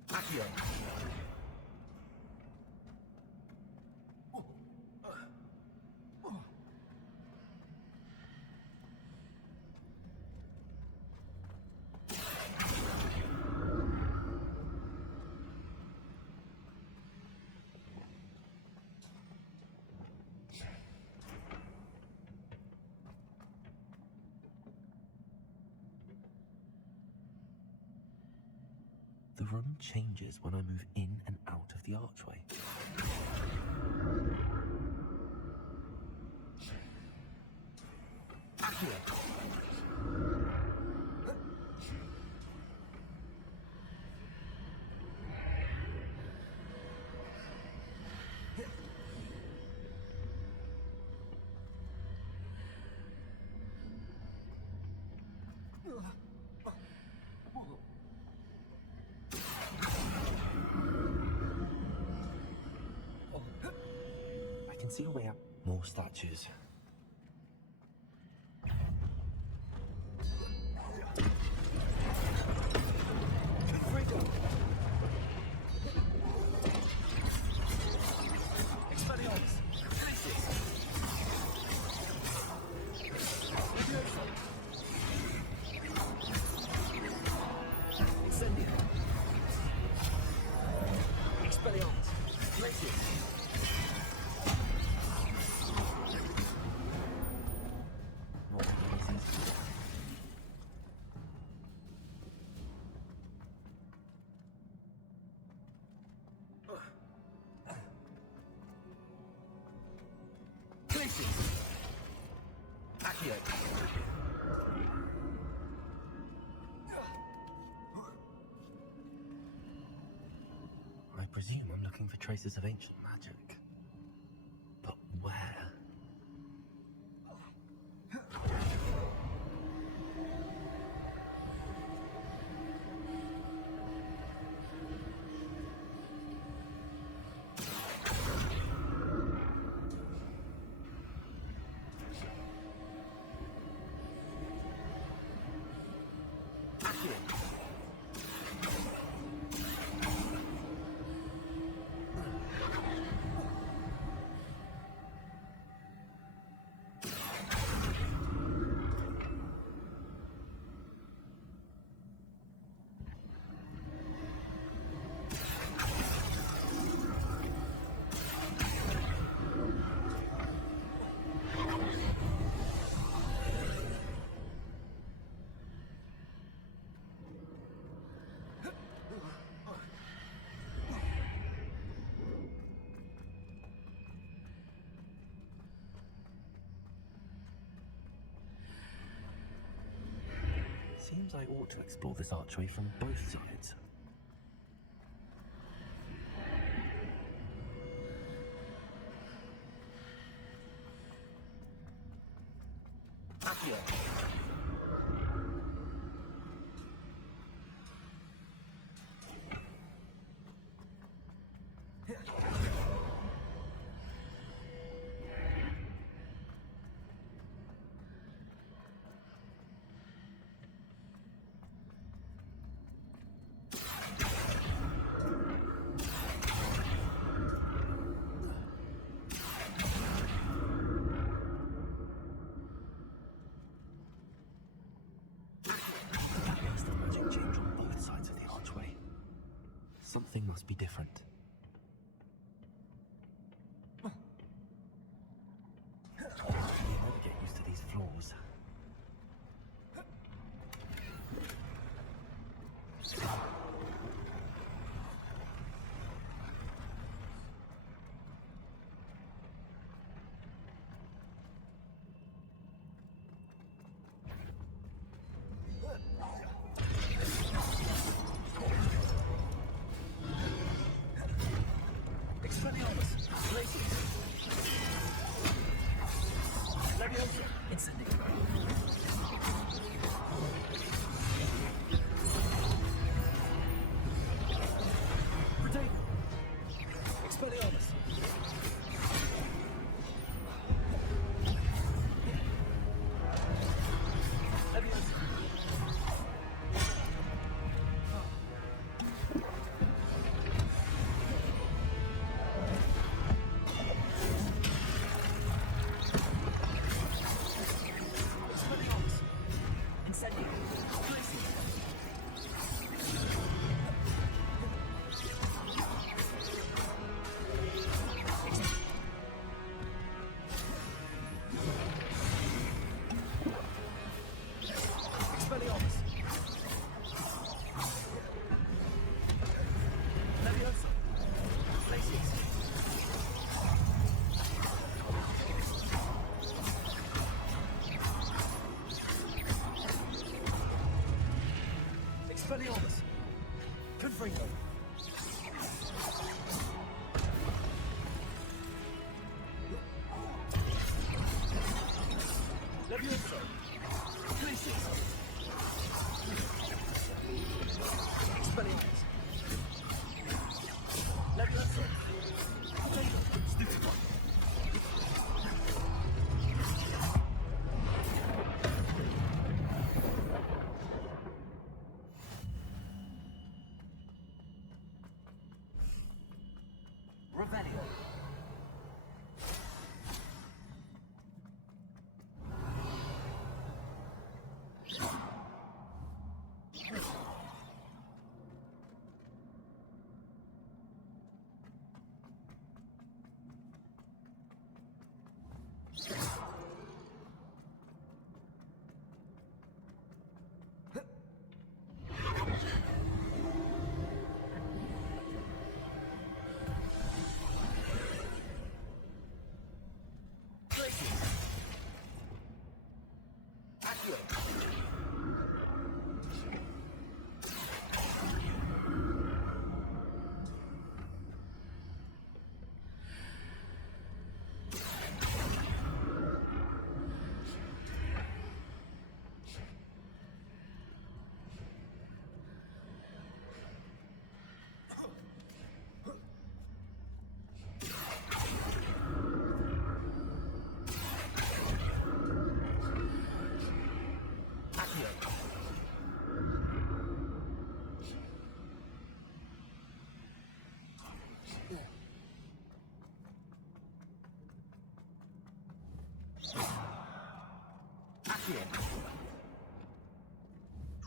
Accio. The room changes when I move in and out of the archway. I can see a way up. More statues. Expelliarmus. Glacius. Leviosa. Incendio. Expelliarmus. Glacius. I presume I'm looking for traces of ancient magic. But where? Seems I ought to explore this archway from both sides. Something must be different. You never get used to these floors. Incendio. Protect. Expelliarmus. Leviosa. Incendio. Glacius. Expelliarmus. Leviosa. Glacius. Expelliarmus. Confringo. Leviosa. Glacius. Expelliarmus. Leviosa. Stupid one. Revelio. Glacius. Accio. Accio.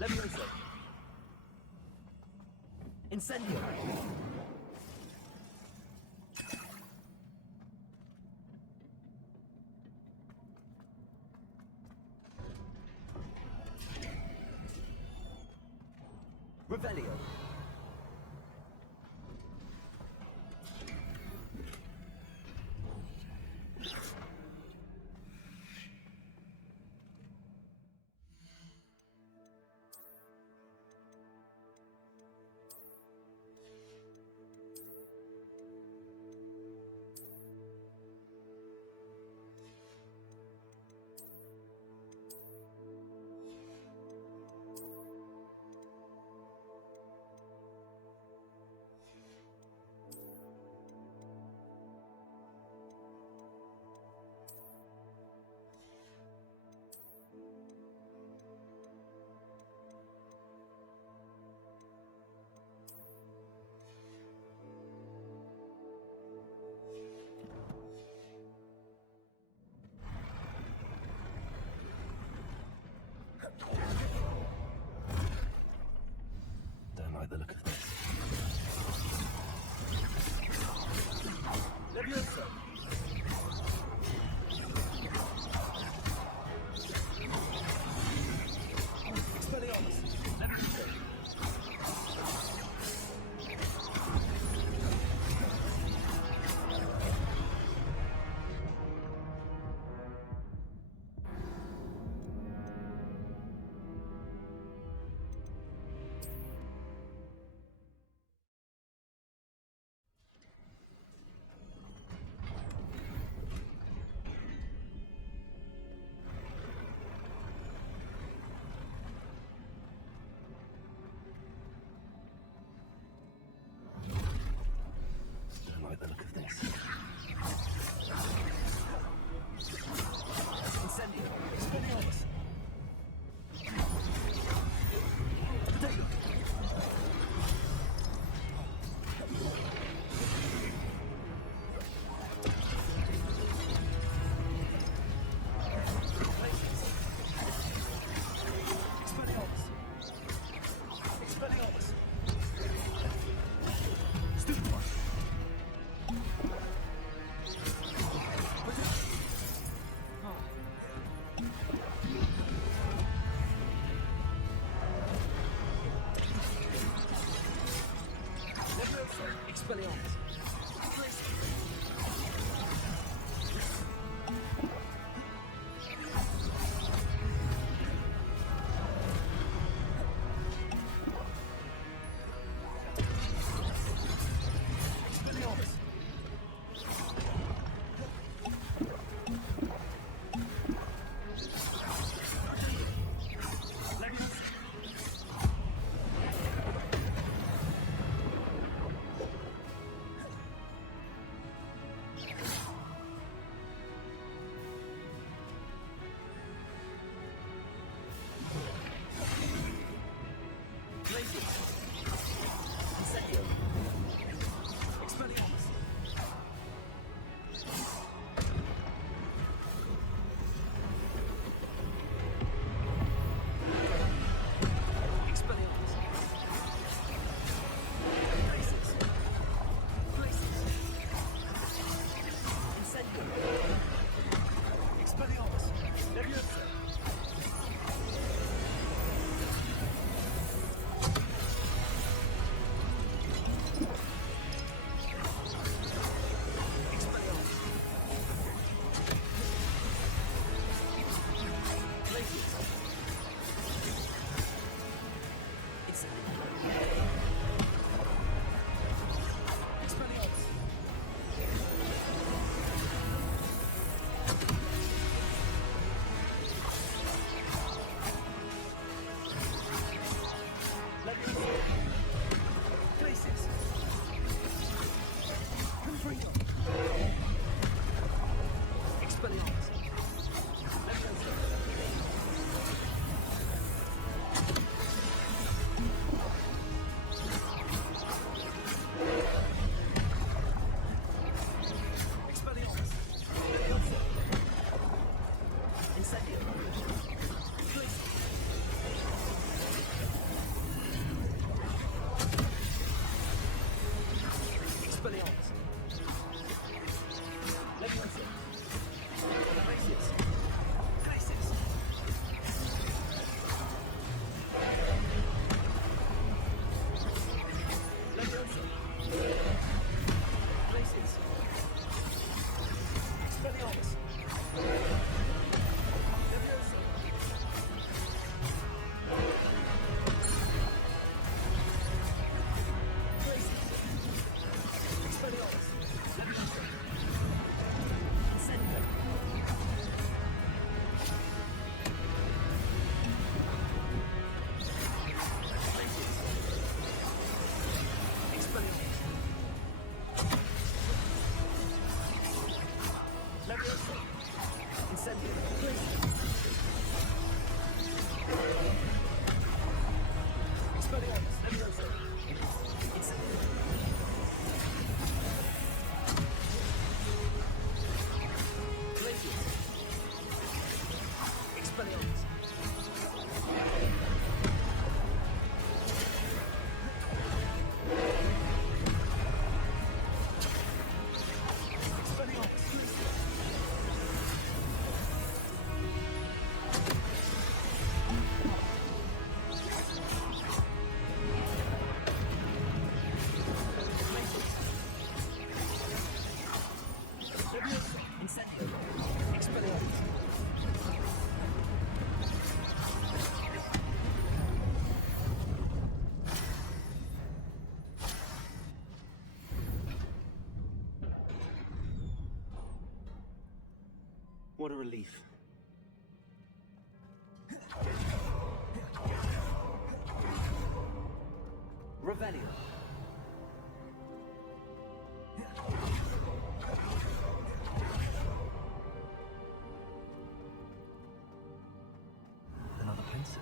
Leviosa. Incendio. Revelio. Don't like the look of this. Leviosa. Expelliarmus. Leviosa. relief. Revelio. Another Pensieve.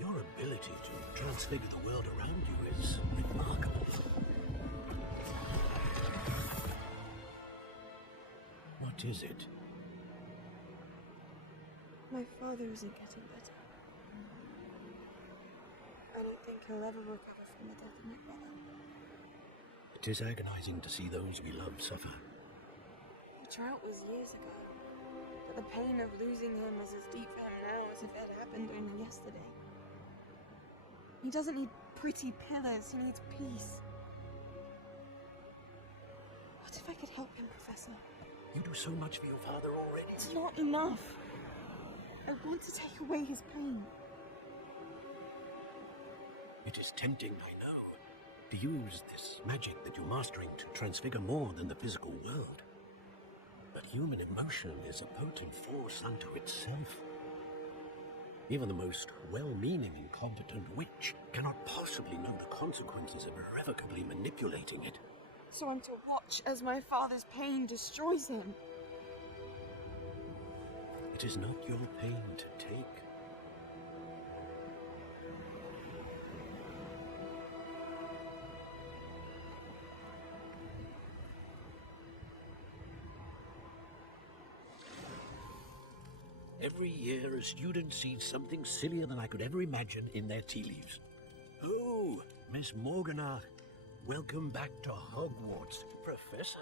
Your ability to transfigure the world around you is remarkable. What is it? My father isn't getting better. I don't think he'll ever recover from the death of my brother. It is agonizing to see those we love suffer. The drought was years ago, but the pain of losing him is as deep for him now as if it had happened only yesterday. He doesn't need pretty pillars, he needs peace. What if I could help him, Professor? You do so much for your father already. It's not enough. I want to take away his pain. It is tempting, I know, to use this magic that you're mastering to transfigure more than the physical world. But human emotion is a potent force unto itself. Even the most well-meaning and competent witch cannot possibly know the consequences of irrevocably manipulating it. So I'm to watch as my father's pain destroys him. It is not your pain to take. Every year, a student sees something sillier than I could ever imagine in their tea leaves. Oh, Miss Morgana, welcome back to Hogwarts, Professor.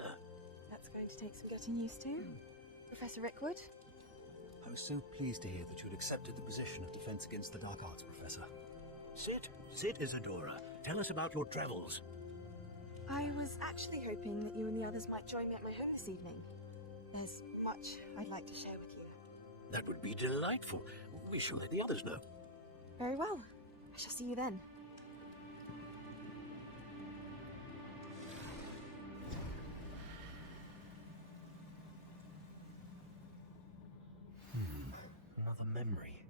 That's going to take some getting used to. Professor Rookwood? I was so pleased to hear that you'd accepted the position of Defense Against the Dark Arts, Professor. Sit, Isadora. Tell us about your travels. I was actually hoping that you and the others might join me at my home this evening. There's much I'd like to share with you. That would be delightful. We shall let the others know. Very well. I shall see you then. Another memory.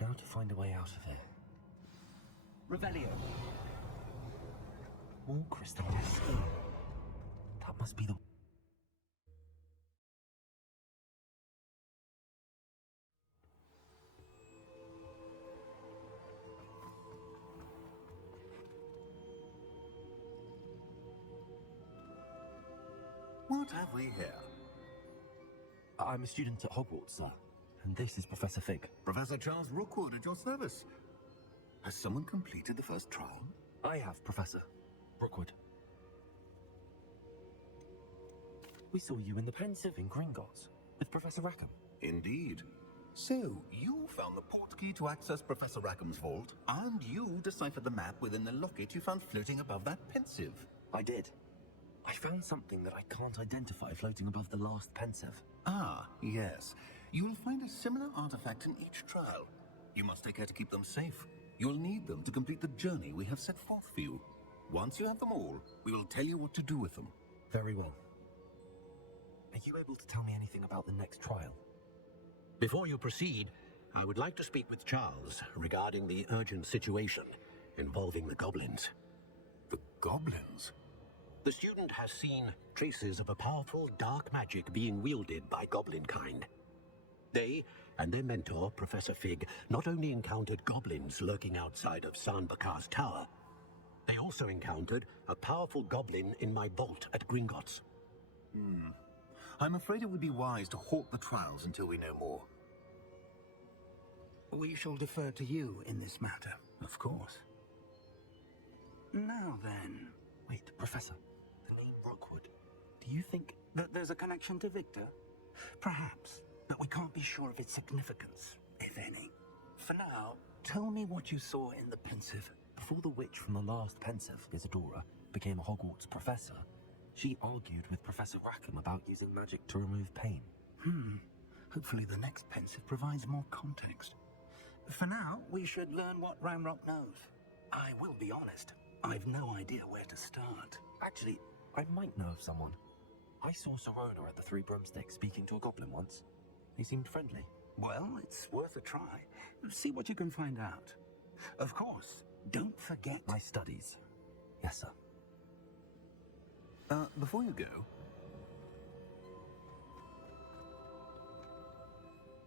Now to find a way out of here. Revelio. More crystallized stone. That must be the... What have we here? I'm a student at Hogwarts, sir. And this is Professor Fig. Professor Charles Rookwood at your service. Has someone completed the first trial? I have, Professor Rookwood. We saw you in the Pensieve in Gringotts with Professor Rackham. Indeed. So, you found the portkey to access Professor Rackham's vault, and you deciphered the map within the locket you found floating above that Pensieve. I did. I found something that I can't identify floating above the last Pensieve. Ah, yes. You will find a similar artifact in each trial. You must take care to keep them safe. You'll need them to complete the journey we have set forth for you. Once you have them all, we will tell you what to do with them. Very well. Are you able to tell me anything about the next trial? Before you proceed, I would like to speak with Charles regarding the urgent situation involving the goblins. The Goblins? The student has seen traces of a powerful dark magic being wielded by goblin kind. They and their mentor, Professor Fig, not only encountered goblins lurking outside of San Bakar's tower, they also encountered a powerful goblin in my vault at Gringotts. I'm afraid it would be wise to halt the trials until we know more. We shall defer to you in this matter, of course. Now then... Wait, Professor. The name Rookwood. Do you think that there's a connection to Victor? Perhaps, but we can't be sure of its significance, if any. For now, tell me what you saw in the Pensieve. Before the witch from the last Pensieve, Isadora, became a Hogwarts professor, she argued with Professor Rackham about using magic to remove pain. Hopefully the next Pensieve provides more context. For now, we should learn what Ranrok knows. I will be honest, I've no idea where to start. Actually, I might know of someone. I saw Serona at the Three Broomsticks speaking to a goblin once. He seemed friendly. Well, it's worth a try. See what you can find out. Of course, don't forget my studies. Yes, sir. Before you go...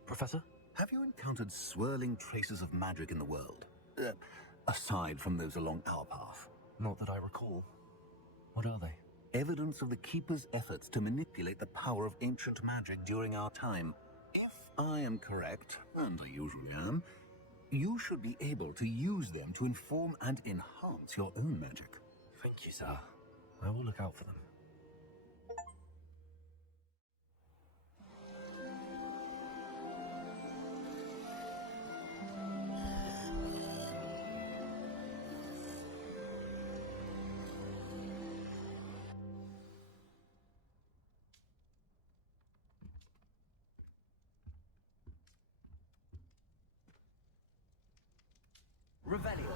Professor? Have you encountered swirling traces of magic in the world? Aside from those along our path? Not that I recall. What are they? Evidence of the Keeper's efforts to manipulate the power of ancient magic during our time. If I am correct, and I usually am, you should be able to use them to inform and enhance your own magic. Thank you, sir. I will look out for them. Revelio.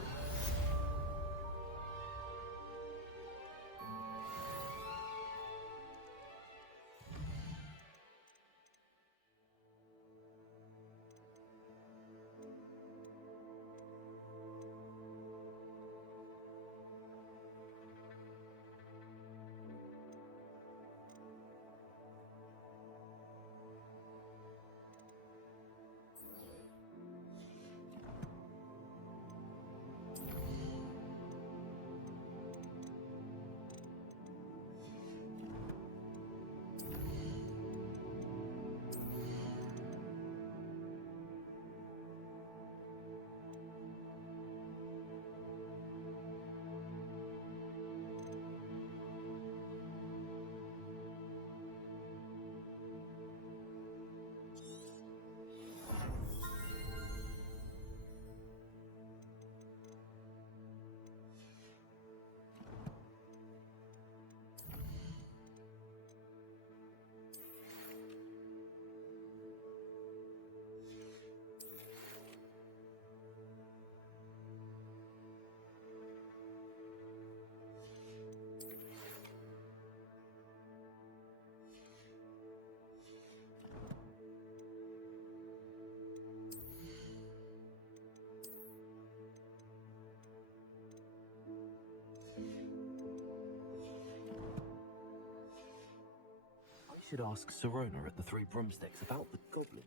I should ask Serona at the Three Broomsticks about the goblin.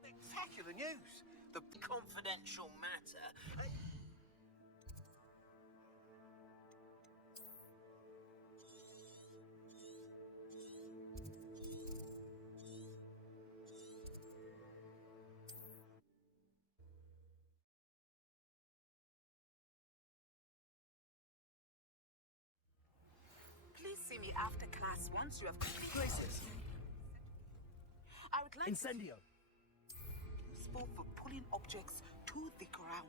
Spectacular news! The confidential matter. Please see me after class once you have completed Glacius. I would like Incendio. useful for pulling objects to the ground.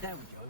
There we go.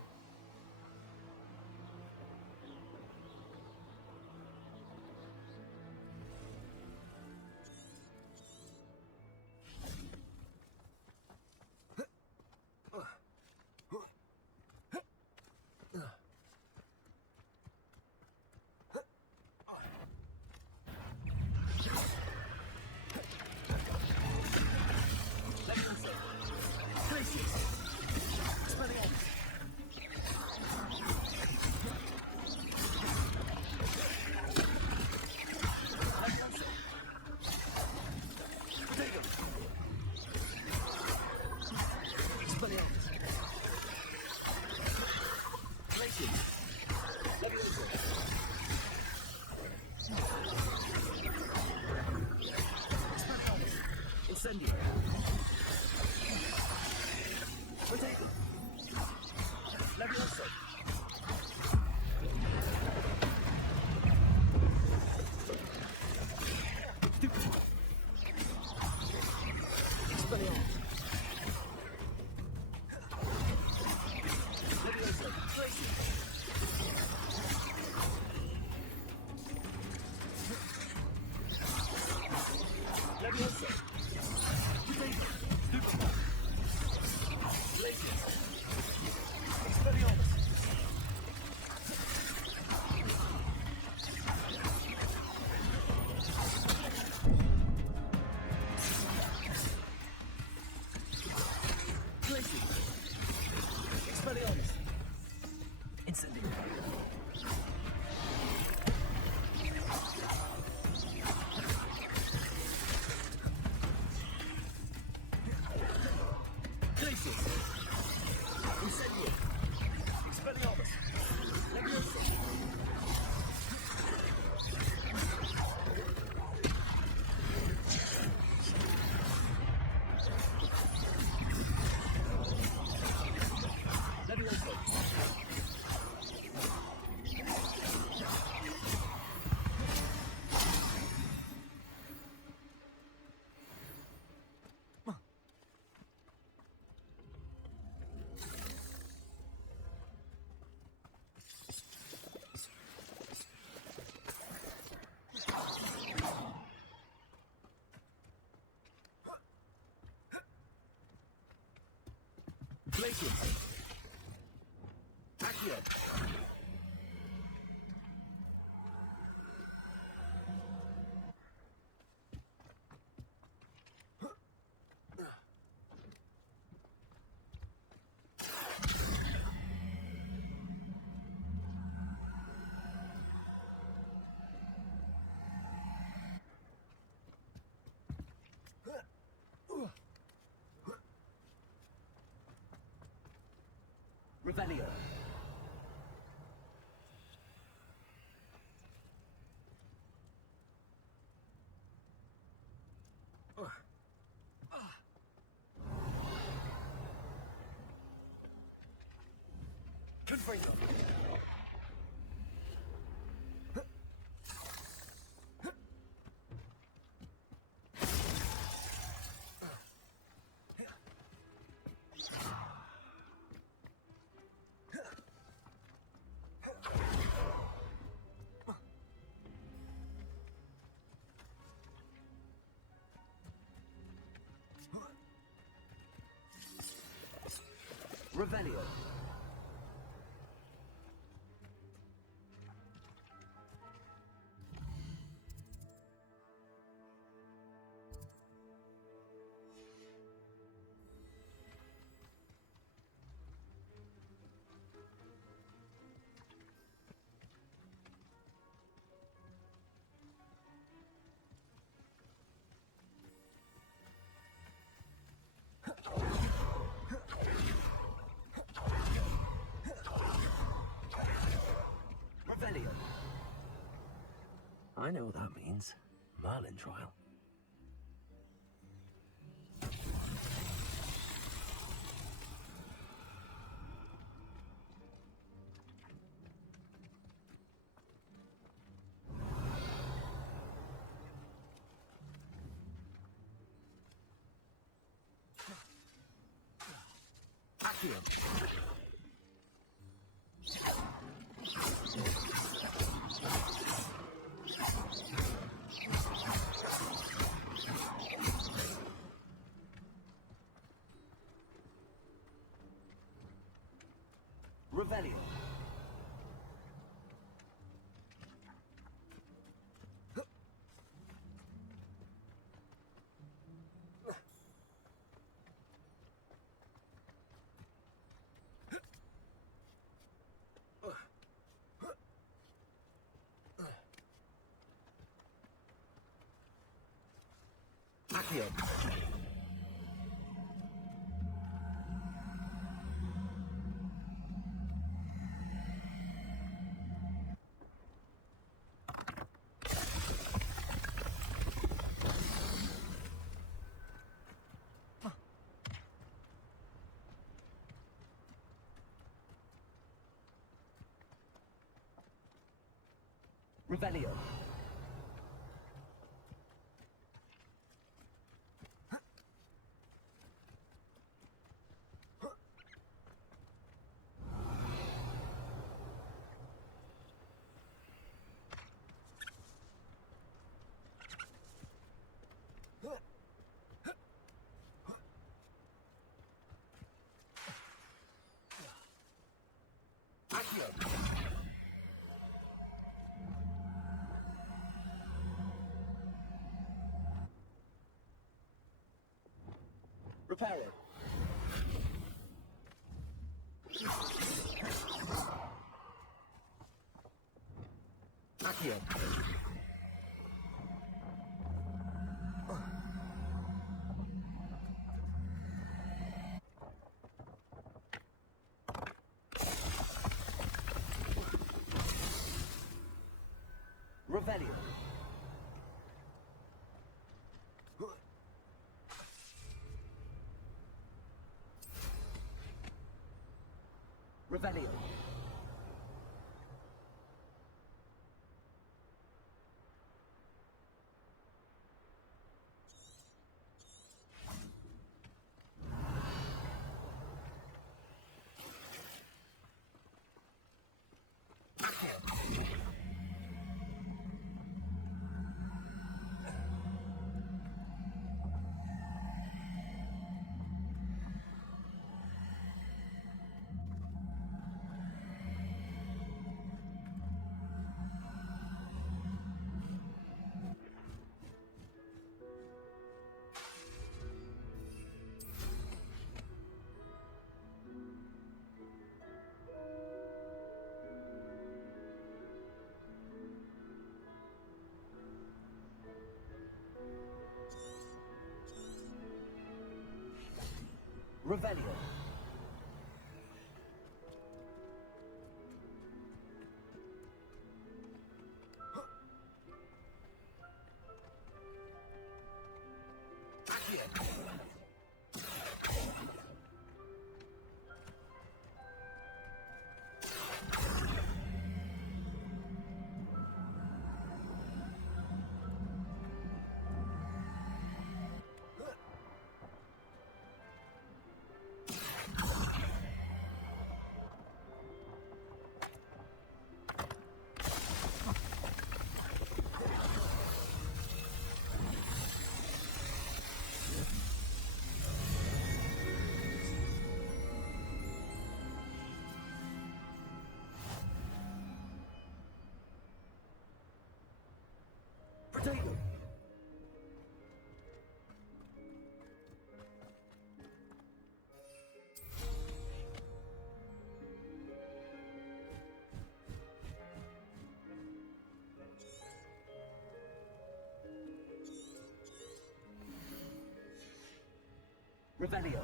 Incendio. Potato. Leviosa. Expelliarmus. Leviosa. Leviosa. Expelliarmus. Incendio. Glacius. Incendio. Expelliarmus. Leviosa. Leviosa. Glacius. Accio. Revelio. Confringo. Revelio. Revelio. I know what that means. Merlin trial. Accio. Revelio. Accio. Revelio. Reparo. Accio. Revelio. Revelio. Revelio. Potato. Revelio.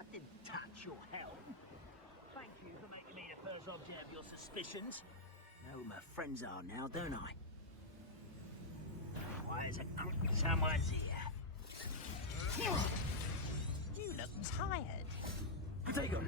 I didn't touch your helm. Thank you for making me the first object of your suspicions. Know who my friends are now, don't I? Why is a creep in someone's ear? You look tired. Potato!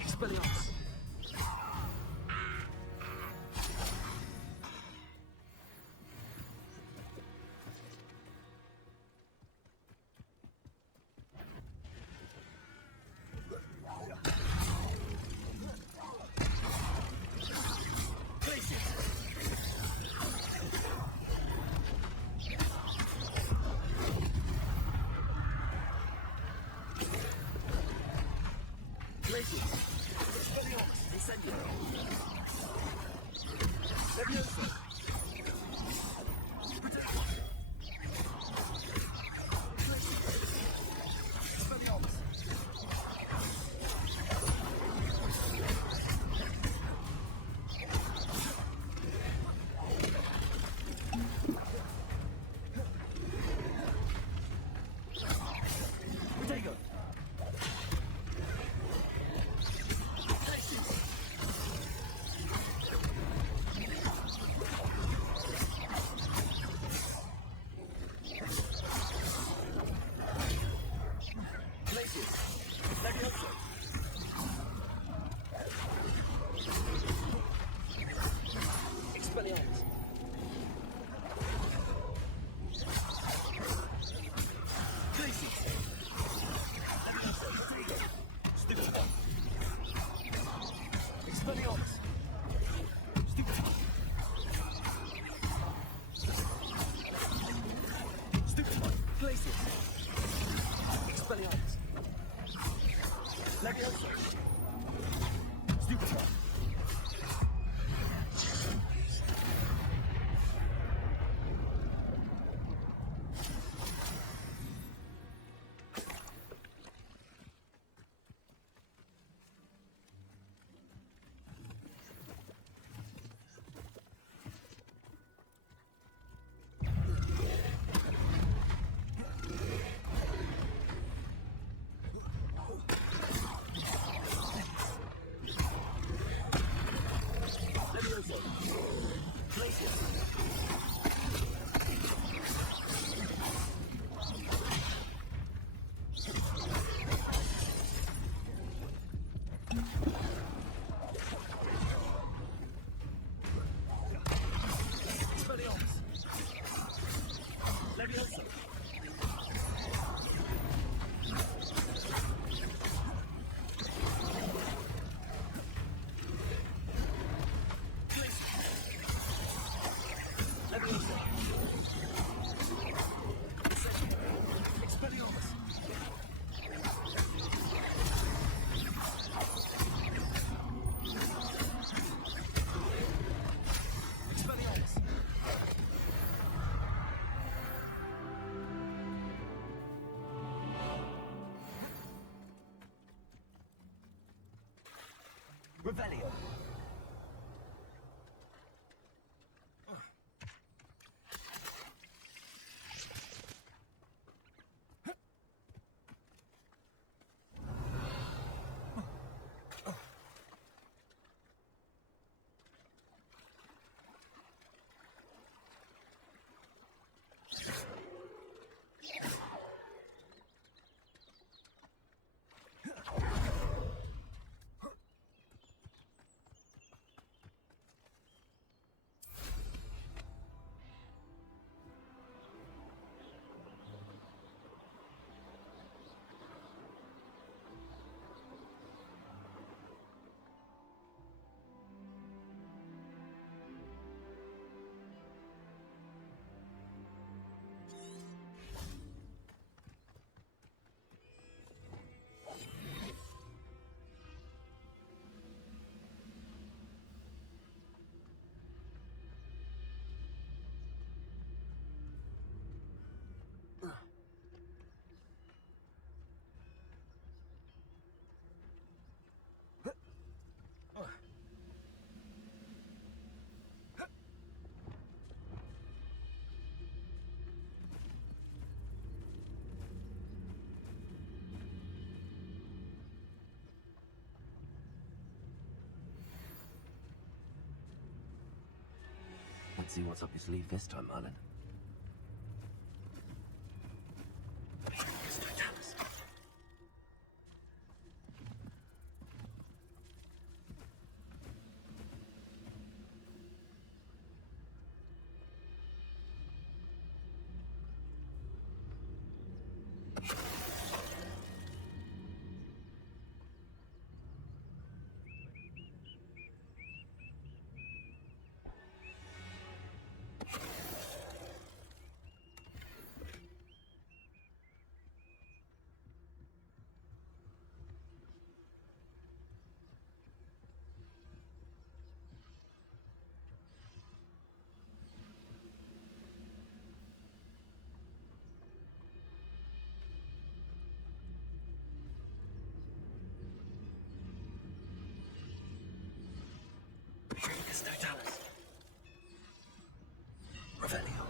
Expelliarmus. Glacius! Expelliarmus! Incendio! Leviosa! Protect! Glacius! Expelliarmus! Potato! Expelliarmus! Glacius! Leviosa! Potato! Stupid! Expelliarmus! Stupid! Stupid! Glacius! Expelliarmus! Leviosa! Stupid! Leviosa! Expelliarmus! Expelliarmus! Revelio! see what's up your sleeve this time, Merlin. Revelio.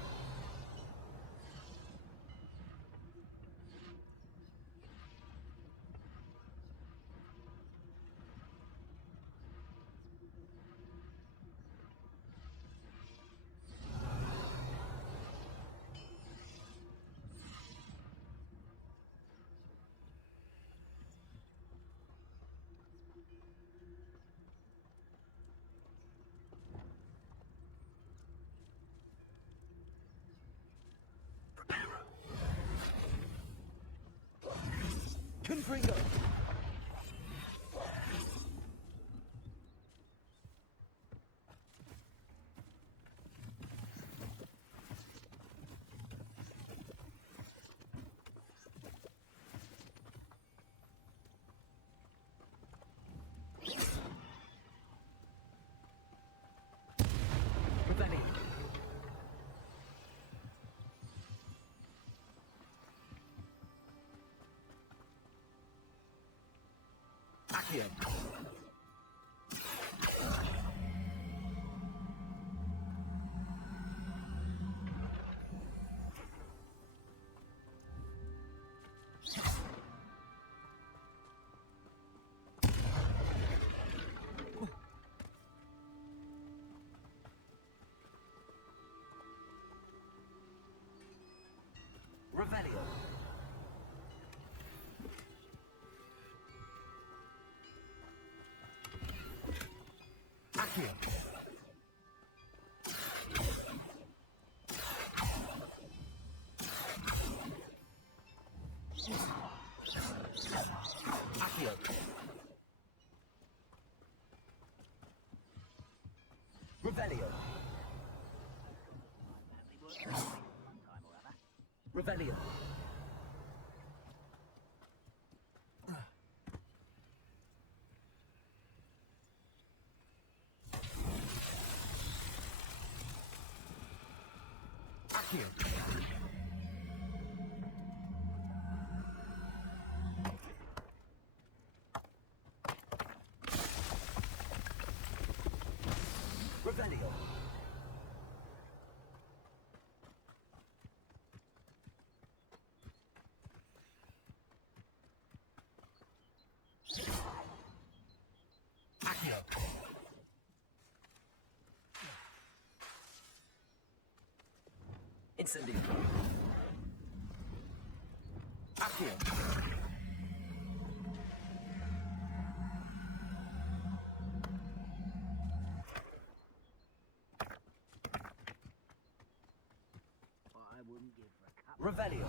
Confringo! Accio. Revelio. Accio. Accio. Revelio. Revelio. Accio. Revelio. Accio. Incendio. Accio. I wouldn't give for a cup. Revelio.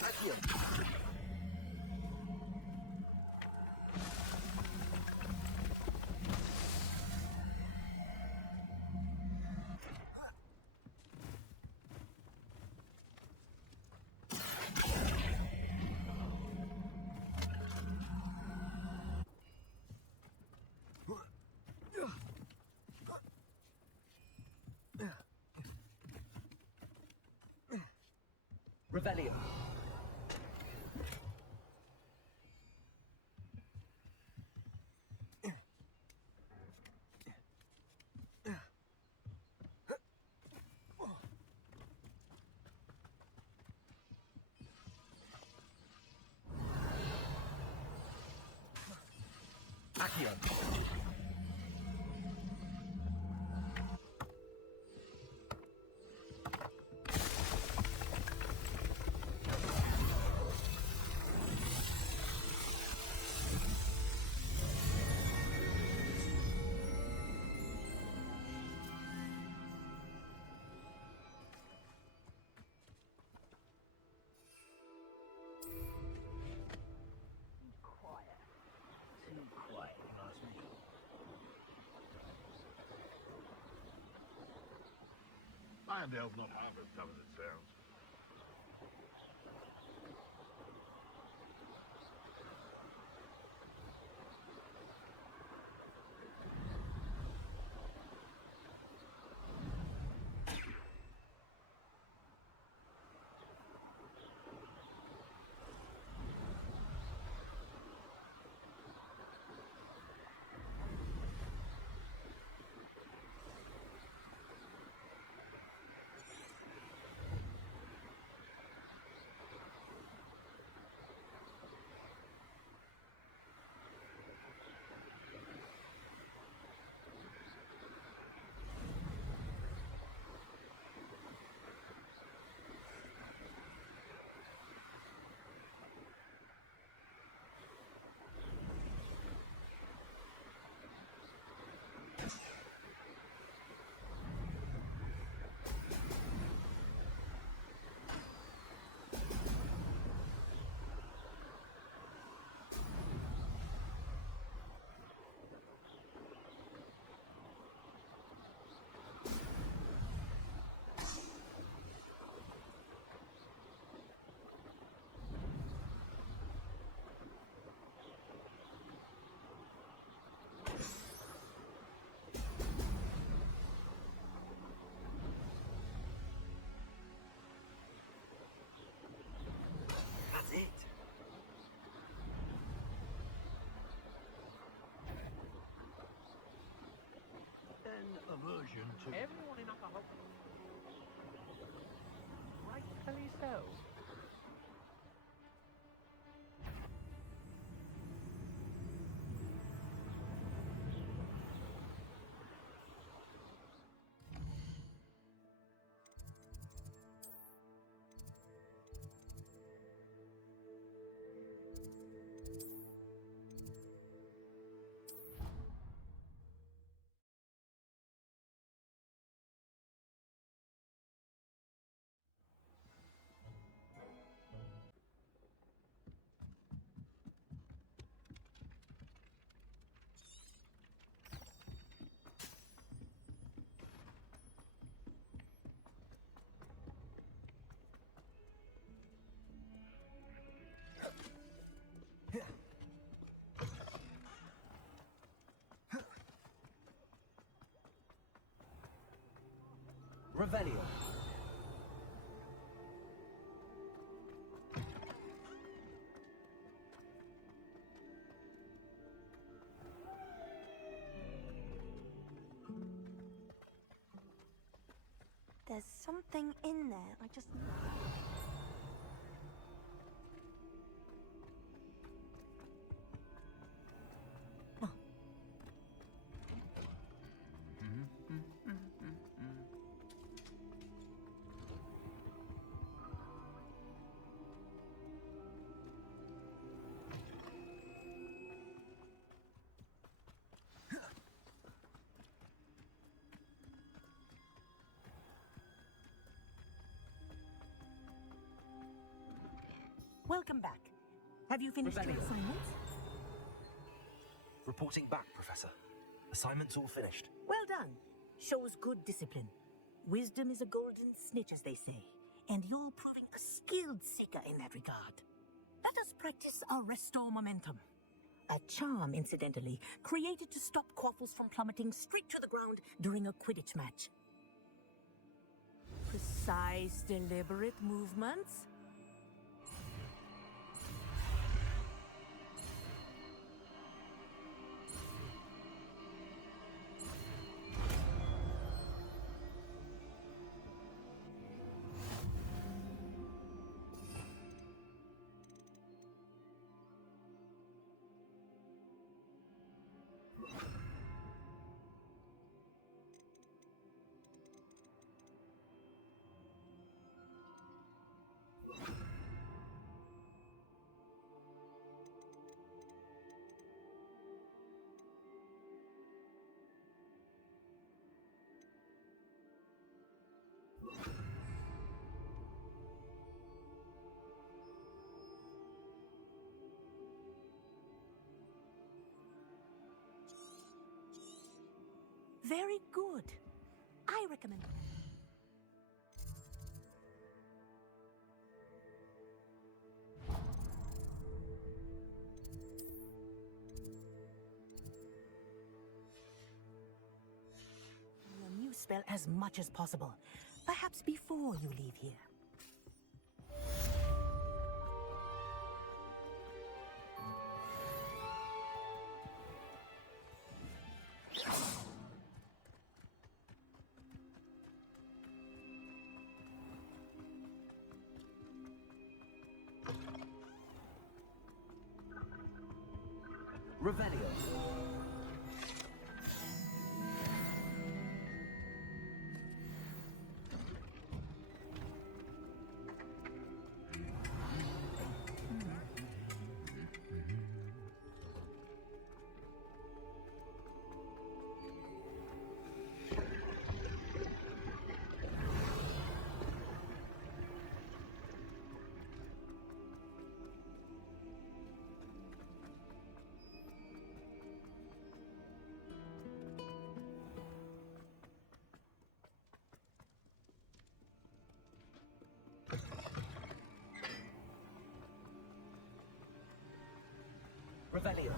Accio. Revelio. Accio. Irondale's not half as tough as it sounds. That's it. An aversion to... Everyone in alcohol. Rightfully so. Revelio. There's something in there. I just... Welcome back. Have you finished your assignments? Reporting back, Professor. Assignment's all finished. Well done. Shows good discipline. Wisdom is a golden snitch, as they say, and you're proving a skilled seeker in that regard. Let us practice our restore momentum. A charm, incidentally, created to stop quaffles from plummeting straight to the ground during a Quidditch match. Precise, deliberate movements. Very good. I recommend. Your new spell as much as possible. Perhaps before you leave here. Revelio. Revelio.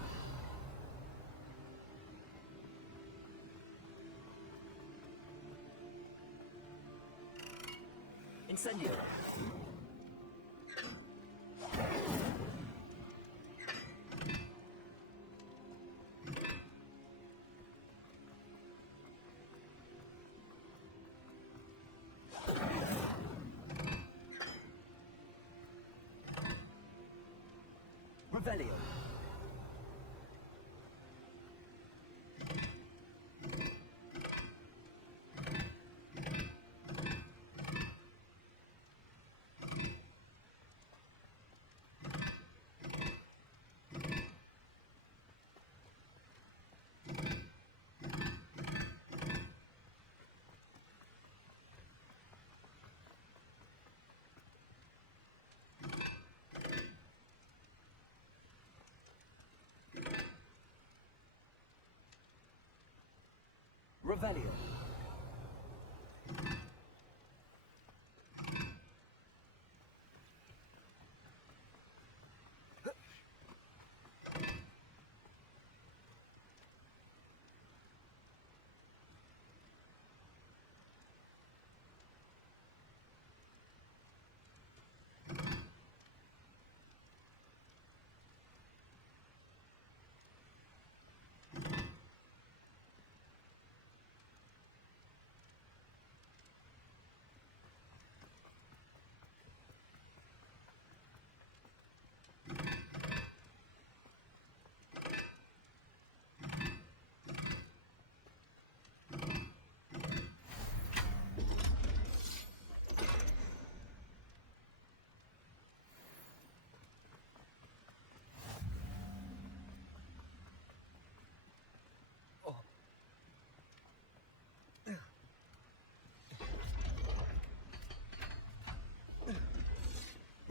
Incendio. Revelio. Revelio.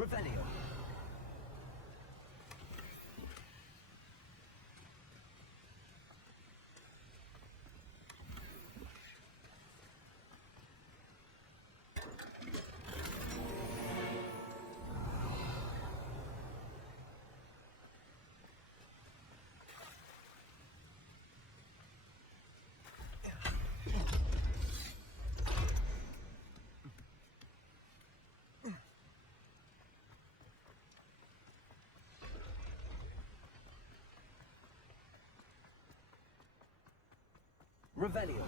Revelio. Revelio.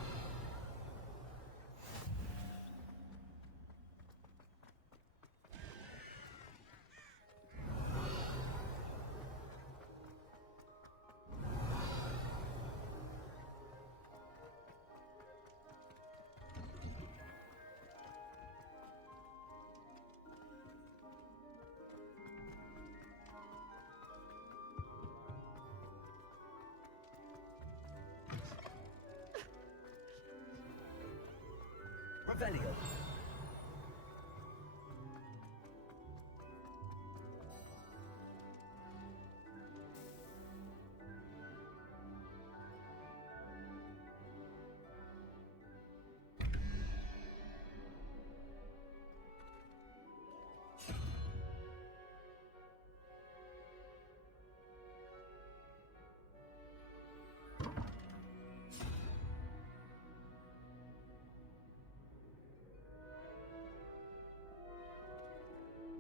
Revelio.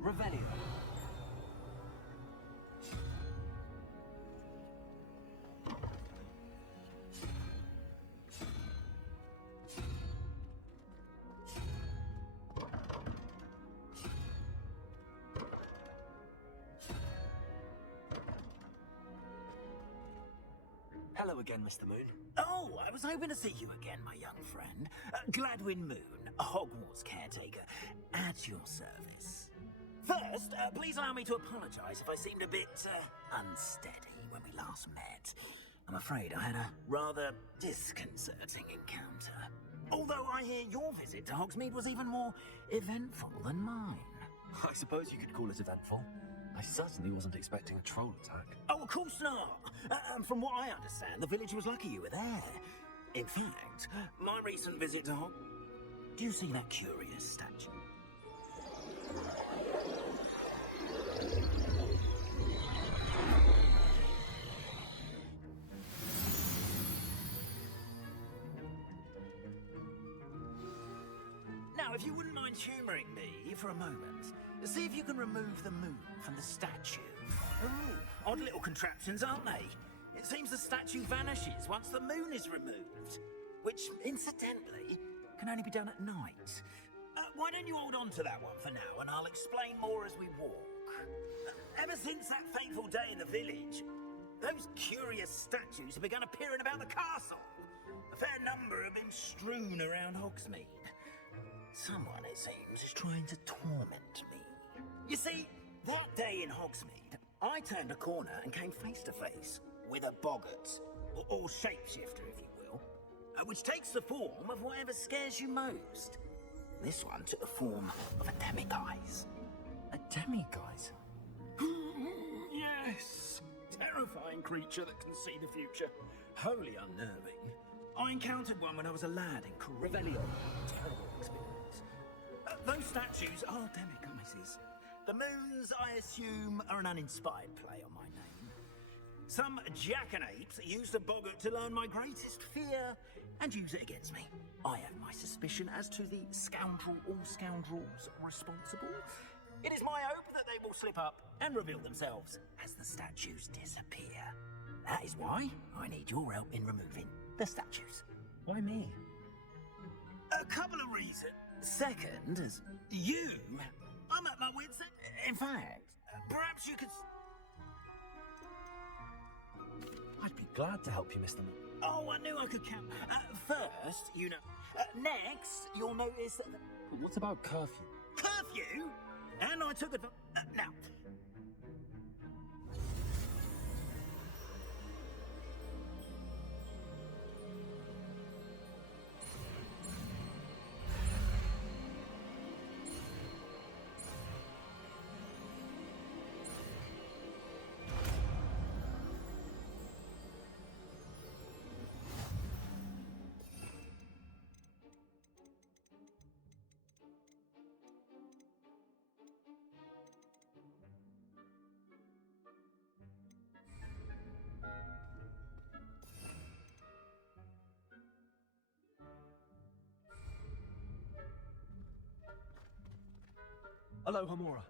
Revelio. Hello again, Mr. Moon. Oh, I was hoping to see you again, my young friend. Gladwin Moon, a Hogwarts caretaker, at your service. First, please allow me to apologise if I seemed a bit unsteady when we last met. I'm afraid I had a rather disconcerting encounter. Although I hear your visit to Hogsmeade was even more eventful than mine. I suppose you could call it eventful. I certainly wasn't expecting a troll attack. Oh, of course not. From what I understand, the village was lucky you were there. In fact, my recent visit to do you see that curious statue? Now, if you wouldn't mind humouring me for a moment, see if you can remove the moon from the statue. Ooh, odd little contraptions, aren't they? It seems the statue vanishes once the moon is removed, which, incidentally, can only be done at night. Why don't you hold on to that one for now, and I'll explain more as we walk. Ever since that fateful day in the village, those curious statues have begun appearing about the castle. A fair number have been strewn around Hogsmeade. Someone, it seems, is trying to torment me. You see, that day in Hogsmeade, I turned a corner and came face to face with a boggart, or shapeshifter, if you will, which takes the form of whatever scares you most. This one took the form of a demiguise. A demiguise? Yes! Terrifying creature that can see the future. Wholly unnerving. I encountered one when I was a lad in Revelio. Terrible experience. Those statues are demiguises. The moons, I assume, are an uninspired play on my name. Some jackanapes used a boggart to learn my greatest fear and use it against me. I have my suspicion as to the scoundrel or scoundrels responsible. It is my hope that they will slip up and reveal themselves as the statues disappear. That is why I need your help in removing the statues. Why me? A couple of reasons. Second, as you, I'm at my wits' end. In fact, perhaps you could... I'd be glad to help you, Mr. Moon. Oh, I knew I could count. First, you know. Next, you'll notice that... What about curfew? Curfew? And I took advantage... now... Hello, Hamura.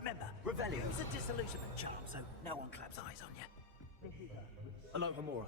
Remember, Revelio's a disillusionment charm, so no one claps eyes on you. Hello, Homura.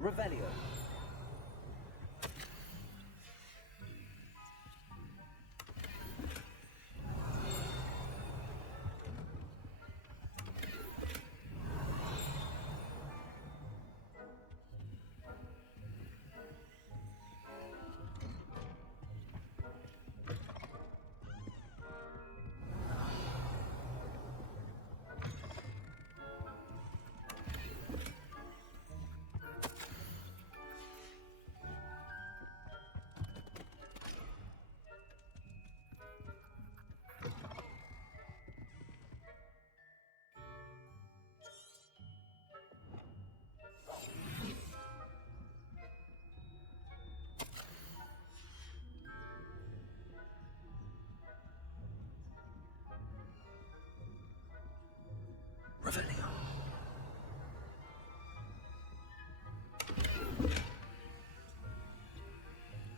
Revelio. Revelio.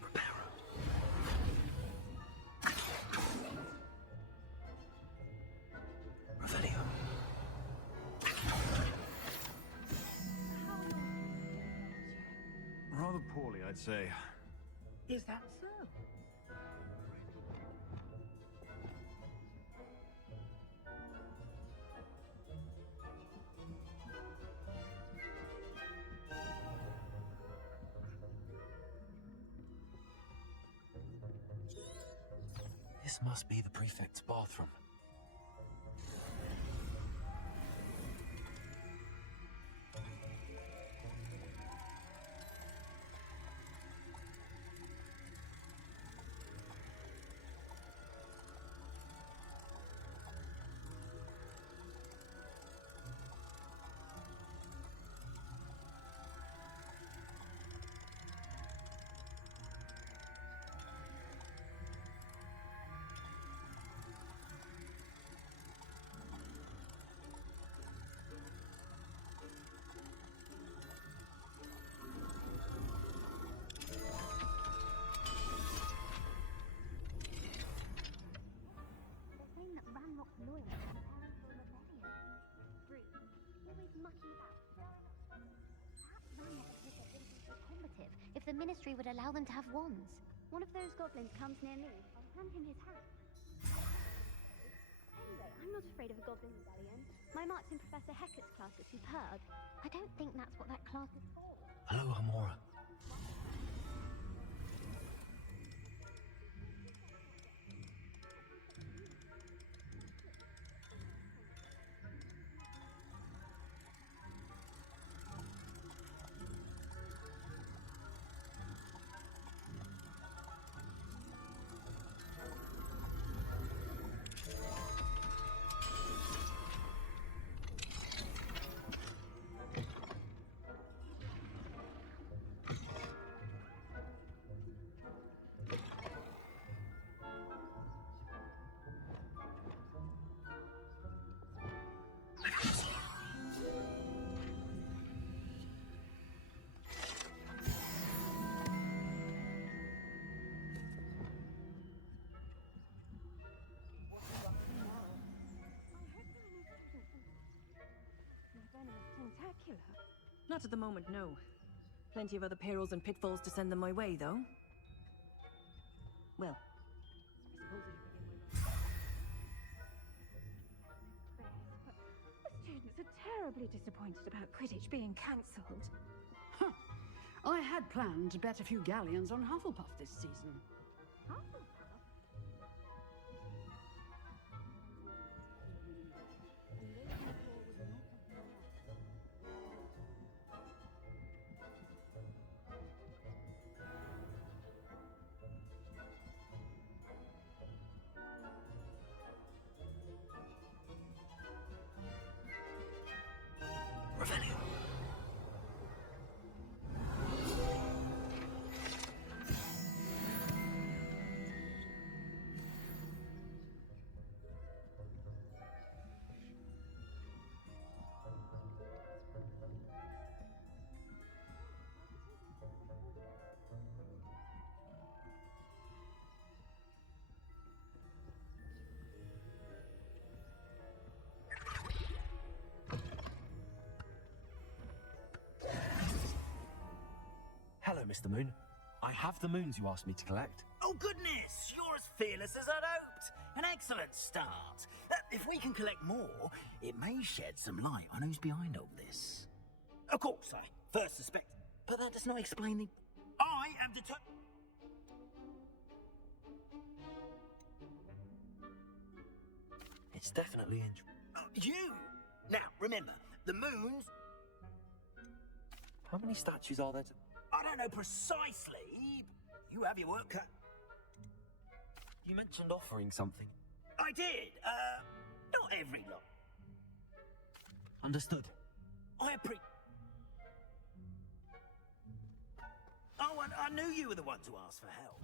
Reparo. Revelio. Rather poorly, I'd say. Is that so? This must be the prefect's bathroom. They're saying that Ranrok's lawyer is preparing for a rebellion. Broom, always mucking about. Perhaps Ranrok and his ability to be combative if the Ministry would allow them to have wands. One of those goblins comes near me, I'll hand him his hat. Anyway, I'm not afraid of a goblin rebellion. My marks in Professor Hecat's class are superb. I don't think that's what that class is for. Hello, Homura. particular? Not at the moment, no. Plenty of other perils and pitfalls to send them my way, though. Well, I suppose I should begin my... The students are terribly disappointed about Quidditch being cancelled. I had planned to bet a few galleons on Hufflepuff this season. Revelio. Hello, Mr. Moon. I have the moons you asked me to collect. Oh, goodness! You're as fearless as I'd hoped! An excellent start. If we can collect more, it may shed some light on who's behind all this. Of course, I first suspect, but that does not explain the... I am determined... It's definitely you! Now, remember, the moons... How many statues are there to... I don't know precisely. You have your work cut. You mentioned offering something. I did. Not every lot. Understood. I Oh, I knew you were the one to ask for help.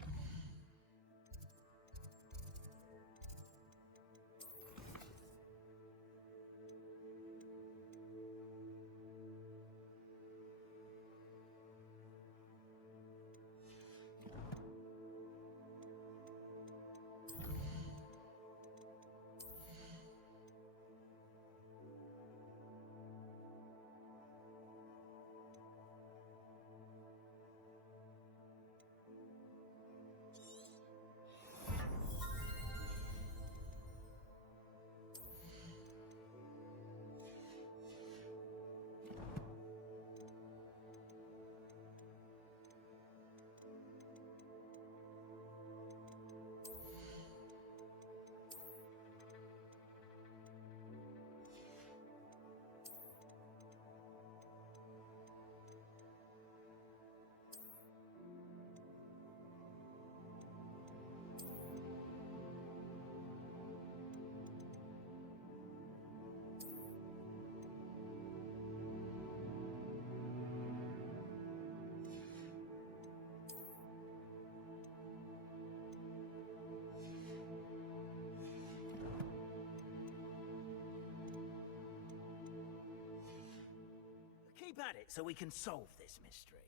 Keep at it so we can solve this mystery.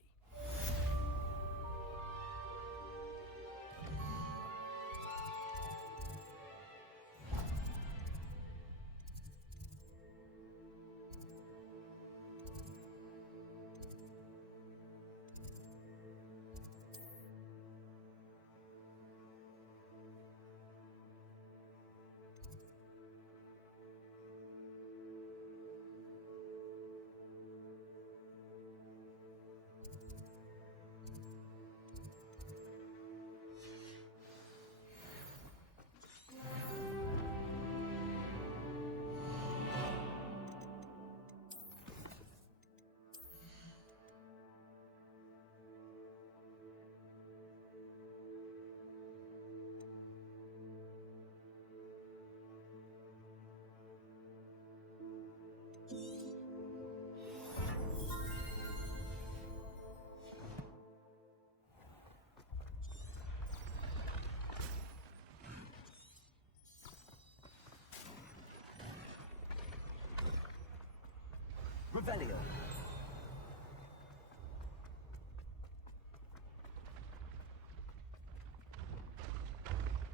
Revelio.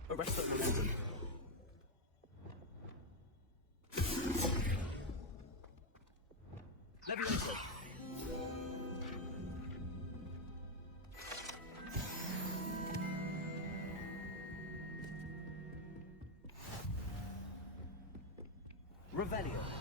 Arresto momentum. Leviosa. Revelio.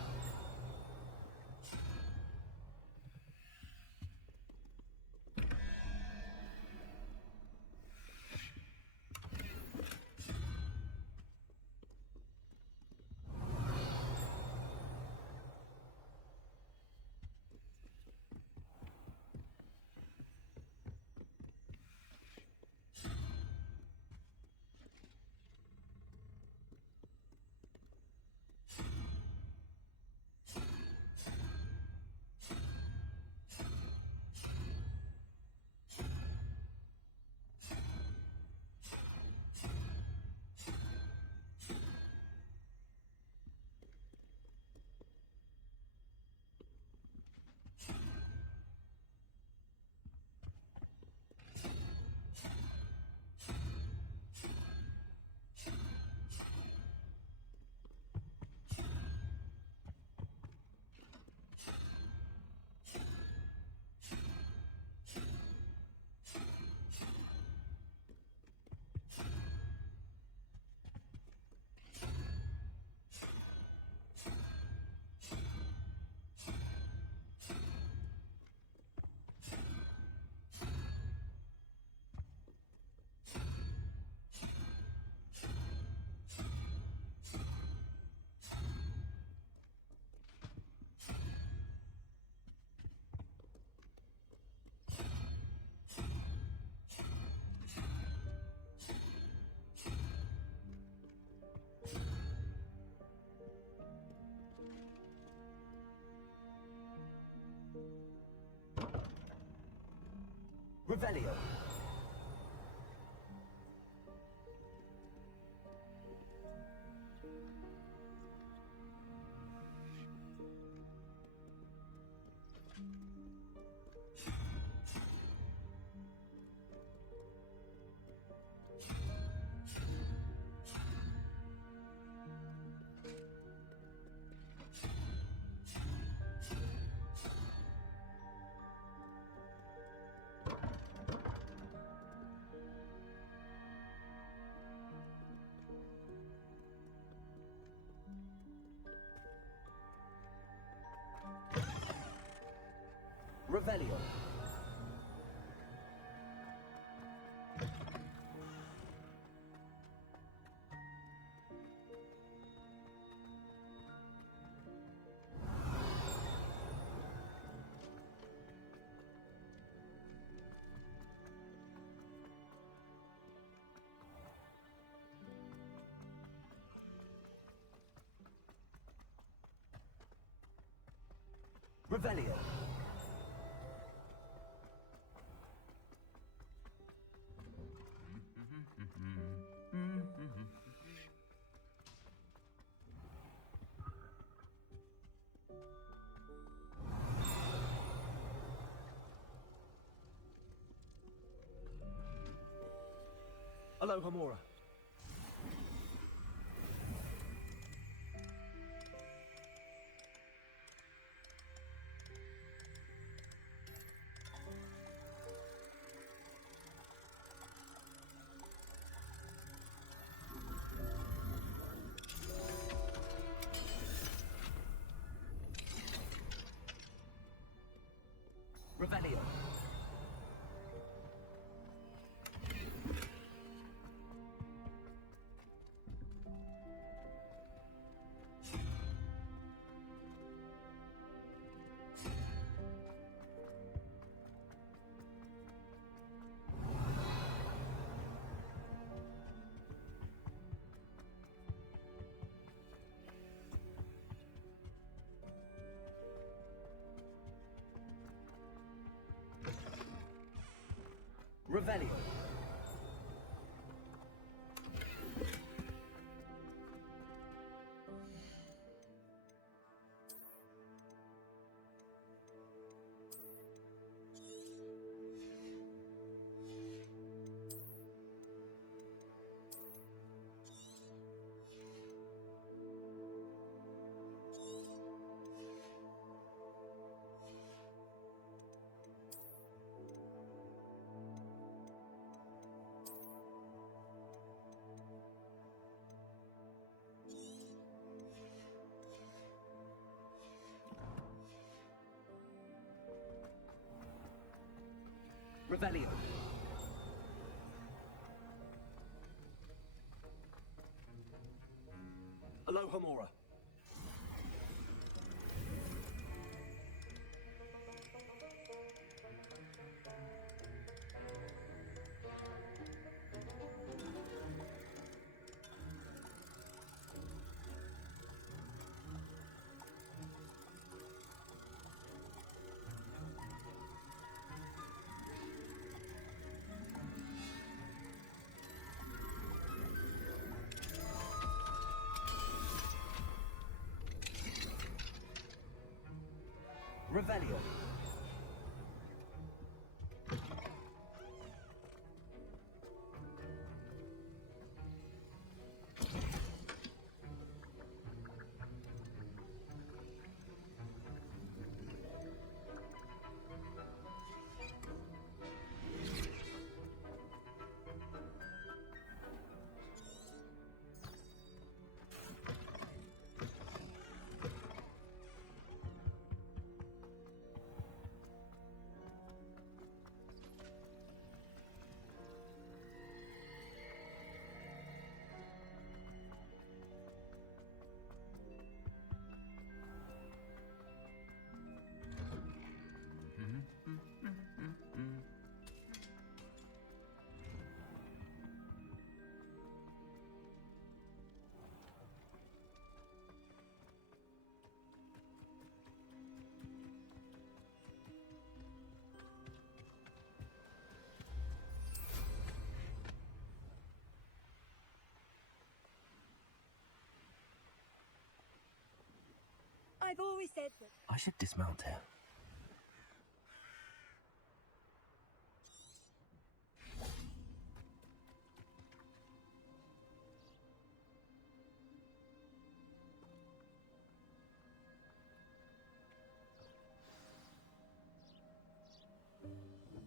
Revelio. Revelio. Revelio. Hello, Hamura. Revelio. Revelio. Revelio. Alohomora. Revelio. I've always said that. I should dismount here.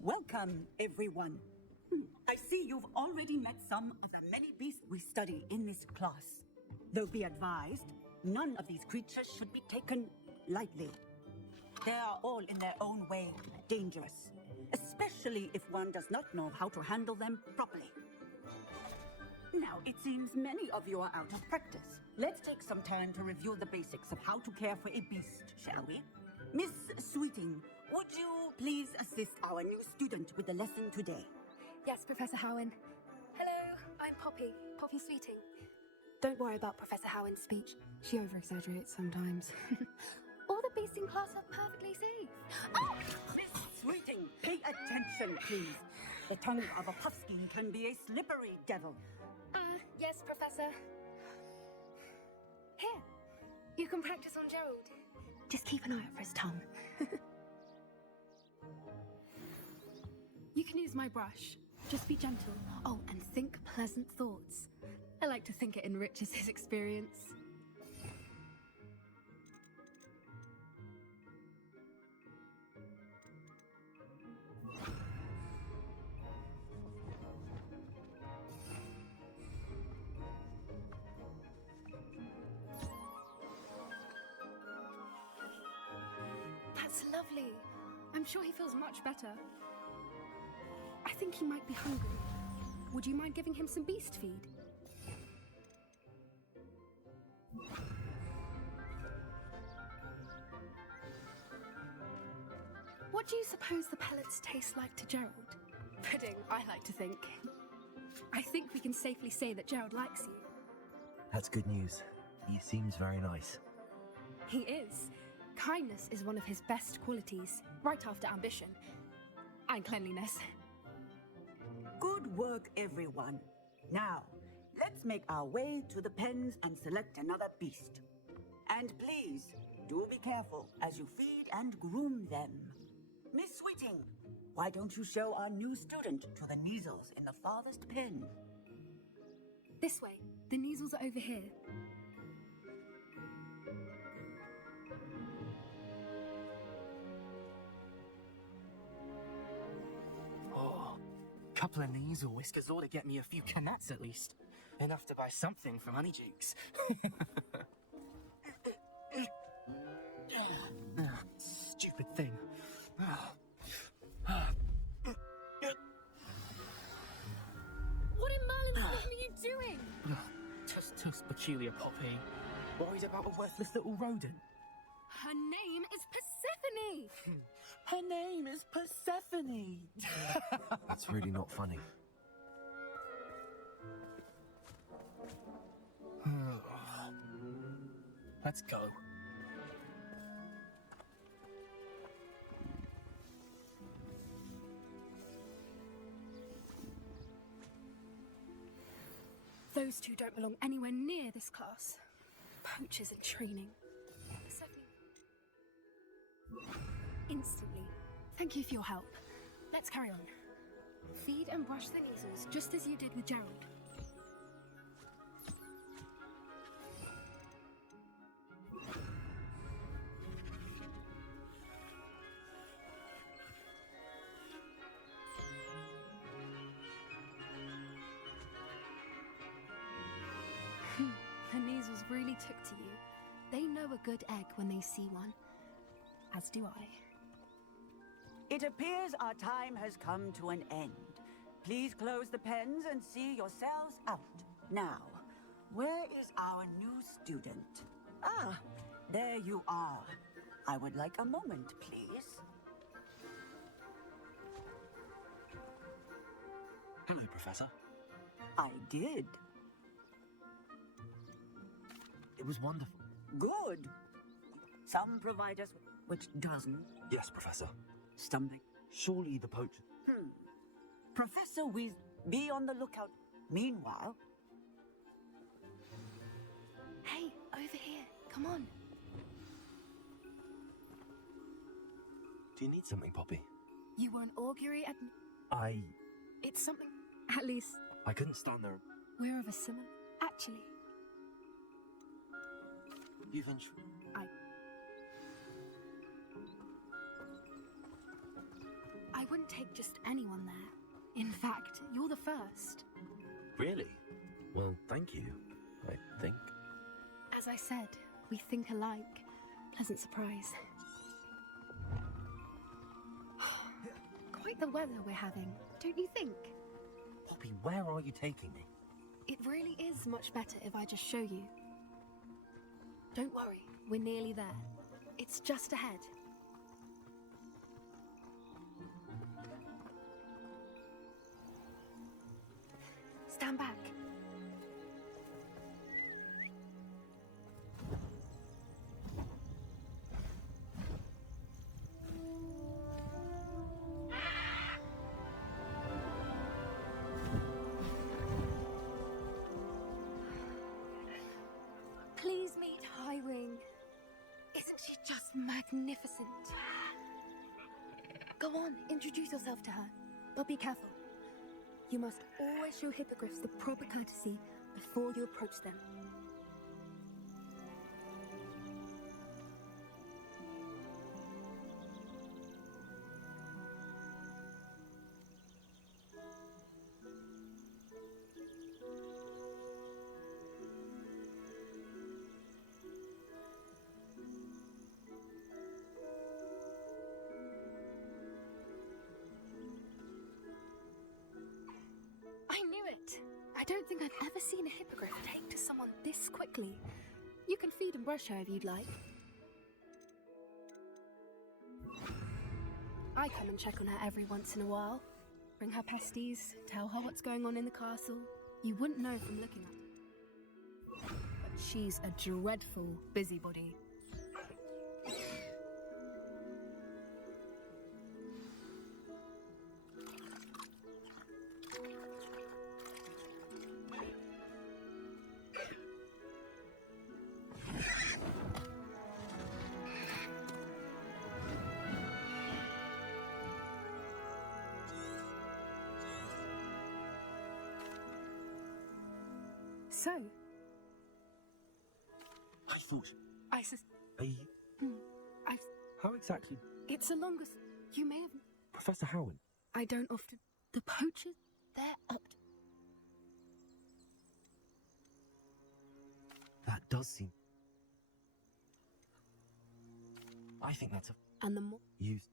Welcome, everyone. I see you've already met some of the many beasts we study in this class. Though be advised, none of these creatures should be taken lightly. They are all in their own way dangerous, especially if one does not know how to handle them properly. Now, it seems many of you are out of practice. Let's take some time to review the basics of how to care for a beast, shall we? Miss Sweeting, would you please assist our new student with the lesson today? Yes, Professor Howen. Hello, I'm Poppy, Poppy Sweeting. Don't worry about Professor Howen's speech. She over-exaggerates sometimes. All the beasts in class are perfectly safe. Oh! Miss Sweeting, pay attention, please. The tongue of a Puffskein can be a slippery devil. Yes, Professor. Here, you can practice on Gerald. Just keep an eye out for his tongue. You can use my brush. Just be gentle. Oh, and think pleasant thoughts. I like to think it enriches his experience. That's lovely. I'm sure he feels much better. I think he might be hungry. Would you mind giving him some beast feed? What do you suppose the pellets taste like to Gerald? Pudding, I like to think. I think we can safely say that Gerald likes you. That's good news. He seems very nice. He is. Kindness is one of his best qualities, right after ambition. And cleanliness. Good work, everyone. Now, let's make our way to the pens and select another beast. And please, do be careful as you feed and groom them. Miss Sweeting, why don't you show our new student to the Neasels in the farthest pen? This way. The Neasels are over here. Couple of Neasel whiskers ought to get me a few Gringotts at least. Enough to buy something from Honeydukes. Stupid thing. peculiar Poppy. Worried about a worthless little rodent. Her name is Persephone! Her name is Persephone! That's really not funny. Let's go. Those two don't belong anywhere near this class. Poachers in training. Instantly. Thank you for your help. Let's carry on. Feed and brush the measles, just as you did with Gerald. The measles really took to you. They know a good egg when they see one. As do I. It appears our time has come to an end. Please close the pens and see yourselves out. Now, where is our new student? Ah, there you are. I would like a moment, please. Hello, Professor. I did. It was wonderful. Good. Some provide us, which doesn't. Yes, Professor. Stumbling. Surely the poacher... Professor be on the lookout. Meanwhile... Hey, over here. Come on. Do you need something, Poppy? You were an augury at... It's something... At least... I couldn't stand there. We're of a similar... Actually... Eventually... I wouldn't take just anyone there. In fact, you're the first. Really? Well, thank you, I think. As I said, we think alike. Pleasant surprise. Quite the weather we're having, don't you think? Poppy, where are you taking me? It really is much better if I just show you. Don't worry, we're nearly there. It's just ahead. Stand back. Please meet Highwing. Isn't she just magnificent? Go on, introduce yourself to her. But be careful. You must always show hippogriffs the proper courtesy before you approach them. I knew it! I don't think I've ever seen a hippogriff take to someone this quickly. You can feed and brush her if you'd like. I come and check on her every once in a while. Bring her pasties, tell her what's going on in the castle. You wouldn't know from looking at her. But she's a dreadful busybody. So, I thought... Are you... How exactly... It's the longest... You may have... Professor Howard? I don't often... The poachers, they're up to... That does seem... I think that's a... And the more... Used...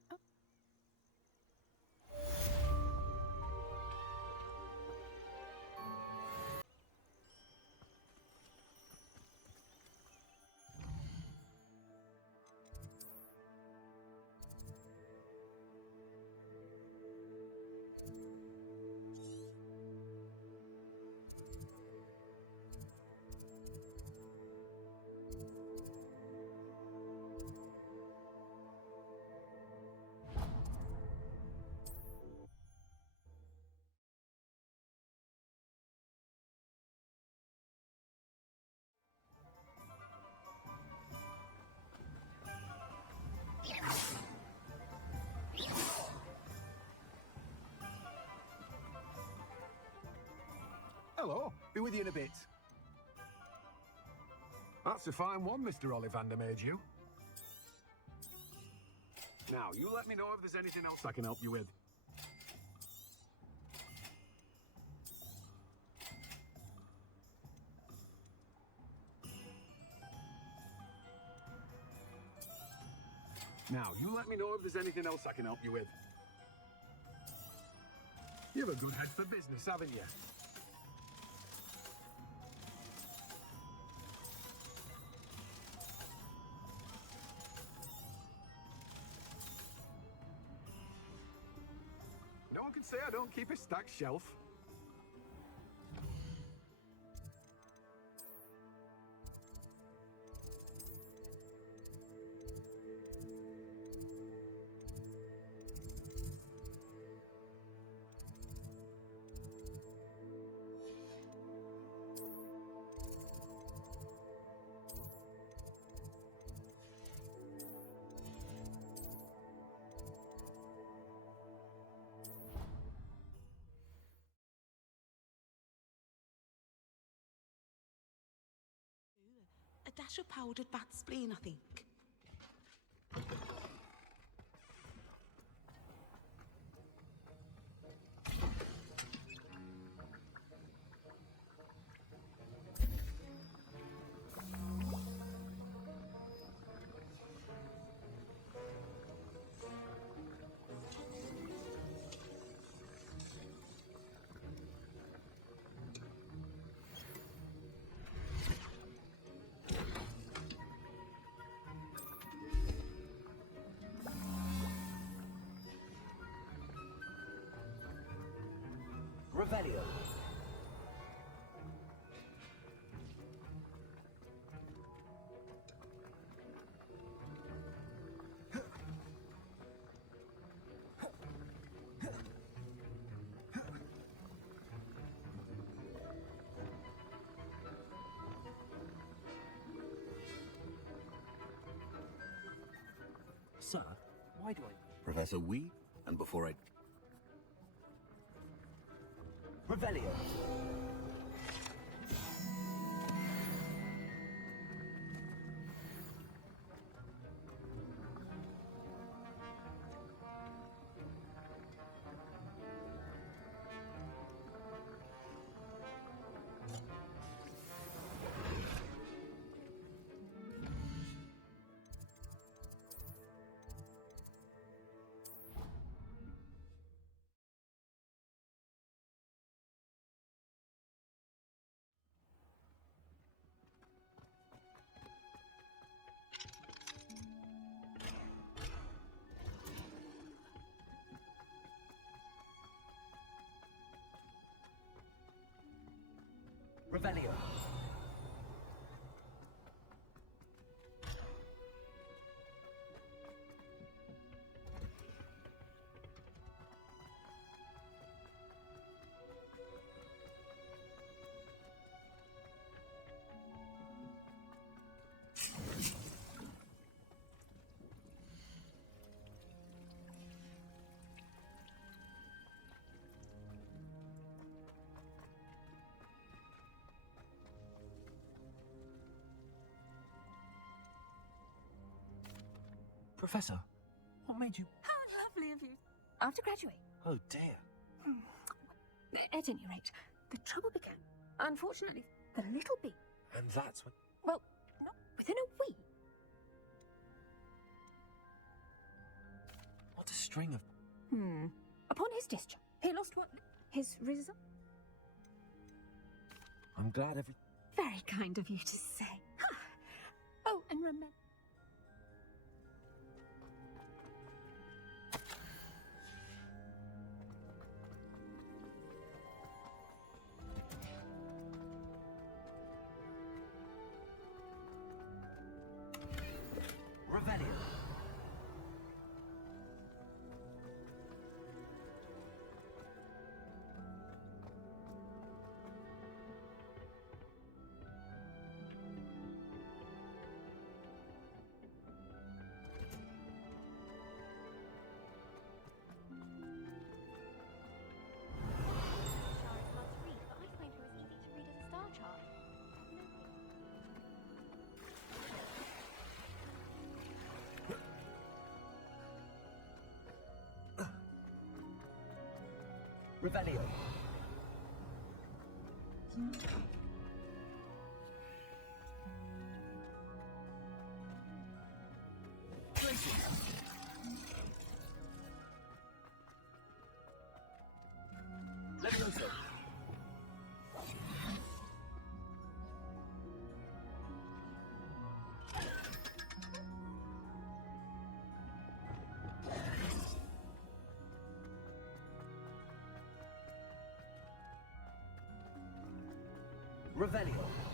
Hello, be with you in a bit. That's a fine one, Mr. Ollivander made you. Now, you let me know if there's anything else I can help you with. Now, you let me know if there's anything else I can help you with. You have a good head for business, haven't you? No one can say I don't keep a stacked shelf. A dash of powdered bat spleen, I think. Revelio. Sir, why do I... Professor Wee, and before I... Revelio. Revelio. Professor, what made you... How lovely of you. After graduating. Oh dear. At any rate, the trouble began. Unfortunately, the little bee. And that's when... Well, not within a week. What a string of... Upon his discharge, he lost what? His reason? I'm glad every... Very kind of you to say. Oh, and remember... Revelio. Revelio. Leviosa. Revelio.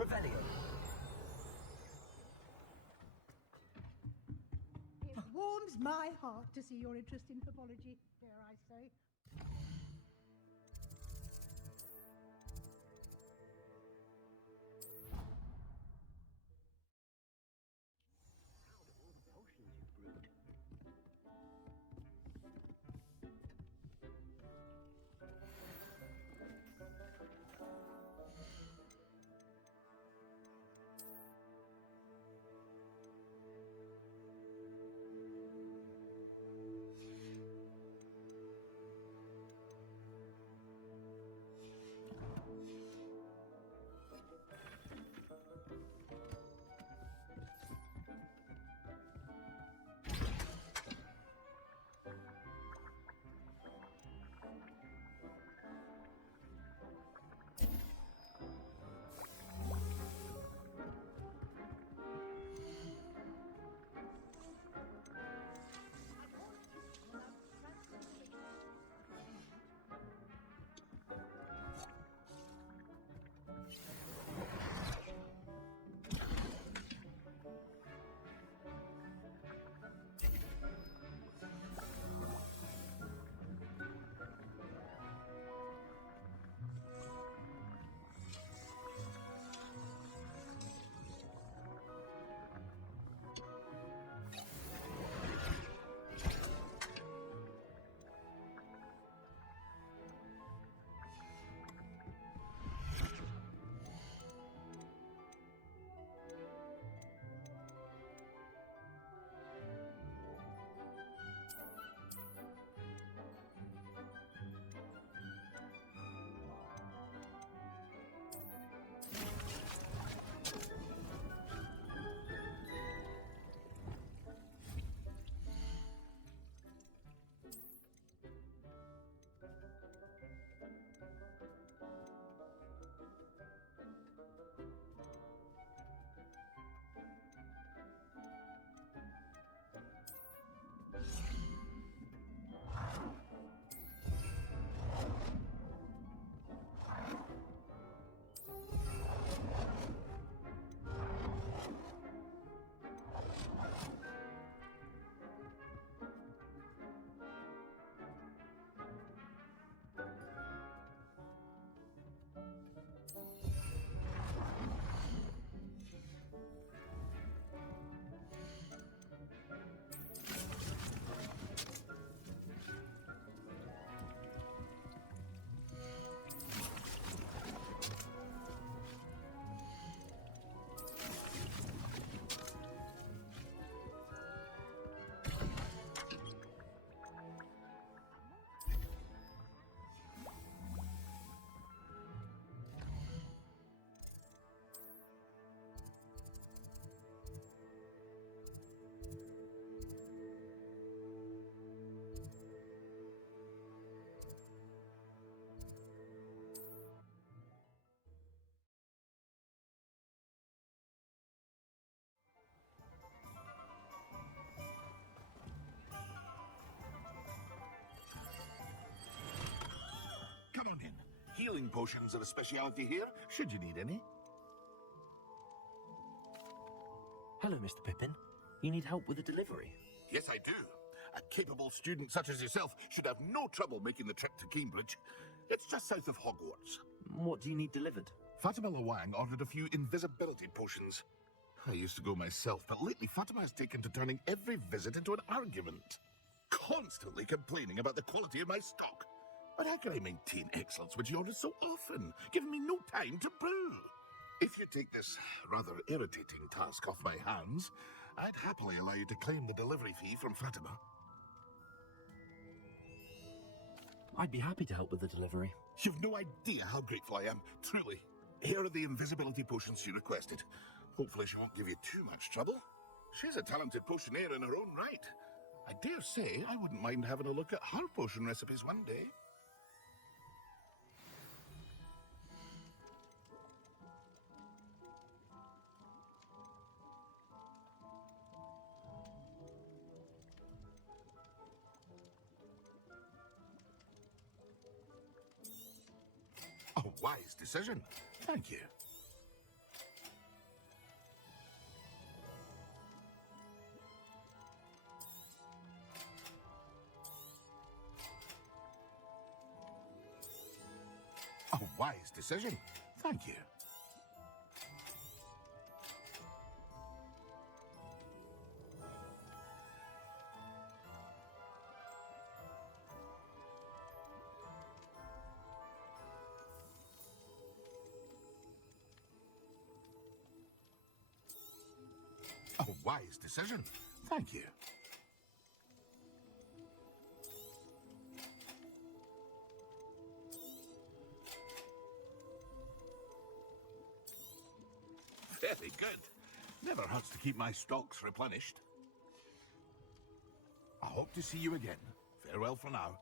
Revelio. It warms my heart to see your interest in herbology, dare I say. healing potions are a speciality here, should you need any. Hello, Mr. Pippin. You need help with a delivery? Yes, I do. A capable student such as yourself should have no trouble making the trip to Cambridge. It's just south of Hogwarts. What do you need delivered? Fatima Lawang ordered a few invisibility potions. I used to go myself, but lately Fatima has taken to turning every visit into an argument. Constantly complaining about the quality of my stock. But how can I maintain excellence when she orders so often, giving me no time to brew? If you take this rather irritating task off my hands, I'd happily allow you to claim the delivery fee from Fatima. I'd be happy to help with the delivery. You've no idea how grateful I am, truly. Here are the invisibility potions she requested. Hopefully she won't give you too much trouble. She's a talented potioneer in her own right. I dare say I wouldn't mind having a look at her potion recipes one day. A wise decision. Thank you. A wise decision. Thank you. A wise decision. Thank you. Very good. Never hurts to keep my stocks replenished. I hope to see you again. Farewell for now.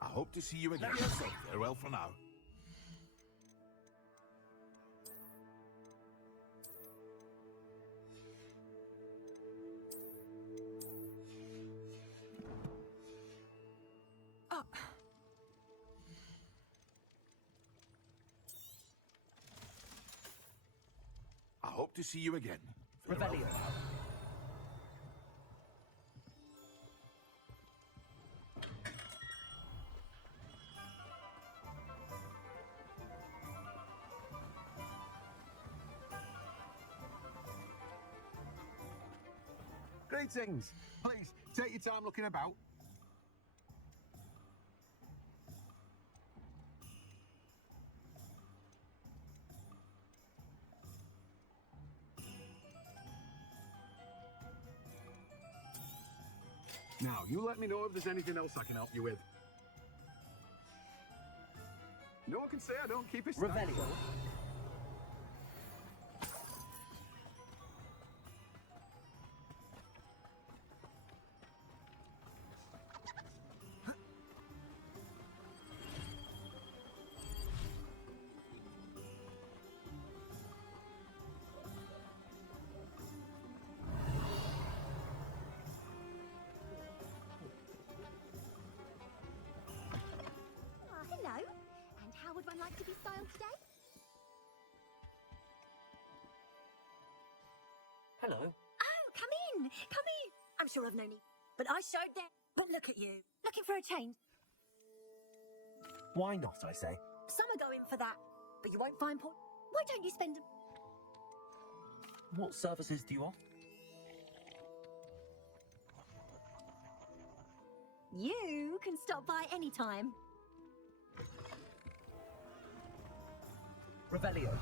I hope to see you again. Leviosa. Farewell for now. I hope to see you again. Farewell. Revelio. Greetings. Please, take your time looking about. Now, you let me know if there's anything else I can help you with. No one can say I don't keep it straight. Revelio. Hello. And how would one like to be styled today? Hello. Oh, come in. Come in. I'm sure I've known you, but I showed that. But look at you. Looking for a change. Why not, I say? Some are going for that, but you won't find point. Why don't you spend them? What services do you offer? You can stop by any time. Revelio.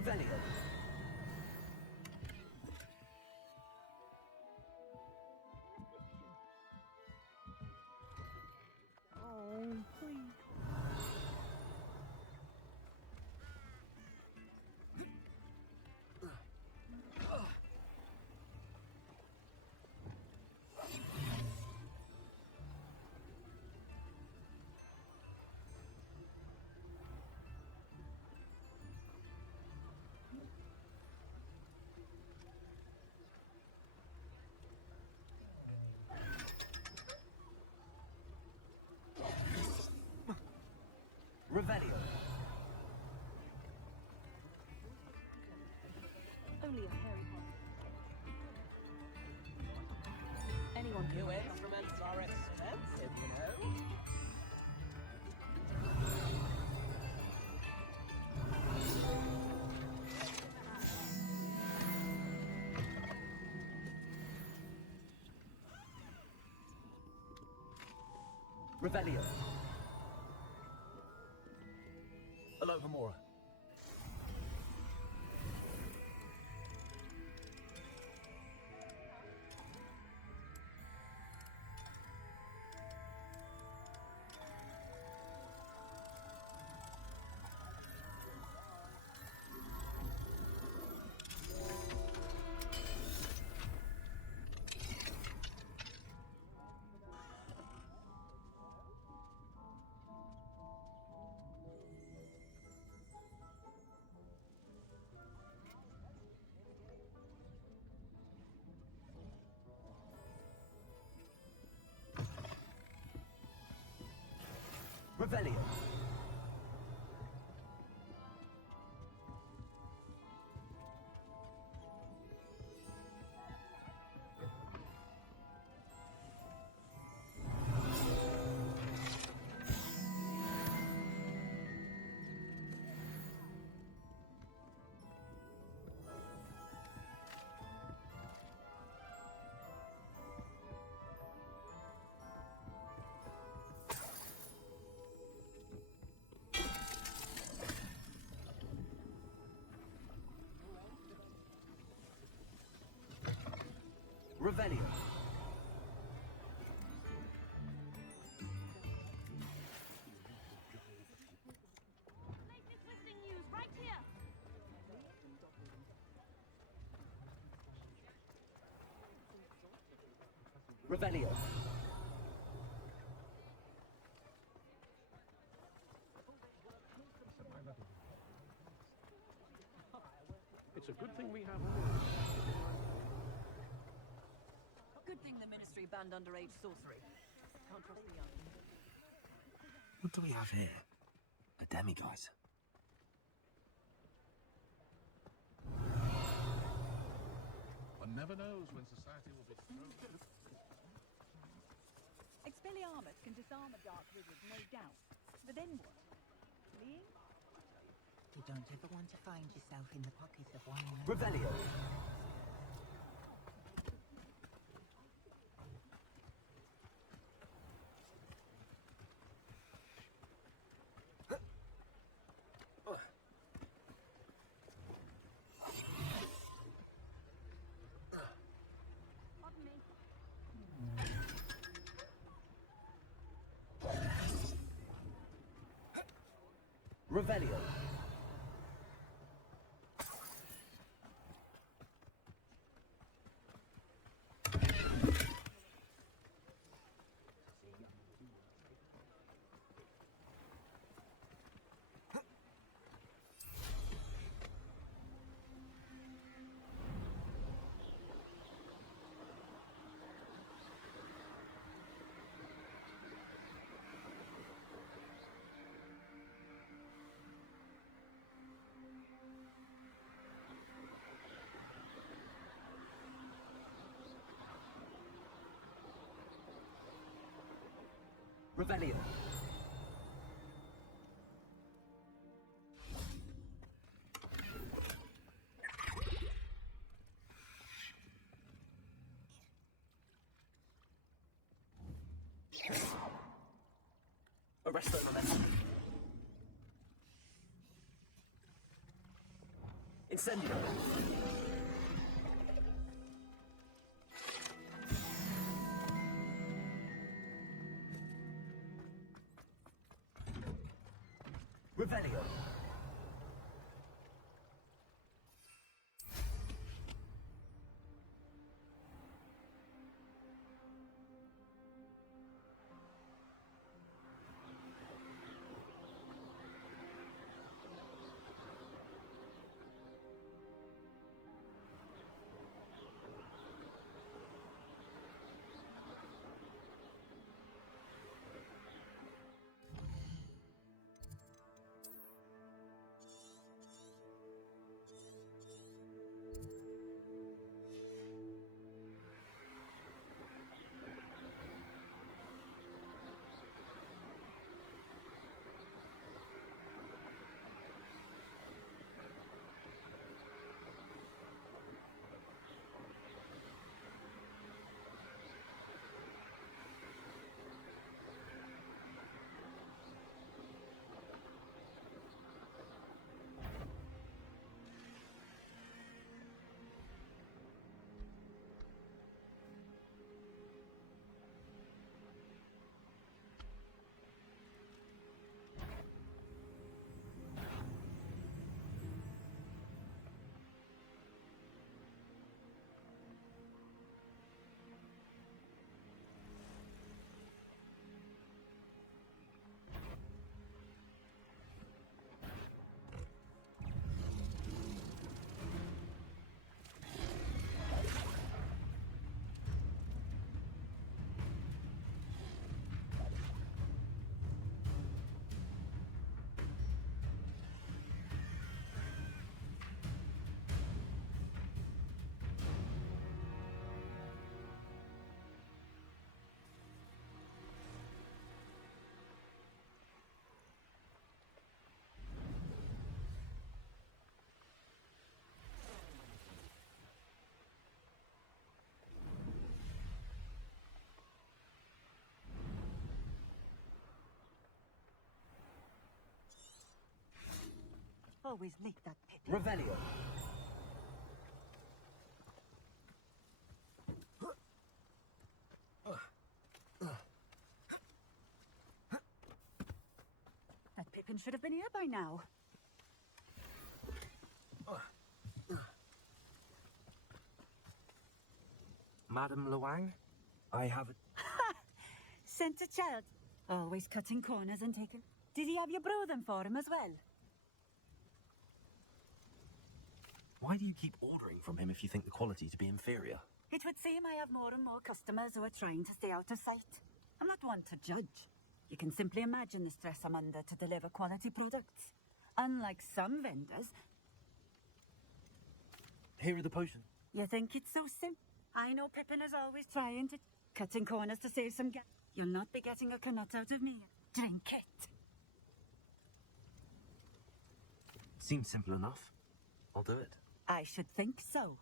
Revelio. Oh, please. Revelio. Only a Harry Potter. Anyone can. New instruments are expensive, you know. Revelio. Hello, Homora. Revelio. Revelio. Revelio. It's a good thing we have Good thing the Ministry banned underage sorcery. Can't trust the young. What do we have here? A demiguise. One never knows when society will be thrown. Expelliarmus can disarm a dark wizard, no doubt. But then what? Fleeing? You don't ever want to find yourself in the pocket of one. Revelio. Revelio. Revelio. Arresto momentum. Incendio! Revelio! Always leak that pit. Revelio! That Pippin should have been here by now. Madam Luang, I have a... Sent a child. Always cutting corners and taking... Did he have you brew them for him as well? Why do you keep ordering from him if you think the quality to be inferior? It would seem I have more and more customers who are trying to stay out of sight. I'm not one to judge. You can simply imagine the stress I'm under to deliver quality products. Unlike some vendors... Here are the potions. You think it's so simple? I know Pippin is always trying to... Cutting corners to save some gas. You'll not be getting a Gringotts out of me. Drink it. Seems simple enough. I'll do it. I should think so.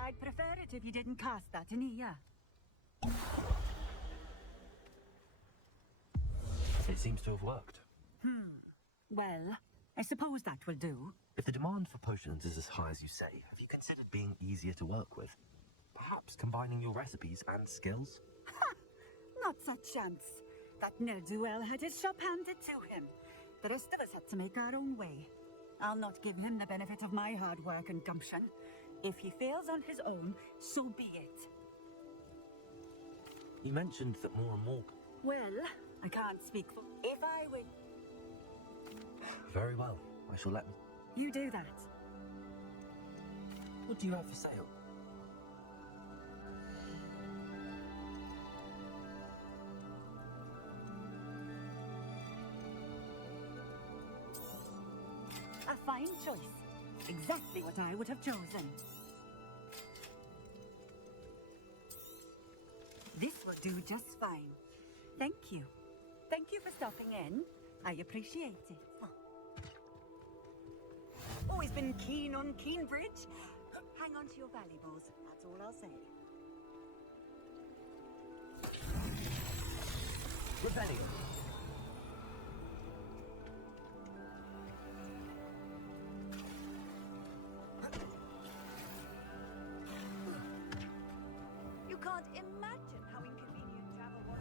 I'd prefer it if you didn't cast that in here. It seems to have worked. Well, I suppose that will do. If the demand for potions is as high as you say, have you considered being easier to work with? Perhaps combining your recipes and skills? Not such chance. That ne'er-do-well had his shop handed to him. The rest of us had to make our own way. I'll not give him the benefit of my hard work and gumption. If he fails on his own, so be it. You mentioned that more and more... Well, I can't speak for... If I win... Very well. I shall let... You do that. What do you have for sale? A fine choice. Exactly what I would have chosen. will do just fine. Thank you. Thank you for stopping in. I appreciate it. Always been keen on Keenbridge. Hang on to your valuables. That's all I'll say. Rebellion. You can't imagine how inconvenient travel was.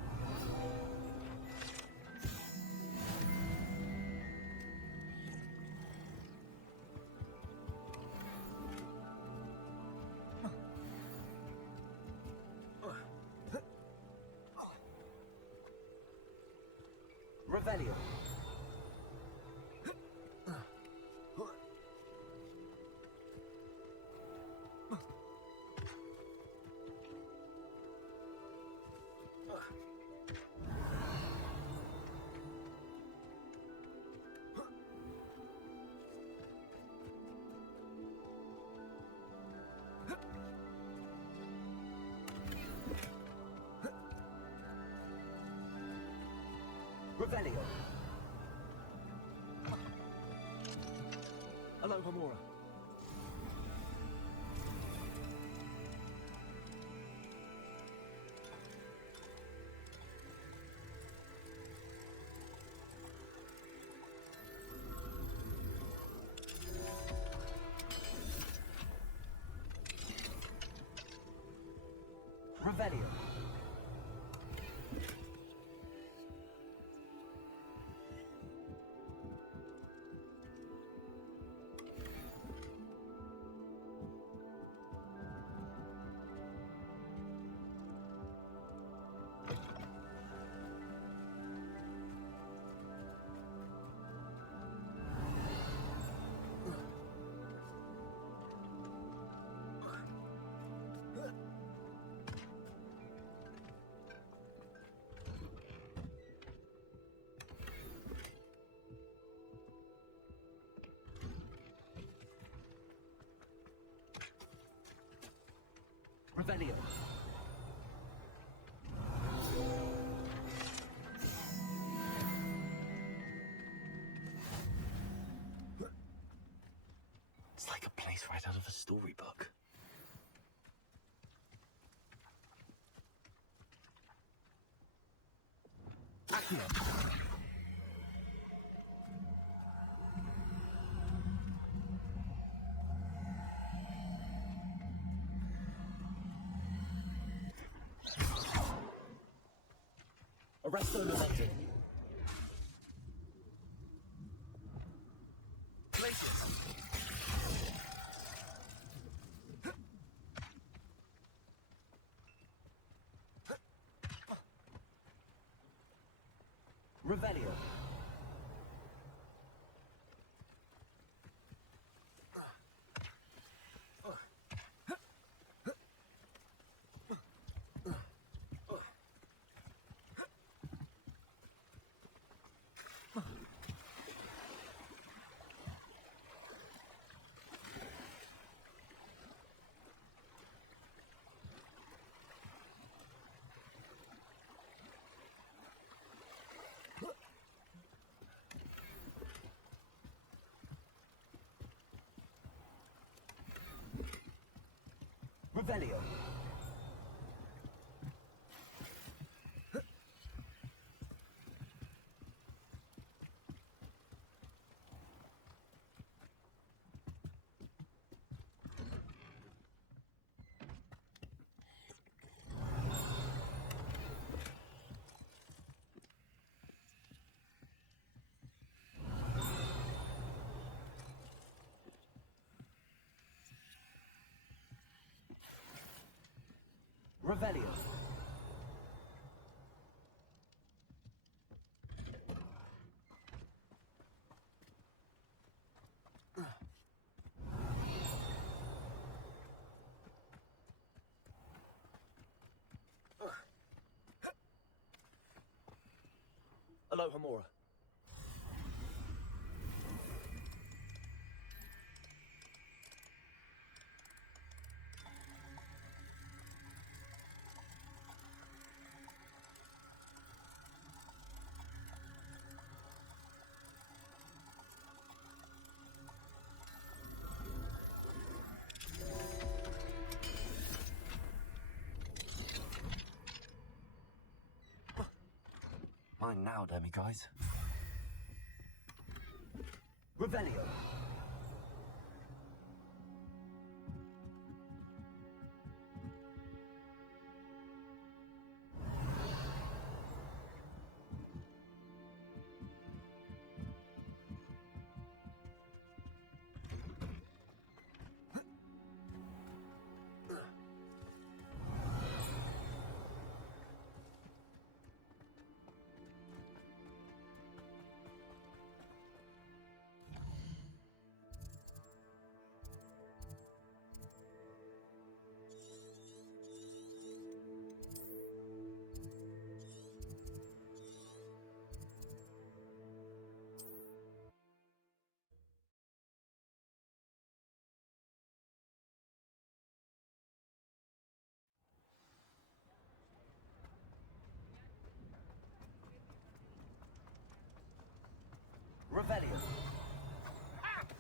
Revelio. Revelio. Hello, Homora. Revelio. Revelio. It's like a place right out of a storybook. Accio. Arresto elected. Glacius. Revelio. Revelio. Revelio. Hello, Homora. Fine now, demiguise. Revelio. Revelio.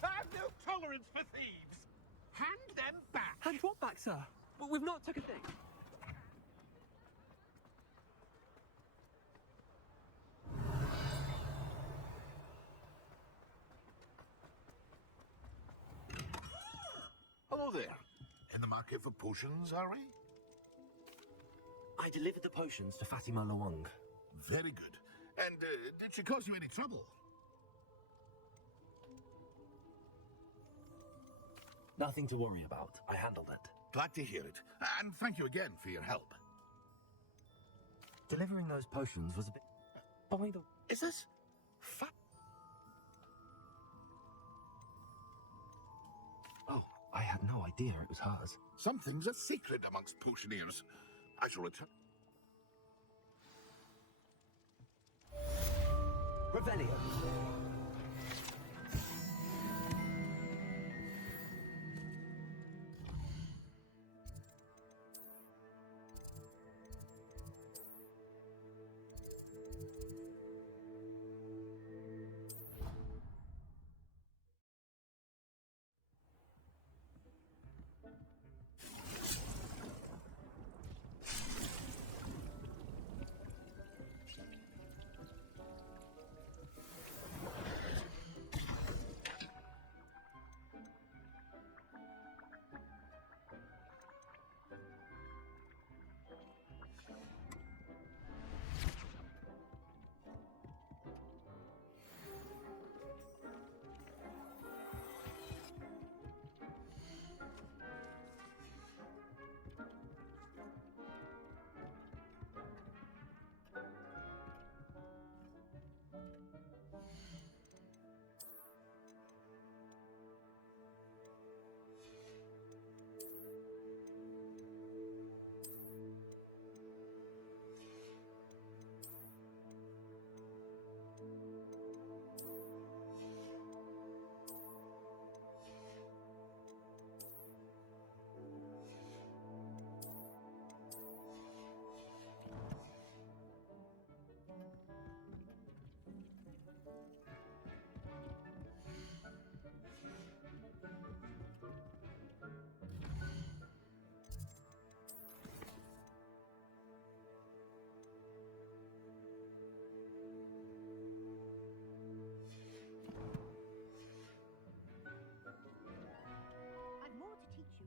I've no tolerance for thieves. Hand them back. Hand what back, sir? We've not took a thing. Hello there. In the market for potions, are we? I delivered the potions to Fatima Luong. Very good. And did she cause you any trouble? Nothing to worry about. I handled it. Glad to hear it. And thank you again for your help. Delivering those potions was a bit... By the... Is this... Oh, I had no idea it was hers. Something's a secret amongst potioneers. I shall return. Revelio.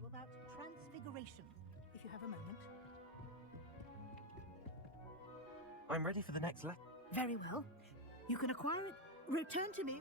About transfiguration, if you have a moment. I'm ready for the next lesson. Very well. You can acquire it. Return to me.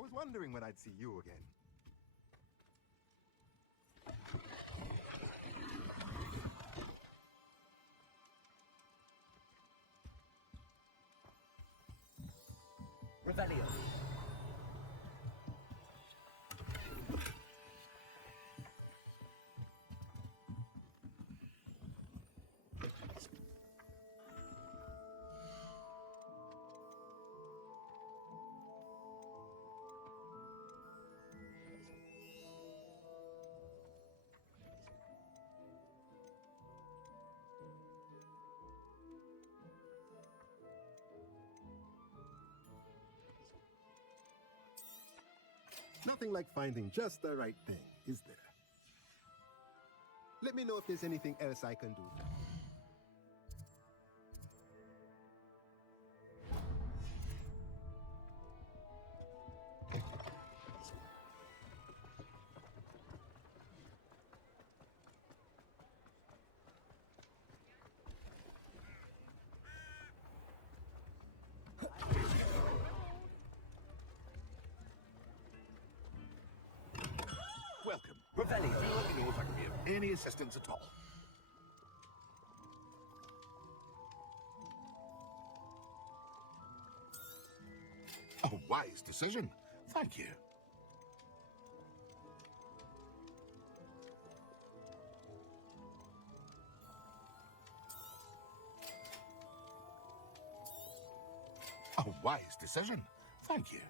I was wondering when I'd see you again. Revelio. Nothing like finding just the right thing, is there? Let me know if there's anything else I can do. Welcome. Let me know if I can be of any assistance at all. A wise decision. Thank you. A wise decision. Thank you.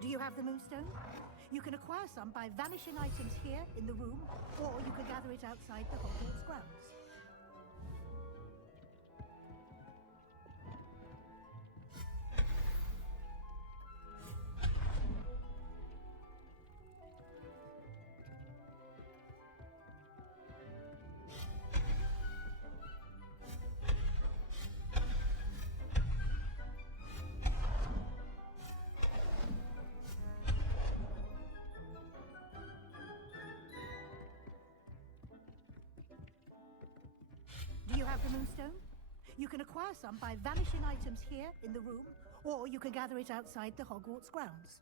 Do you have the moonstone? You can acquire some by vanishing items here in the room, or you can gather it outside the Hogwarts grounds. Do you have the moonstone? You can acquire some by vanishing items here in the room, or you can gather it outside the Hogwarts grounds.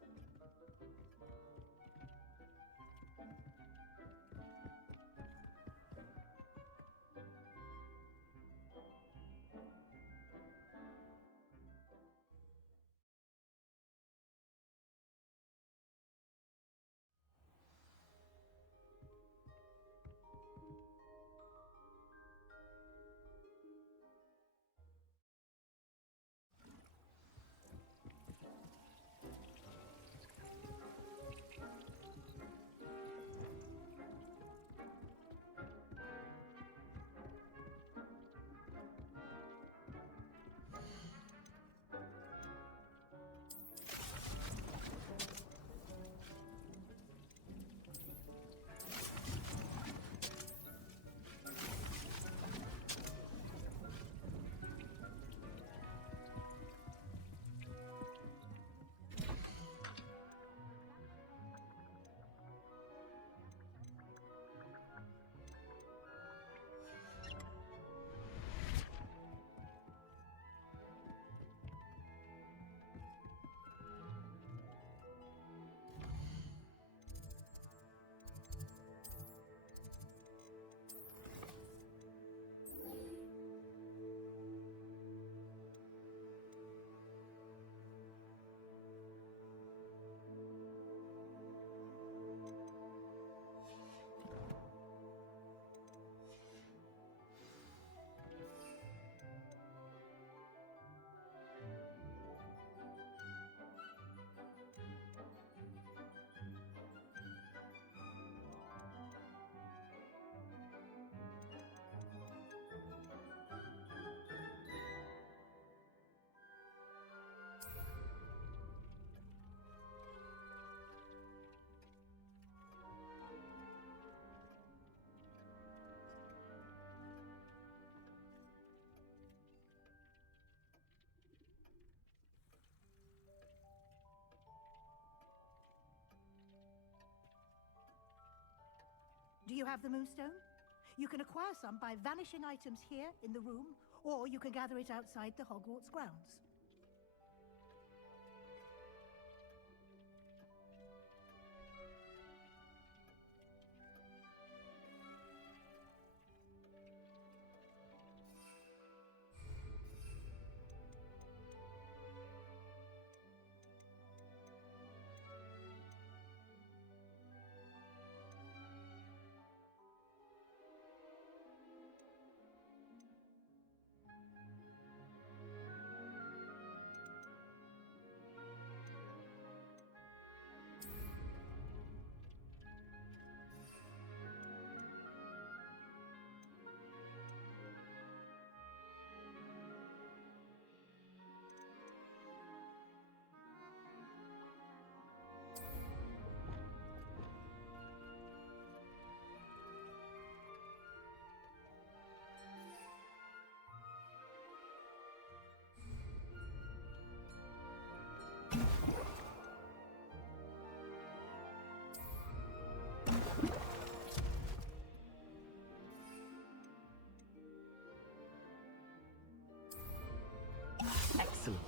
Do you have the Moonstone? You can acquire some by vanishing items here in the room, or you can gather it outside the Hogwarts grounds. Excellent.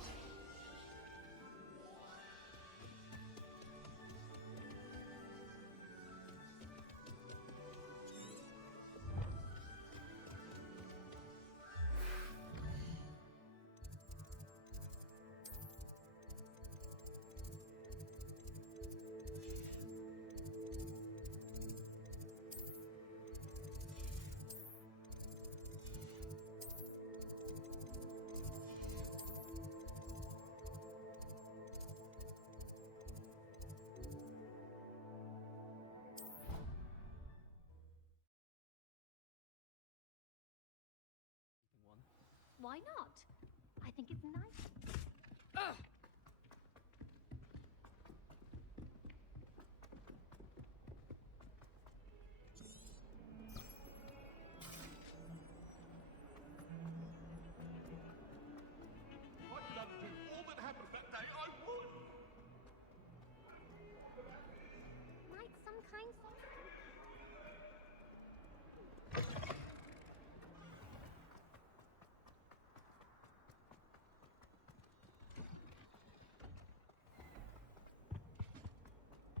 Why not? I think it's nice. Ugh! If I could undo all that happened that day, I would! Might some kind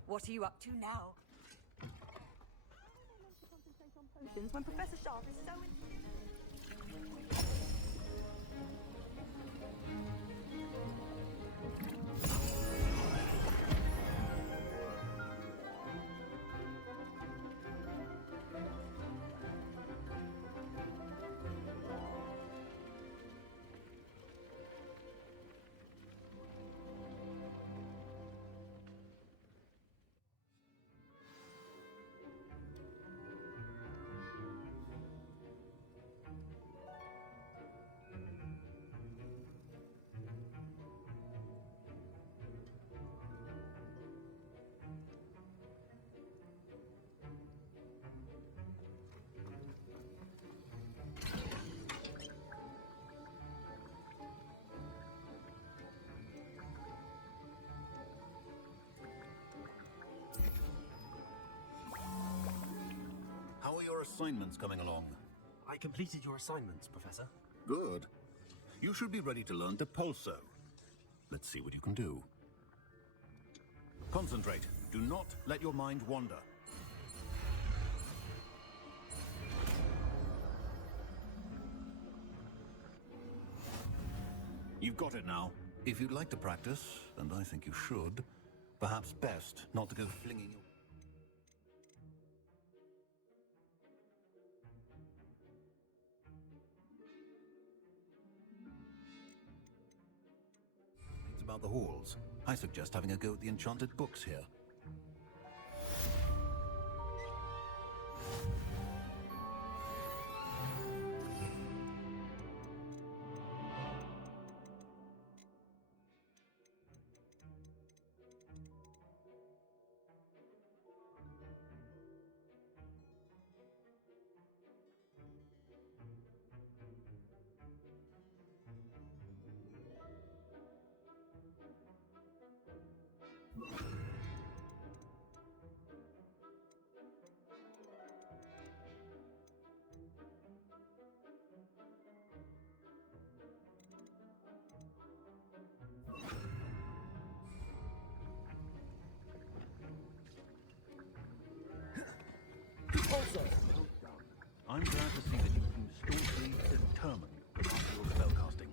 What are you up to now? Potions when Professor Sharp is so How are your assignments coming along? I completed your assignments, Professor. Good. You should be ready to learn Depulso. Let's see what you can do. Concentrate. Do not let your mind wander. You've got it now. If you'd like to practice, and I think you should, perhaps best not to go flinging your... It's about the halls. I suggest having a go at the enchanted books here. I'm glad to see that you seem staunchly determined about your spellcasting.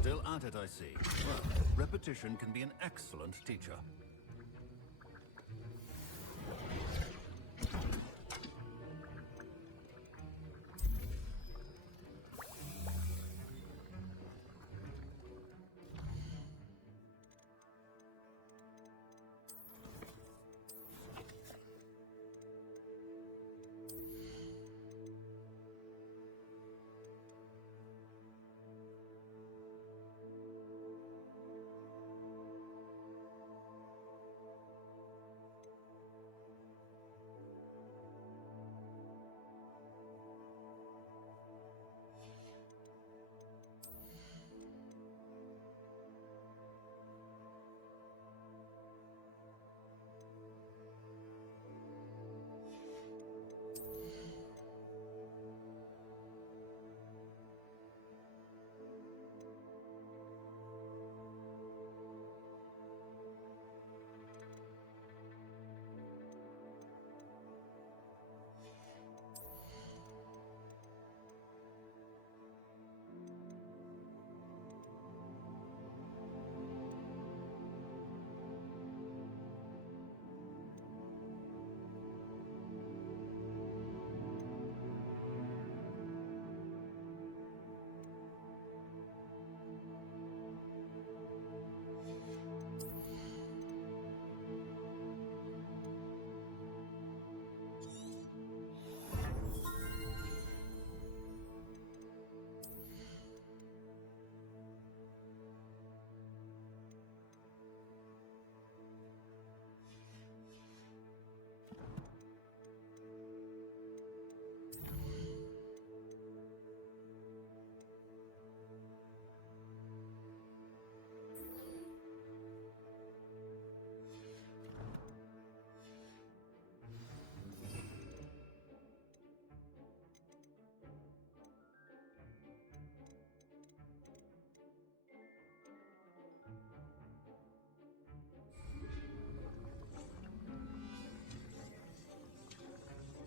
Still at it, I see. Well, repetition can be an excellent teacher.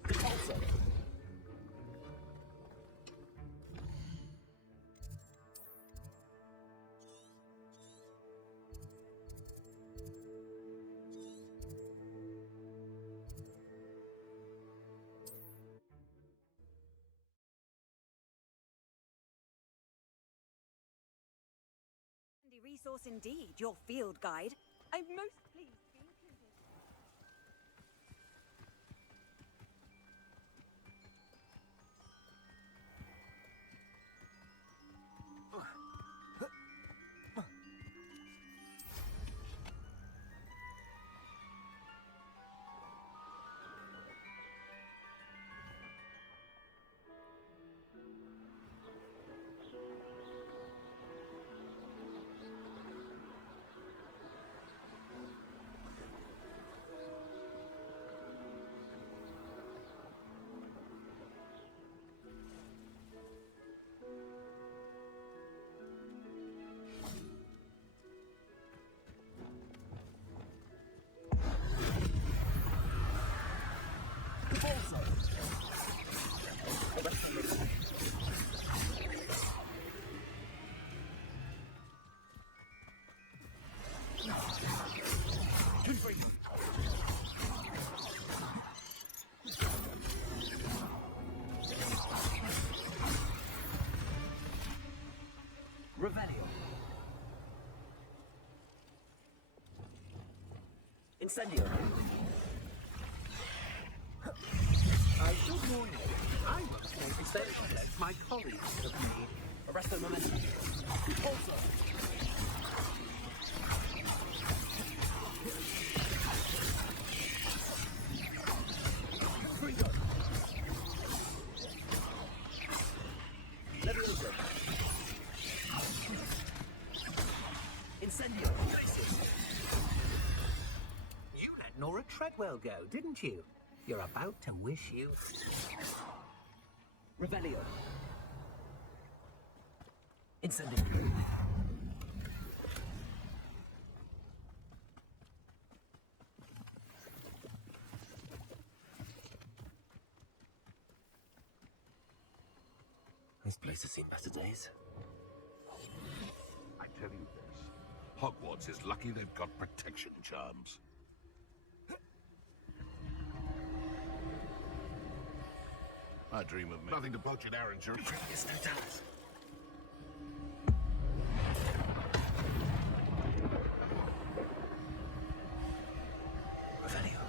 Depulso. Handy resource indeed, your field guide. I'm most pleased to be included. Revelio. Incendio. I should warn you, I won't take extension my colleagues have made. Arrest the momentum. Also. Leviosa. Incendio. Glacius. You let Nora Treadwell go, didn't you? You're about to wish you... Revelio. Incendio. This place has seen better days. I tell you this, Hogwarts is lucky they've got protection charms. I dream of nothing to poach at Arranger. It's no doubt. Revelio.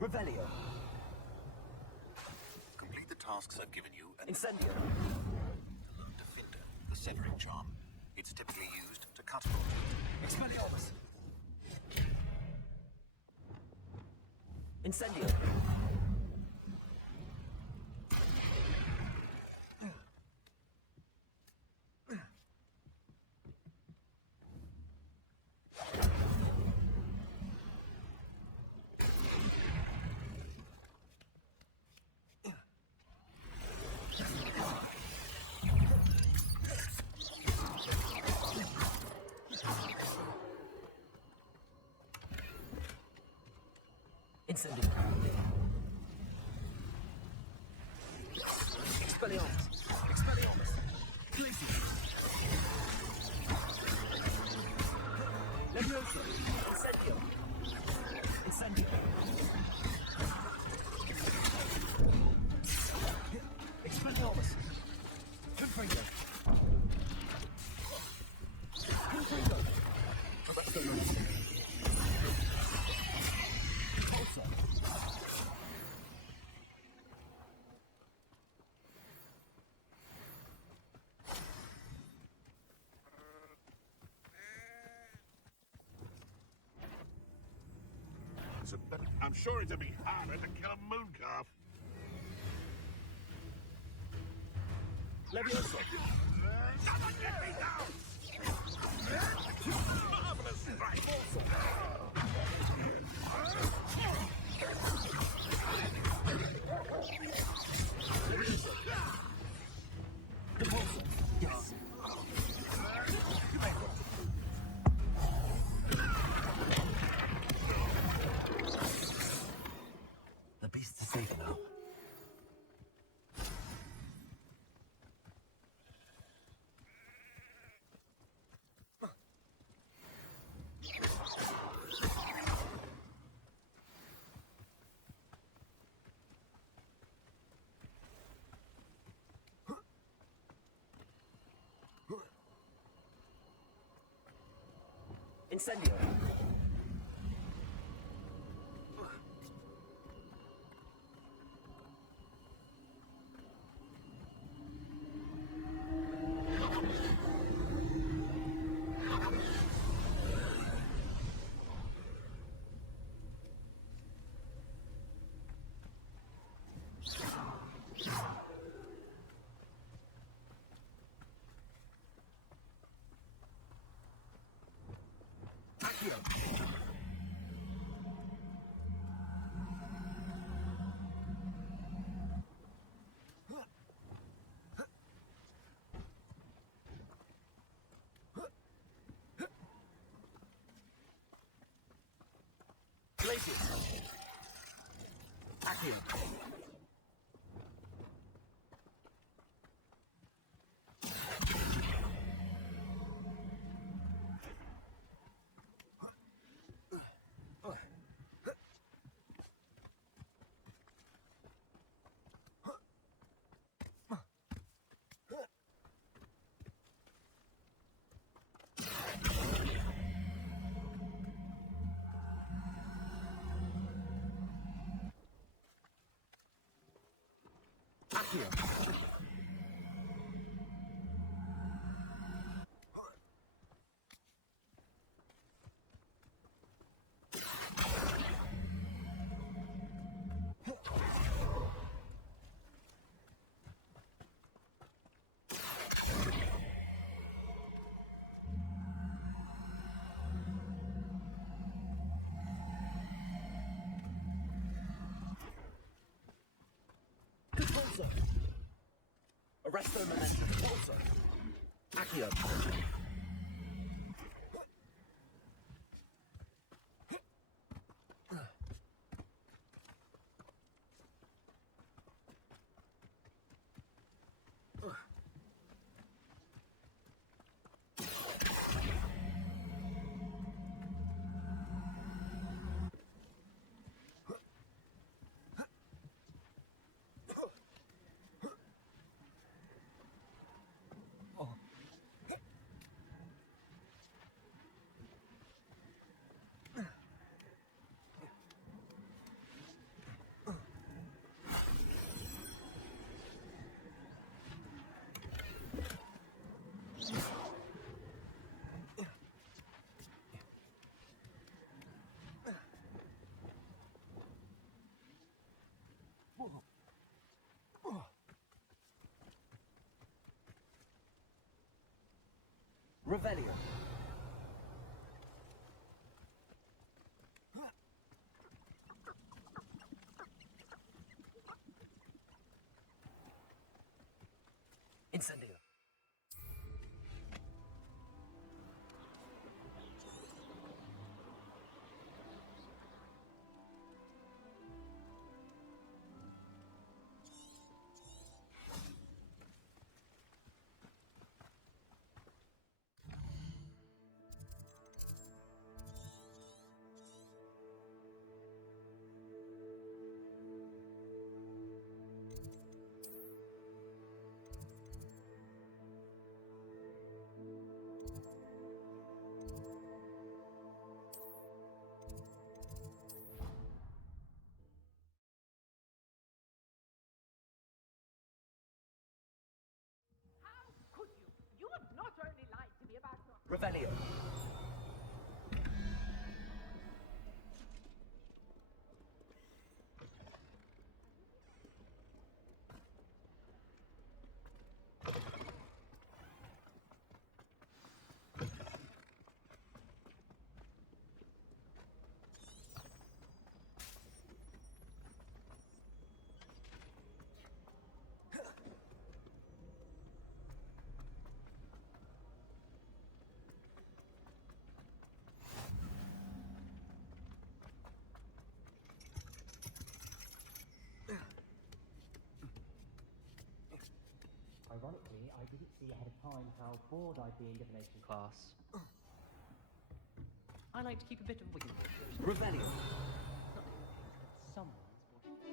Revelio. Complete the tasks I've given you and... Incendio. Learn to filter the severing charm. It's typically used to cut off. Expelliarmus. Incendio. Incendio. Expelliarmus. Expelliarmus. Glacius. Leviosa. Incendio. Incendio. Expelliarmus. Confringo. Confringo. Let's go, Merlin. I'm sure it'd be harder to kill a mooncalf. Leviosa. Someone get me down! Marvelous strike! Depulso. Yes. The beast is safe now. Incendio. Glacius. Accio. Presto momentum. Also, Accio. Revelio. Incendio. Revelio. Ironically, I didn't see ahead of time how bored I'd be in divination class. I like to keep a bit of wiggle room. Revelio. Not in case that someone's watching.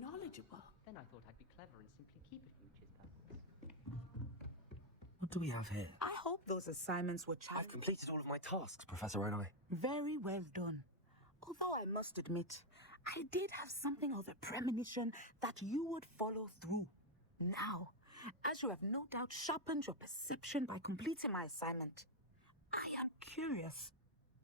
Knowledgeable. Then I thought I'd be clever and simply keep a future's puzzles. What do we have here? I hope those assignments were I've completed all of my tasks, Professor Onai. Very well done. Although I must admit, I did have something of a premonition that you would follow through. Now, as you have no doubt sharpened your perception by completing my assignment, I am curious.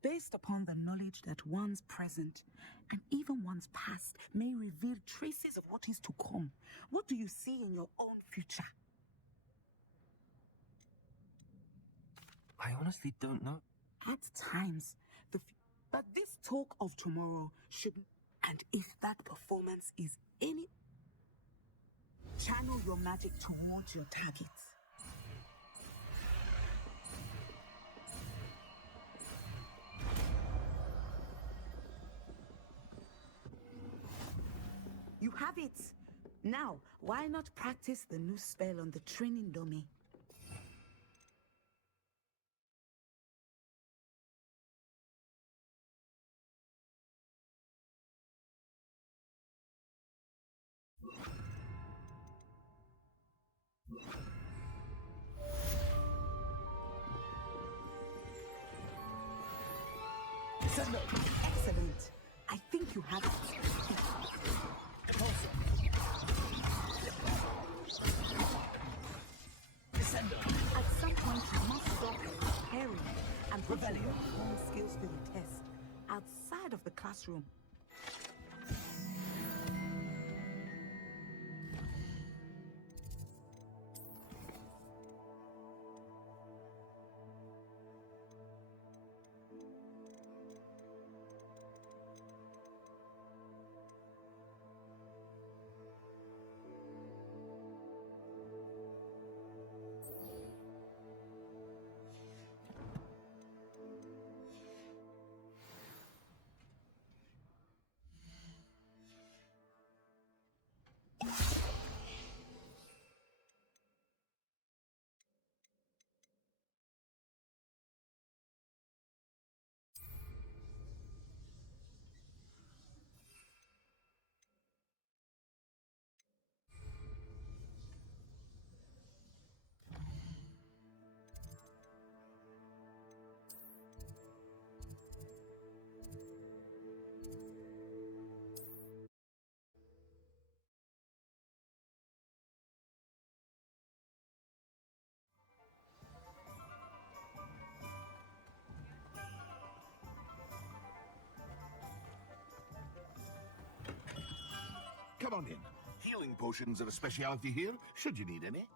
Based upon the knowledge that one's present and even one's past may reveal traces of what is to come, what do you see in your own future? I honestly don't know. At times, but this talk of tomorrow should... And if that performance is any... Channel your magic towards your targets. You have it. Now, why not practice the new spell on the training dummy? Excellent. I think you have it. Depulso. At some point, you must stop preparing and put your own skills to the test outside of the classroom. Come on in. Healing potions are a specialty here, should you need any.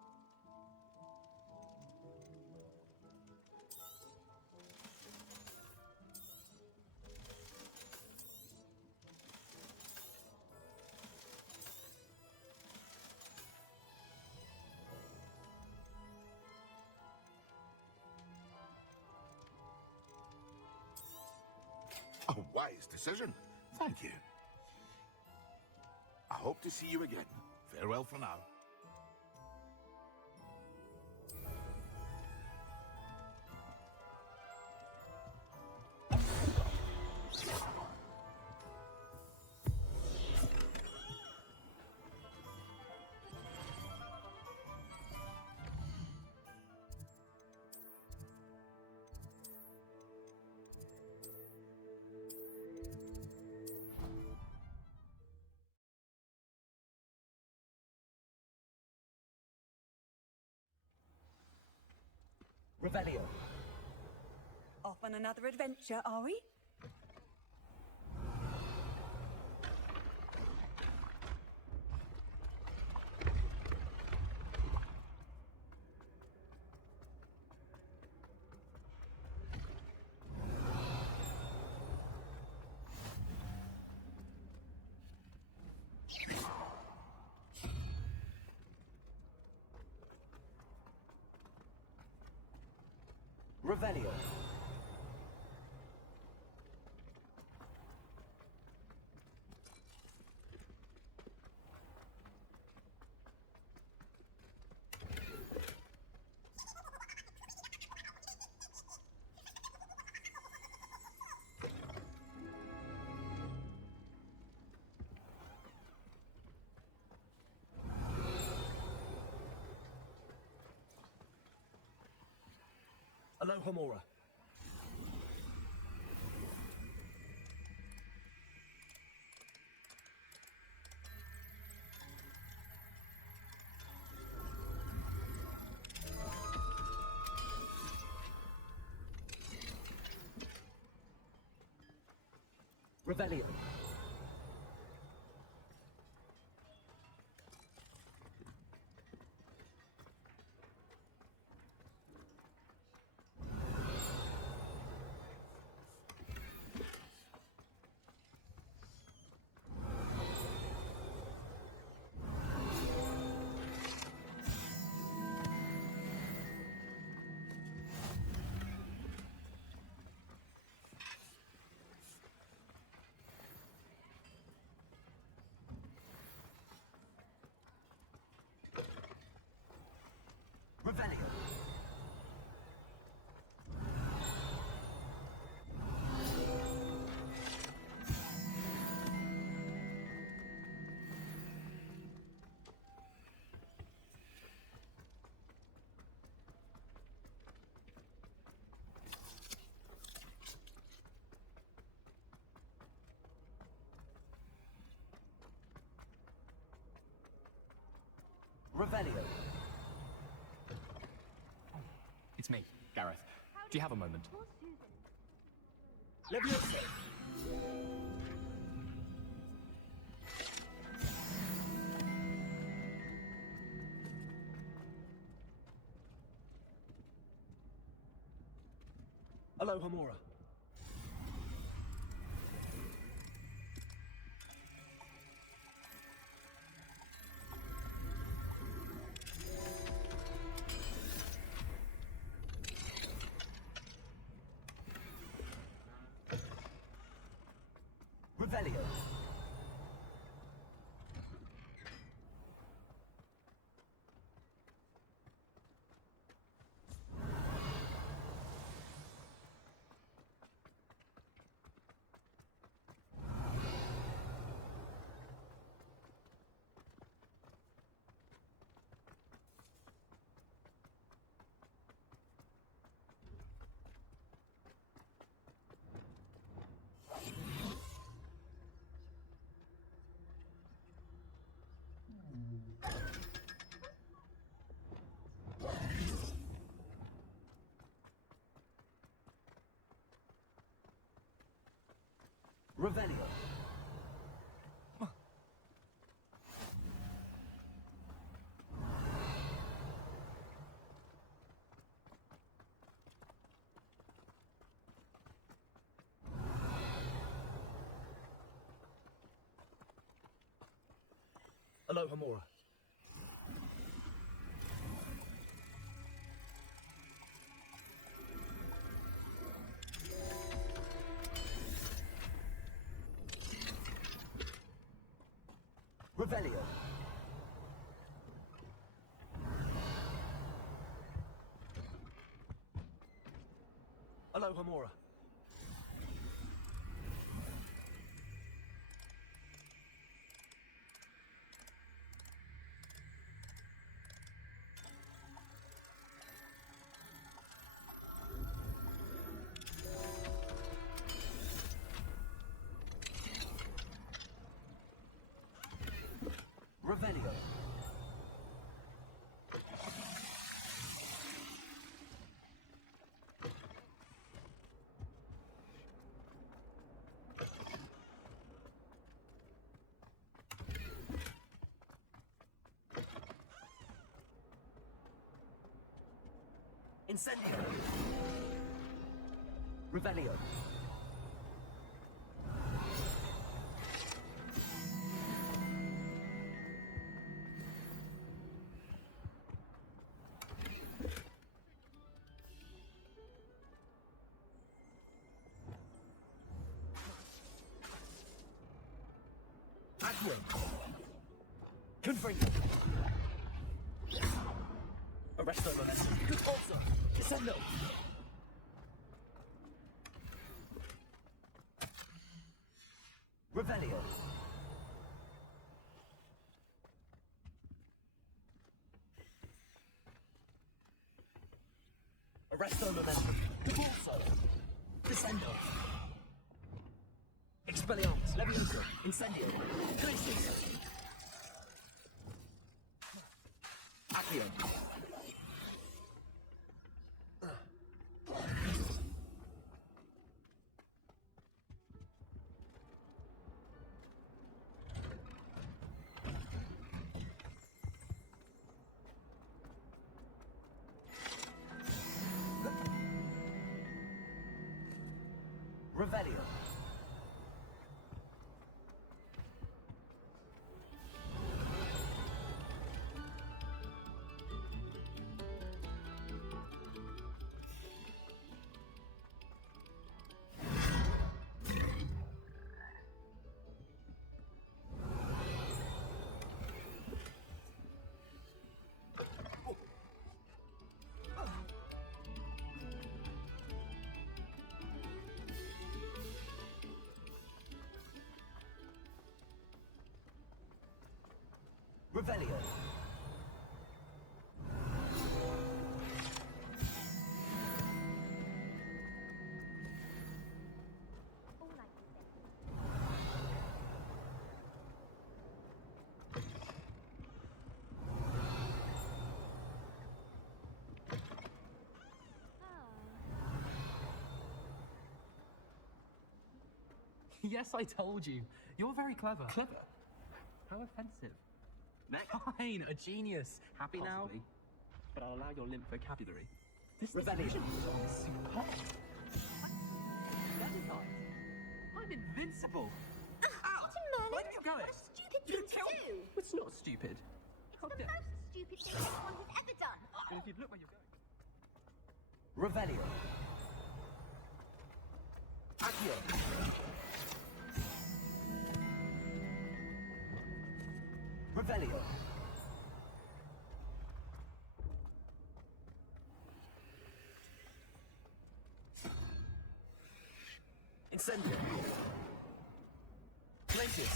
A wise decision. Thank you. I hope to see you again. Farewell for now. Revelio. Off on another adventure, are we? Revelio. Alohomora. Revelio. Revelio. It's me, Gareth. Do you have a moment? Leviosa. Hello, Homora. Revelio. Revelio. Hello, Homora. Revelio. Hello, Homora. Revelio. Incendio. Revelio. Confringo. Astronomy. Depulso. Incendio. Revelio. Astronomy. Depulso. Descendo. Expelliarmus. Leviosa. Incendio. Glacius. Accio. Revelio. Revelio. Yes, I told you. You're very clever. Clever? How offensive. Next. Fine, a genius. Happy now? Possibly. But I'll allow your limp vocabulary. This Rebellion. division is superb. I'm invincible. Ow! Where are you going? Stupid thing to do! It's not stupid. It's the most stupid thing anyone has ever done. And if you'd look where you're going. Revelio. Accio. Revelio. Incendio. Glacius.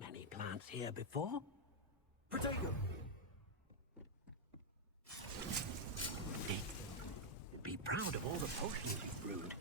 Many plants here before. Potato. Be proud of all the potions you've brewed.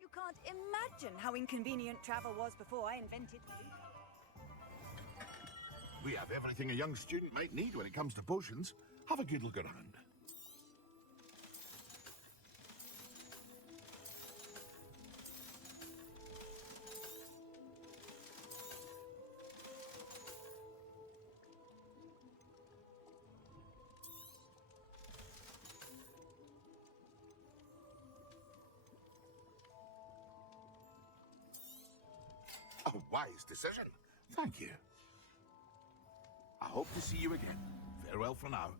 You can't imagine how inconvenient travel was before I invented food. We have everything a young student might need when it comes to potions. Have a good look around. A wise decision. Thank you. I hope to see you again. Farewell for now.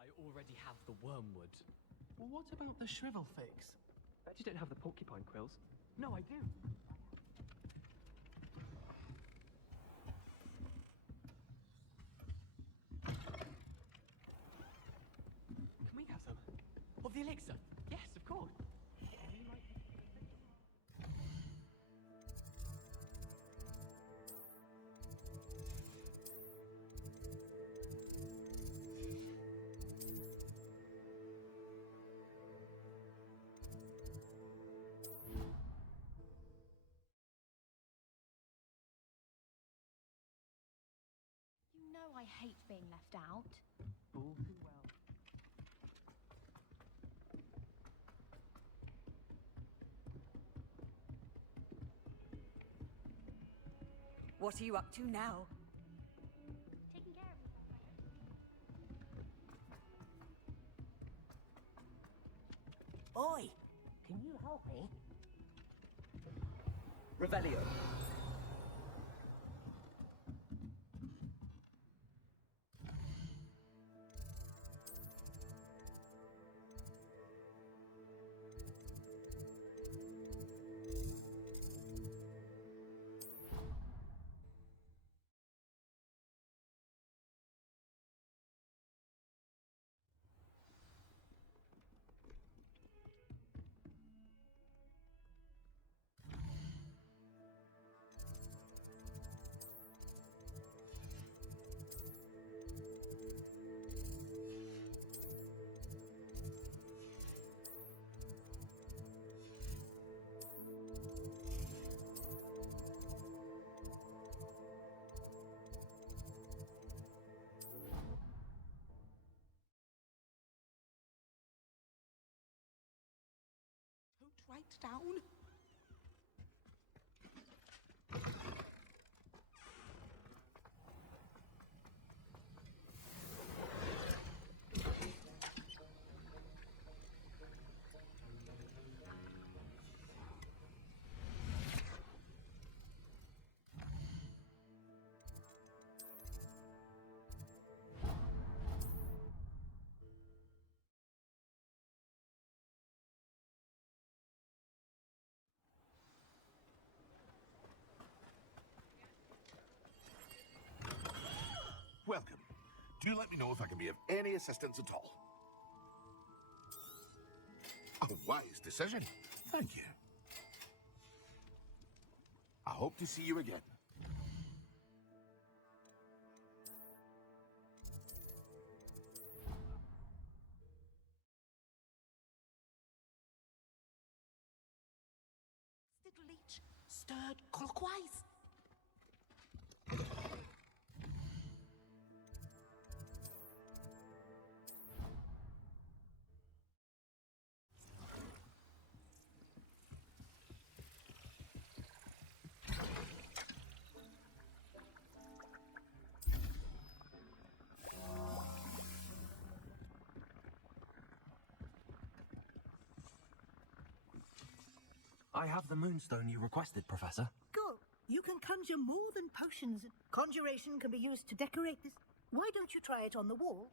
I already have the wormwood. Well, what about the shrivel figs? Bet you don't have the porcupine quills. No, I do. Can we have some? Of the elixir? Yes, of course. hate being left out. All too well. What are you up to now? Taking care of yourself, Oi! Can you help me? Revelio. Right down. Welcome. Do let me know if I can be of any assistance at all. A wise decision. Thank you. I hope to see you again. Little leech stirred clockwise. I have the moonstone you requested, Professor. Go. You can conjure more than potions. Conjuration can be used to decorate this. Why don't you try it on the wall?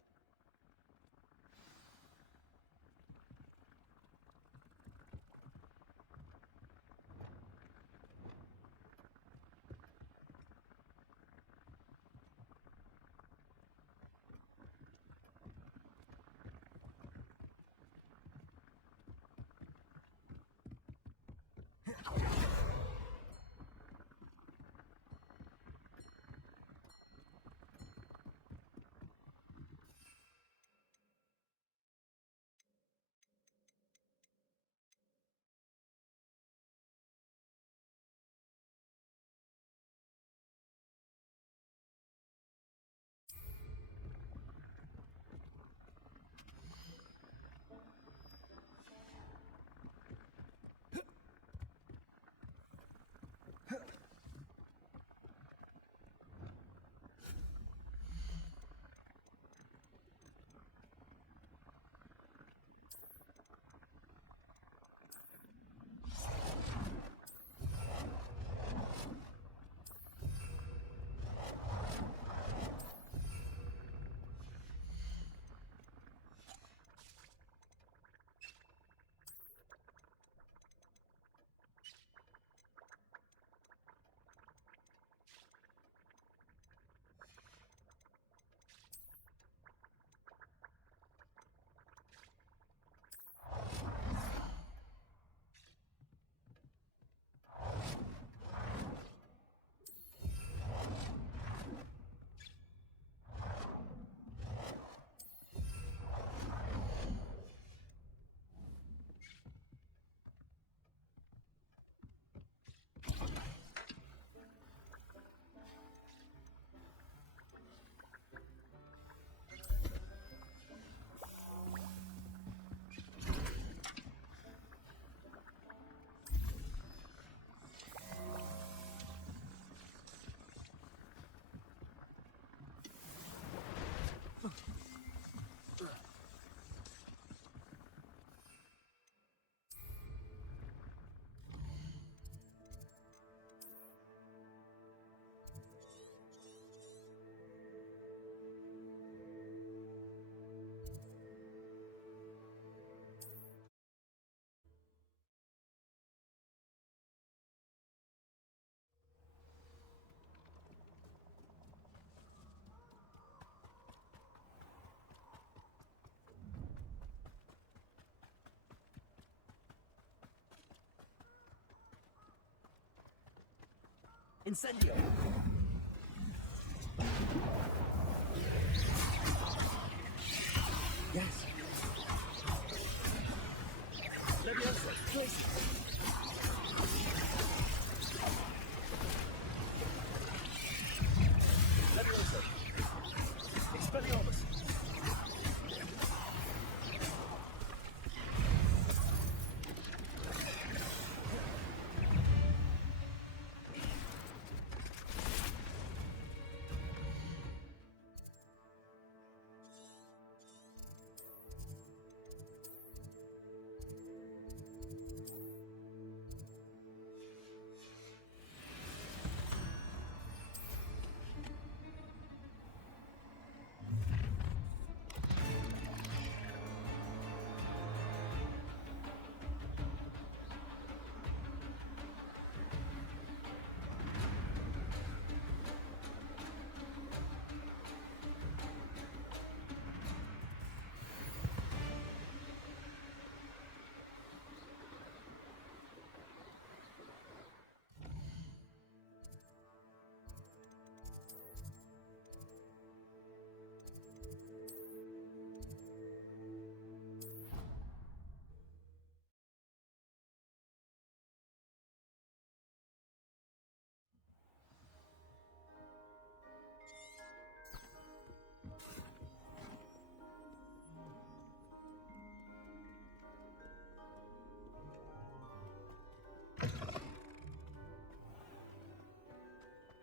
Incendio! Yes. Leviosa, Glacius. Leviosa. Expelliarmus.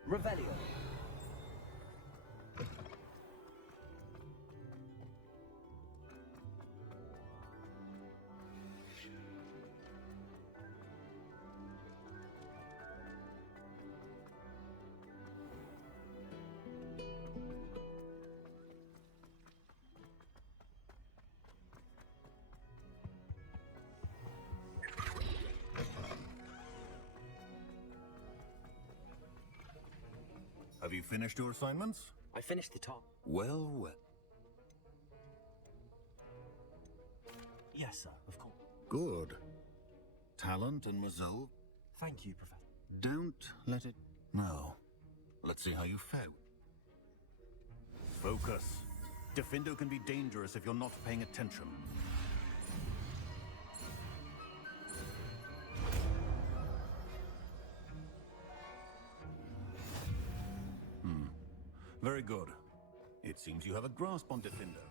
Revelio. Have you finished your assignments? I finished the top. Well, well. Yes, sir, of course. Good. Talent and resolve. Thank you, Professor. Don't let it... No. Let's see how you fare. Focus. Defendo can be dangerous if you're not paying attention. Very good. It seems you have a grasp on Defendo.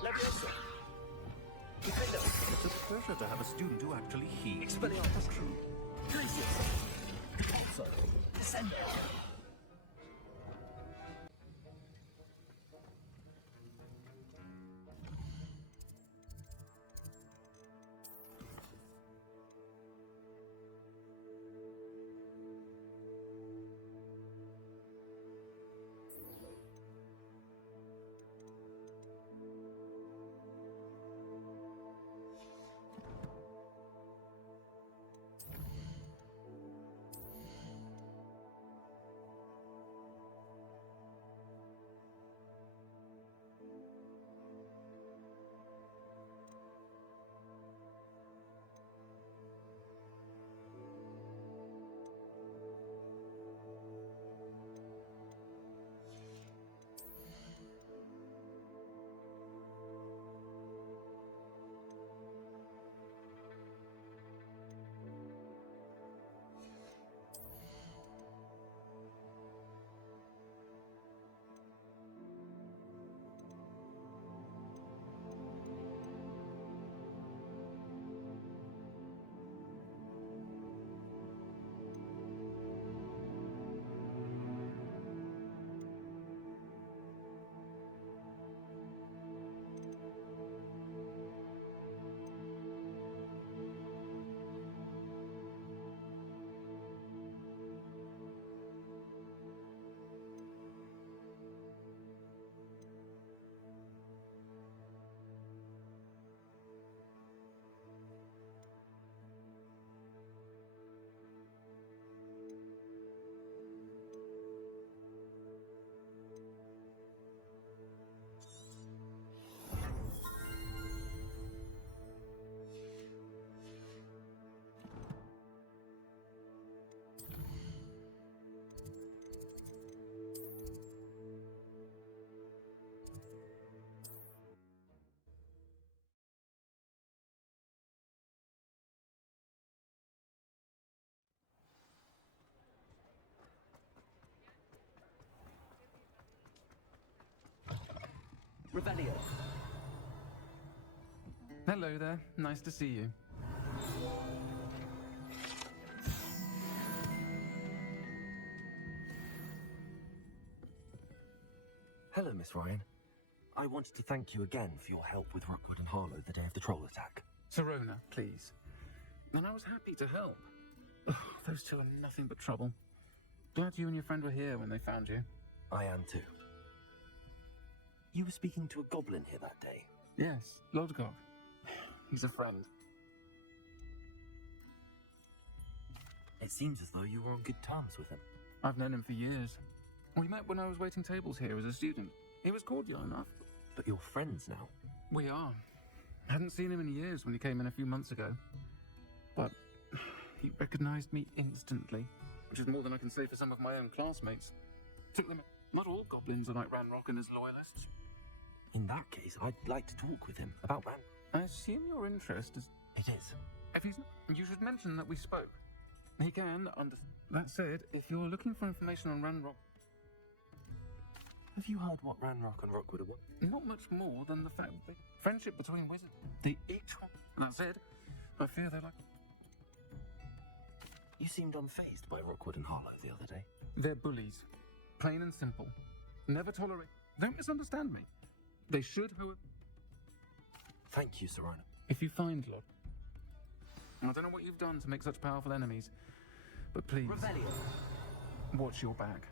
Leviosa! Defendo! It's a pleasure to have a student who actually heeds. Expelliarmus! Glacius! Depulso! Incendio! Revelio. Hello there. Nice to see you. Hello, Miss Ryan. I wanted to thank you again for your help with Rookwood and Harlow the day of the troll attack. Serona, please. And I was happy to help. Ugh, those two are nothing but trouble. Glad you and your friend were here when they found you. I am too. You were speaking to a goblin here that day. Yes, Lodgok. He's a friend. It seems as though you were on good terms with him. I've known him for years. We met when I was waiting tables here as a student. He was cordial enough. But you're friends now. We are. Hadn't seen him in years when he came in a few months ago. But he recognized me instantly, which is more than I can say for some of my own classmates. Took them. Not all goblins are like Ranrok and his loyalists. In that case, I'd like to talk with him about Ran. I assume your interest is... It is. If he's... You should mention that we spoke. He can That said, if you're looking for information on Ranrok... Have you heard what Ranrok and Rookwood are? Not much more than the fact that friendship between wizards. They each... That said, I fear they're like... You seemed unfazed by Rookwood and Harlow the other day. They're bullies. Plain and simple. Never tolerate... Don't misunderstand me. They should, however... Thank you, Serona. If you find Lord... I don't know what you've done to make such powerful enemies, but please... Revelio. Watch your back.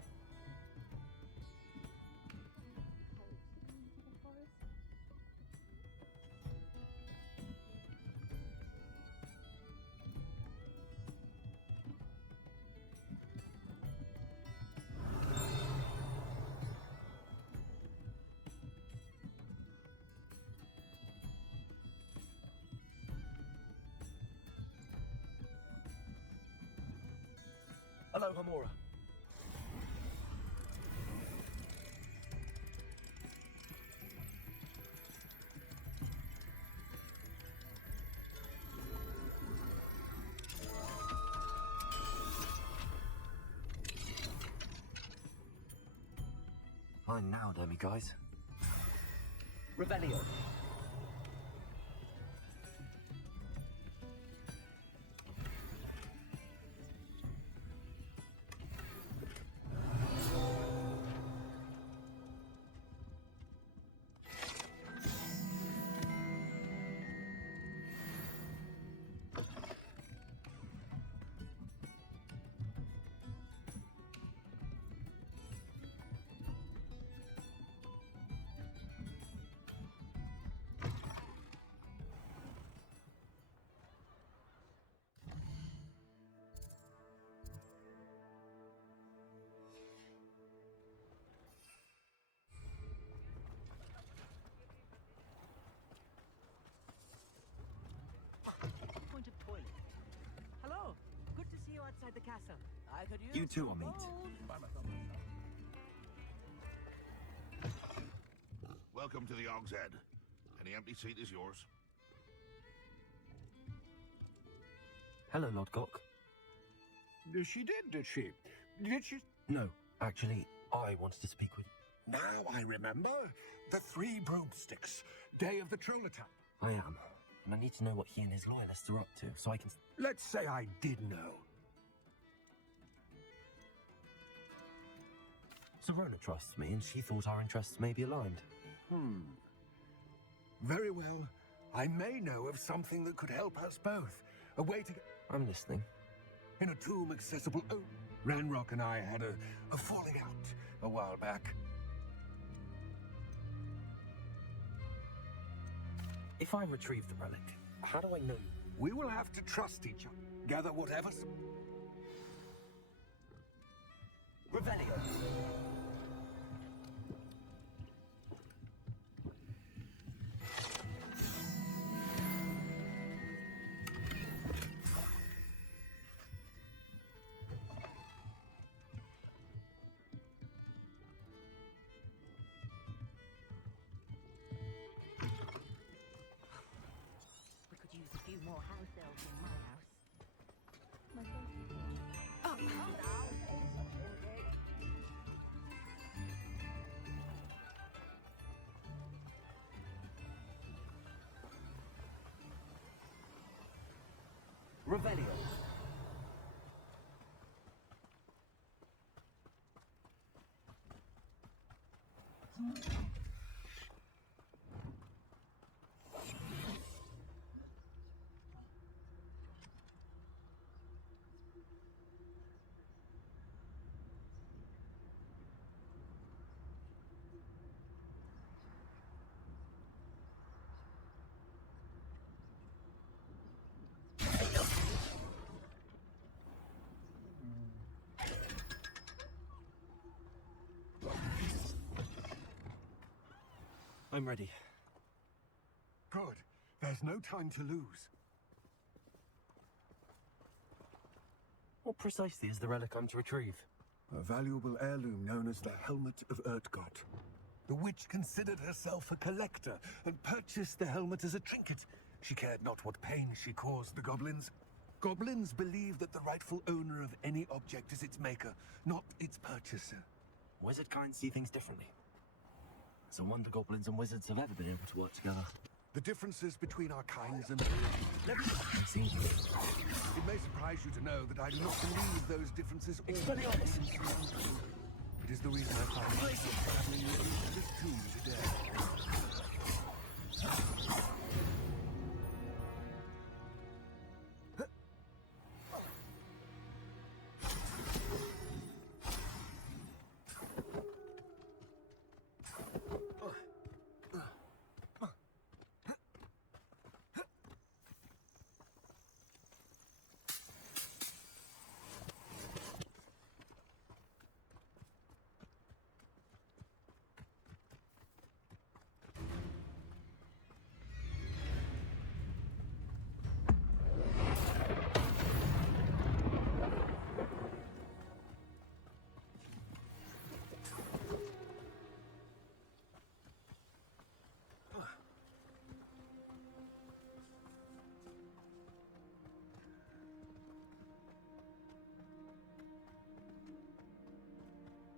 Hello, Hamura. Fine now, dummy guys. Revelio. Hello. Good to see you outside the castle. I could use You too, some Amit. gold. Welcome to the Og's Head. Any empty seat is yours. Hello, Lodgok. She did she? Did she? No, actually, I wanted to speak with you. Now I remember. The Three Broomsticks. Day of the troll attack. I am. And I need to know what he and his loyalists are up to, so I can... Let's say I did know. Serona trusts me, and she thought our interests may be aligned. Very well. I may know of something that could help us both. A way to get... I'm listening. In a tomb accessible... Oh, Ranrok and I had a falling out a while back. If I retrieve the relic, how do I know? We will have to trust each other. Gather whatever... Revelio. We could use a few more house elves in my house. Revelio. I'm ready. Good. There's no time to lose. What precisely is the relic I'm to retrieve? A valuable heirloom known as the Helmet of Urtkot. The witch considered herself a collector and purchased the helmet as a trinket. She cared not what pain she caused the goblins. Goblins believe that the rightful owner of any object is its maker, not its purchaser. Wizard kind see things differently. It's a wonder goblins and wizards have ever been able to work together. The differences between our kinds and... It may surprise you to know that I do not believe those differences all... Expelliarmus! It is the reason I find myself traveling with this tomb today.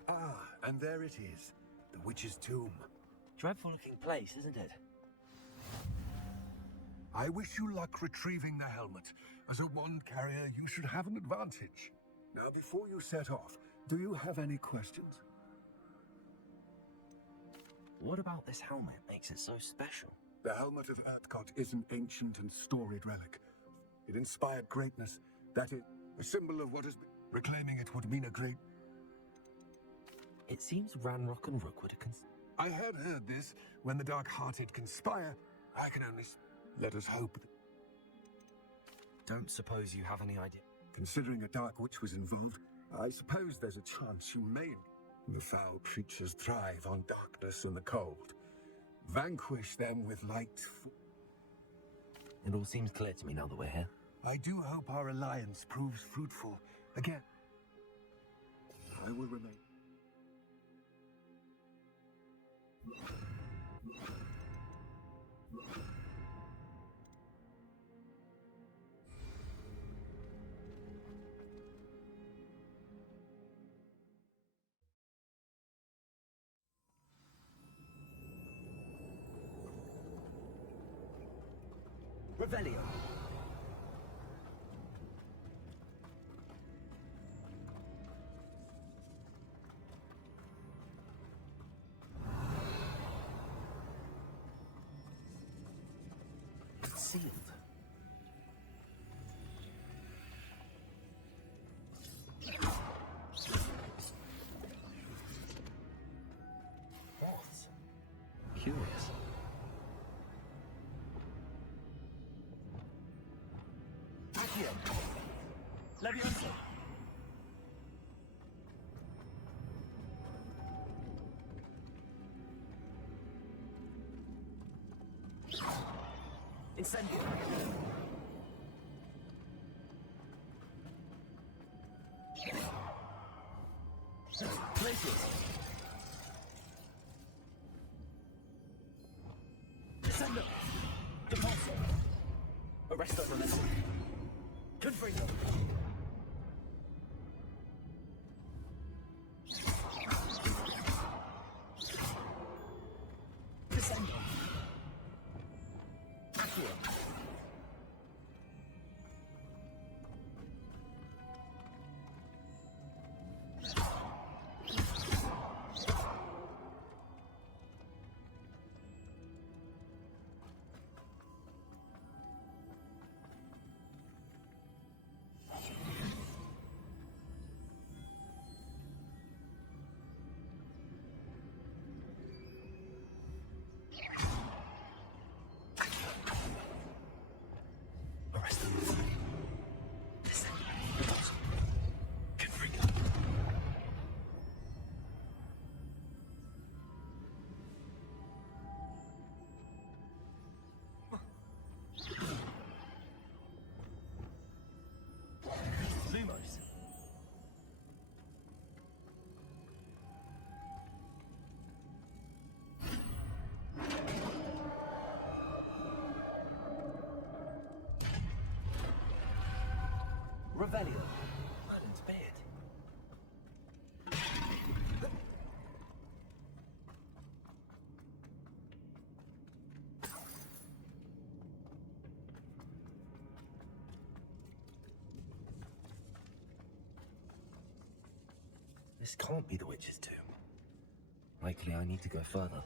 Ah, and there it is. The witch's tomb. Dreadful looking place, isn't it? I wish you luck retrieving the helmet. As a wand carrier, you should have an advantage. Now, before you set off, do you have any questions? What about this helmet makes it so special? The Helmet of Urtkot is an ancient and storied relic. It inspired greatness. That is a symbol of what has been. Reclaiming it would mean a great... It seems Ranrok and Rookwood are I had heard this. When the dark-hearted conspire, I can only... Let us hope that... Don't suppose you have any idea? Considering a dark witch was involved, I suppose there's a chance you may... The foul creatures thrive on darkness and the cold. Vanquish them with light... It all seems clear to me now that we're here. I do hope our alliance proves fruitful. Again, I will remain... Revelio. It's sealed. What? Curious. Leviosa! Incendio! Glacius! Descendo! Depulso! Arresto Merlin! Confringo! Revelio. Merlin's beard. This can't be the witch's tomb. Likely I need to go further.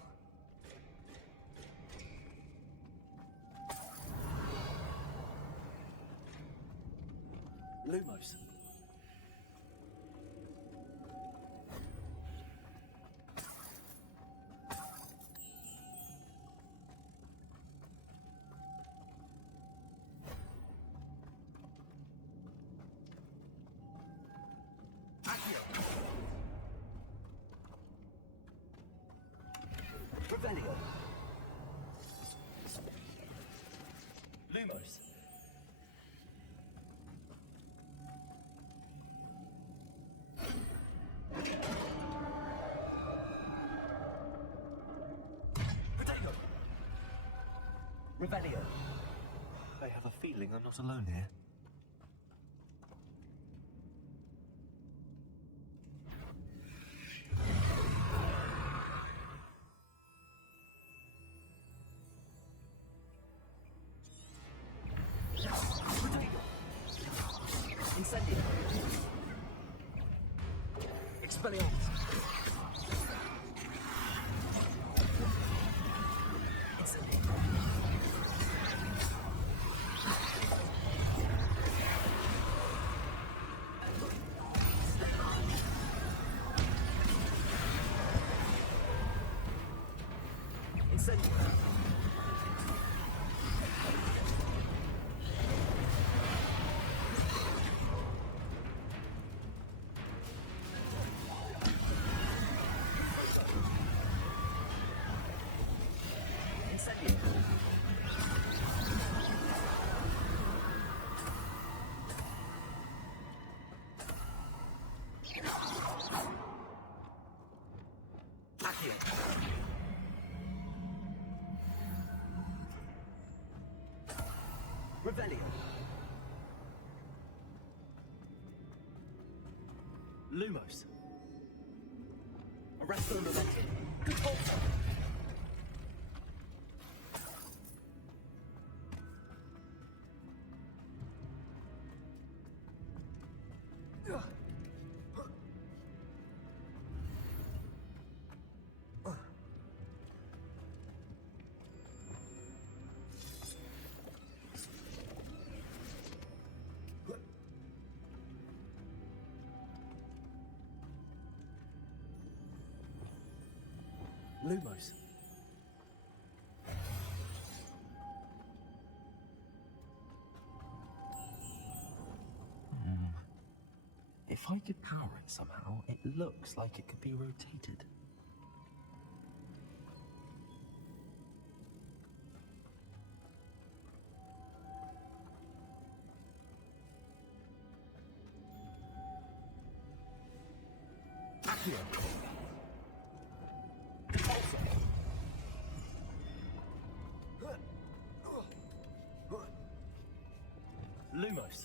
Lumos. Revelio. Lumos. Potato. Revelio. I have a feeling I'm not alone here. Incendio. Expelliarmus. Incendio. Incendio. Revelio. Lumos. Arresto Momentum. Depulso. Lumos. If I could power it somehow, it looks like it could be rotated. Accio. Lumos.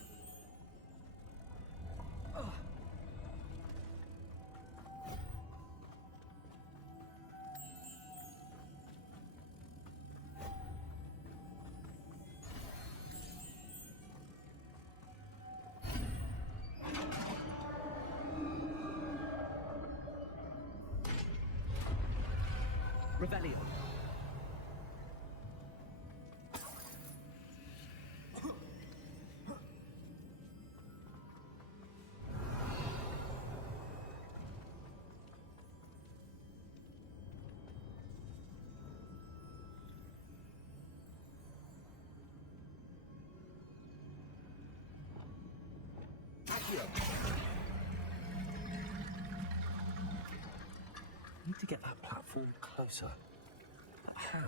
Revelio. Need to get that platform closer. But how?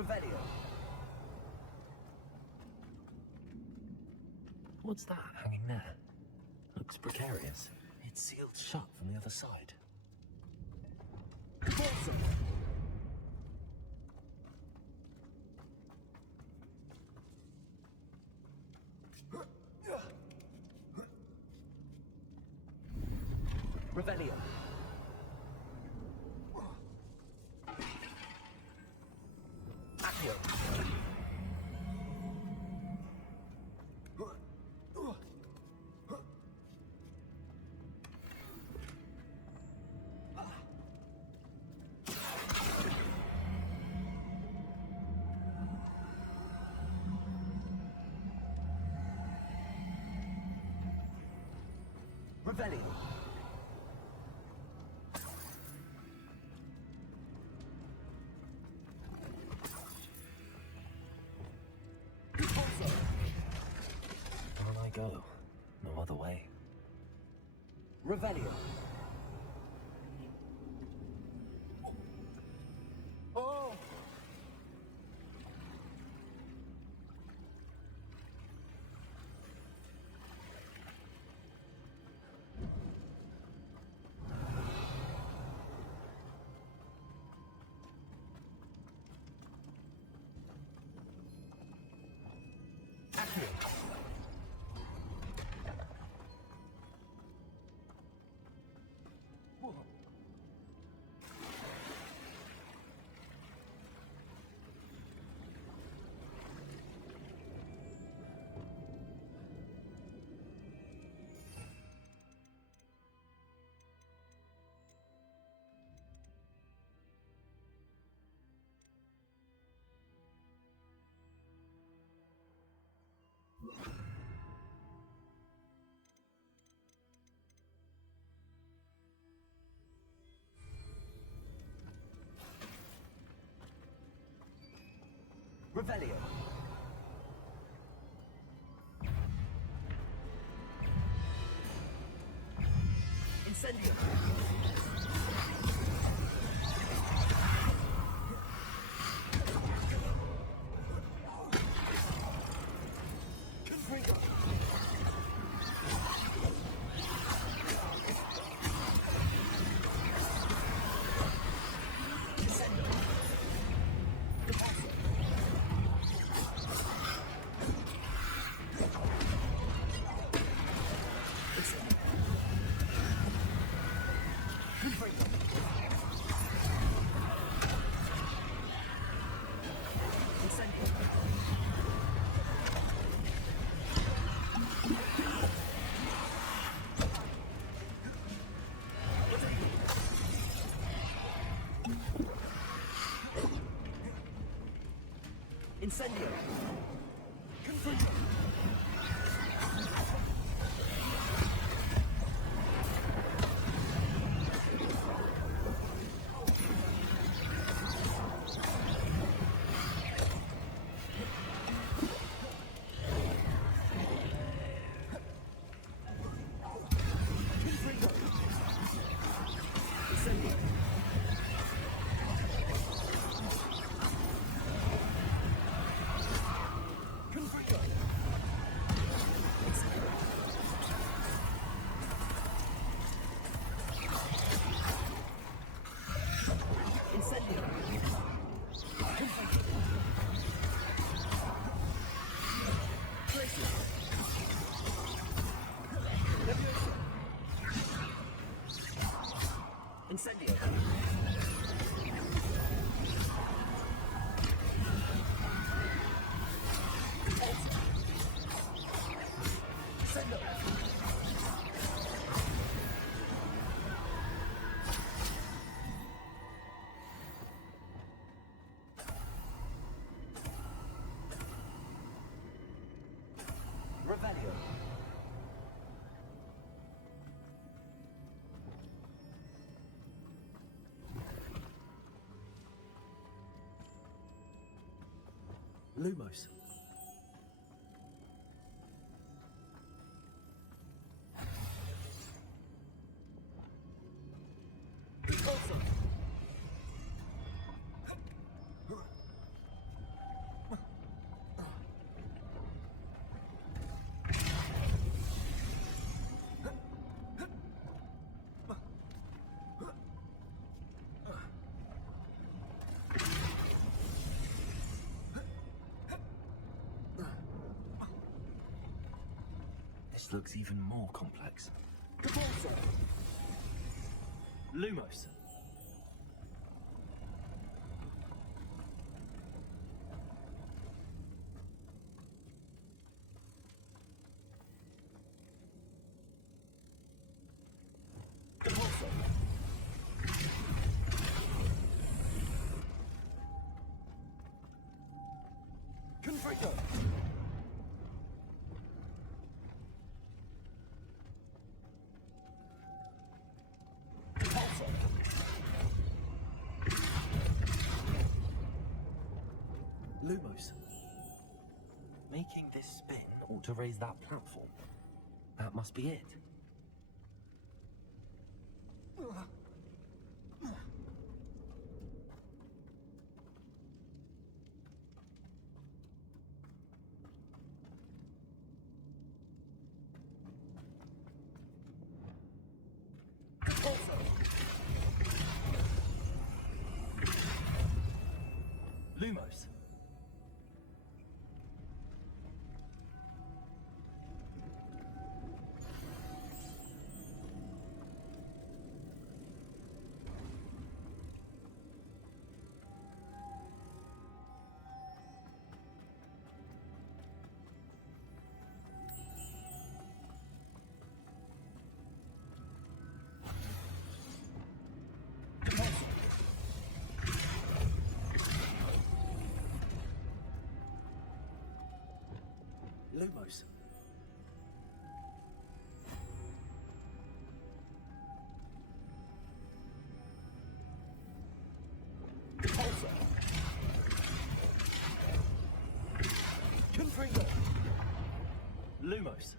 Revelio. What's that hanging there? Looks precarious. It's sealed shut from the other side. Depulso! Revelio. Accio. Revelio. On I go. No other way. Revelio. Oh! Revelio. Incendio. Confringo. Incendio. Confringo. Incendio. Sendo. Revelio. Lumos. This looks even more complex. Depulso! Lumos. Depulso. Confringo. Lumos. Making this spin ought to raise that platform. That must be it. Lumos. Lumos. Depulso. Confringo. Lumos.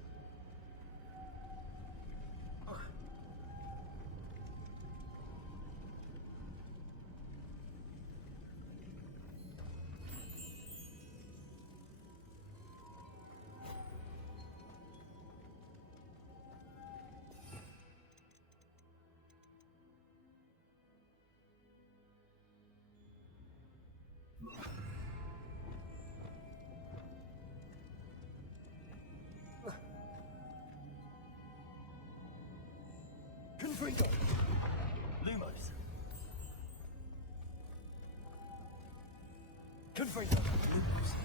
Confringo. Lumos. Confringo. Lumos.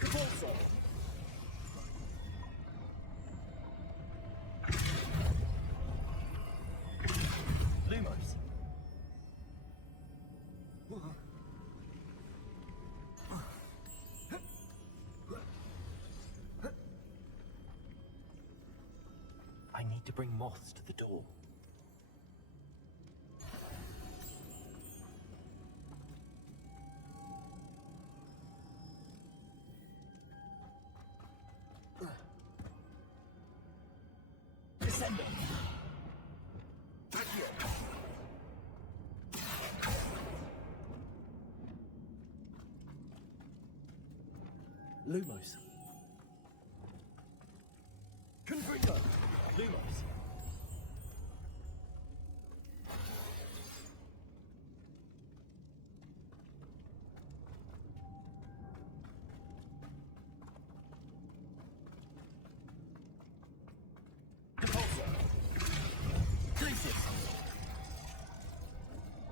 Depulso. Lumos. I need to bring moths to the door. Incendio. Lumos. Confringo. Lumos. Depulso. Glacius.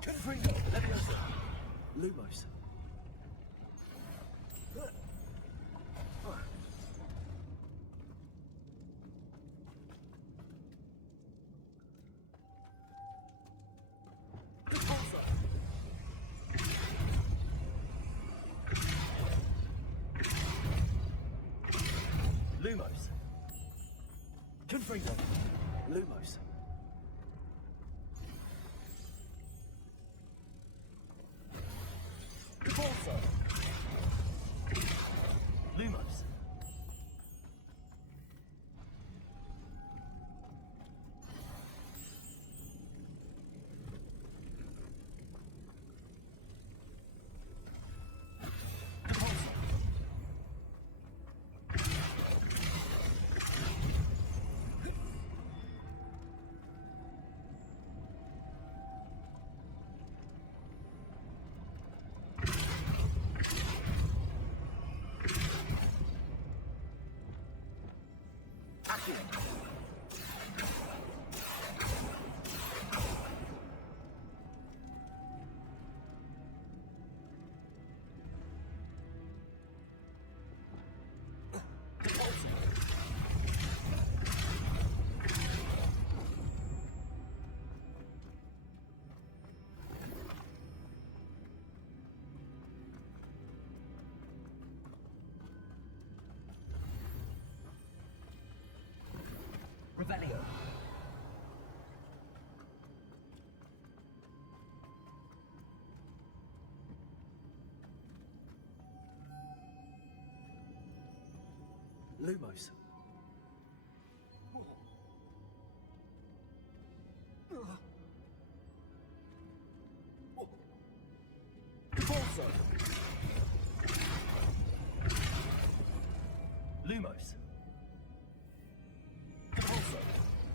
Confringo. Leviosa. Lumos. Lumos. Confringo. Lumos. Depulso. Lumos. Revelio. Lumos. Depulso. Lumos. Depulso.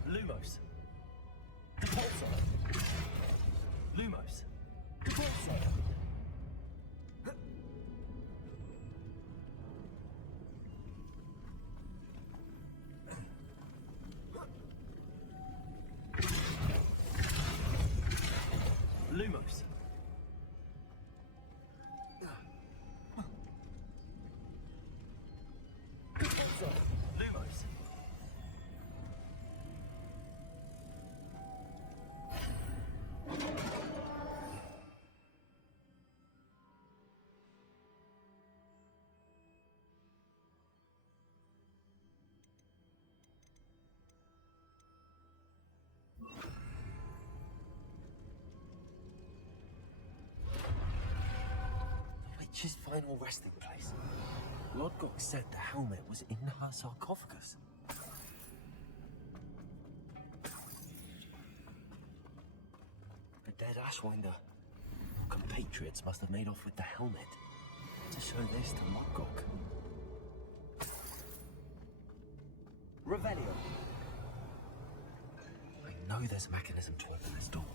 Lumos. Depulso. Lumos. Depulso. Lumos. Depulso. Lumos. Witch's final resting place. Lord Gok said the helmet was in her sarcophagus. A dead Ashwinder. Compatriots must have made off with the helmet to show this to Lord Gok. Revelio. I know there's a mechanism to open this door.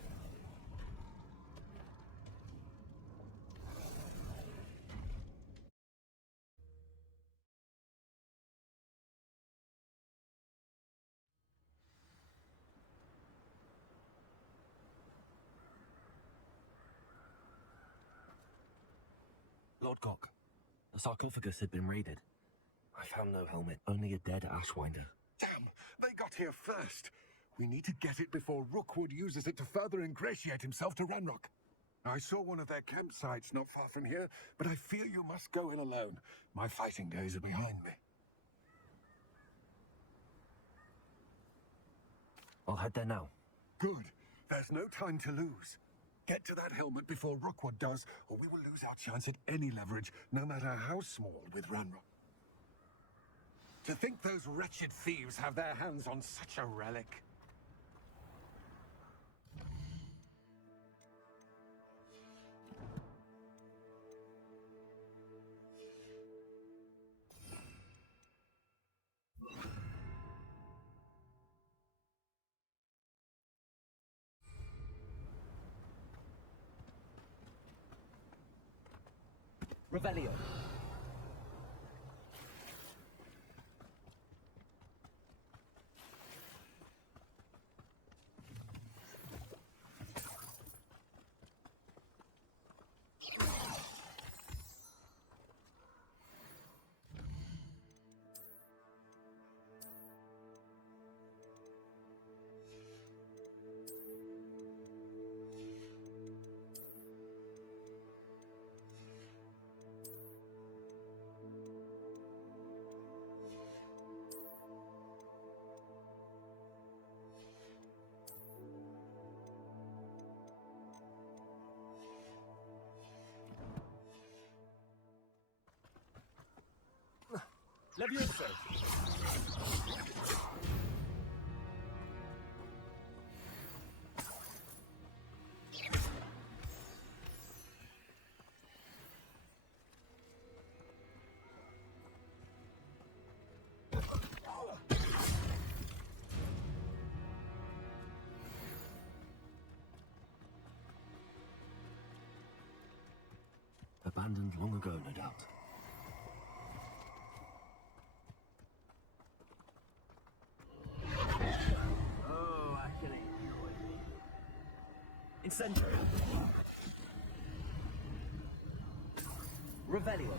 Lord Gok, the sarcophagus had been raided. I found no helmet, only a dead Ashwinder. Damn, they got here first. We need to get it before Rookwood uses it to further ingratiate himself to Ranrok. I saw one of their campsites not far from here, but I fear you must go in alone. My fighting days are behind me. I'll head there now. Good. There's no time to lose. Get to that helmet before Rookwood does, or we will lose our chance at any leverage, no matter how small, with Ranrok. To think those wretched thieves have their hands on such a relic. Revelio. Leviosa! Abandoned long ago, no doubt. Incendio. Revelio.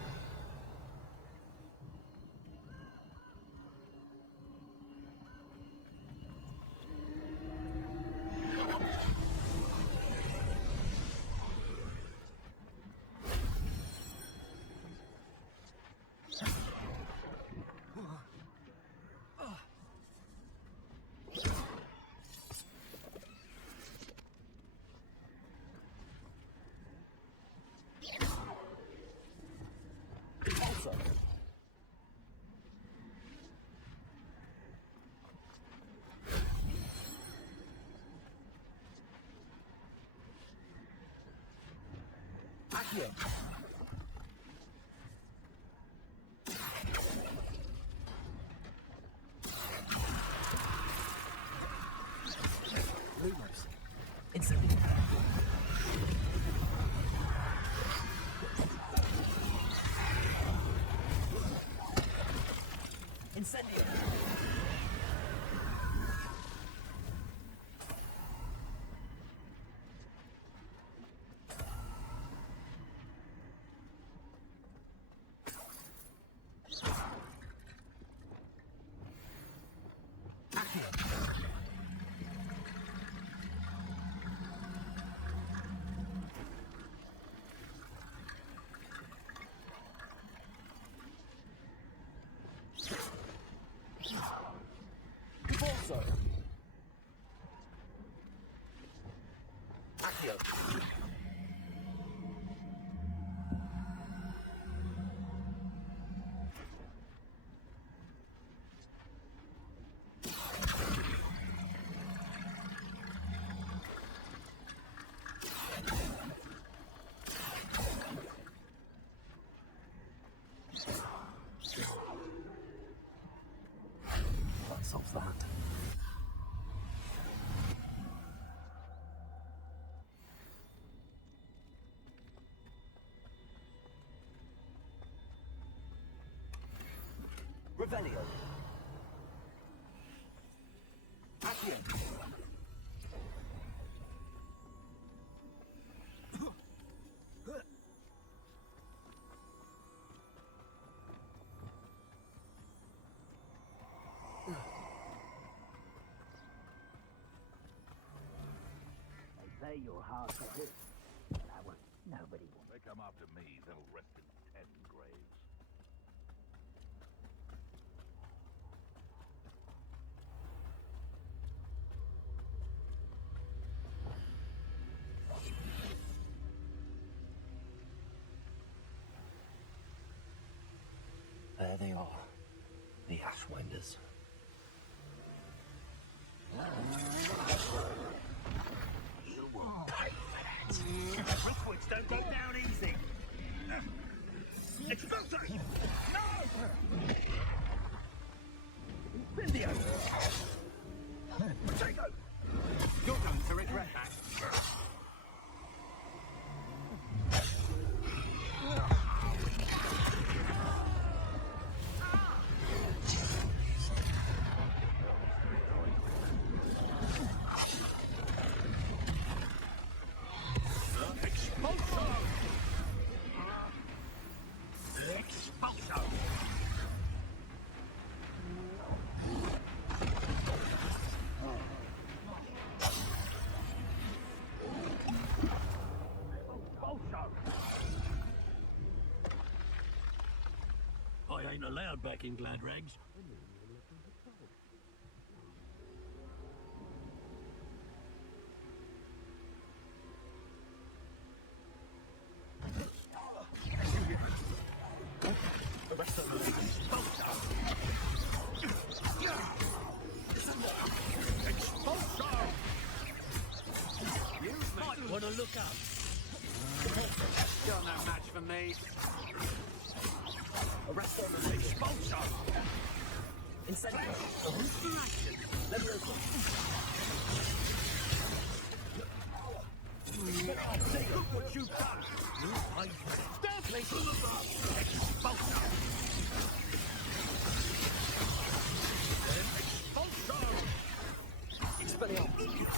Accio. Lumos. Incendio. Incendio. Depulso. Accio. That solves that. Revelio. Accio. They say you're hard to hit. But I won't. Nobody will. They come after me, they'll rest in 10 graves. There they are, the Ashwinders. You will pay for that. Rookwoods don't go down easy. Expulso! No! Incendio! Potato! You're going to regret that. I ain't allowed back in Gladrags. Want to look up? You're no match for me. Arrest on the Expulso. Incendio. Leviosa. Look what you've done! I definitely Expulso! Expulso! Expelliarmus.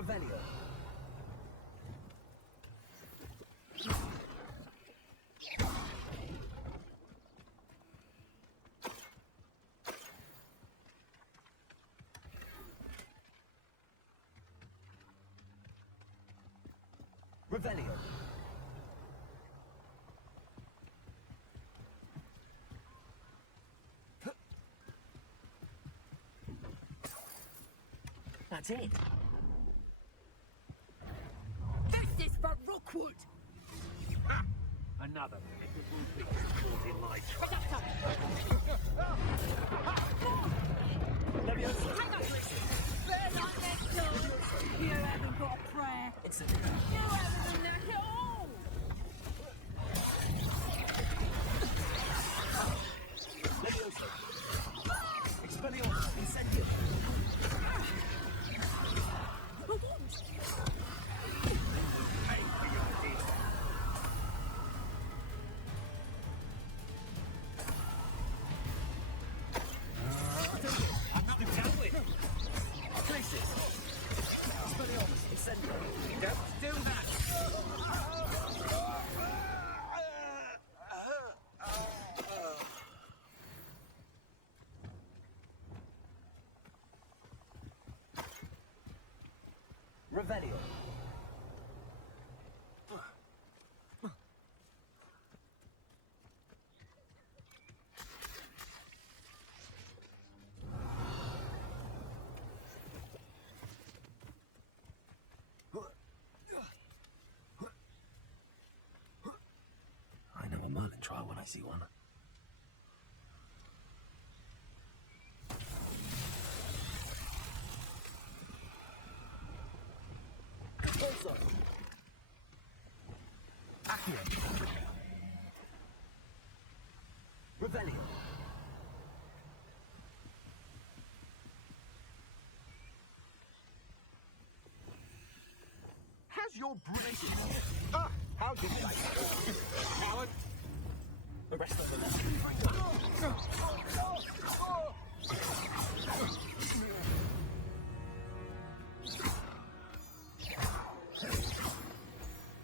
Revelio. Revelio. That's it. This is for Rookwood! Another pitiful beast caught in my trap. Leviosa! There's our next door! You haven't got a prayer! It's a... You haven't a neck at all! Leviosa! Expelliarmus! Incendio! Glacius! Expelliarmus! Incendio! Don't do that! Revelio. I know a Merlin trial when I see one. Depulso! Accio. Revelio. Has your Glacius... Ah! How did I... Coward! The rest of them.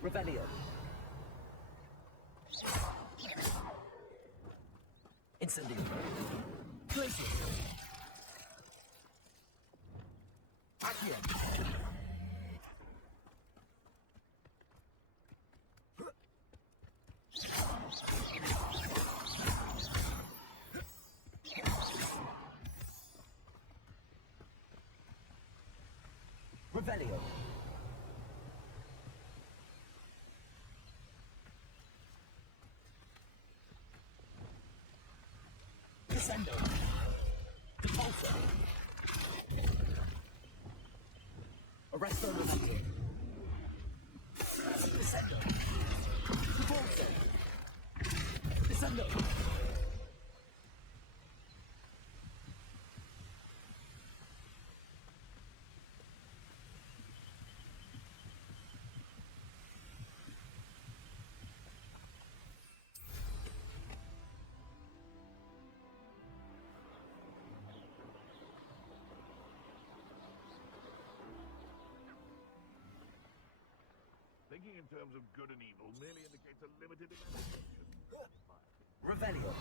Revelio. Incendio. Glacius! Accio. Revelio. Descendo. Depulso. Arresto Memento. Descendo. Depulso. Descendo. Thinking in terms of good and evil merely indicates a limited imagination. Revelio.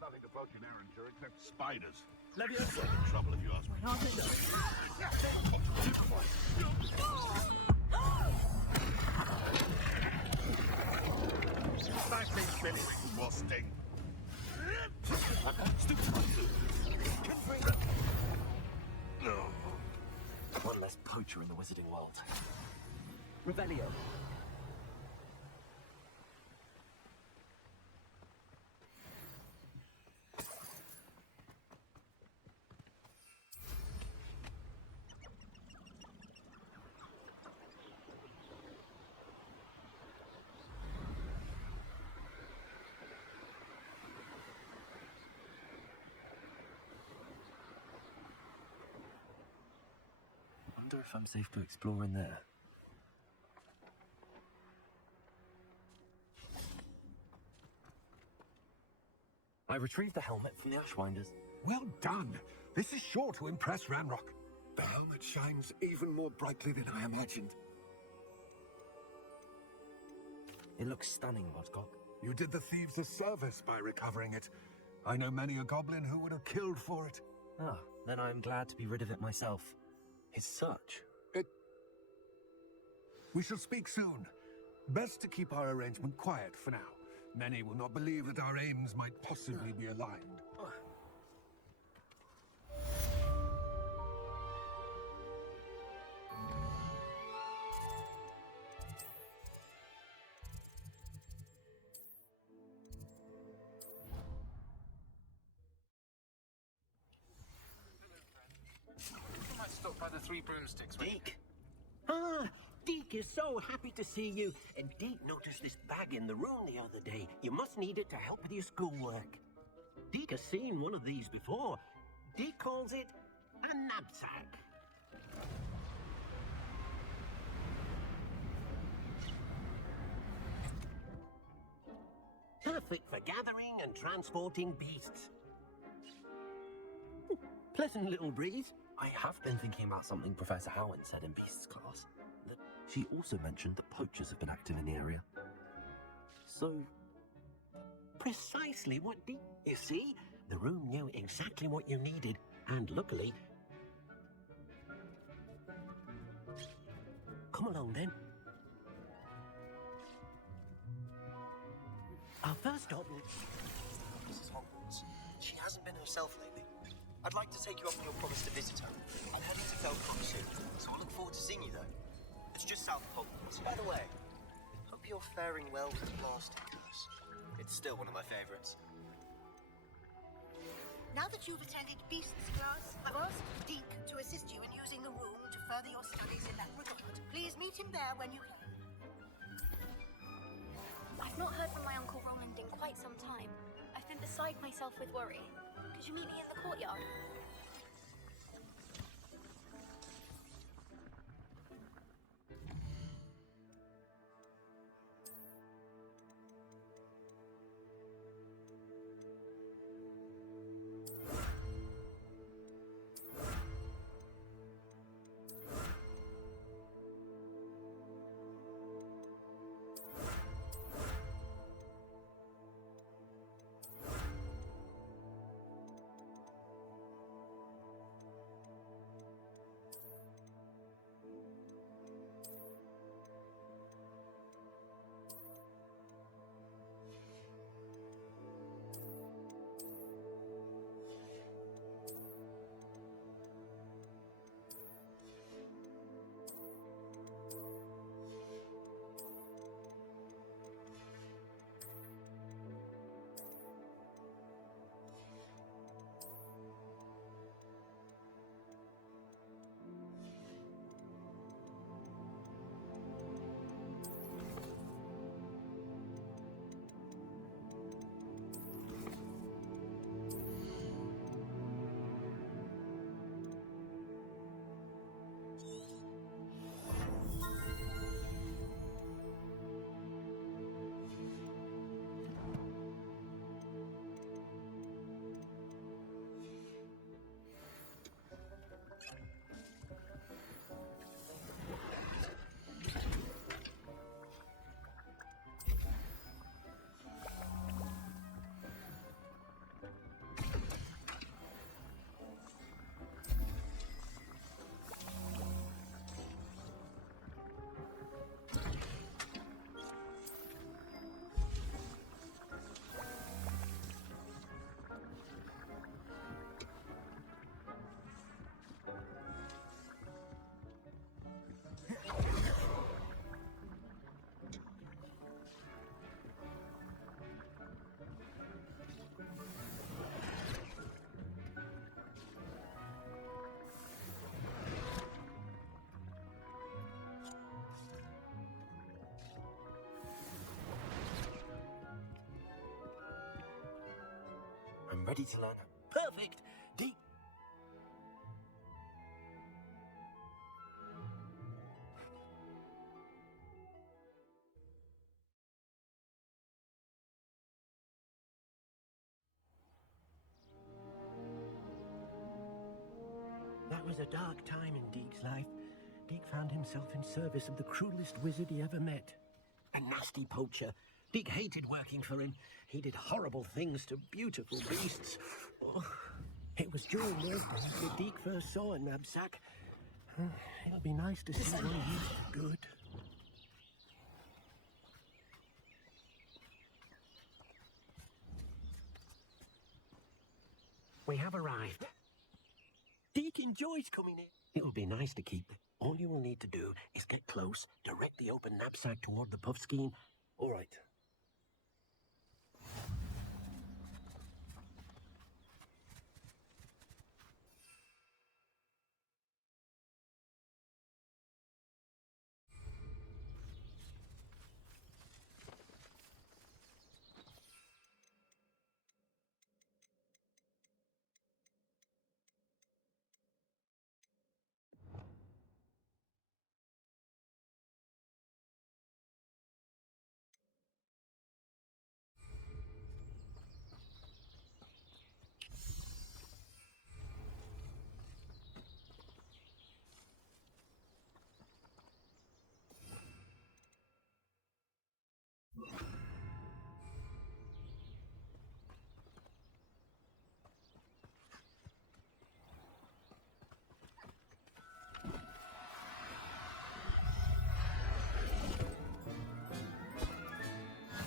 Nothing to float your errand, sir, except spiders. Leviosa. In trouble if you ask me. Nice being spinning rings will sting. Confringo. One less poacher in the wizarding world. Revelio. I wonder if I'm safe to explore in there. I retrieved the helmet from the Ashwinders. Well done. This is sure to impress Ranrok. The helmet shines even more brightly than I imagined. It looks stunning, Woodcock. You did the thieves a service by recovering it. I know many a goblin who would have killed for it. Ah, then I am glad to be rid of it myself. It's such. We shall speak soon. Best to keep our arrangement quiet for now. Many will not believe that our aims might possibly be aligned. You might stop by the Three Broomsticks. Deke? Ah, Deke is so happy to see you. And Deke noticed this bag in the room the other day. You must need it to help with your schoolwork. Deke has seen one of these before. Deke calls it a knapsack. Perfect for gathering and transporting beasts. Pleasant little breeze. I have been thinking about something Professor Howen said in Beasts class. She also mentioned that poachers have been active in the area. So... Precisely what you see? The room knew exactly what you needed, and luckily... Come along then. Our first stop... Mrs. Hogwarts. She hasn't been herself lately. I'd like to take you up on your promise to visit her. I'm heading to Felcroft soon, so I look forward to seeing you there. It's just south of Hogwarts. By the way, hope you're faring well with the blasting curse. It's still one of my favorites. Now that you've attended Beasts class, I've asked Deke to assist you in using the room to further your studies in that regard. Please meet him there when you can. I've not heard from my Uncle Roland in quite some time. I've been beside myself with worry. Could you meet me in the courtyard? I'm ready to learn. Perfect! Deke... was a dark time in Deke's life. Deke found himself in service of the cruelest wizard he ever met. A nasty poacher. Deke hated working for him. He did horrible things to beautiful beasts. Oh, it was during those days that Deke first saw a knapsack. It'll be nice to see one used for good. We have arrived. Deke enjoys coming in. It'll be nice to keep. All you will need to do is get close, direct the open knapsack toward the puffskein. All right.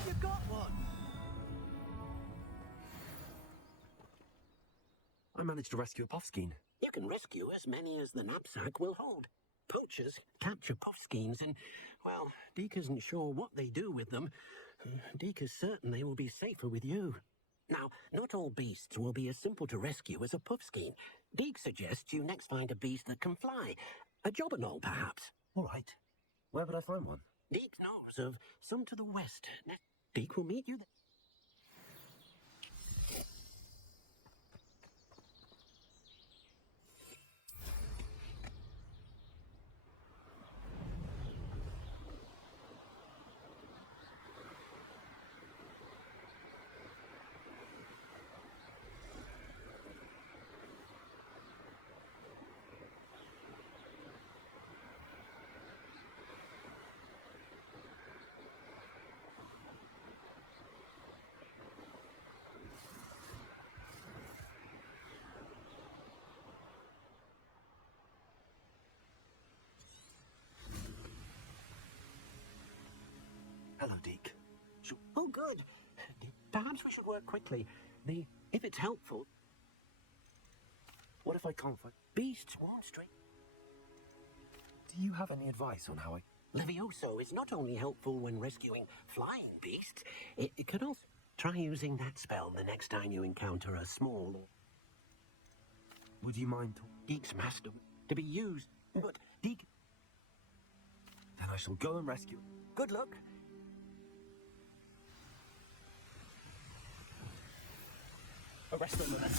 You got one! I managed to rescue a puffskein. You can rescue as many as the knapsack will hold. Poachers capture puffskeins and, well, Deke isn't sure what they do with them. Deke is certain they will be safer with you. Now, not all beasts will be as simple to rescue as a puffskein. Deke suggests you next find a beast that can fly. A jobberknoll, perhaps. All right. Where would I find one? Deke knows of some to the west. Deke will meet you there. Hello, Deke. Oh, good. Perhaps we should work quickly. If it's helpful... What if I can't find... Beasts won't stray. Do you have any advice on how I... Leviosa is not only helpful when rescuing flying beasts, it can also... Try using that spell the next time you encounter a small... Would you mind... Deke's master to be used, but Deke... Then I shall go and rescue... Good luck. Arrest them, Merlin.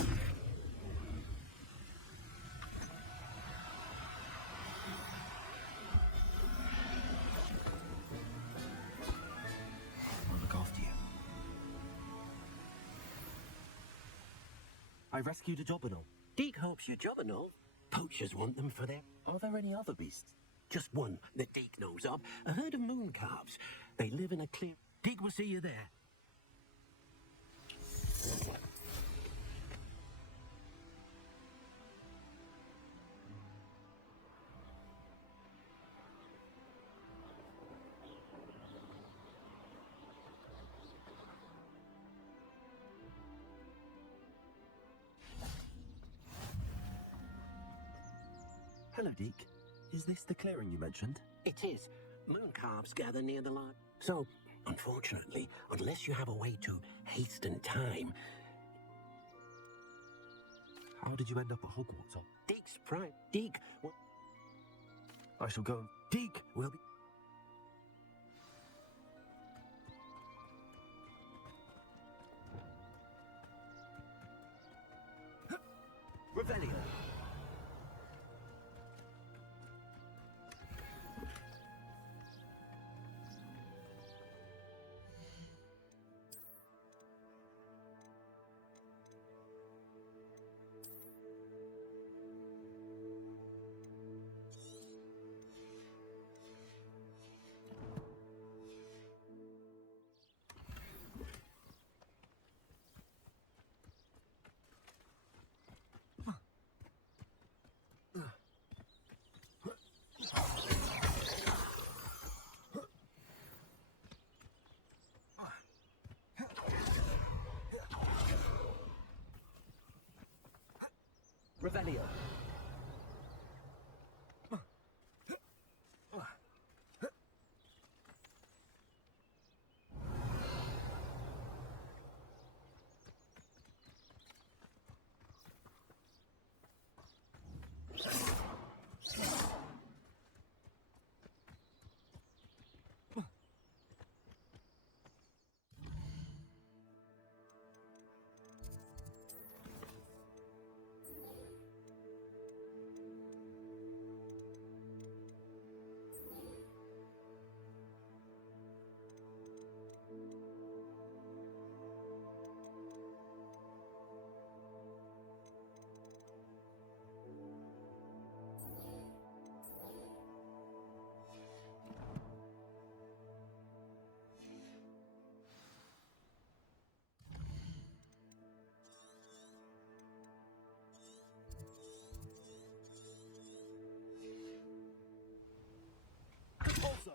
I'll look after you. I rescued a jobberknoll. Deke hopes your jobberknoll. Poachers want them for their... Are there any other beasts? Just one that Deke knows of. A herd of moon calves. They live in a clear... Deke will see you there. Hello, Deke. Is this the clearing you mentioned? It is. Moon calves gather near the line. So, unfortunately, unless you have a way to hasten time... How did you end up at Hogwarts? Deke's prime. Deke... I shall go. Deke will be... Revelio. Revelio. Depulso.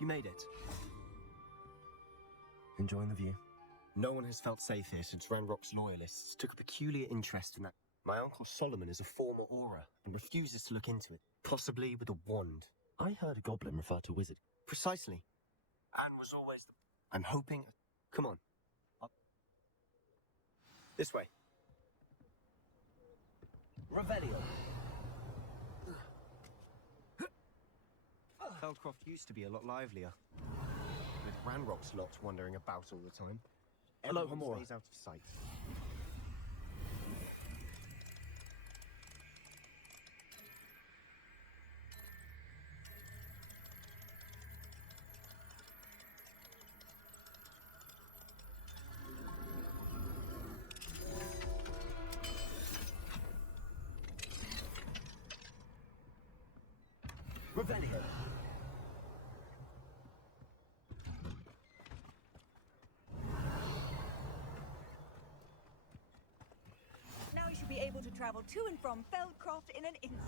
You made it. Enjoying the view? No one has felt safe here since Ranrok's loyalists took a peculiar interest in that. My uncle Solomon is a former Aura and refuses to look into it, possibly with a wand. I heard a goblin refer to wizard. Precisely. And was always the... I'm hoping... Come on. Up. This way. Revelio. Feldcroft used to be a lot livelier. With Ranrok's lot wandering about all the time. Hello, Everyone Hamora. stays out of sight. Revelio. Now you should be able to travel to and from Feldcroft in an instant.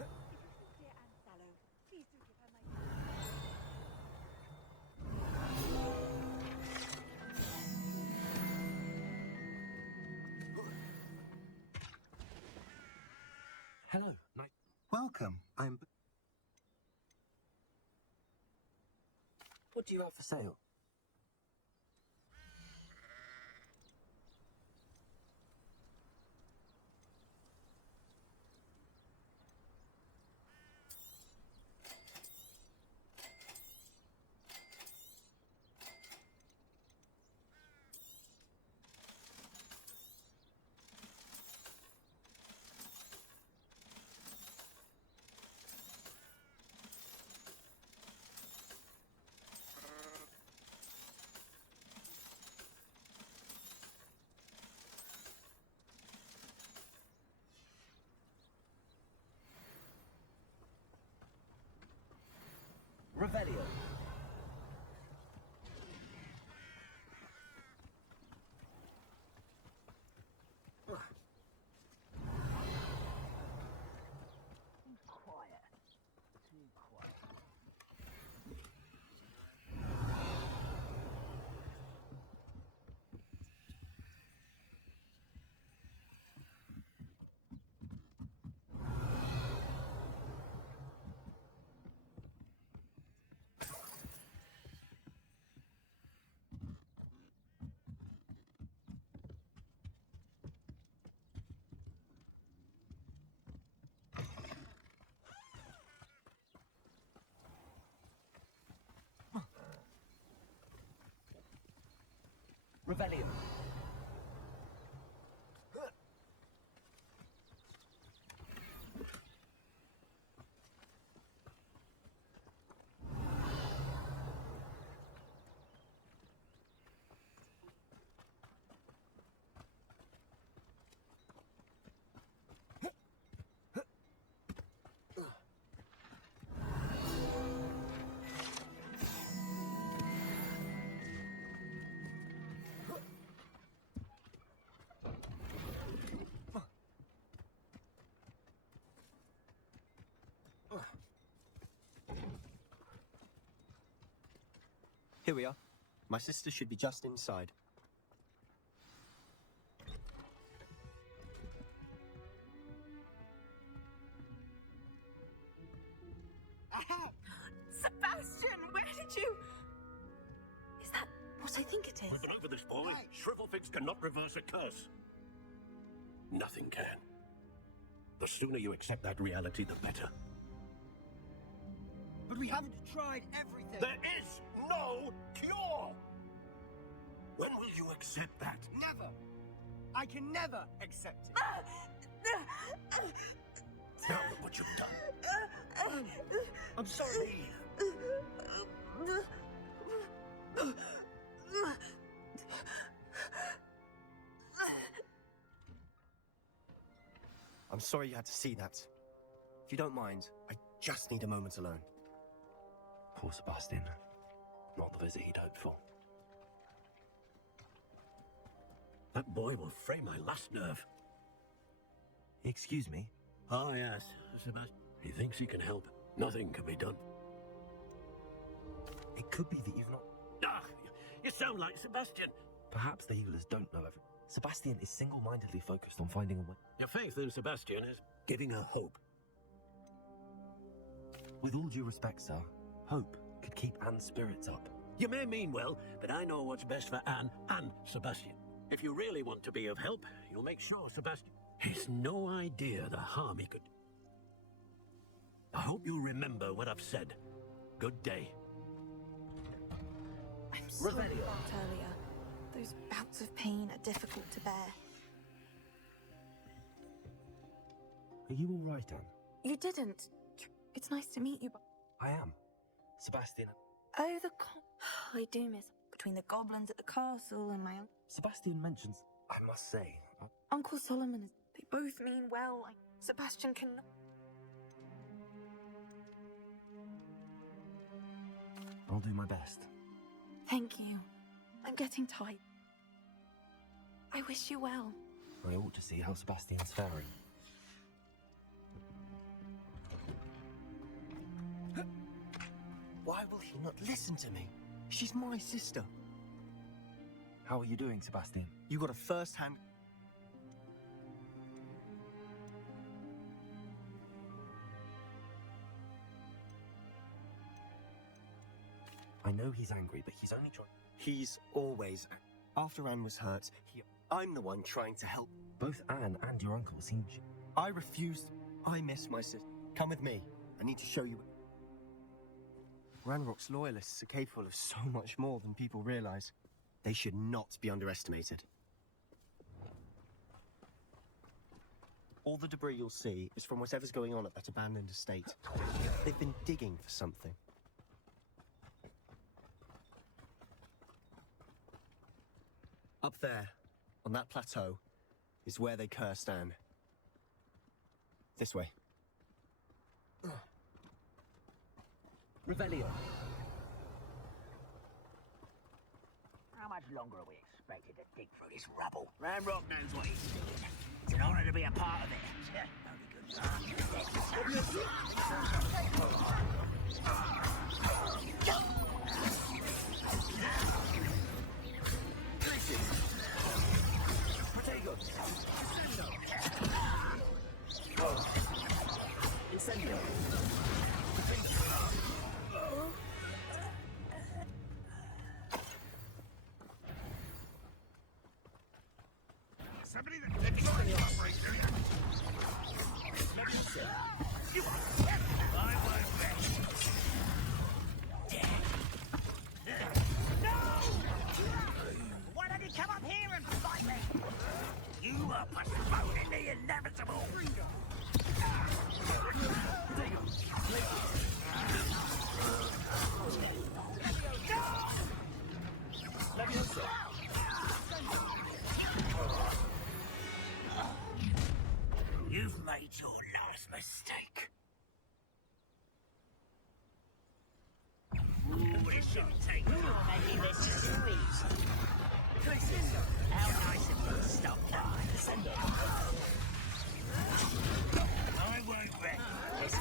If you see dear Aunt Sallow, please do give her my... Hello. Nice. Welcome. What do you have for sale? Revelio. Revelio. Here we are. My sister should be just inside. Sebastian, where did you... Is that what I think it is? We've been over this, boy. Shrivelfix cannot reverse a curse. Nothing can. The sooner you accept that reality, the better. But we haven't tried everything. There is no cure! When will you accept that? Never. I can never accept it. Now look what you've done. I'm sorry. I'm sorry you had to see that. If you don't mind, I just need a moment alone. Poor Sebastian. Not the visit he'd hoped for. That boy will fray my last nerve. Excuse me? Ah, yes, Sebastian. He thinks he can help. Nothing can be done. It could be that you've not... Ah, you sound like Sebastian. Perhaps the healers don't know everything. Sebastian is single-mindedly focused on finding a way. Your faith in Sebastian is giving her hope. With all due respect, sir, hope could keep Anne's spirits up. You may mean well, but I know what's best for Anne and Sebastian. If you really want to be of help, you'll make sure Sebastian has no idea the harm he could. I hope you'll remember what I've said. Good day. I'm sorry about earlier. Those bouts of pain are difficult to bear. Are you all right, Anne? You didn't. It's nice to meet you, but... I am. Sebastian... Oh, I do miss between the goblins at the castle and my... Sebastian mentions... I must say... Uncle Solomon is... They both mean well. Sebastian can... I'll do my best. Thank you. I'm getting tired. I wish you well. I ought to see how Sebastian's faring. Why will he not listen to me? She's my sister. How are you doing, Sebastian? You got a first-hand... I know he's angry, but he's only trying... He's always... After Anne was hurt, I'm the one trying to help. Both Anne and your uncle seem... I refused. I miss my sister. Come with me. I need to show you... Ranrock's loyalists are capable of so much more than people realize. They should not be underestimated. All the debris you'll see is from whatever's going on at that abandoned estate. They've been digging for something. Up there, on that plateau, is where they cursed Anne. This way. Revelio. How much longer are we expected to dig through this rubble? Ranrok knows what he's doing. It's an honor to be a part of it. Only good. Incendio. Somebody that did Leviosa. You are dead. I won't bet. No! Why don't you come up here and fight me? You are postponing the inevitable. Leviosa. You've made your last mistake. Ooh, it shouldn't take long. Maybe this is too easy. Glacius, how nice of you to stop by. I won't wreck this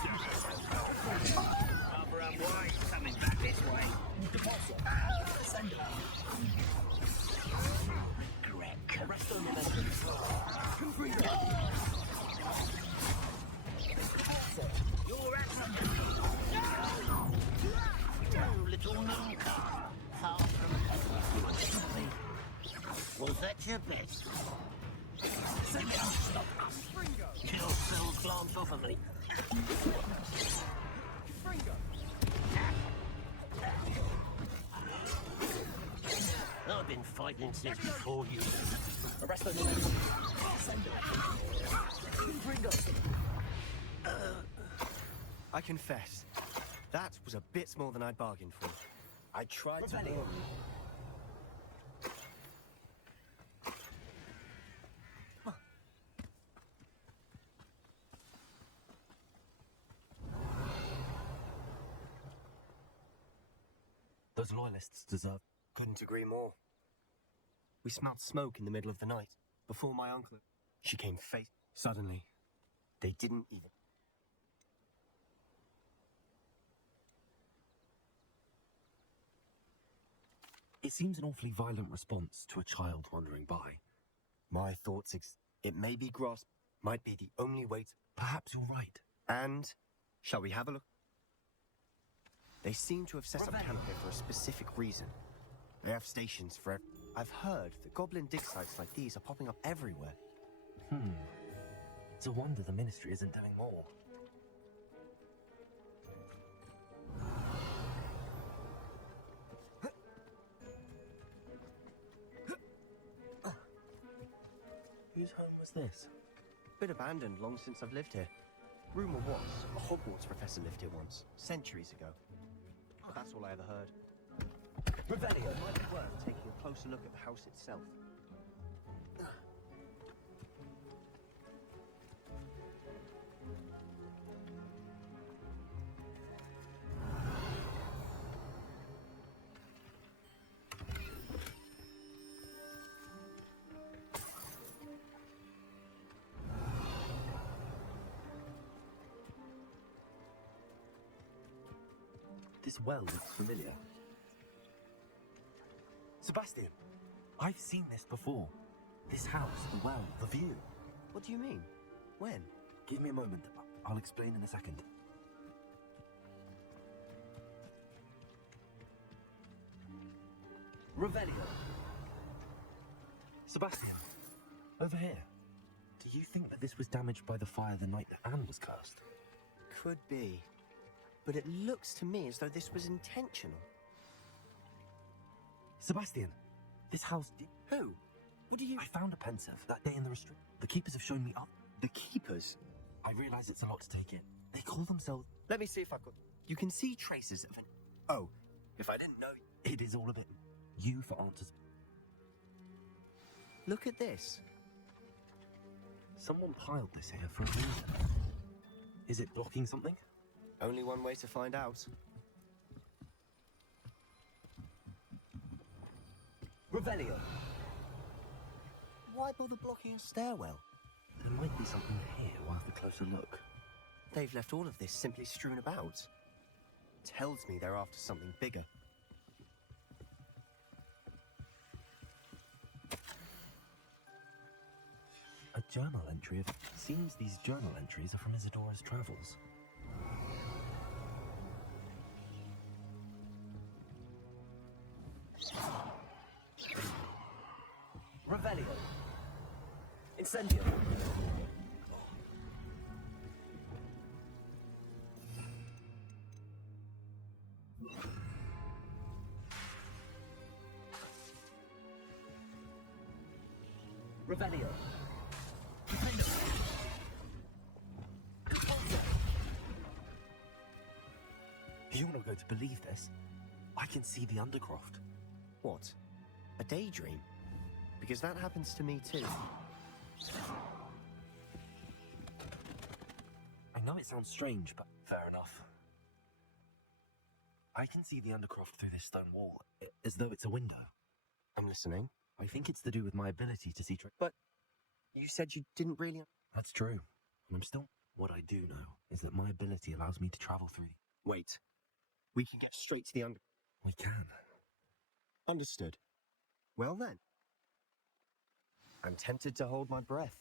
Rather unwise coming back this way. Depulso. Correct. Confringo. You're at something. No, little mooncar. Far from home. Was that your best? Kill Phil glance off of me. I've been fighting since before you. Arrest them. I confess, that was a bit more than I'd bargained for. I tried to warn you. Those loyalists deserve... Couldn't agree more. We smelled smoke in the middle of the night, before my uncle... She came face... Suddenly, they didn't even... It seems an awfully violent response to a child wandering by. My thoughts it may be grasp, might be the only way to... Perhaps you're right. And, shall we have a look? They seem to have set up camp here for a specific reason. They have stations for I've heard that goblin dig sites like these are popping up everywhere. It's a wonder the Ministry isn't doing more. Whose home was this? Bit abandoned long since I've lived here. Rumour was, a Hogwarts professor lived here once, centuries ago. But that's all I ever heard. Revelio, it might be worth taking a closer look at the house itself. This well looks familiar. Sebastian! I've seen this before. This house, the well, the view. What do you mean? When? Give me a moment. I'll explain in a second. Revelio. Sebastian, over here. Do you think that this was damaged by the fire the night that Anne was cursed? Could be. But it looks to me as though this was intentional. Sebastian, this house did... Who? What do you... I found a Pensieve that day in the restrict. The keepers have shown me up. The keepers? I realize it's a lot to take in. They call themselves... Let me see if I could... You can see traces of an... Oh, if I didn't know... It is all a bit... You for answers. Look at this. Someone piled this here for a reason. Is it blocking something? Only one way to find out. Revelio. Why bother blocking a stairwell? There might be something here worth a closer look. They've left all of this simply strewn about. Tells me they're after something bigger. A journal entry of... Seems these journal entries are from Isadora's travels. Revelio. Incendio. Revelio. You're not going to believe this. I can see the Undercroft. What? A daydream? Because that happens to me too. I know it sounds strange, but fair enough. I can see the Undercroft through this stone wall, as though it's a window. I'm listening. I think it's to do with my ability to see... But you said you didn't really... That's true. And I'm still... What I do know is that my ability allows me to travel through... Wait. We can get straight to the under... We can. Understood. Well then. I'm tempted to hold my breath.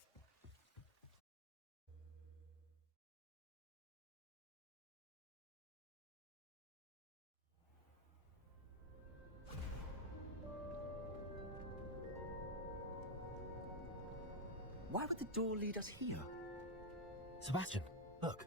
Why would the door lead us here? Sebastian, look.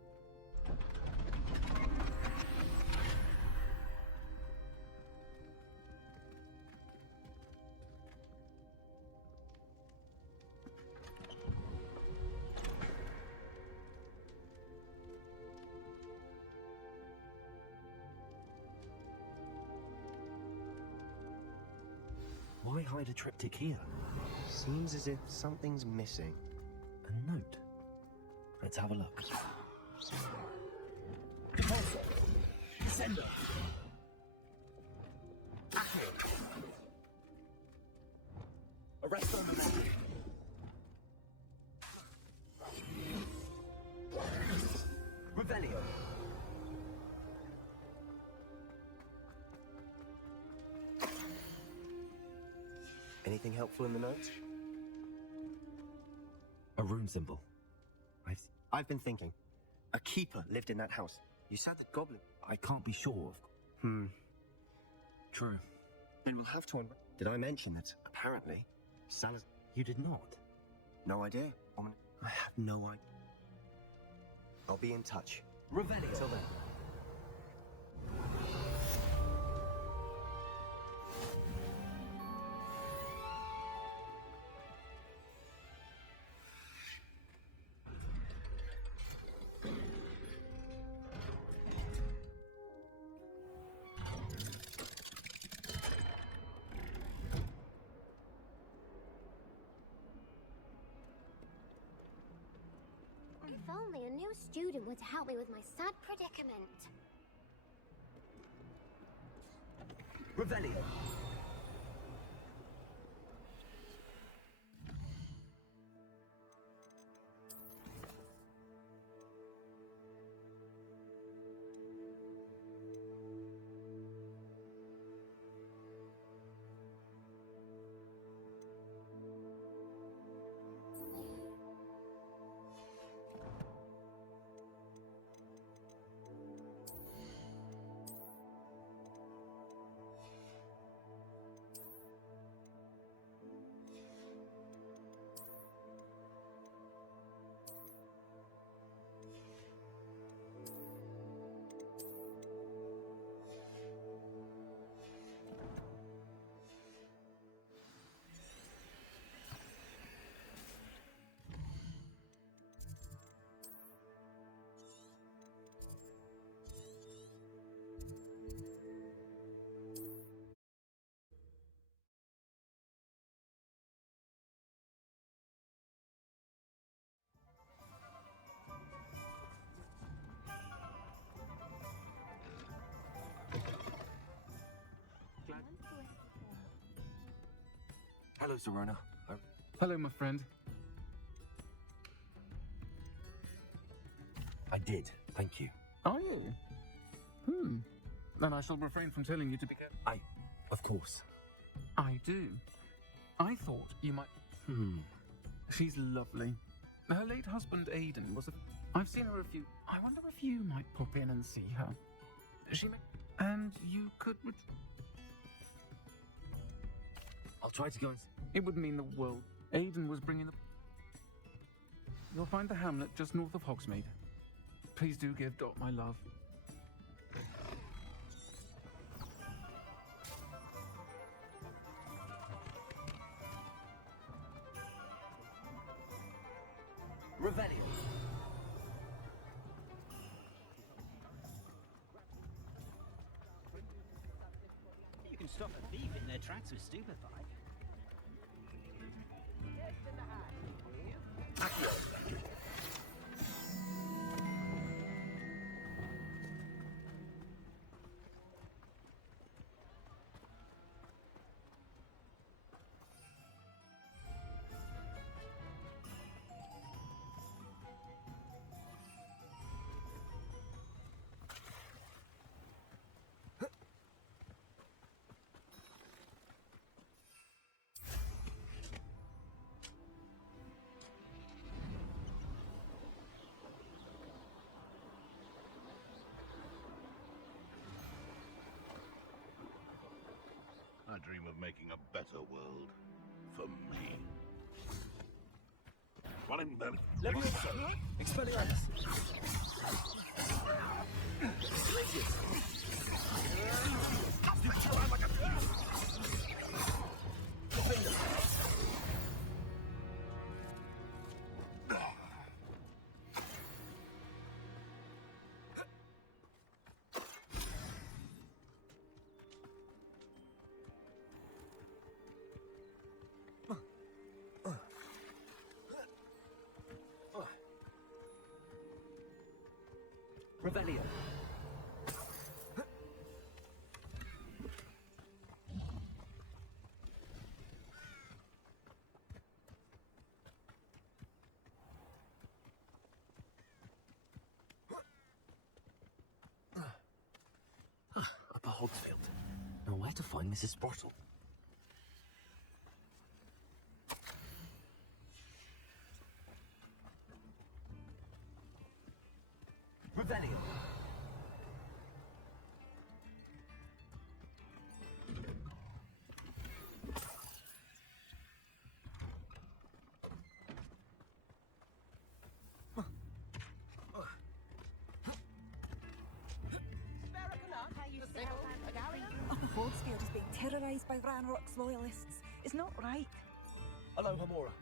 Why hide a triptych here? Seems as if something's missing. A note. Let's have a look. Depulso. Sender. Accio. Arresto Memento. Revelio. Anything helpful in the note? A rune symbol. I've been thinking. A keeper lived in that house. You said the goblin... I can't be sure. True. Then we'll have to... Did I mention that, apparently, Salazar... You did not? No idea. I have no idea. I'll be in touch. Revelio. Till then. If only a new student would help me with my sad predicament. Revelio. Hello, Serona. Hello, my friend. I did, thank you. Are you? Then I shall refrain from telling you to be careful. Of course. I do. I thought you might... She's lovely. Her late husband, Aidan, was a... I've seen her a few... I wonder if you might pop in and see her. And you could... I'll try to go and... It would mean the world. Aidan was bringing the... You'll find the hamlet just north of Hogsmeade. Please do give Dot my love. Revelio. You can stop a thief in their tracks with stupefy. I dream of making a better world for me. Running Merlin. Leviosa! Expelliarmus! Glacius! Confringo! Revelio. Upper Hogsfield. Now where to find Mrs. Sprottle? Revelio. Upper Hogsfield is being terrorised by Ranrock's loyalists. It's not right. Hello, Hamora.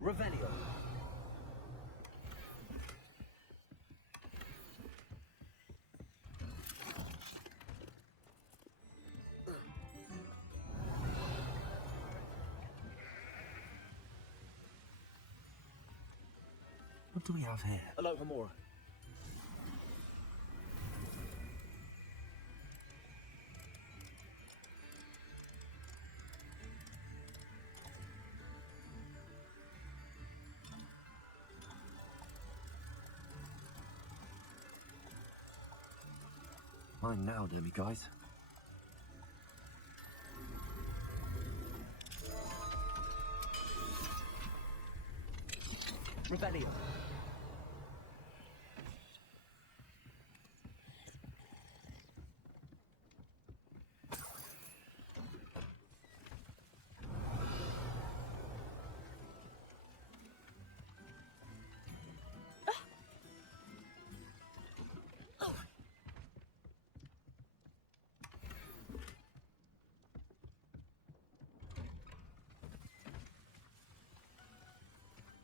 Revelio. What do we have here? Hello, Hamora. Mine now, dear me guys. Revelio.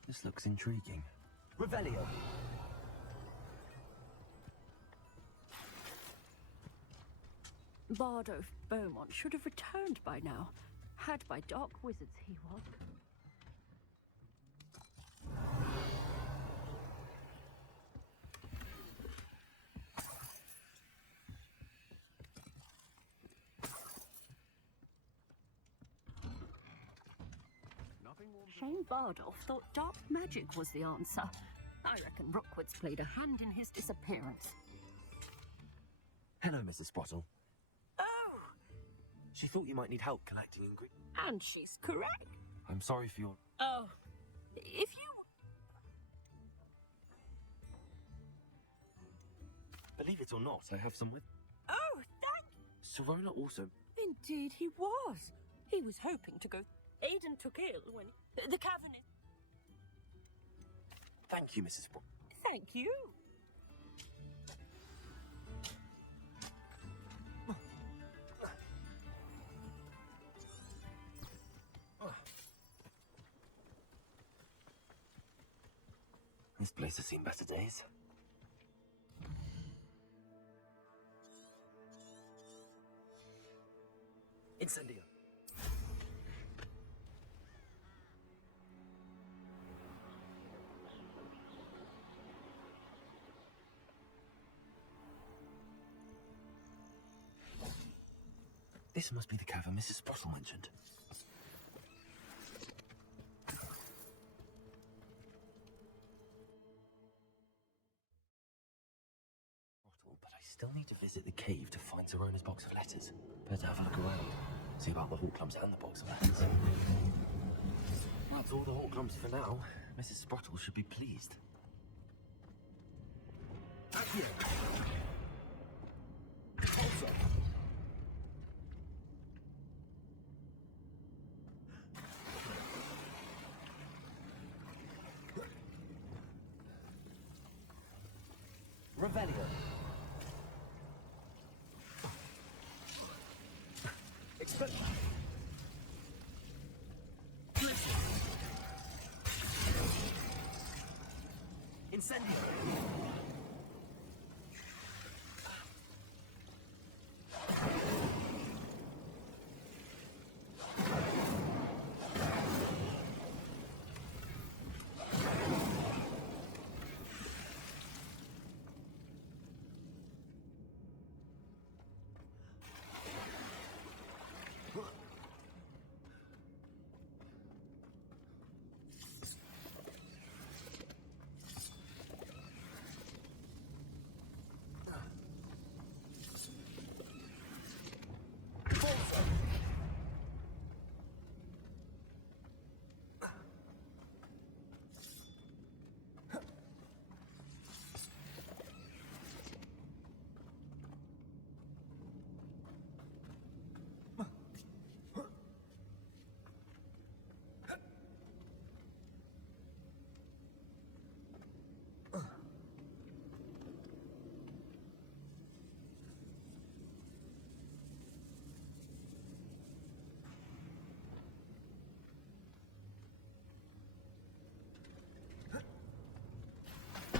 This looks intriguing. Revelio. Bard of Beaumont should have returned by now. Had by dark wizards he was. Shane Bardolph thought dark magic was the answer. I reckon Rookwood's played a hand in his disappearance. Hello, Mrs. Sprottle. Oh! She thought you might need help collecting ingredients. And she's correct. I'm sorry for your... Oh, if you... Believe it or not, I have some with... Oh, thank... Serona also... Indeed he was. He was hoping to go... Aiden took ill when... The cavern is... Thank you, Mrs. Sprottle. Thank you. This place has seen better days. Incendio. This must be the cavern Mrs. Sprottle mentioned. But I still need to visit the cave to find Zerona's box of letters. Better have a look around. See about the Horklumps and the box of letters. That's all the Horklumps for now. Mrs. Sprottle should be pleased. Accio! Depulso! Revelio. Expelliarmus. Glacius. Incendio.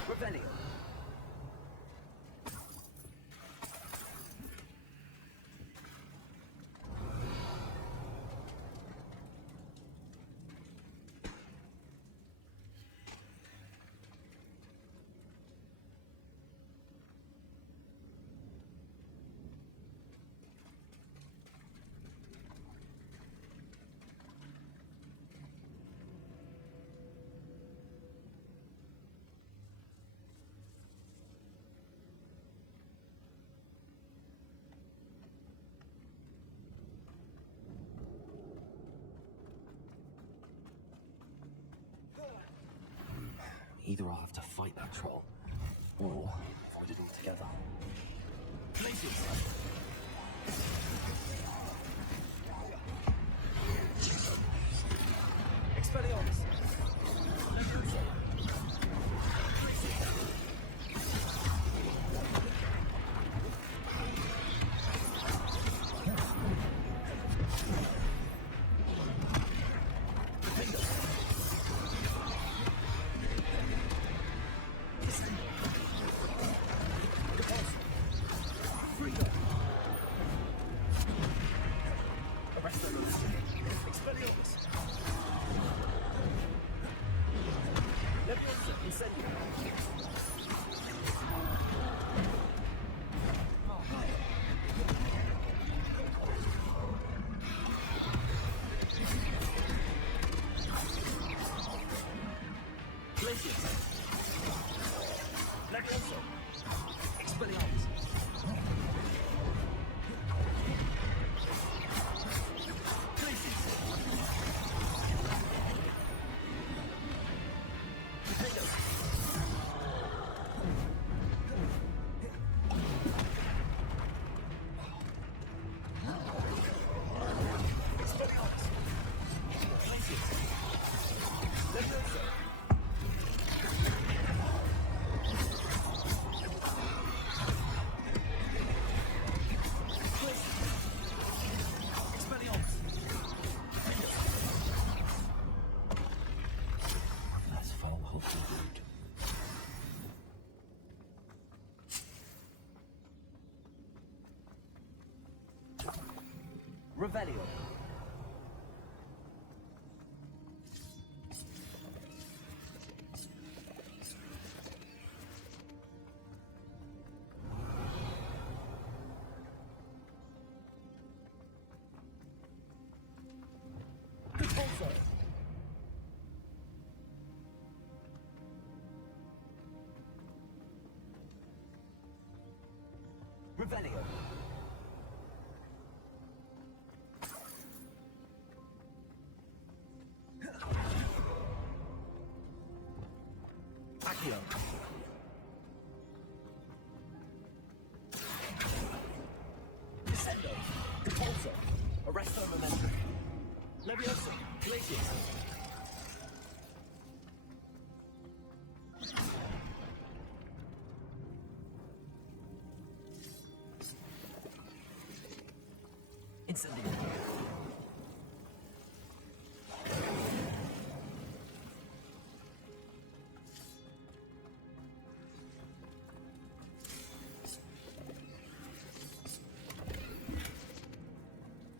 Revelio. Either I'll have to fight that troll, or avoid it altogether. Glacius! Expelliarmus! Leviosa! Revelio. Depulso. Revelio. Accio. Incendio. Depulso. Arresto momentum. Leviosa. Glacius. Incendio.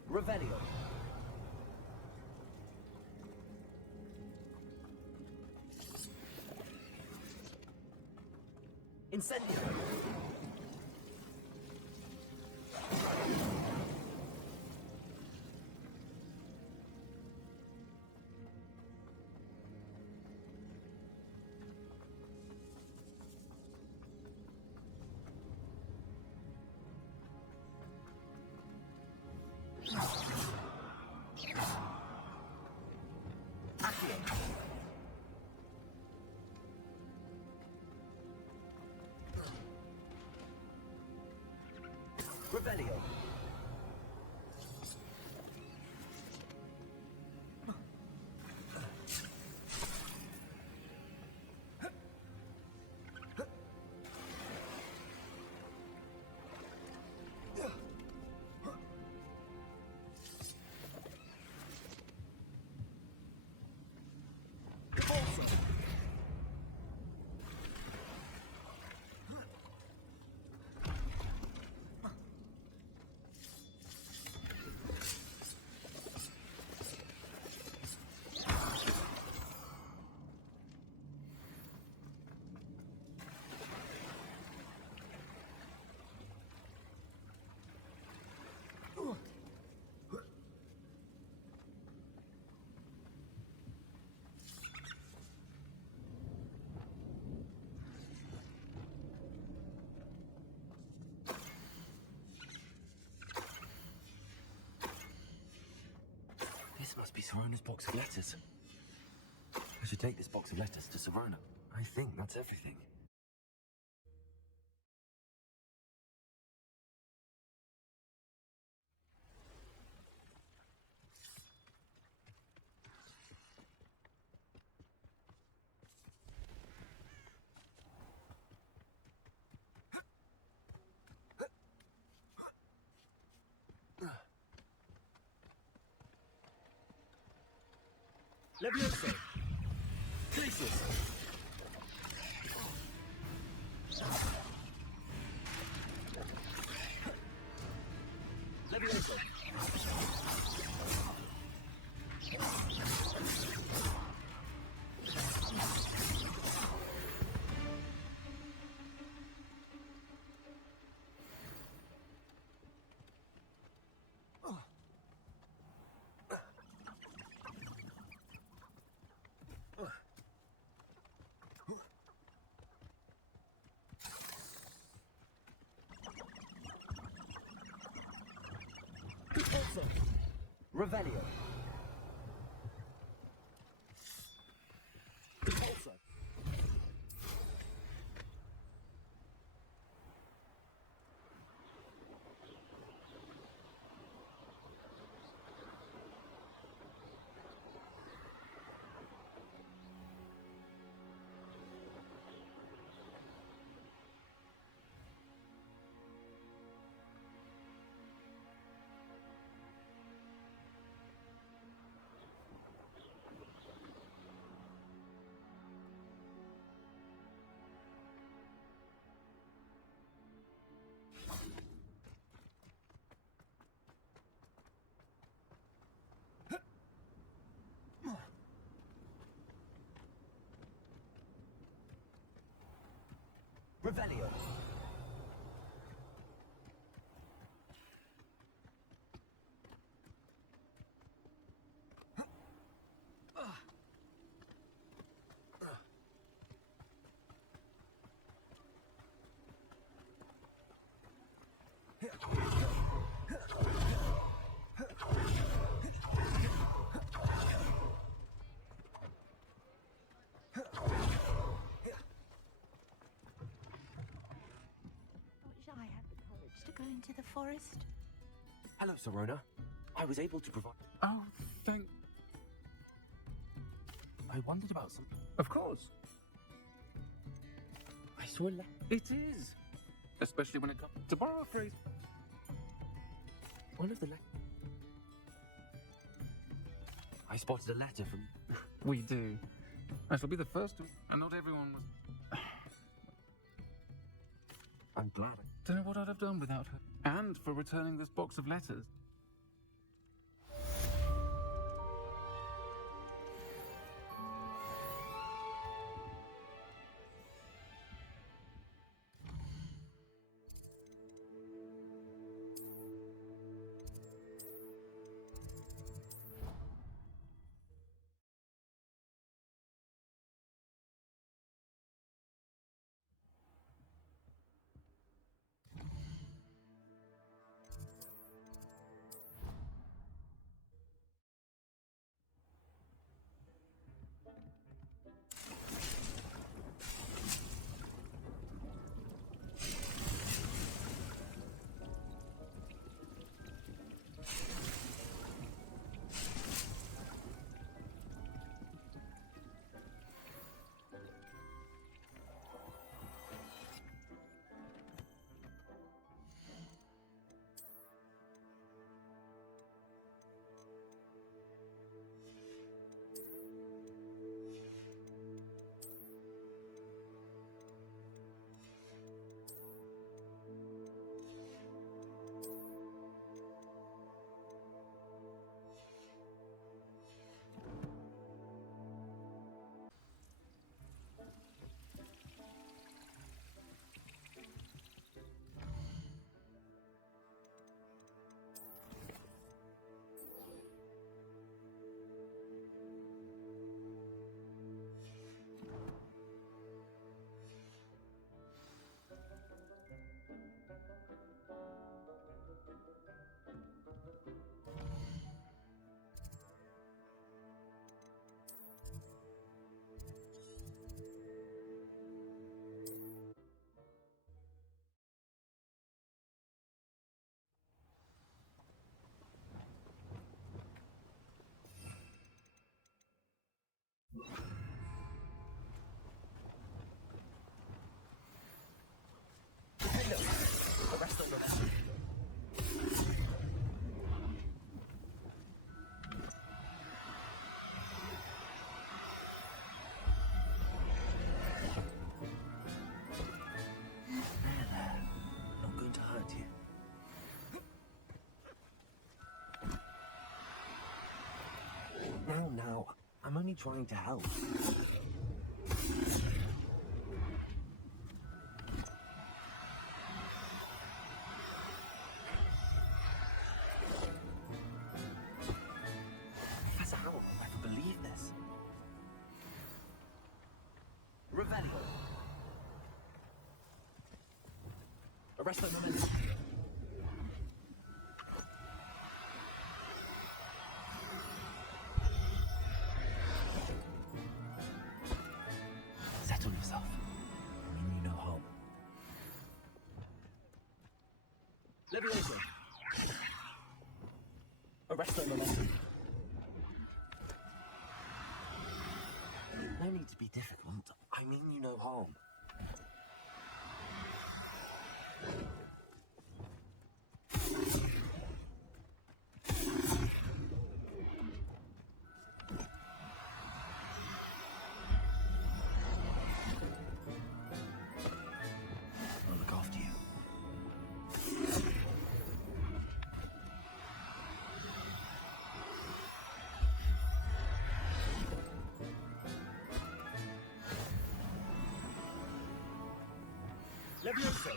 Revelio. Incendio. Accio. Revelio. This must be Sirona's box of letters. I should take this box of letters to Sirona. I think that's everything. Leviosa. Glacius. Leviosa. Revelio. Depulso. Revelio. To go into the forest? Hello, Serona. I was able to provide... Oh, thank... I wondered about something. Of course. I saw a letter. It is. Especially when it comes... To borrow a phrase... One of the I spotted a letter from... We do. I shall be the first to... And not everyone was... I'm glad. Don't know what I'd have done without her. And for returning this box of letters. Now, I'm only trying to help. Professor, how will I ever believe this? Revelio. Arrest the momentum. Settle yourself. I mean you no harm. Leviosa. Arrest the momentum. No need to be difficult. I mean you no harm. I'll look after you. Leviosa!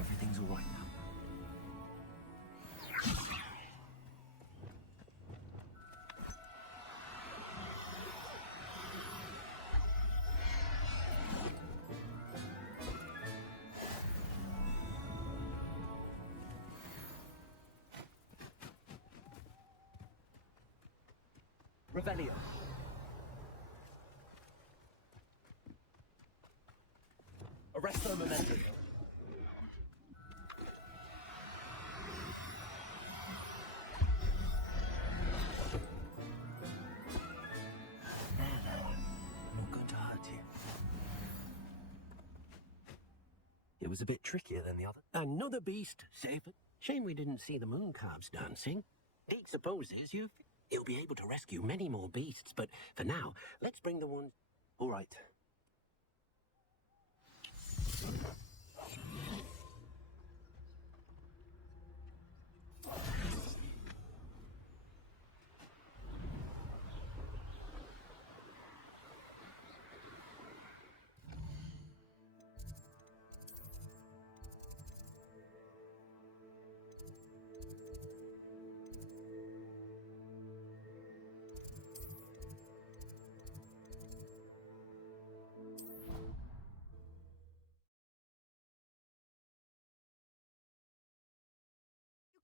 Everything's all right now. Revelio. Arresto momentum. Not going to hurt you. It was a bit trickier than the other. Another beast, safe. Shame we didn't see the moon calves dancing. Deke supposes you'll be able to rescue many more beasts, but for now, let's bring the one... All right.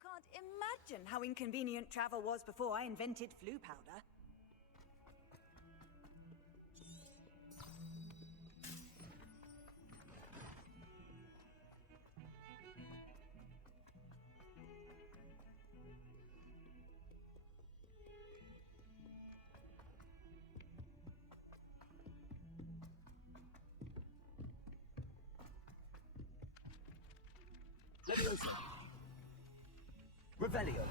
Can't imagine how inconvenient travel was before I invented flu powder. Leviosa. Revelio.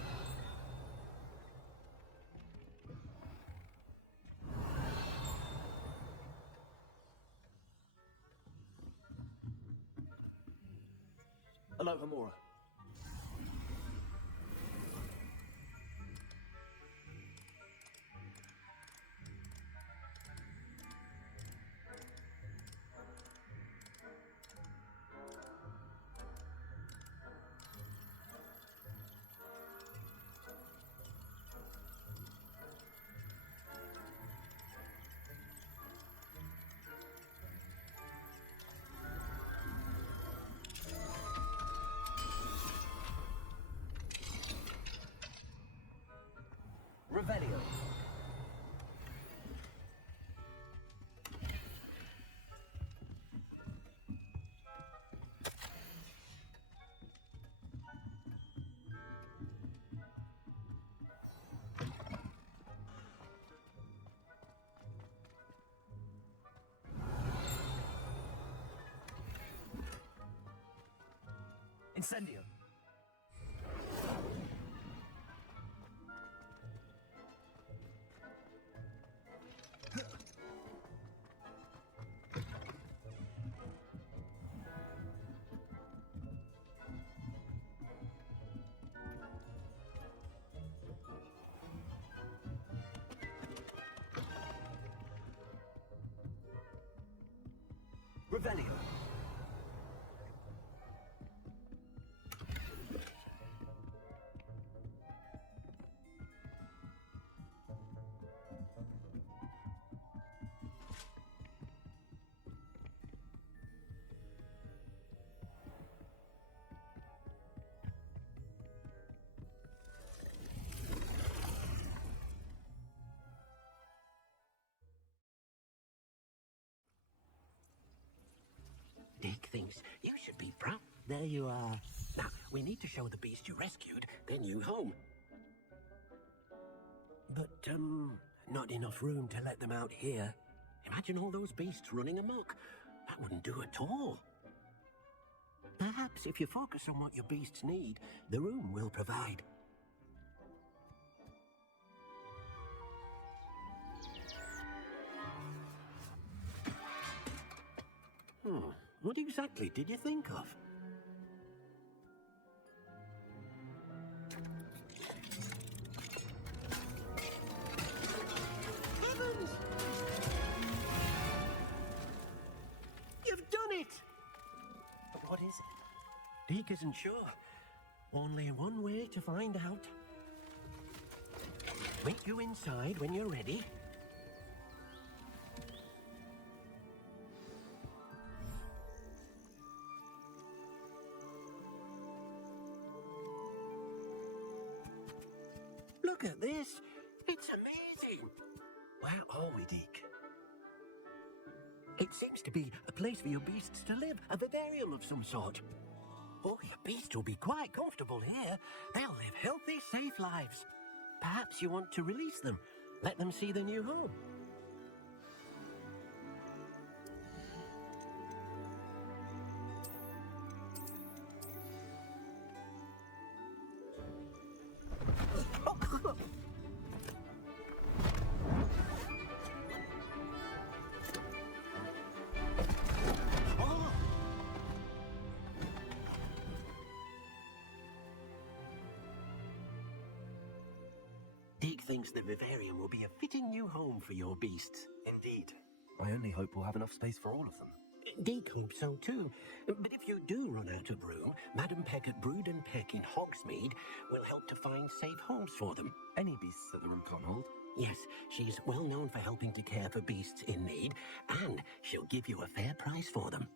Aloha Mora. Revelio. Incendio. Revelio. Deke thinks you should be proud. There you are. Now, we need to show the beast you rescued their new home. But, not enough room to let them out here. Imagine all those beasts running amok. That wouldn't do at all. Perhaps if you focus on what your beasts need, the room will provide. What exactly did you think of? Deek isn't sure. Only one way to find out. Meet you inside when you're ready. Look at this. It's amazing. Where are we, Deke? It seems to be a place for your beasts to live, a vivarium of some sort. Oh, your beasts will be quite comfortable here. They'll live healthy, safe lives. Perhaps you want to release them, let them see their new home. Deke thinks the vivarium will be a fitting new home for your beasts. Indeed. I only hope we'll have enough space for all of them. Deke hopes so too. But if you do run out of room, Madam Peck at Brood and Peck in Hogsmeade will help to find safe homes for them. Any beasts that the room can't hold? Yes, she's well known for helping to care for beasts in need, and she'll give you a fair price for them.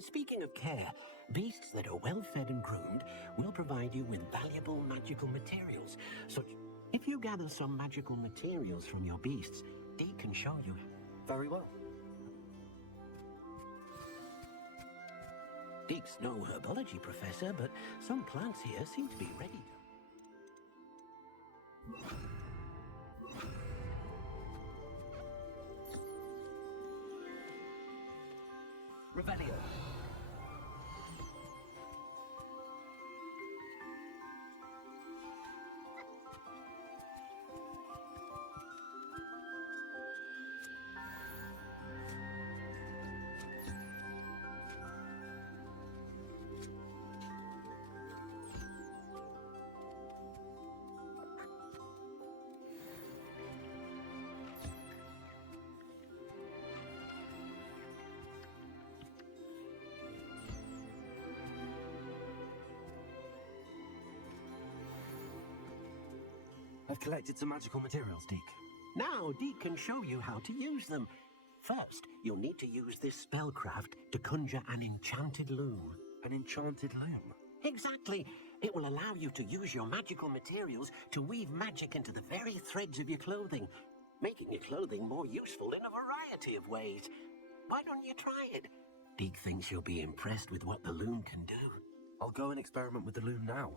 Speaking of care, beasts that are well fed and groomed will provide you with valuable magical materials. So if you gather some magical materials from your beasts, Deke can show you. Very well. Deke's no herbology professor, but some plants here seem to be ready. Revelio. I've collected some magical materials, Deke. Now Deke can show you how to use them. First, you'll need to use this spellcraft to conjure an enchanted loom. An enchanted loom? Exactly. It will allow you to use your magical materials to weave magic into the very threads of your clothing, making your clothing more useful in a variety of ways. Why don't you try it? Deke thinks you'll be impressed with what the loom can do. I'll go and experiment with the loom now.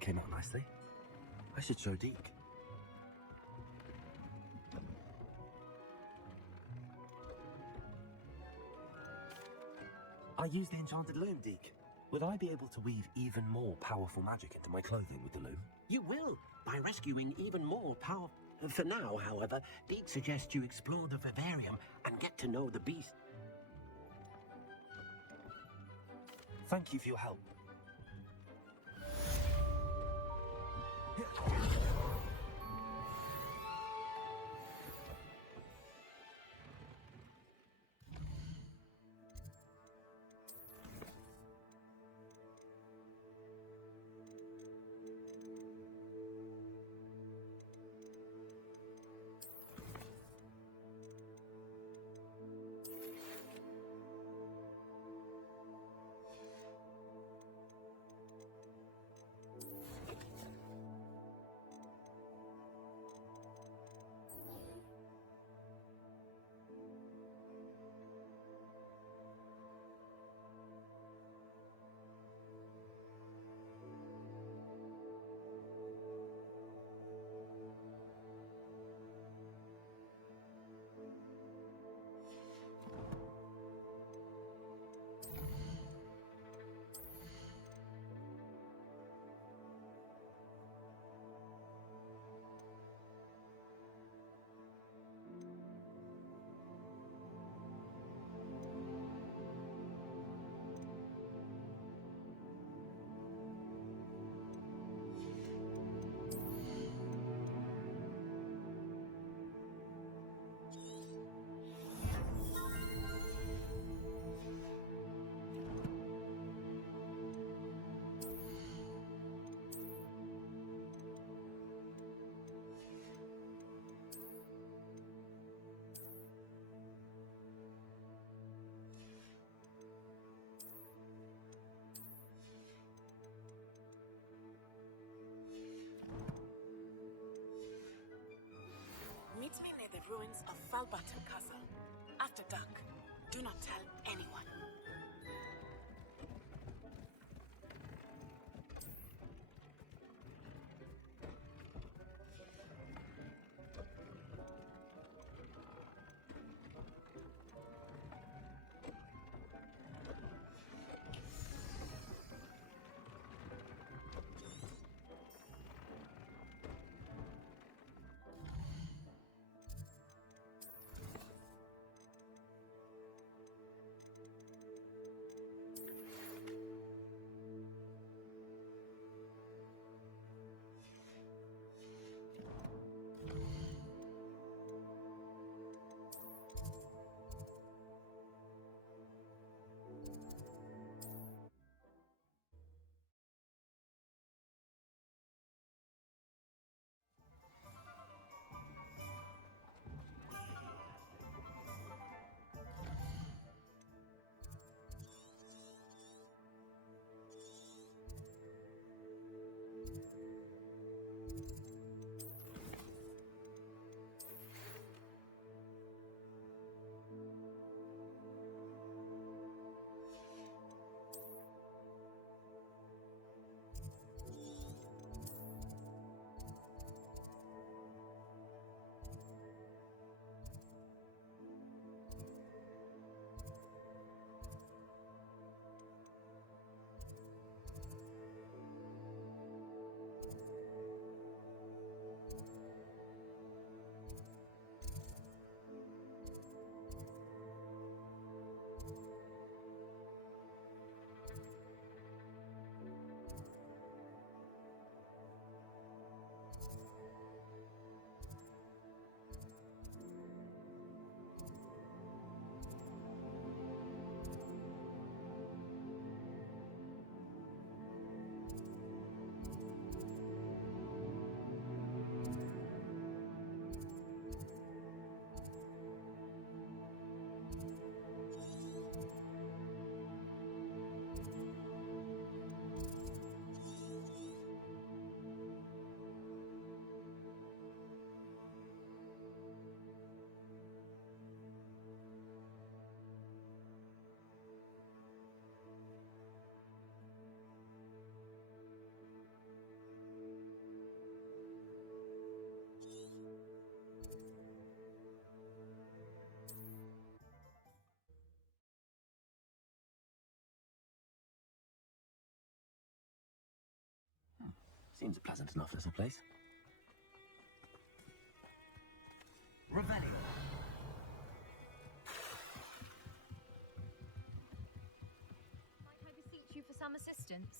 came out nicely. I should show Deke. I use the enchanted loom, Deke. Would I be able to weave even more powerful magic into my clothing with the loom? You will, by rescuing even more power. For now, however, Deke suggests you explore the vivarium and get to know the beast. Thank you for your help. Meet me near the ruins of Falbatan Castle. After dark. Do not tell anyone. Seems a pleasant enough little place. Revelio. Might I beseech you for some assistance?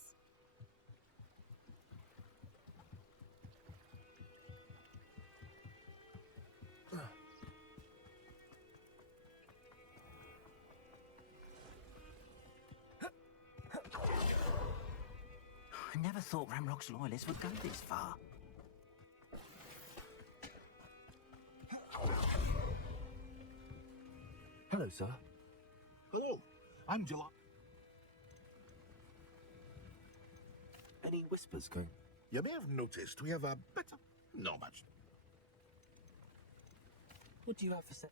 I never thought Ranrok's loyalists would go this far. Hello, sir. Hello, I'm July. Any whispers going? You may have noticed we have a better... Not much. What do you have for sale?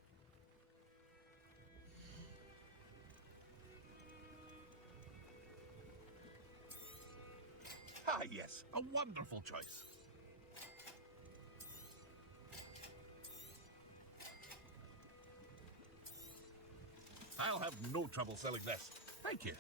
Ah, yes, a wonderful choice. I'll have no trouble selling this. Thank you.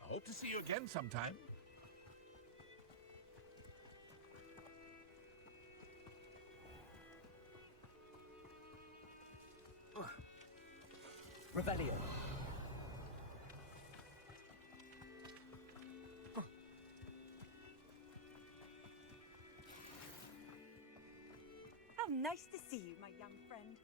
I hope to see you again sometime. Revelio. How nice to see you, my young friend.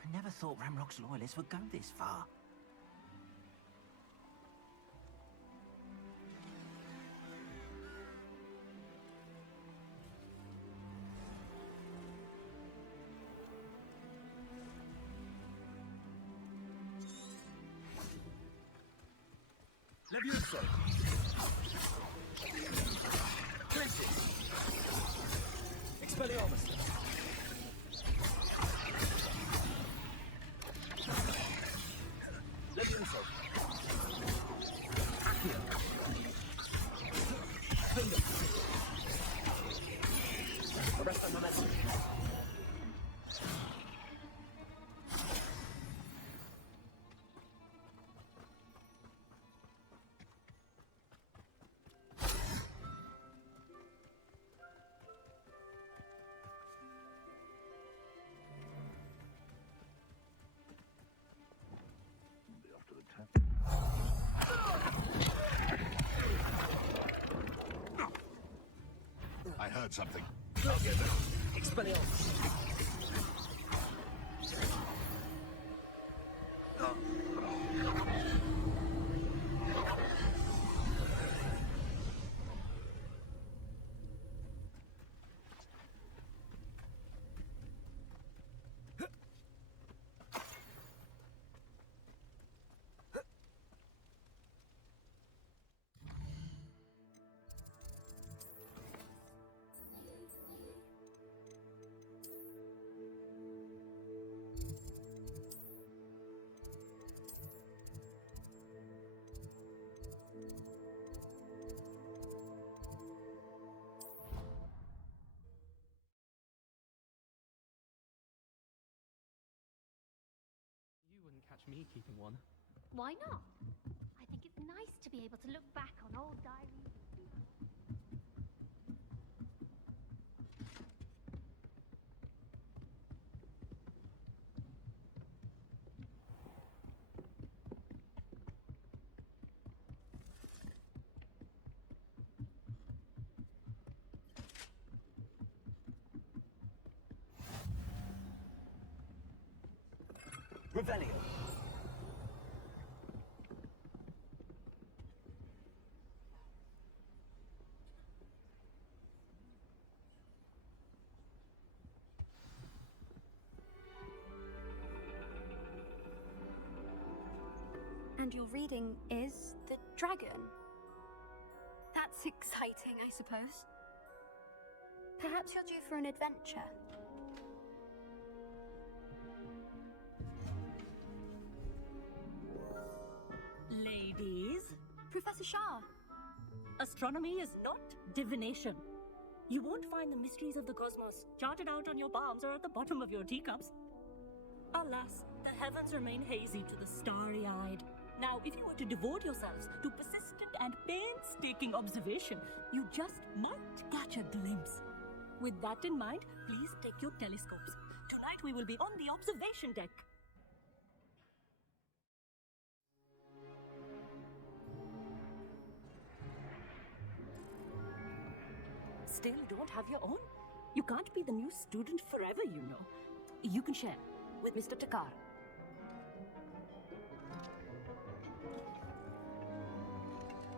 I never thought Ranrok's loyalists would go this far. Leviosa. Glacius. Expelliarmus. Leviosa. Accio. Arrest my momentum. I heard something. Expelliarmus. me keeping one. Why not? I think it's nice to be able to look back on old diaries. Revelio. And your reading is the dragon. That's exciting, I suppose. Perhaps you're due for an adventure. Ladies, Professor Shah. astronomy is not divination. You won't find the mysteries of the cosmos charted out on your palms or at the bottom of your teacups. Alas, the heavens remain hazy to the starry-eyed. Now, if you were to devote yourselves to persistent and painstaking observation, you just might catch a glimpse. With that in mind, please take your telescopes. Tonight we will be on the observation deck. Still don't have your own? You can't be the new student forever, you know. You can share with Mr. Takar.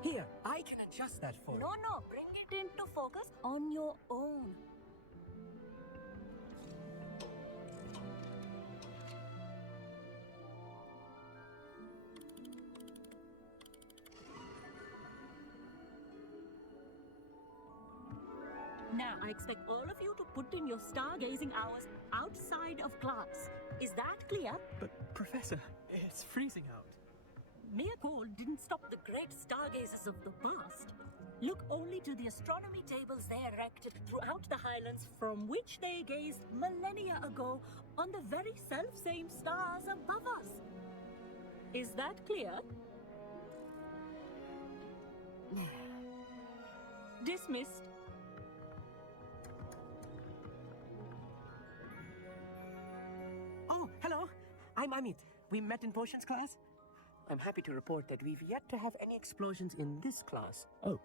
Here, I can adjust that for you. No, bring it into focus on your own. Now, I expect all of you to put in your stargazing hours outside of class. Is that clear? But, Professor, it's freezing out. Mere cold didn't stop the great stargazers of the past. Look only to the astronomy tables they erected throughout the Highlands from which they gazed millennia ago on the very self-same stars above us. Is that clear? Dismissed. Oh, hello. I'm Amit. We met in potions class. I'm happy to report that we've yet to have any explosions in this class. Oh,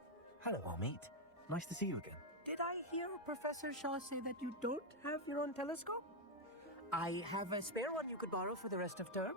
hello, Amit. Nice to see you again. Did I hear Professor Shaw say that you don't have your own telescope? I have a spare one you could borrow for the rest of term.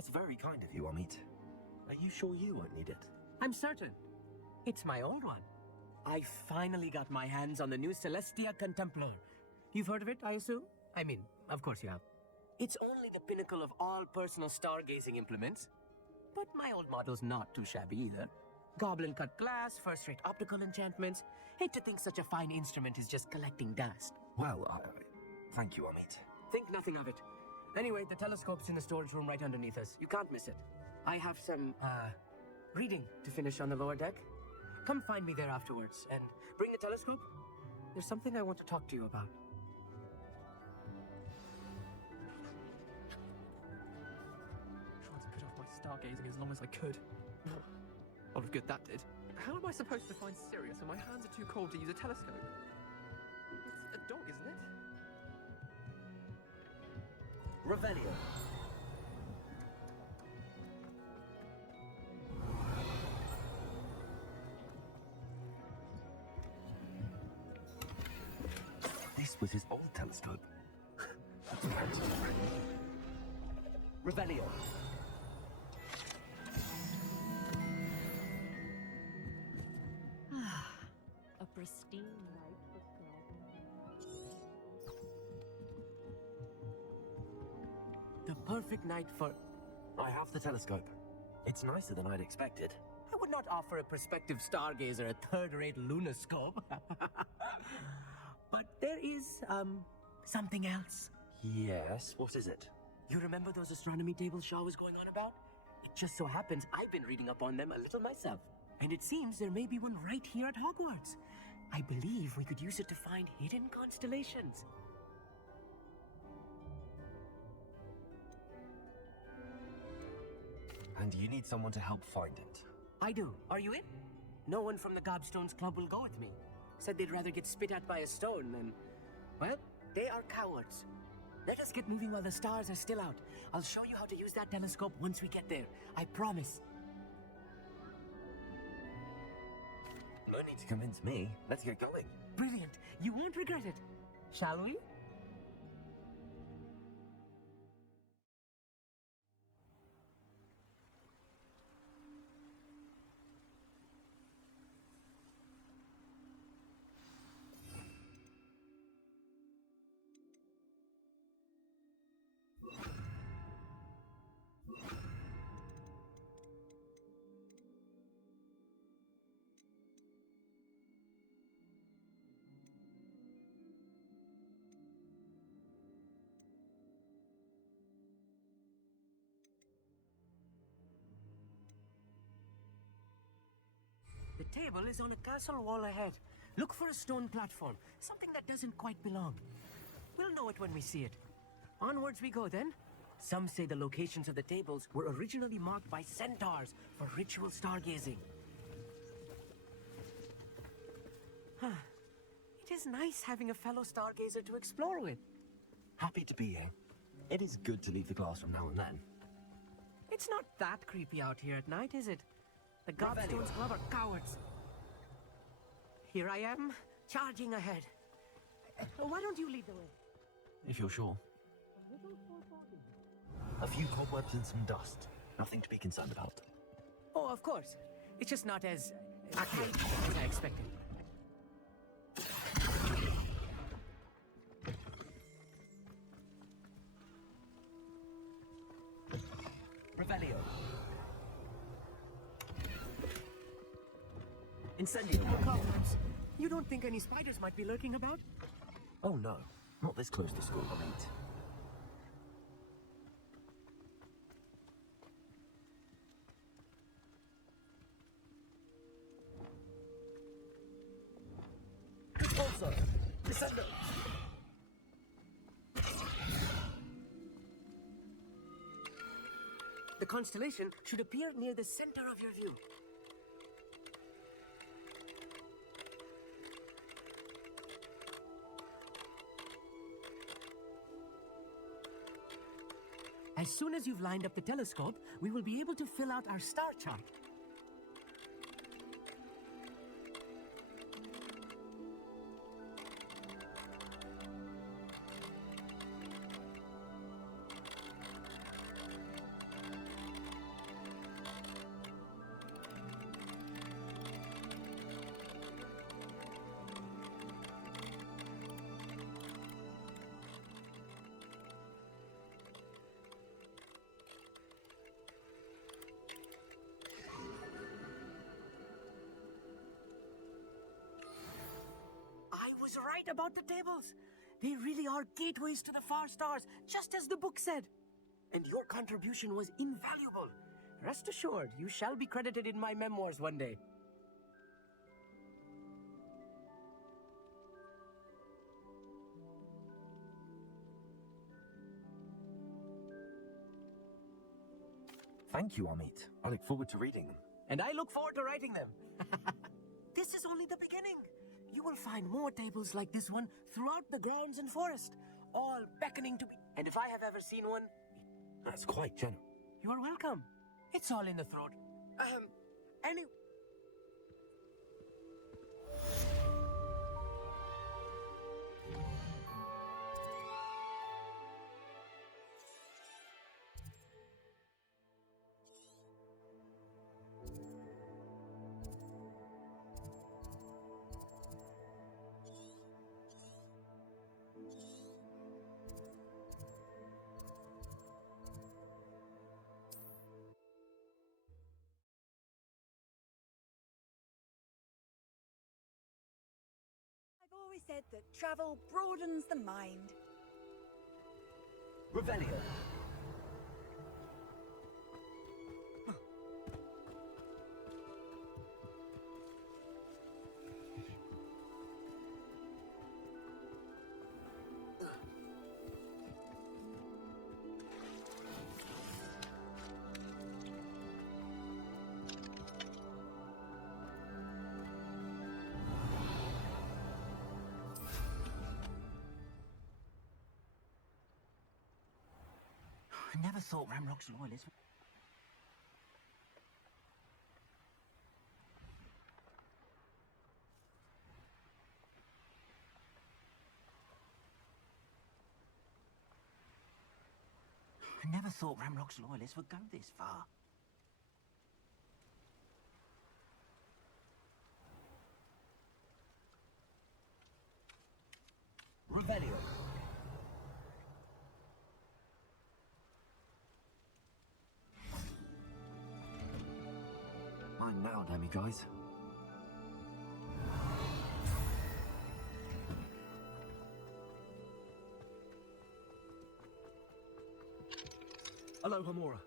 That's very kind of you, Amit. Are you sure you won't need it? I'm certain. It's my old one. I finally got my hands on the new Celestia Contemplar. You've heard of it, I assume? I mean, of course you have. It's only the pinnacle of all personal stargazing implements. But my old model's not too shabby either. Goblin-cut glass, first-rate optical enchantments. Hate to think such a fine instrument is just collecting dust. Well, thank you, Amit. Think nothing of it. Anyway, the telescope's in the storage room right underneath us. You can't miss it. I have some, reading to finish on the lower deck. Come find me there afterwards, and bring the telescope. There's something I want to talk to you about. Tried to put off my stargazing as long as I could. A lot of good that did. How am I supposed to find Sirius when my hands are too cold to use a telescope? It's a dog, isn't it? Revelio. This was his old telescope. That's right. Revelio. A pristine night for The perfect night for... I have the telescope. It's nicer than I'd expected. I would not offer a prospective stargazer a third-rate lunoscope. But there is, something else. Yes, what is it? You remember those astronomy tables Shaw was going on about? It just so happens I've been reading up on them a little myself. And it seems there may be one right here at Hogwarts. I believe we could use it to find hidden constellations. And you need someone to help find it. I do. Are you in? No one from the Gobstones Club will go with me. Said they'd rather get spit at by a stone than... Well, they are cowards. Let us get moving while the stars are still out. I'll show you how to use that telescope once we get there. I promise. No need to convince me. Let's get going. Brilliant. You won't regret it. Shall we? The table is on a castle wall ahead. Look for a stone platform, something that doesn't quite belong. We'll know it when we see it. Onwards we go then. Some say the locations of the tables were originally marked by centaurs for ritual stargazing. It is nice having a fellow stargazer to explore with. Happy to be here. It is good to leave the classroom now and then. It's not that creepy out here at night, is it? The Gobstones Club are cowards. Here I am, charging ahead. Why don't you lead the way? If you're sure. A few cobwebs and some dust. Nothing to be concerned about. Oh, of course. It's just not as accurate as I expected. Revelio. Incendio. Cobwebs. You don't think any spiders might be lurking about? Oh no, not this close to school, Amit. Depulso! Descendo! The constellation should appear near the center of your view. As soon as you've lined up the telescope, we will be able to fill out our star chart. was right about the tables. They really are gateways to the far stars, just as the book said. And your contribution was invaluable. Rest assured, you shall be credited in my memoirs one day. Thank you, Amit. I look forward to reading them. And I look forward to writing them. This is only the beginning. You will find more tables like this one throughout the grounds and forest, all beckoning to be. And if I have ever seen one, That's quite generous. you are welcome. It's all in the throat. Any. I've always said that travel broadens the mind. Revelio. I never thought Ranrock's loyalists. I never thought Ranrock's loyalists would go this far. Revelio. I'm now, damn you guys. Hello, Hamura.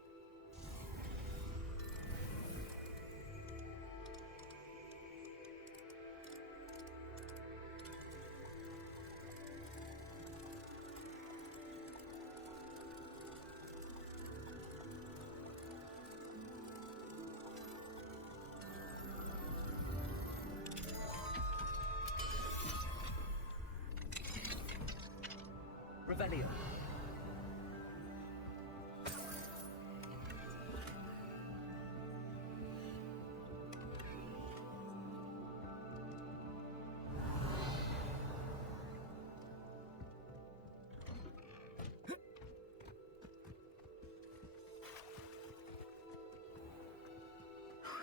Revelio.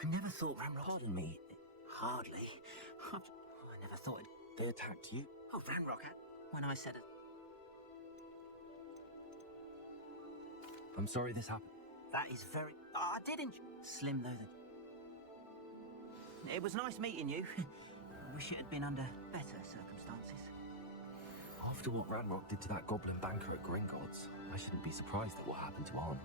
I never thought Ranrock... Pardon me. Hardly. I never thought they attacked you. Oh, Ranrock, when I said it. I'm sorry this happened. That is very... I didn't... Slim, though. It was nice meeting you. I wish it had been under better circumstances. After what Ranrok did to that goblin banker at Gringotts, I shouldn't be surprised at what happened to Arn.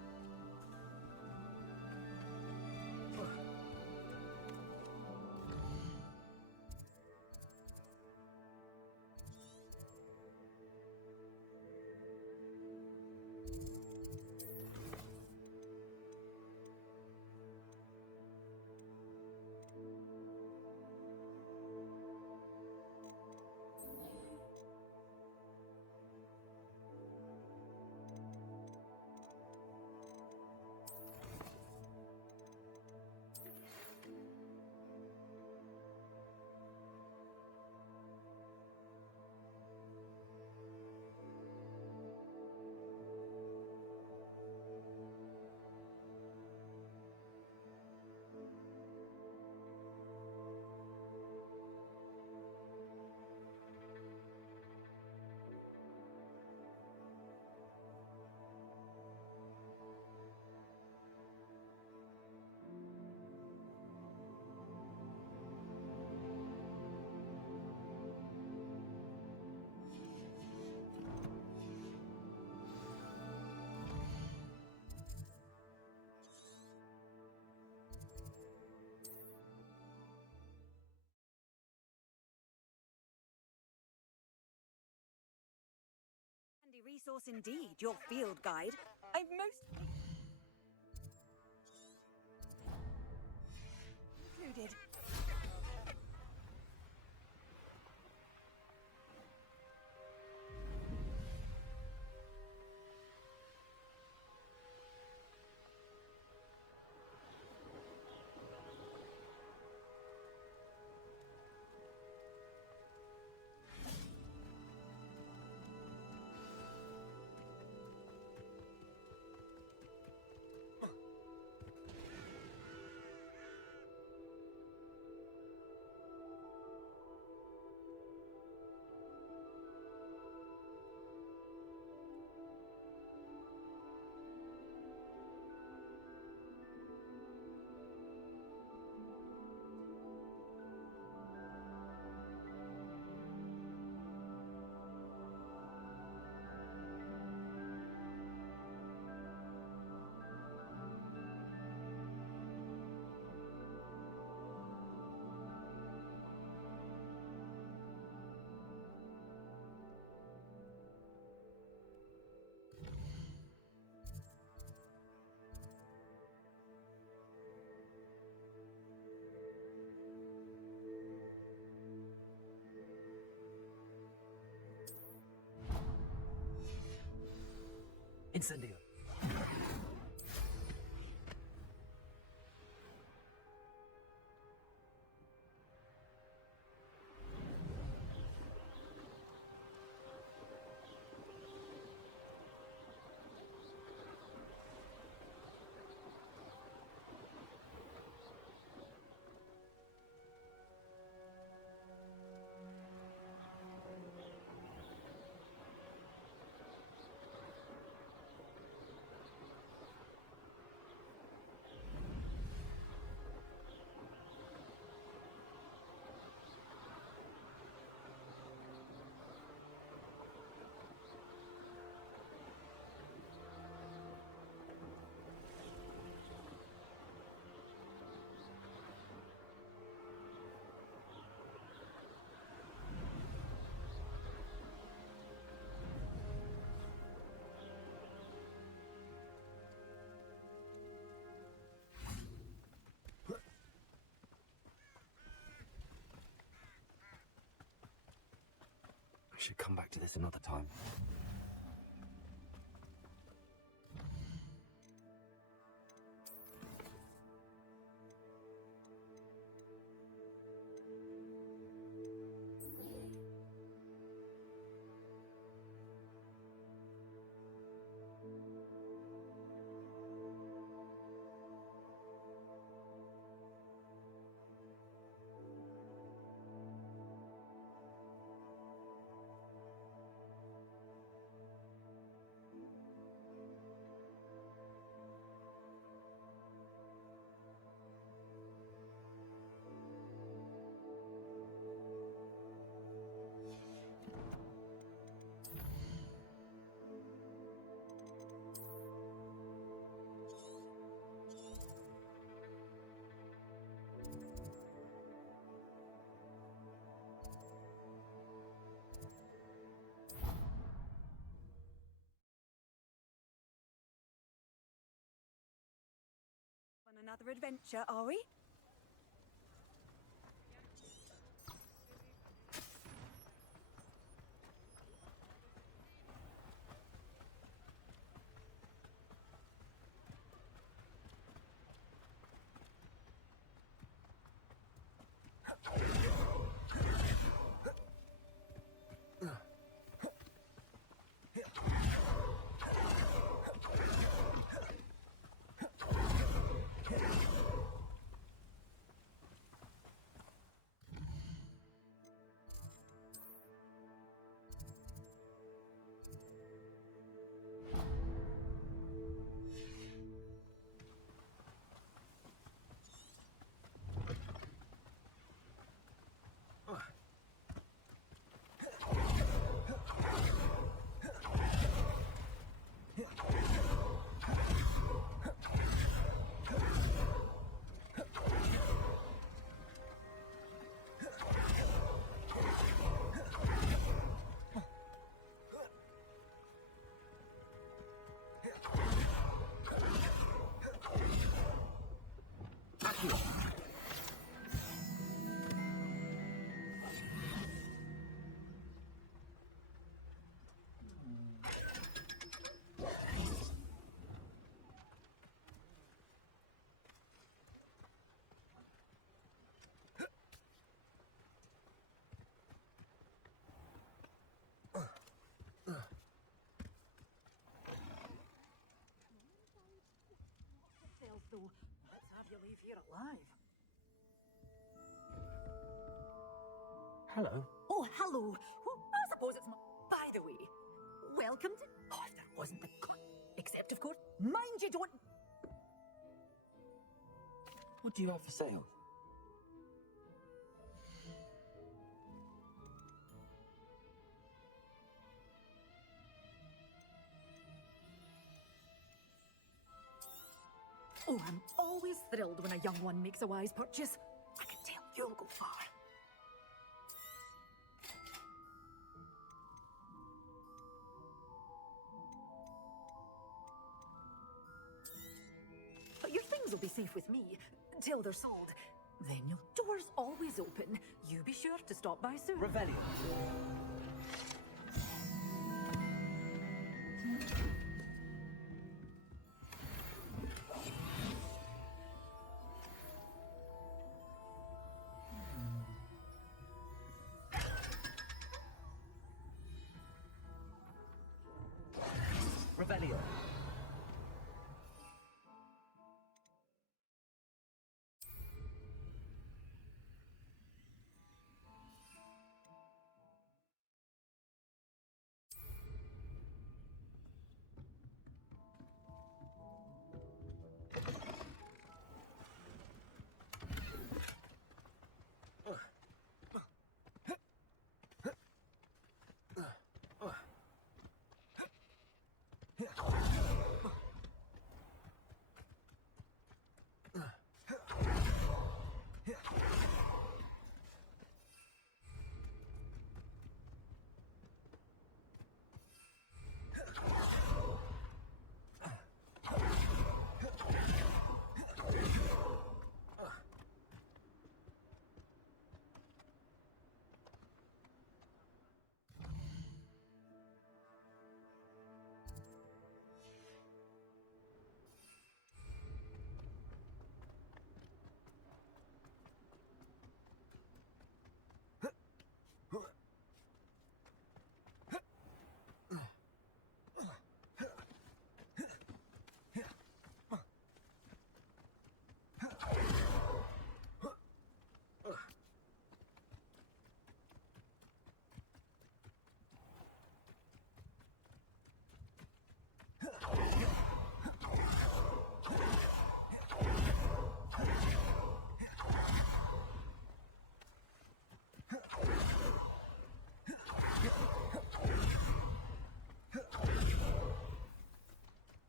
resource indeed, your field guide. I've most... included. Incendio. I should come back to this another time. On another adventure, are we? though. Let's have you leave here alive. Hello. Oh, hello. Well, I suppose it's my... By the way, welcome to... Oh, if there wasn't the... Except, of course, mind you don't... What do you have for sale? Oh, I'm always thrilled when a young one makes a wise purchase. I can tell you'll go far. But your things will be safe with me until they're sold. Then your door's always open. You be sure to stop by soon. Revelio. Revelio.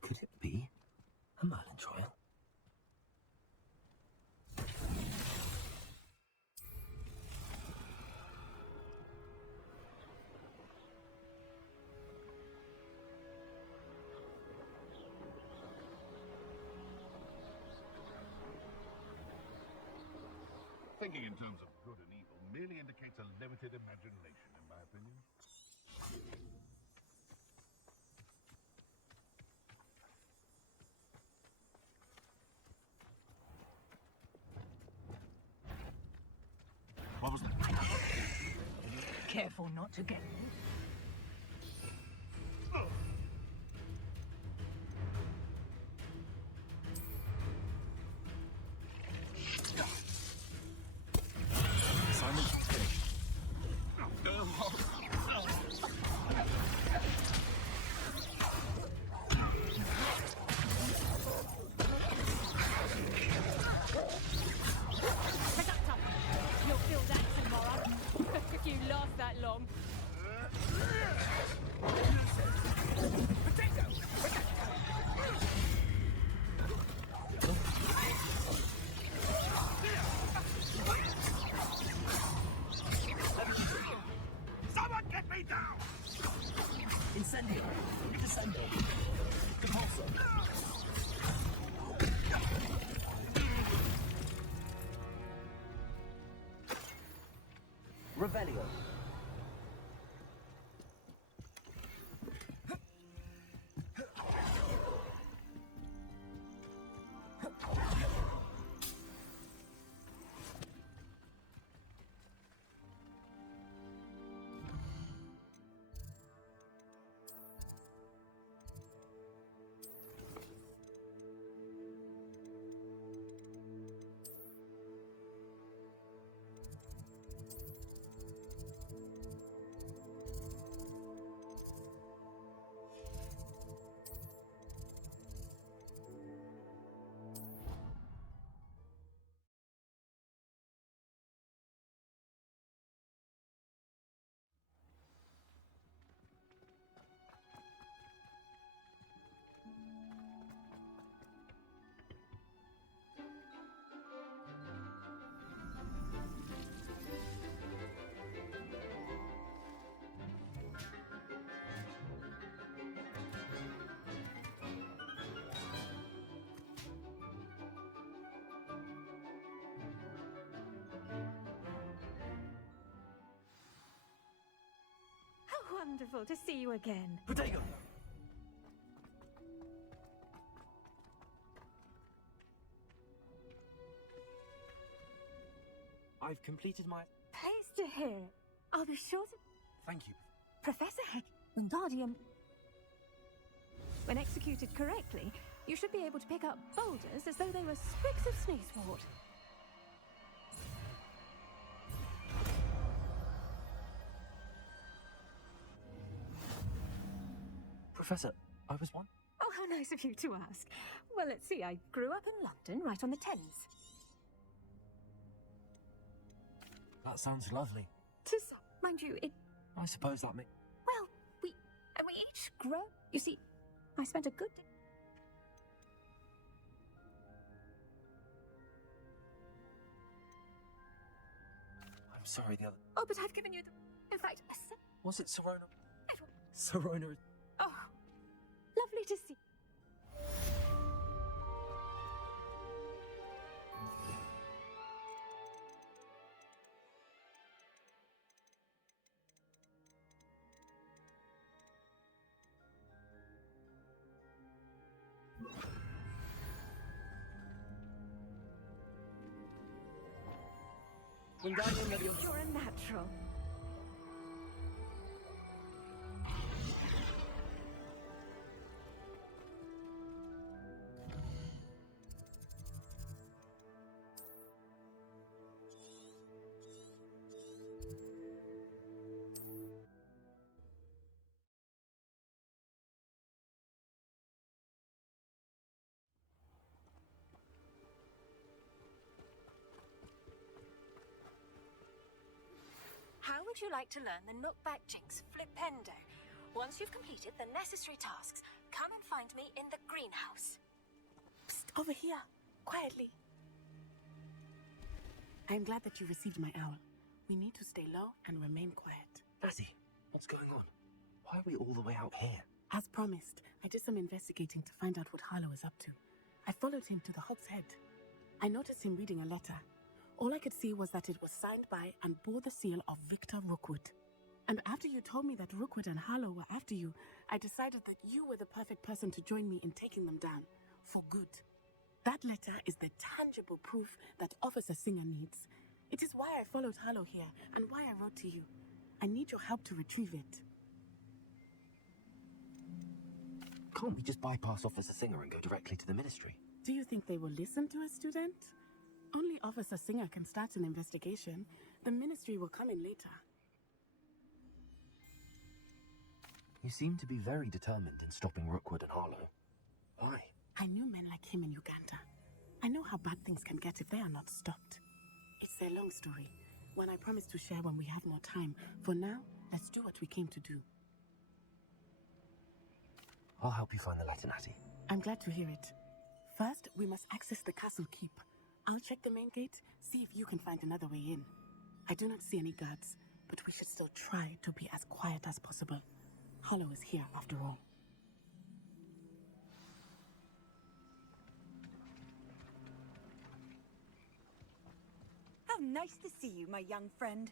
Could it be a Merlin trial? Thinking in terms of good and evil merely indicates a limited imagination, in my opinion. What was that? Careful not to get... You'll feel that tomorrow, if you last that long. Someone get me down! Incendio. Descendo. Depulso. Revelio. wonderful to see you again. Potato! I've completed my... Pleased to hear. I'll be sure to... Thank you. Professor Wingardium. When executed correctly, you should be able to pick up boulders as though they were sprigs of sneezewort. Professor, I was one. Oh, how nice of you to ask. Well, let's see, I grew up in London, right on the Thames. That sounds lovely. Tis, mind you, it... I suppose that may... Well, we each grow... You see, I spent a good... I'm sorry, the other... Oh, but I've given you the... In fact, Was it Serona? Serona is... Oh, lovely to see. Wingardium Leviosa. You're a natural. How would you like to learn the Knockback Jinx Flipendo? Once you've completed the necessary tasks, come and find me in the greenhouse. Psst, over here. Quietly. I'm glad that you received my owl. We need to stay low and remain quiet. Lassie, what's going on? Why are we all the way out here? As promised, I did some investigating to find out what Harlow is up to. I followed him to the Hog's Head. I noticed him reading a letter. All I could see was that it was signed by and bore the seal of Victor Rookwood. And after you told me that Rookwood and Harlow were after you, I decided that you were the perfect person to join me in taking them down. For good. That letter is the tangible proof that Officer Singer needs. It is why I followed Harlow here, and why I wrote to you. I need your help to retrieve it. Can't we just bypass Officer Singer and go directly to the Ministry? Do you think they will listen to a student? Only Officer Singer can start an investigation. The Ministry will come in later. You seem to be very determined in stopping Rookwood and Harlow. Why? I knew men like him in Uganda. I know how bad things can get if they are not stopped. It's a long story, one I promise to share when we have more time. For now, let's do what we came to do. I'll help you find the letter, Natty. I'm glad to hear it. First, we must access the castle keep. I'll check the main gate, see if you can find another way in. I do not see any guards, but we should still try to be as quiet as possible. Harlow is here, after all. How nice to see you, my young friend.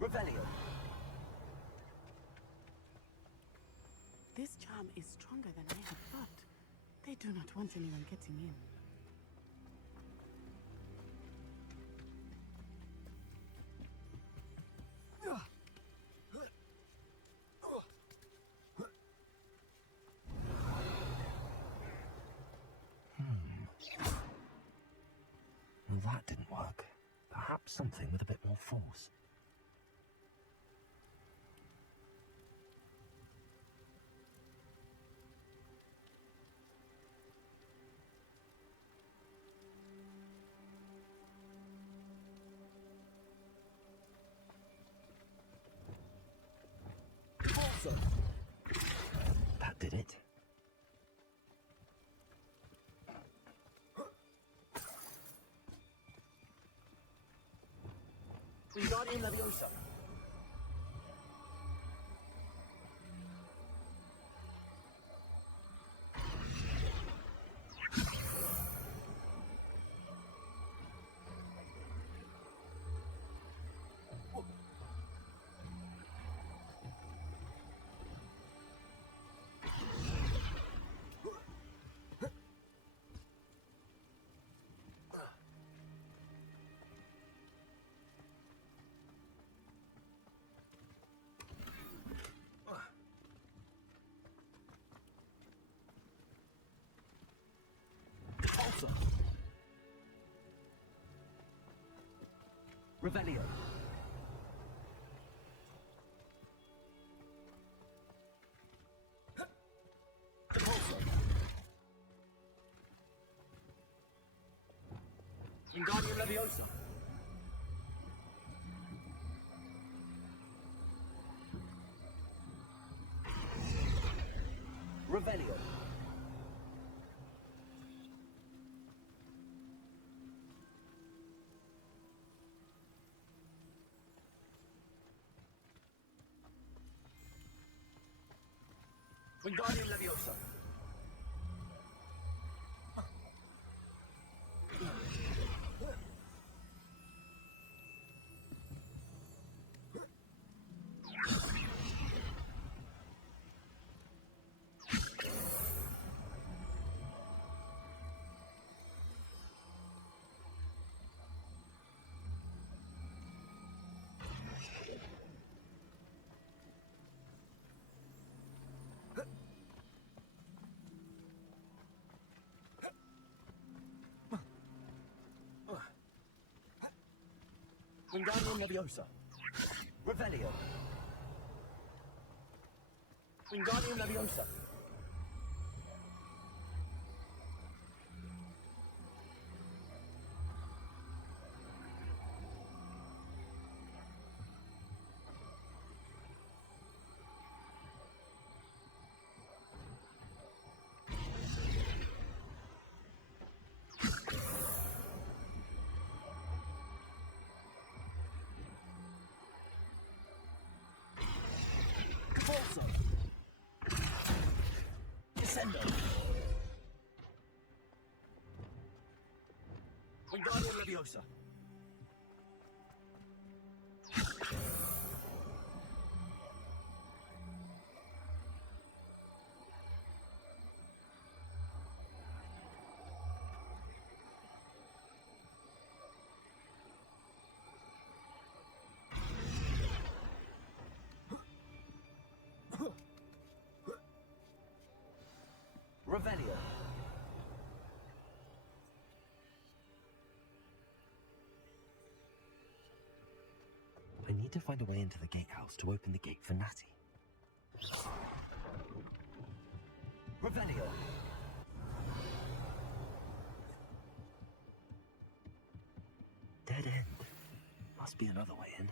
Revelio. This charm is stronger than I had thought. They do not want anyone getting in. Well, that didn't work. Perhaps something with a bit more force. That did it. Wingardium Leviosa. Revelio. Depulso. Wingardium Leviosa. Revelio. Wingardium Leviosa. Wingardium Leviosa. Revelio. Wingardium Leviosa. Depulso. Incendio. Wingardium Leviosa. Revelio. I need to find a way into the gatehouse to open the gate for Natty. Revelio. Dead end. Must be another way in.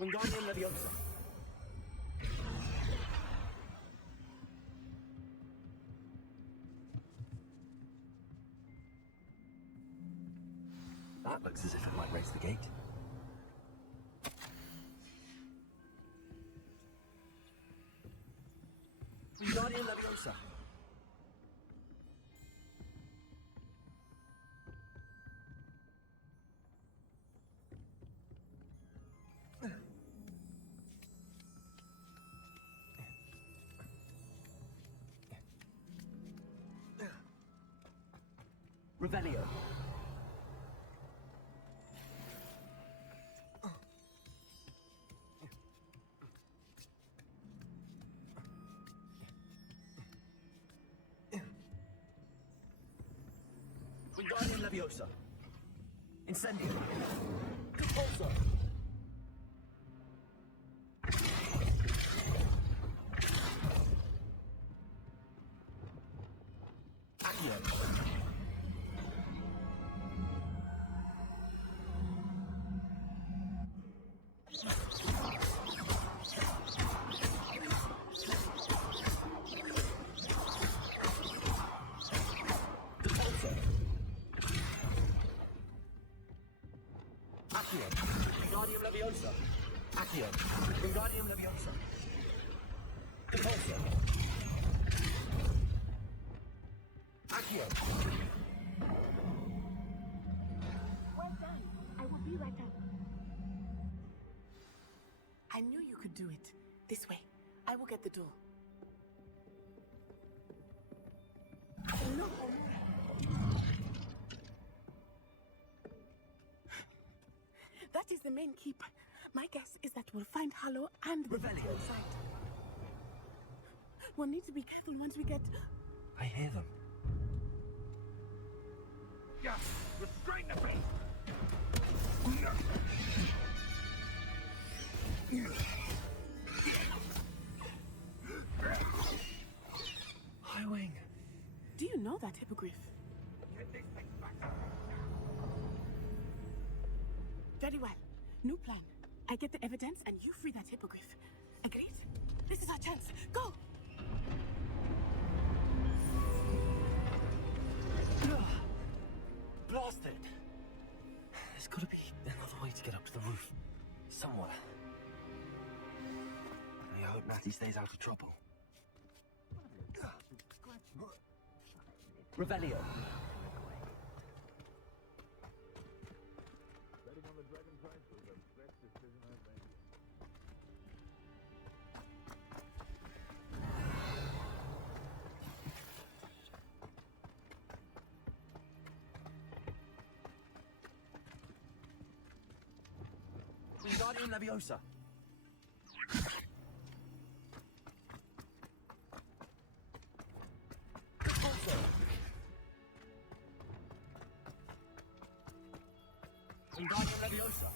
Wingardium Leviosa. That looks as if it might raise the gate. Wingardium Leviosa. Revelio. Wingardium Leviosa. Incendio. Depulso. Wingardium Leviosa. Accio. Wingardium Leviosa. Depulso. Accio. Well done. I will be right up. I knew you could do it. This way. I will get the door. Hello. That is the main keep. My guess is that we'll find Hallow and the Victor inside. We'll need to be careful once we get... I hear them. Yes! Restrain the beast! Highwing. Do you know that hippogriff? Very well. New plan. I get the evidence and you free that hippogriff. Agreed? This is our chance. Go! Blasted! There's gotta be another way to get up to the roof. Somewhere. I hope Natty stays out of trouble. Revelio. Wingardium Leviosa. Depulso. Wingardium Leviosa.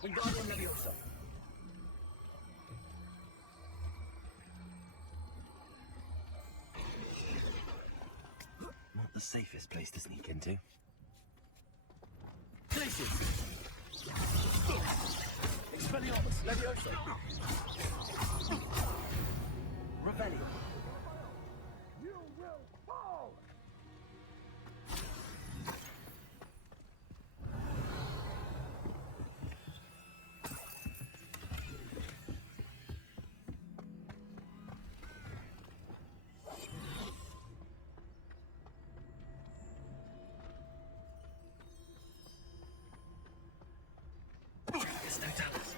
Wingardium Leviosa. Not the safest place to sneak into. Glacius! Expelliarmus! Leviosa! Revelio! You will fall! It's no talent.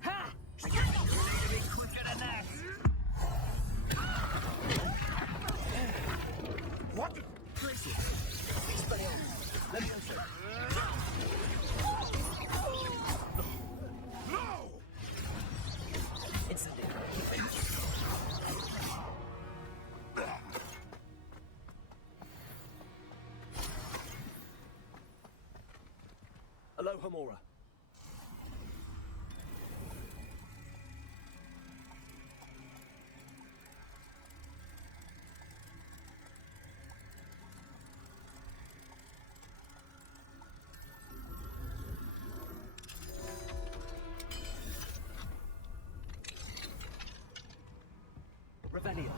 Ha! You need to be quicker than that! What? Crazy. Expelliarmus. Leviosa. No! Incendio. Aloha Mora. Revelio.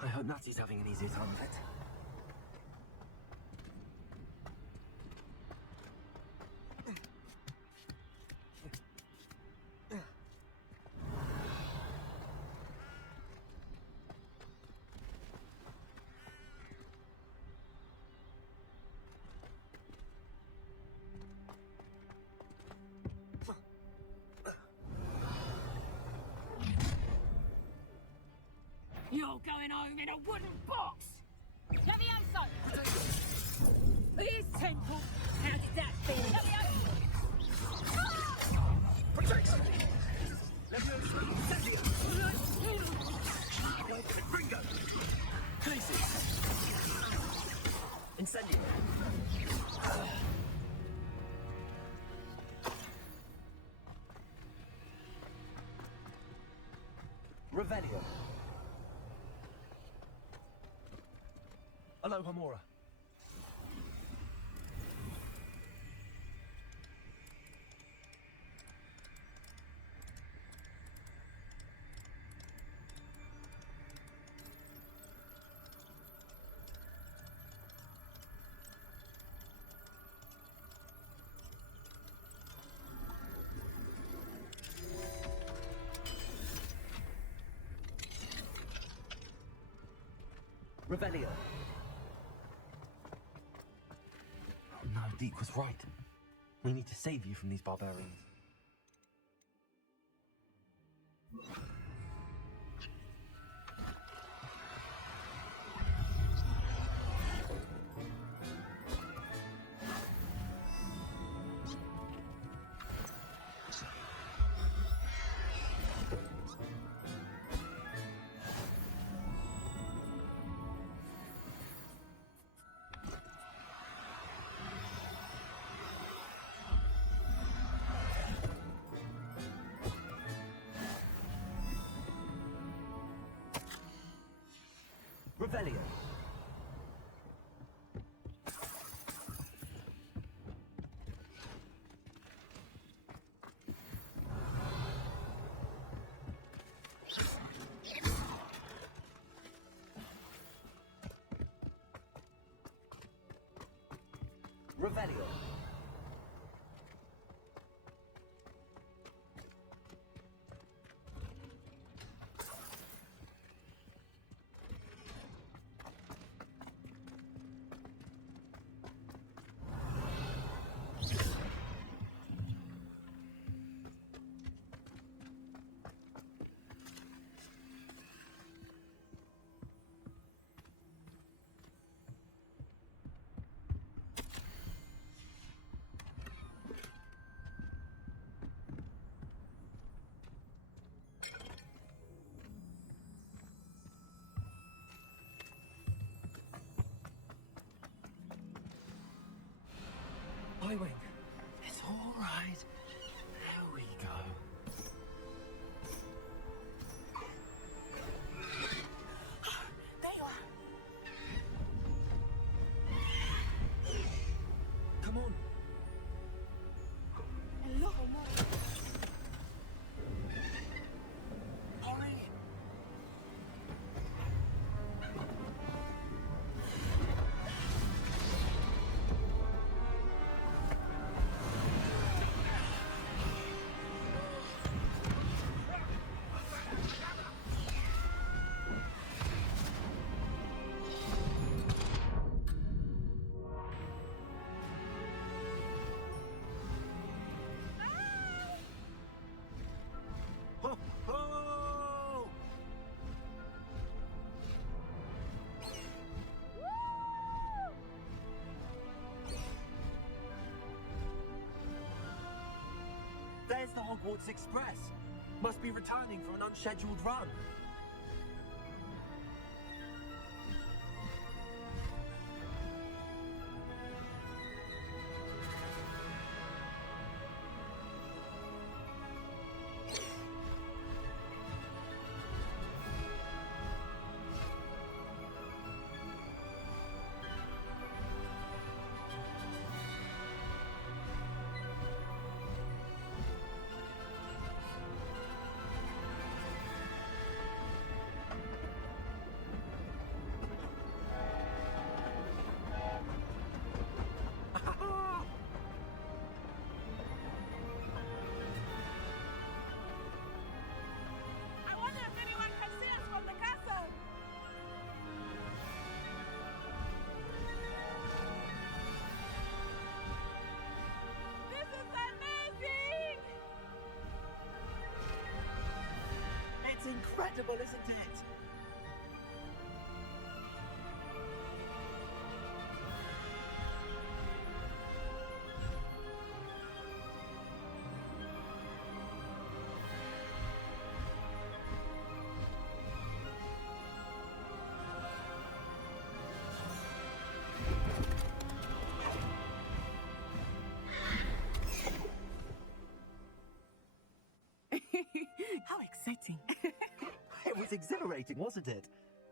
I hope Natty's having an easier time with it. You're going home in a wooden box! Leviosa! This temple! How did that feel? Leviosa! Protection! Leviosa! Incendio! Confringo! Glacius! Incendio! Revelio! Hello, Hamora. Revelio. No, Deke was right. We need to save you from these barbarians. Revelio. Revelio. Highwing. It's all right. There we go. There you are. Come on. Hello, Hamora. Hurry. Ho, ho! There's the Hogwarts Express. Must be returning for an unscheduled run. I wonder if anyone can see us from the castle. This is amazing! It's incredible, isn't it? How exciting. It was exhilarating, wasn't it?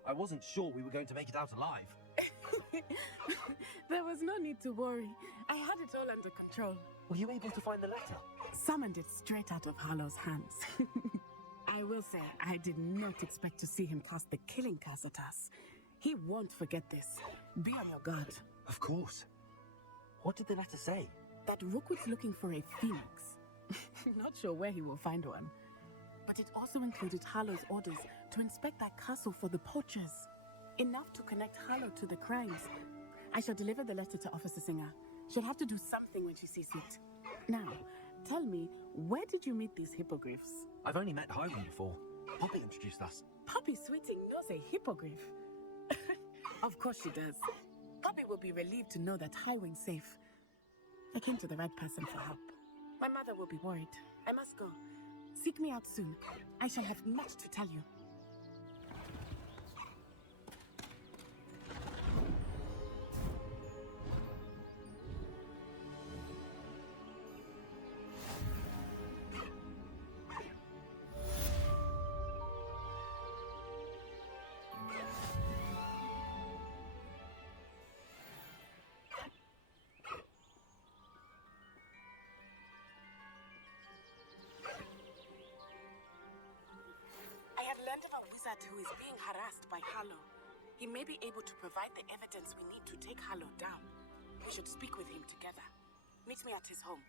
I wasn't sure we were going to make it out alive. There was no need to worry. I had it all under control. Were you able to find the letter? Summoned it straight out of Harlow's hands. I will say, I did not expect to see him cast the killing curse at us. He won't forget this. Be on your guard. Of course. What did the letter say? That Rookwood's looking for a phoenix. Not sure where he will find one. But it also included Harlow's orders to inspect that castle for the poachers. Enough to connect Harlow to the crimes. I shall deliver the letter to Officer Singer. She'll have to do something when she sees it. Now, tell me, where did you meet these hippogriffs? I've only met Hiram before. Poppy introduced us. Poppy Sweeting knows a hippogriff. Of course she does. Poppy will be relieved to know that Highwing's safe. I came to the right person for help. My mother will be worried. I must go. Seek me out soon. I shall have much to tell you. Who is being harassed by Harlow. He may be able to provide the evidence we need to take Harlow down. We should speak with him together. Meet me at his home.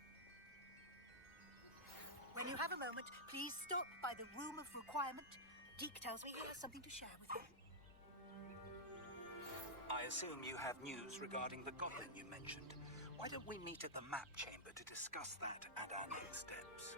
When you have a moment, please stop by the Room of Requirement. Deke tells me he has something to share with you. I assume you have news regarding the goblin you mentioned. Why don't we meet at the map chamber to discuss that and our next steps?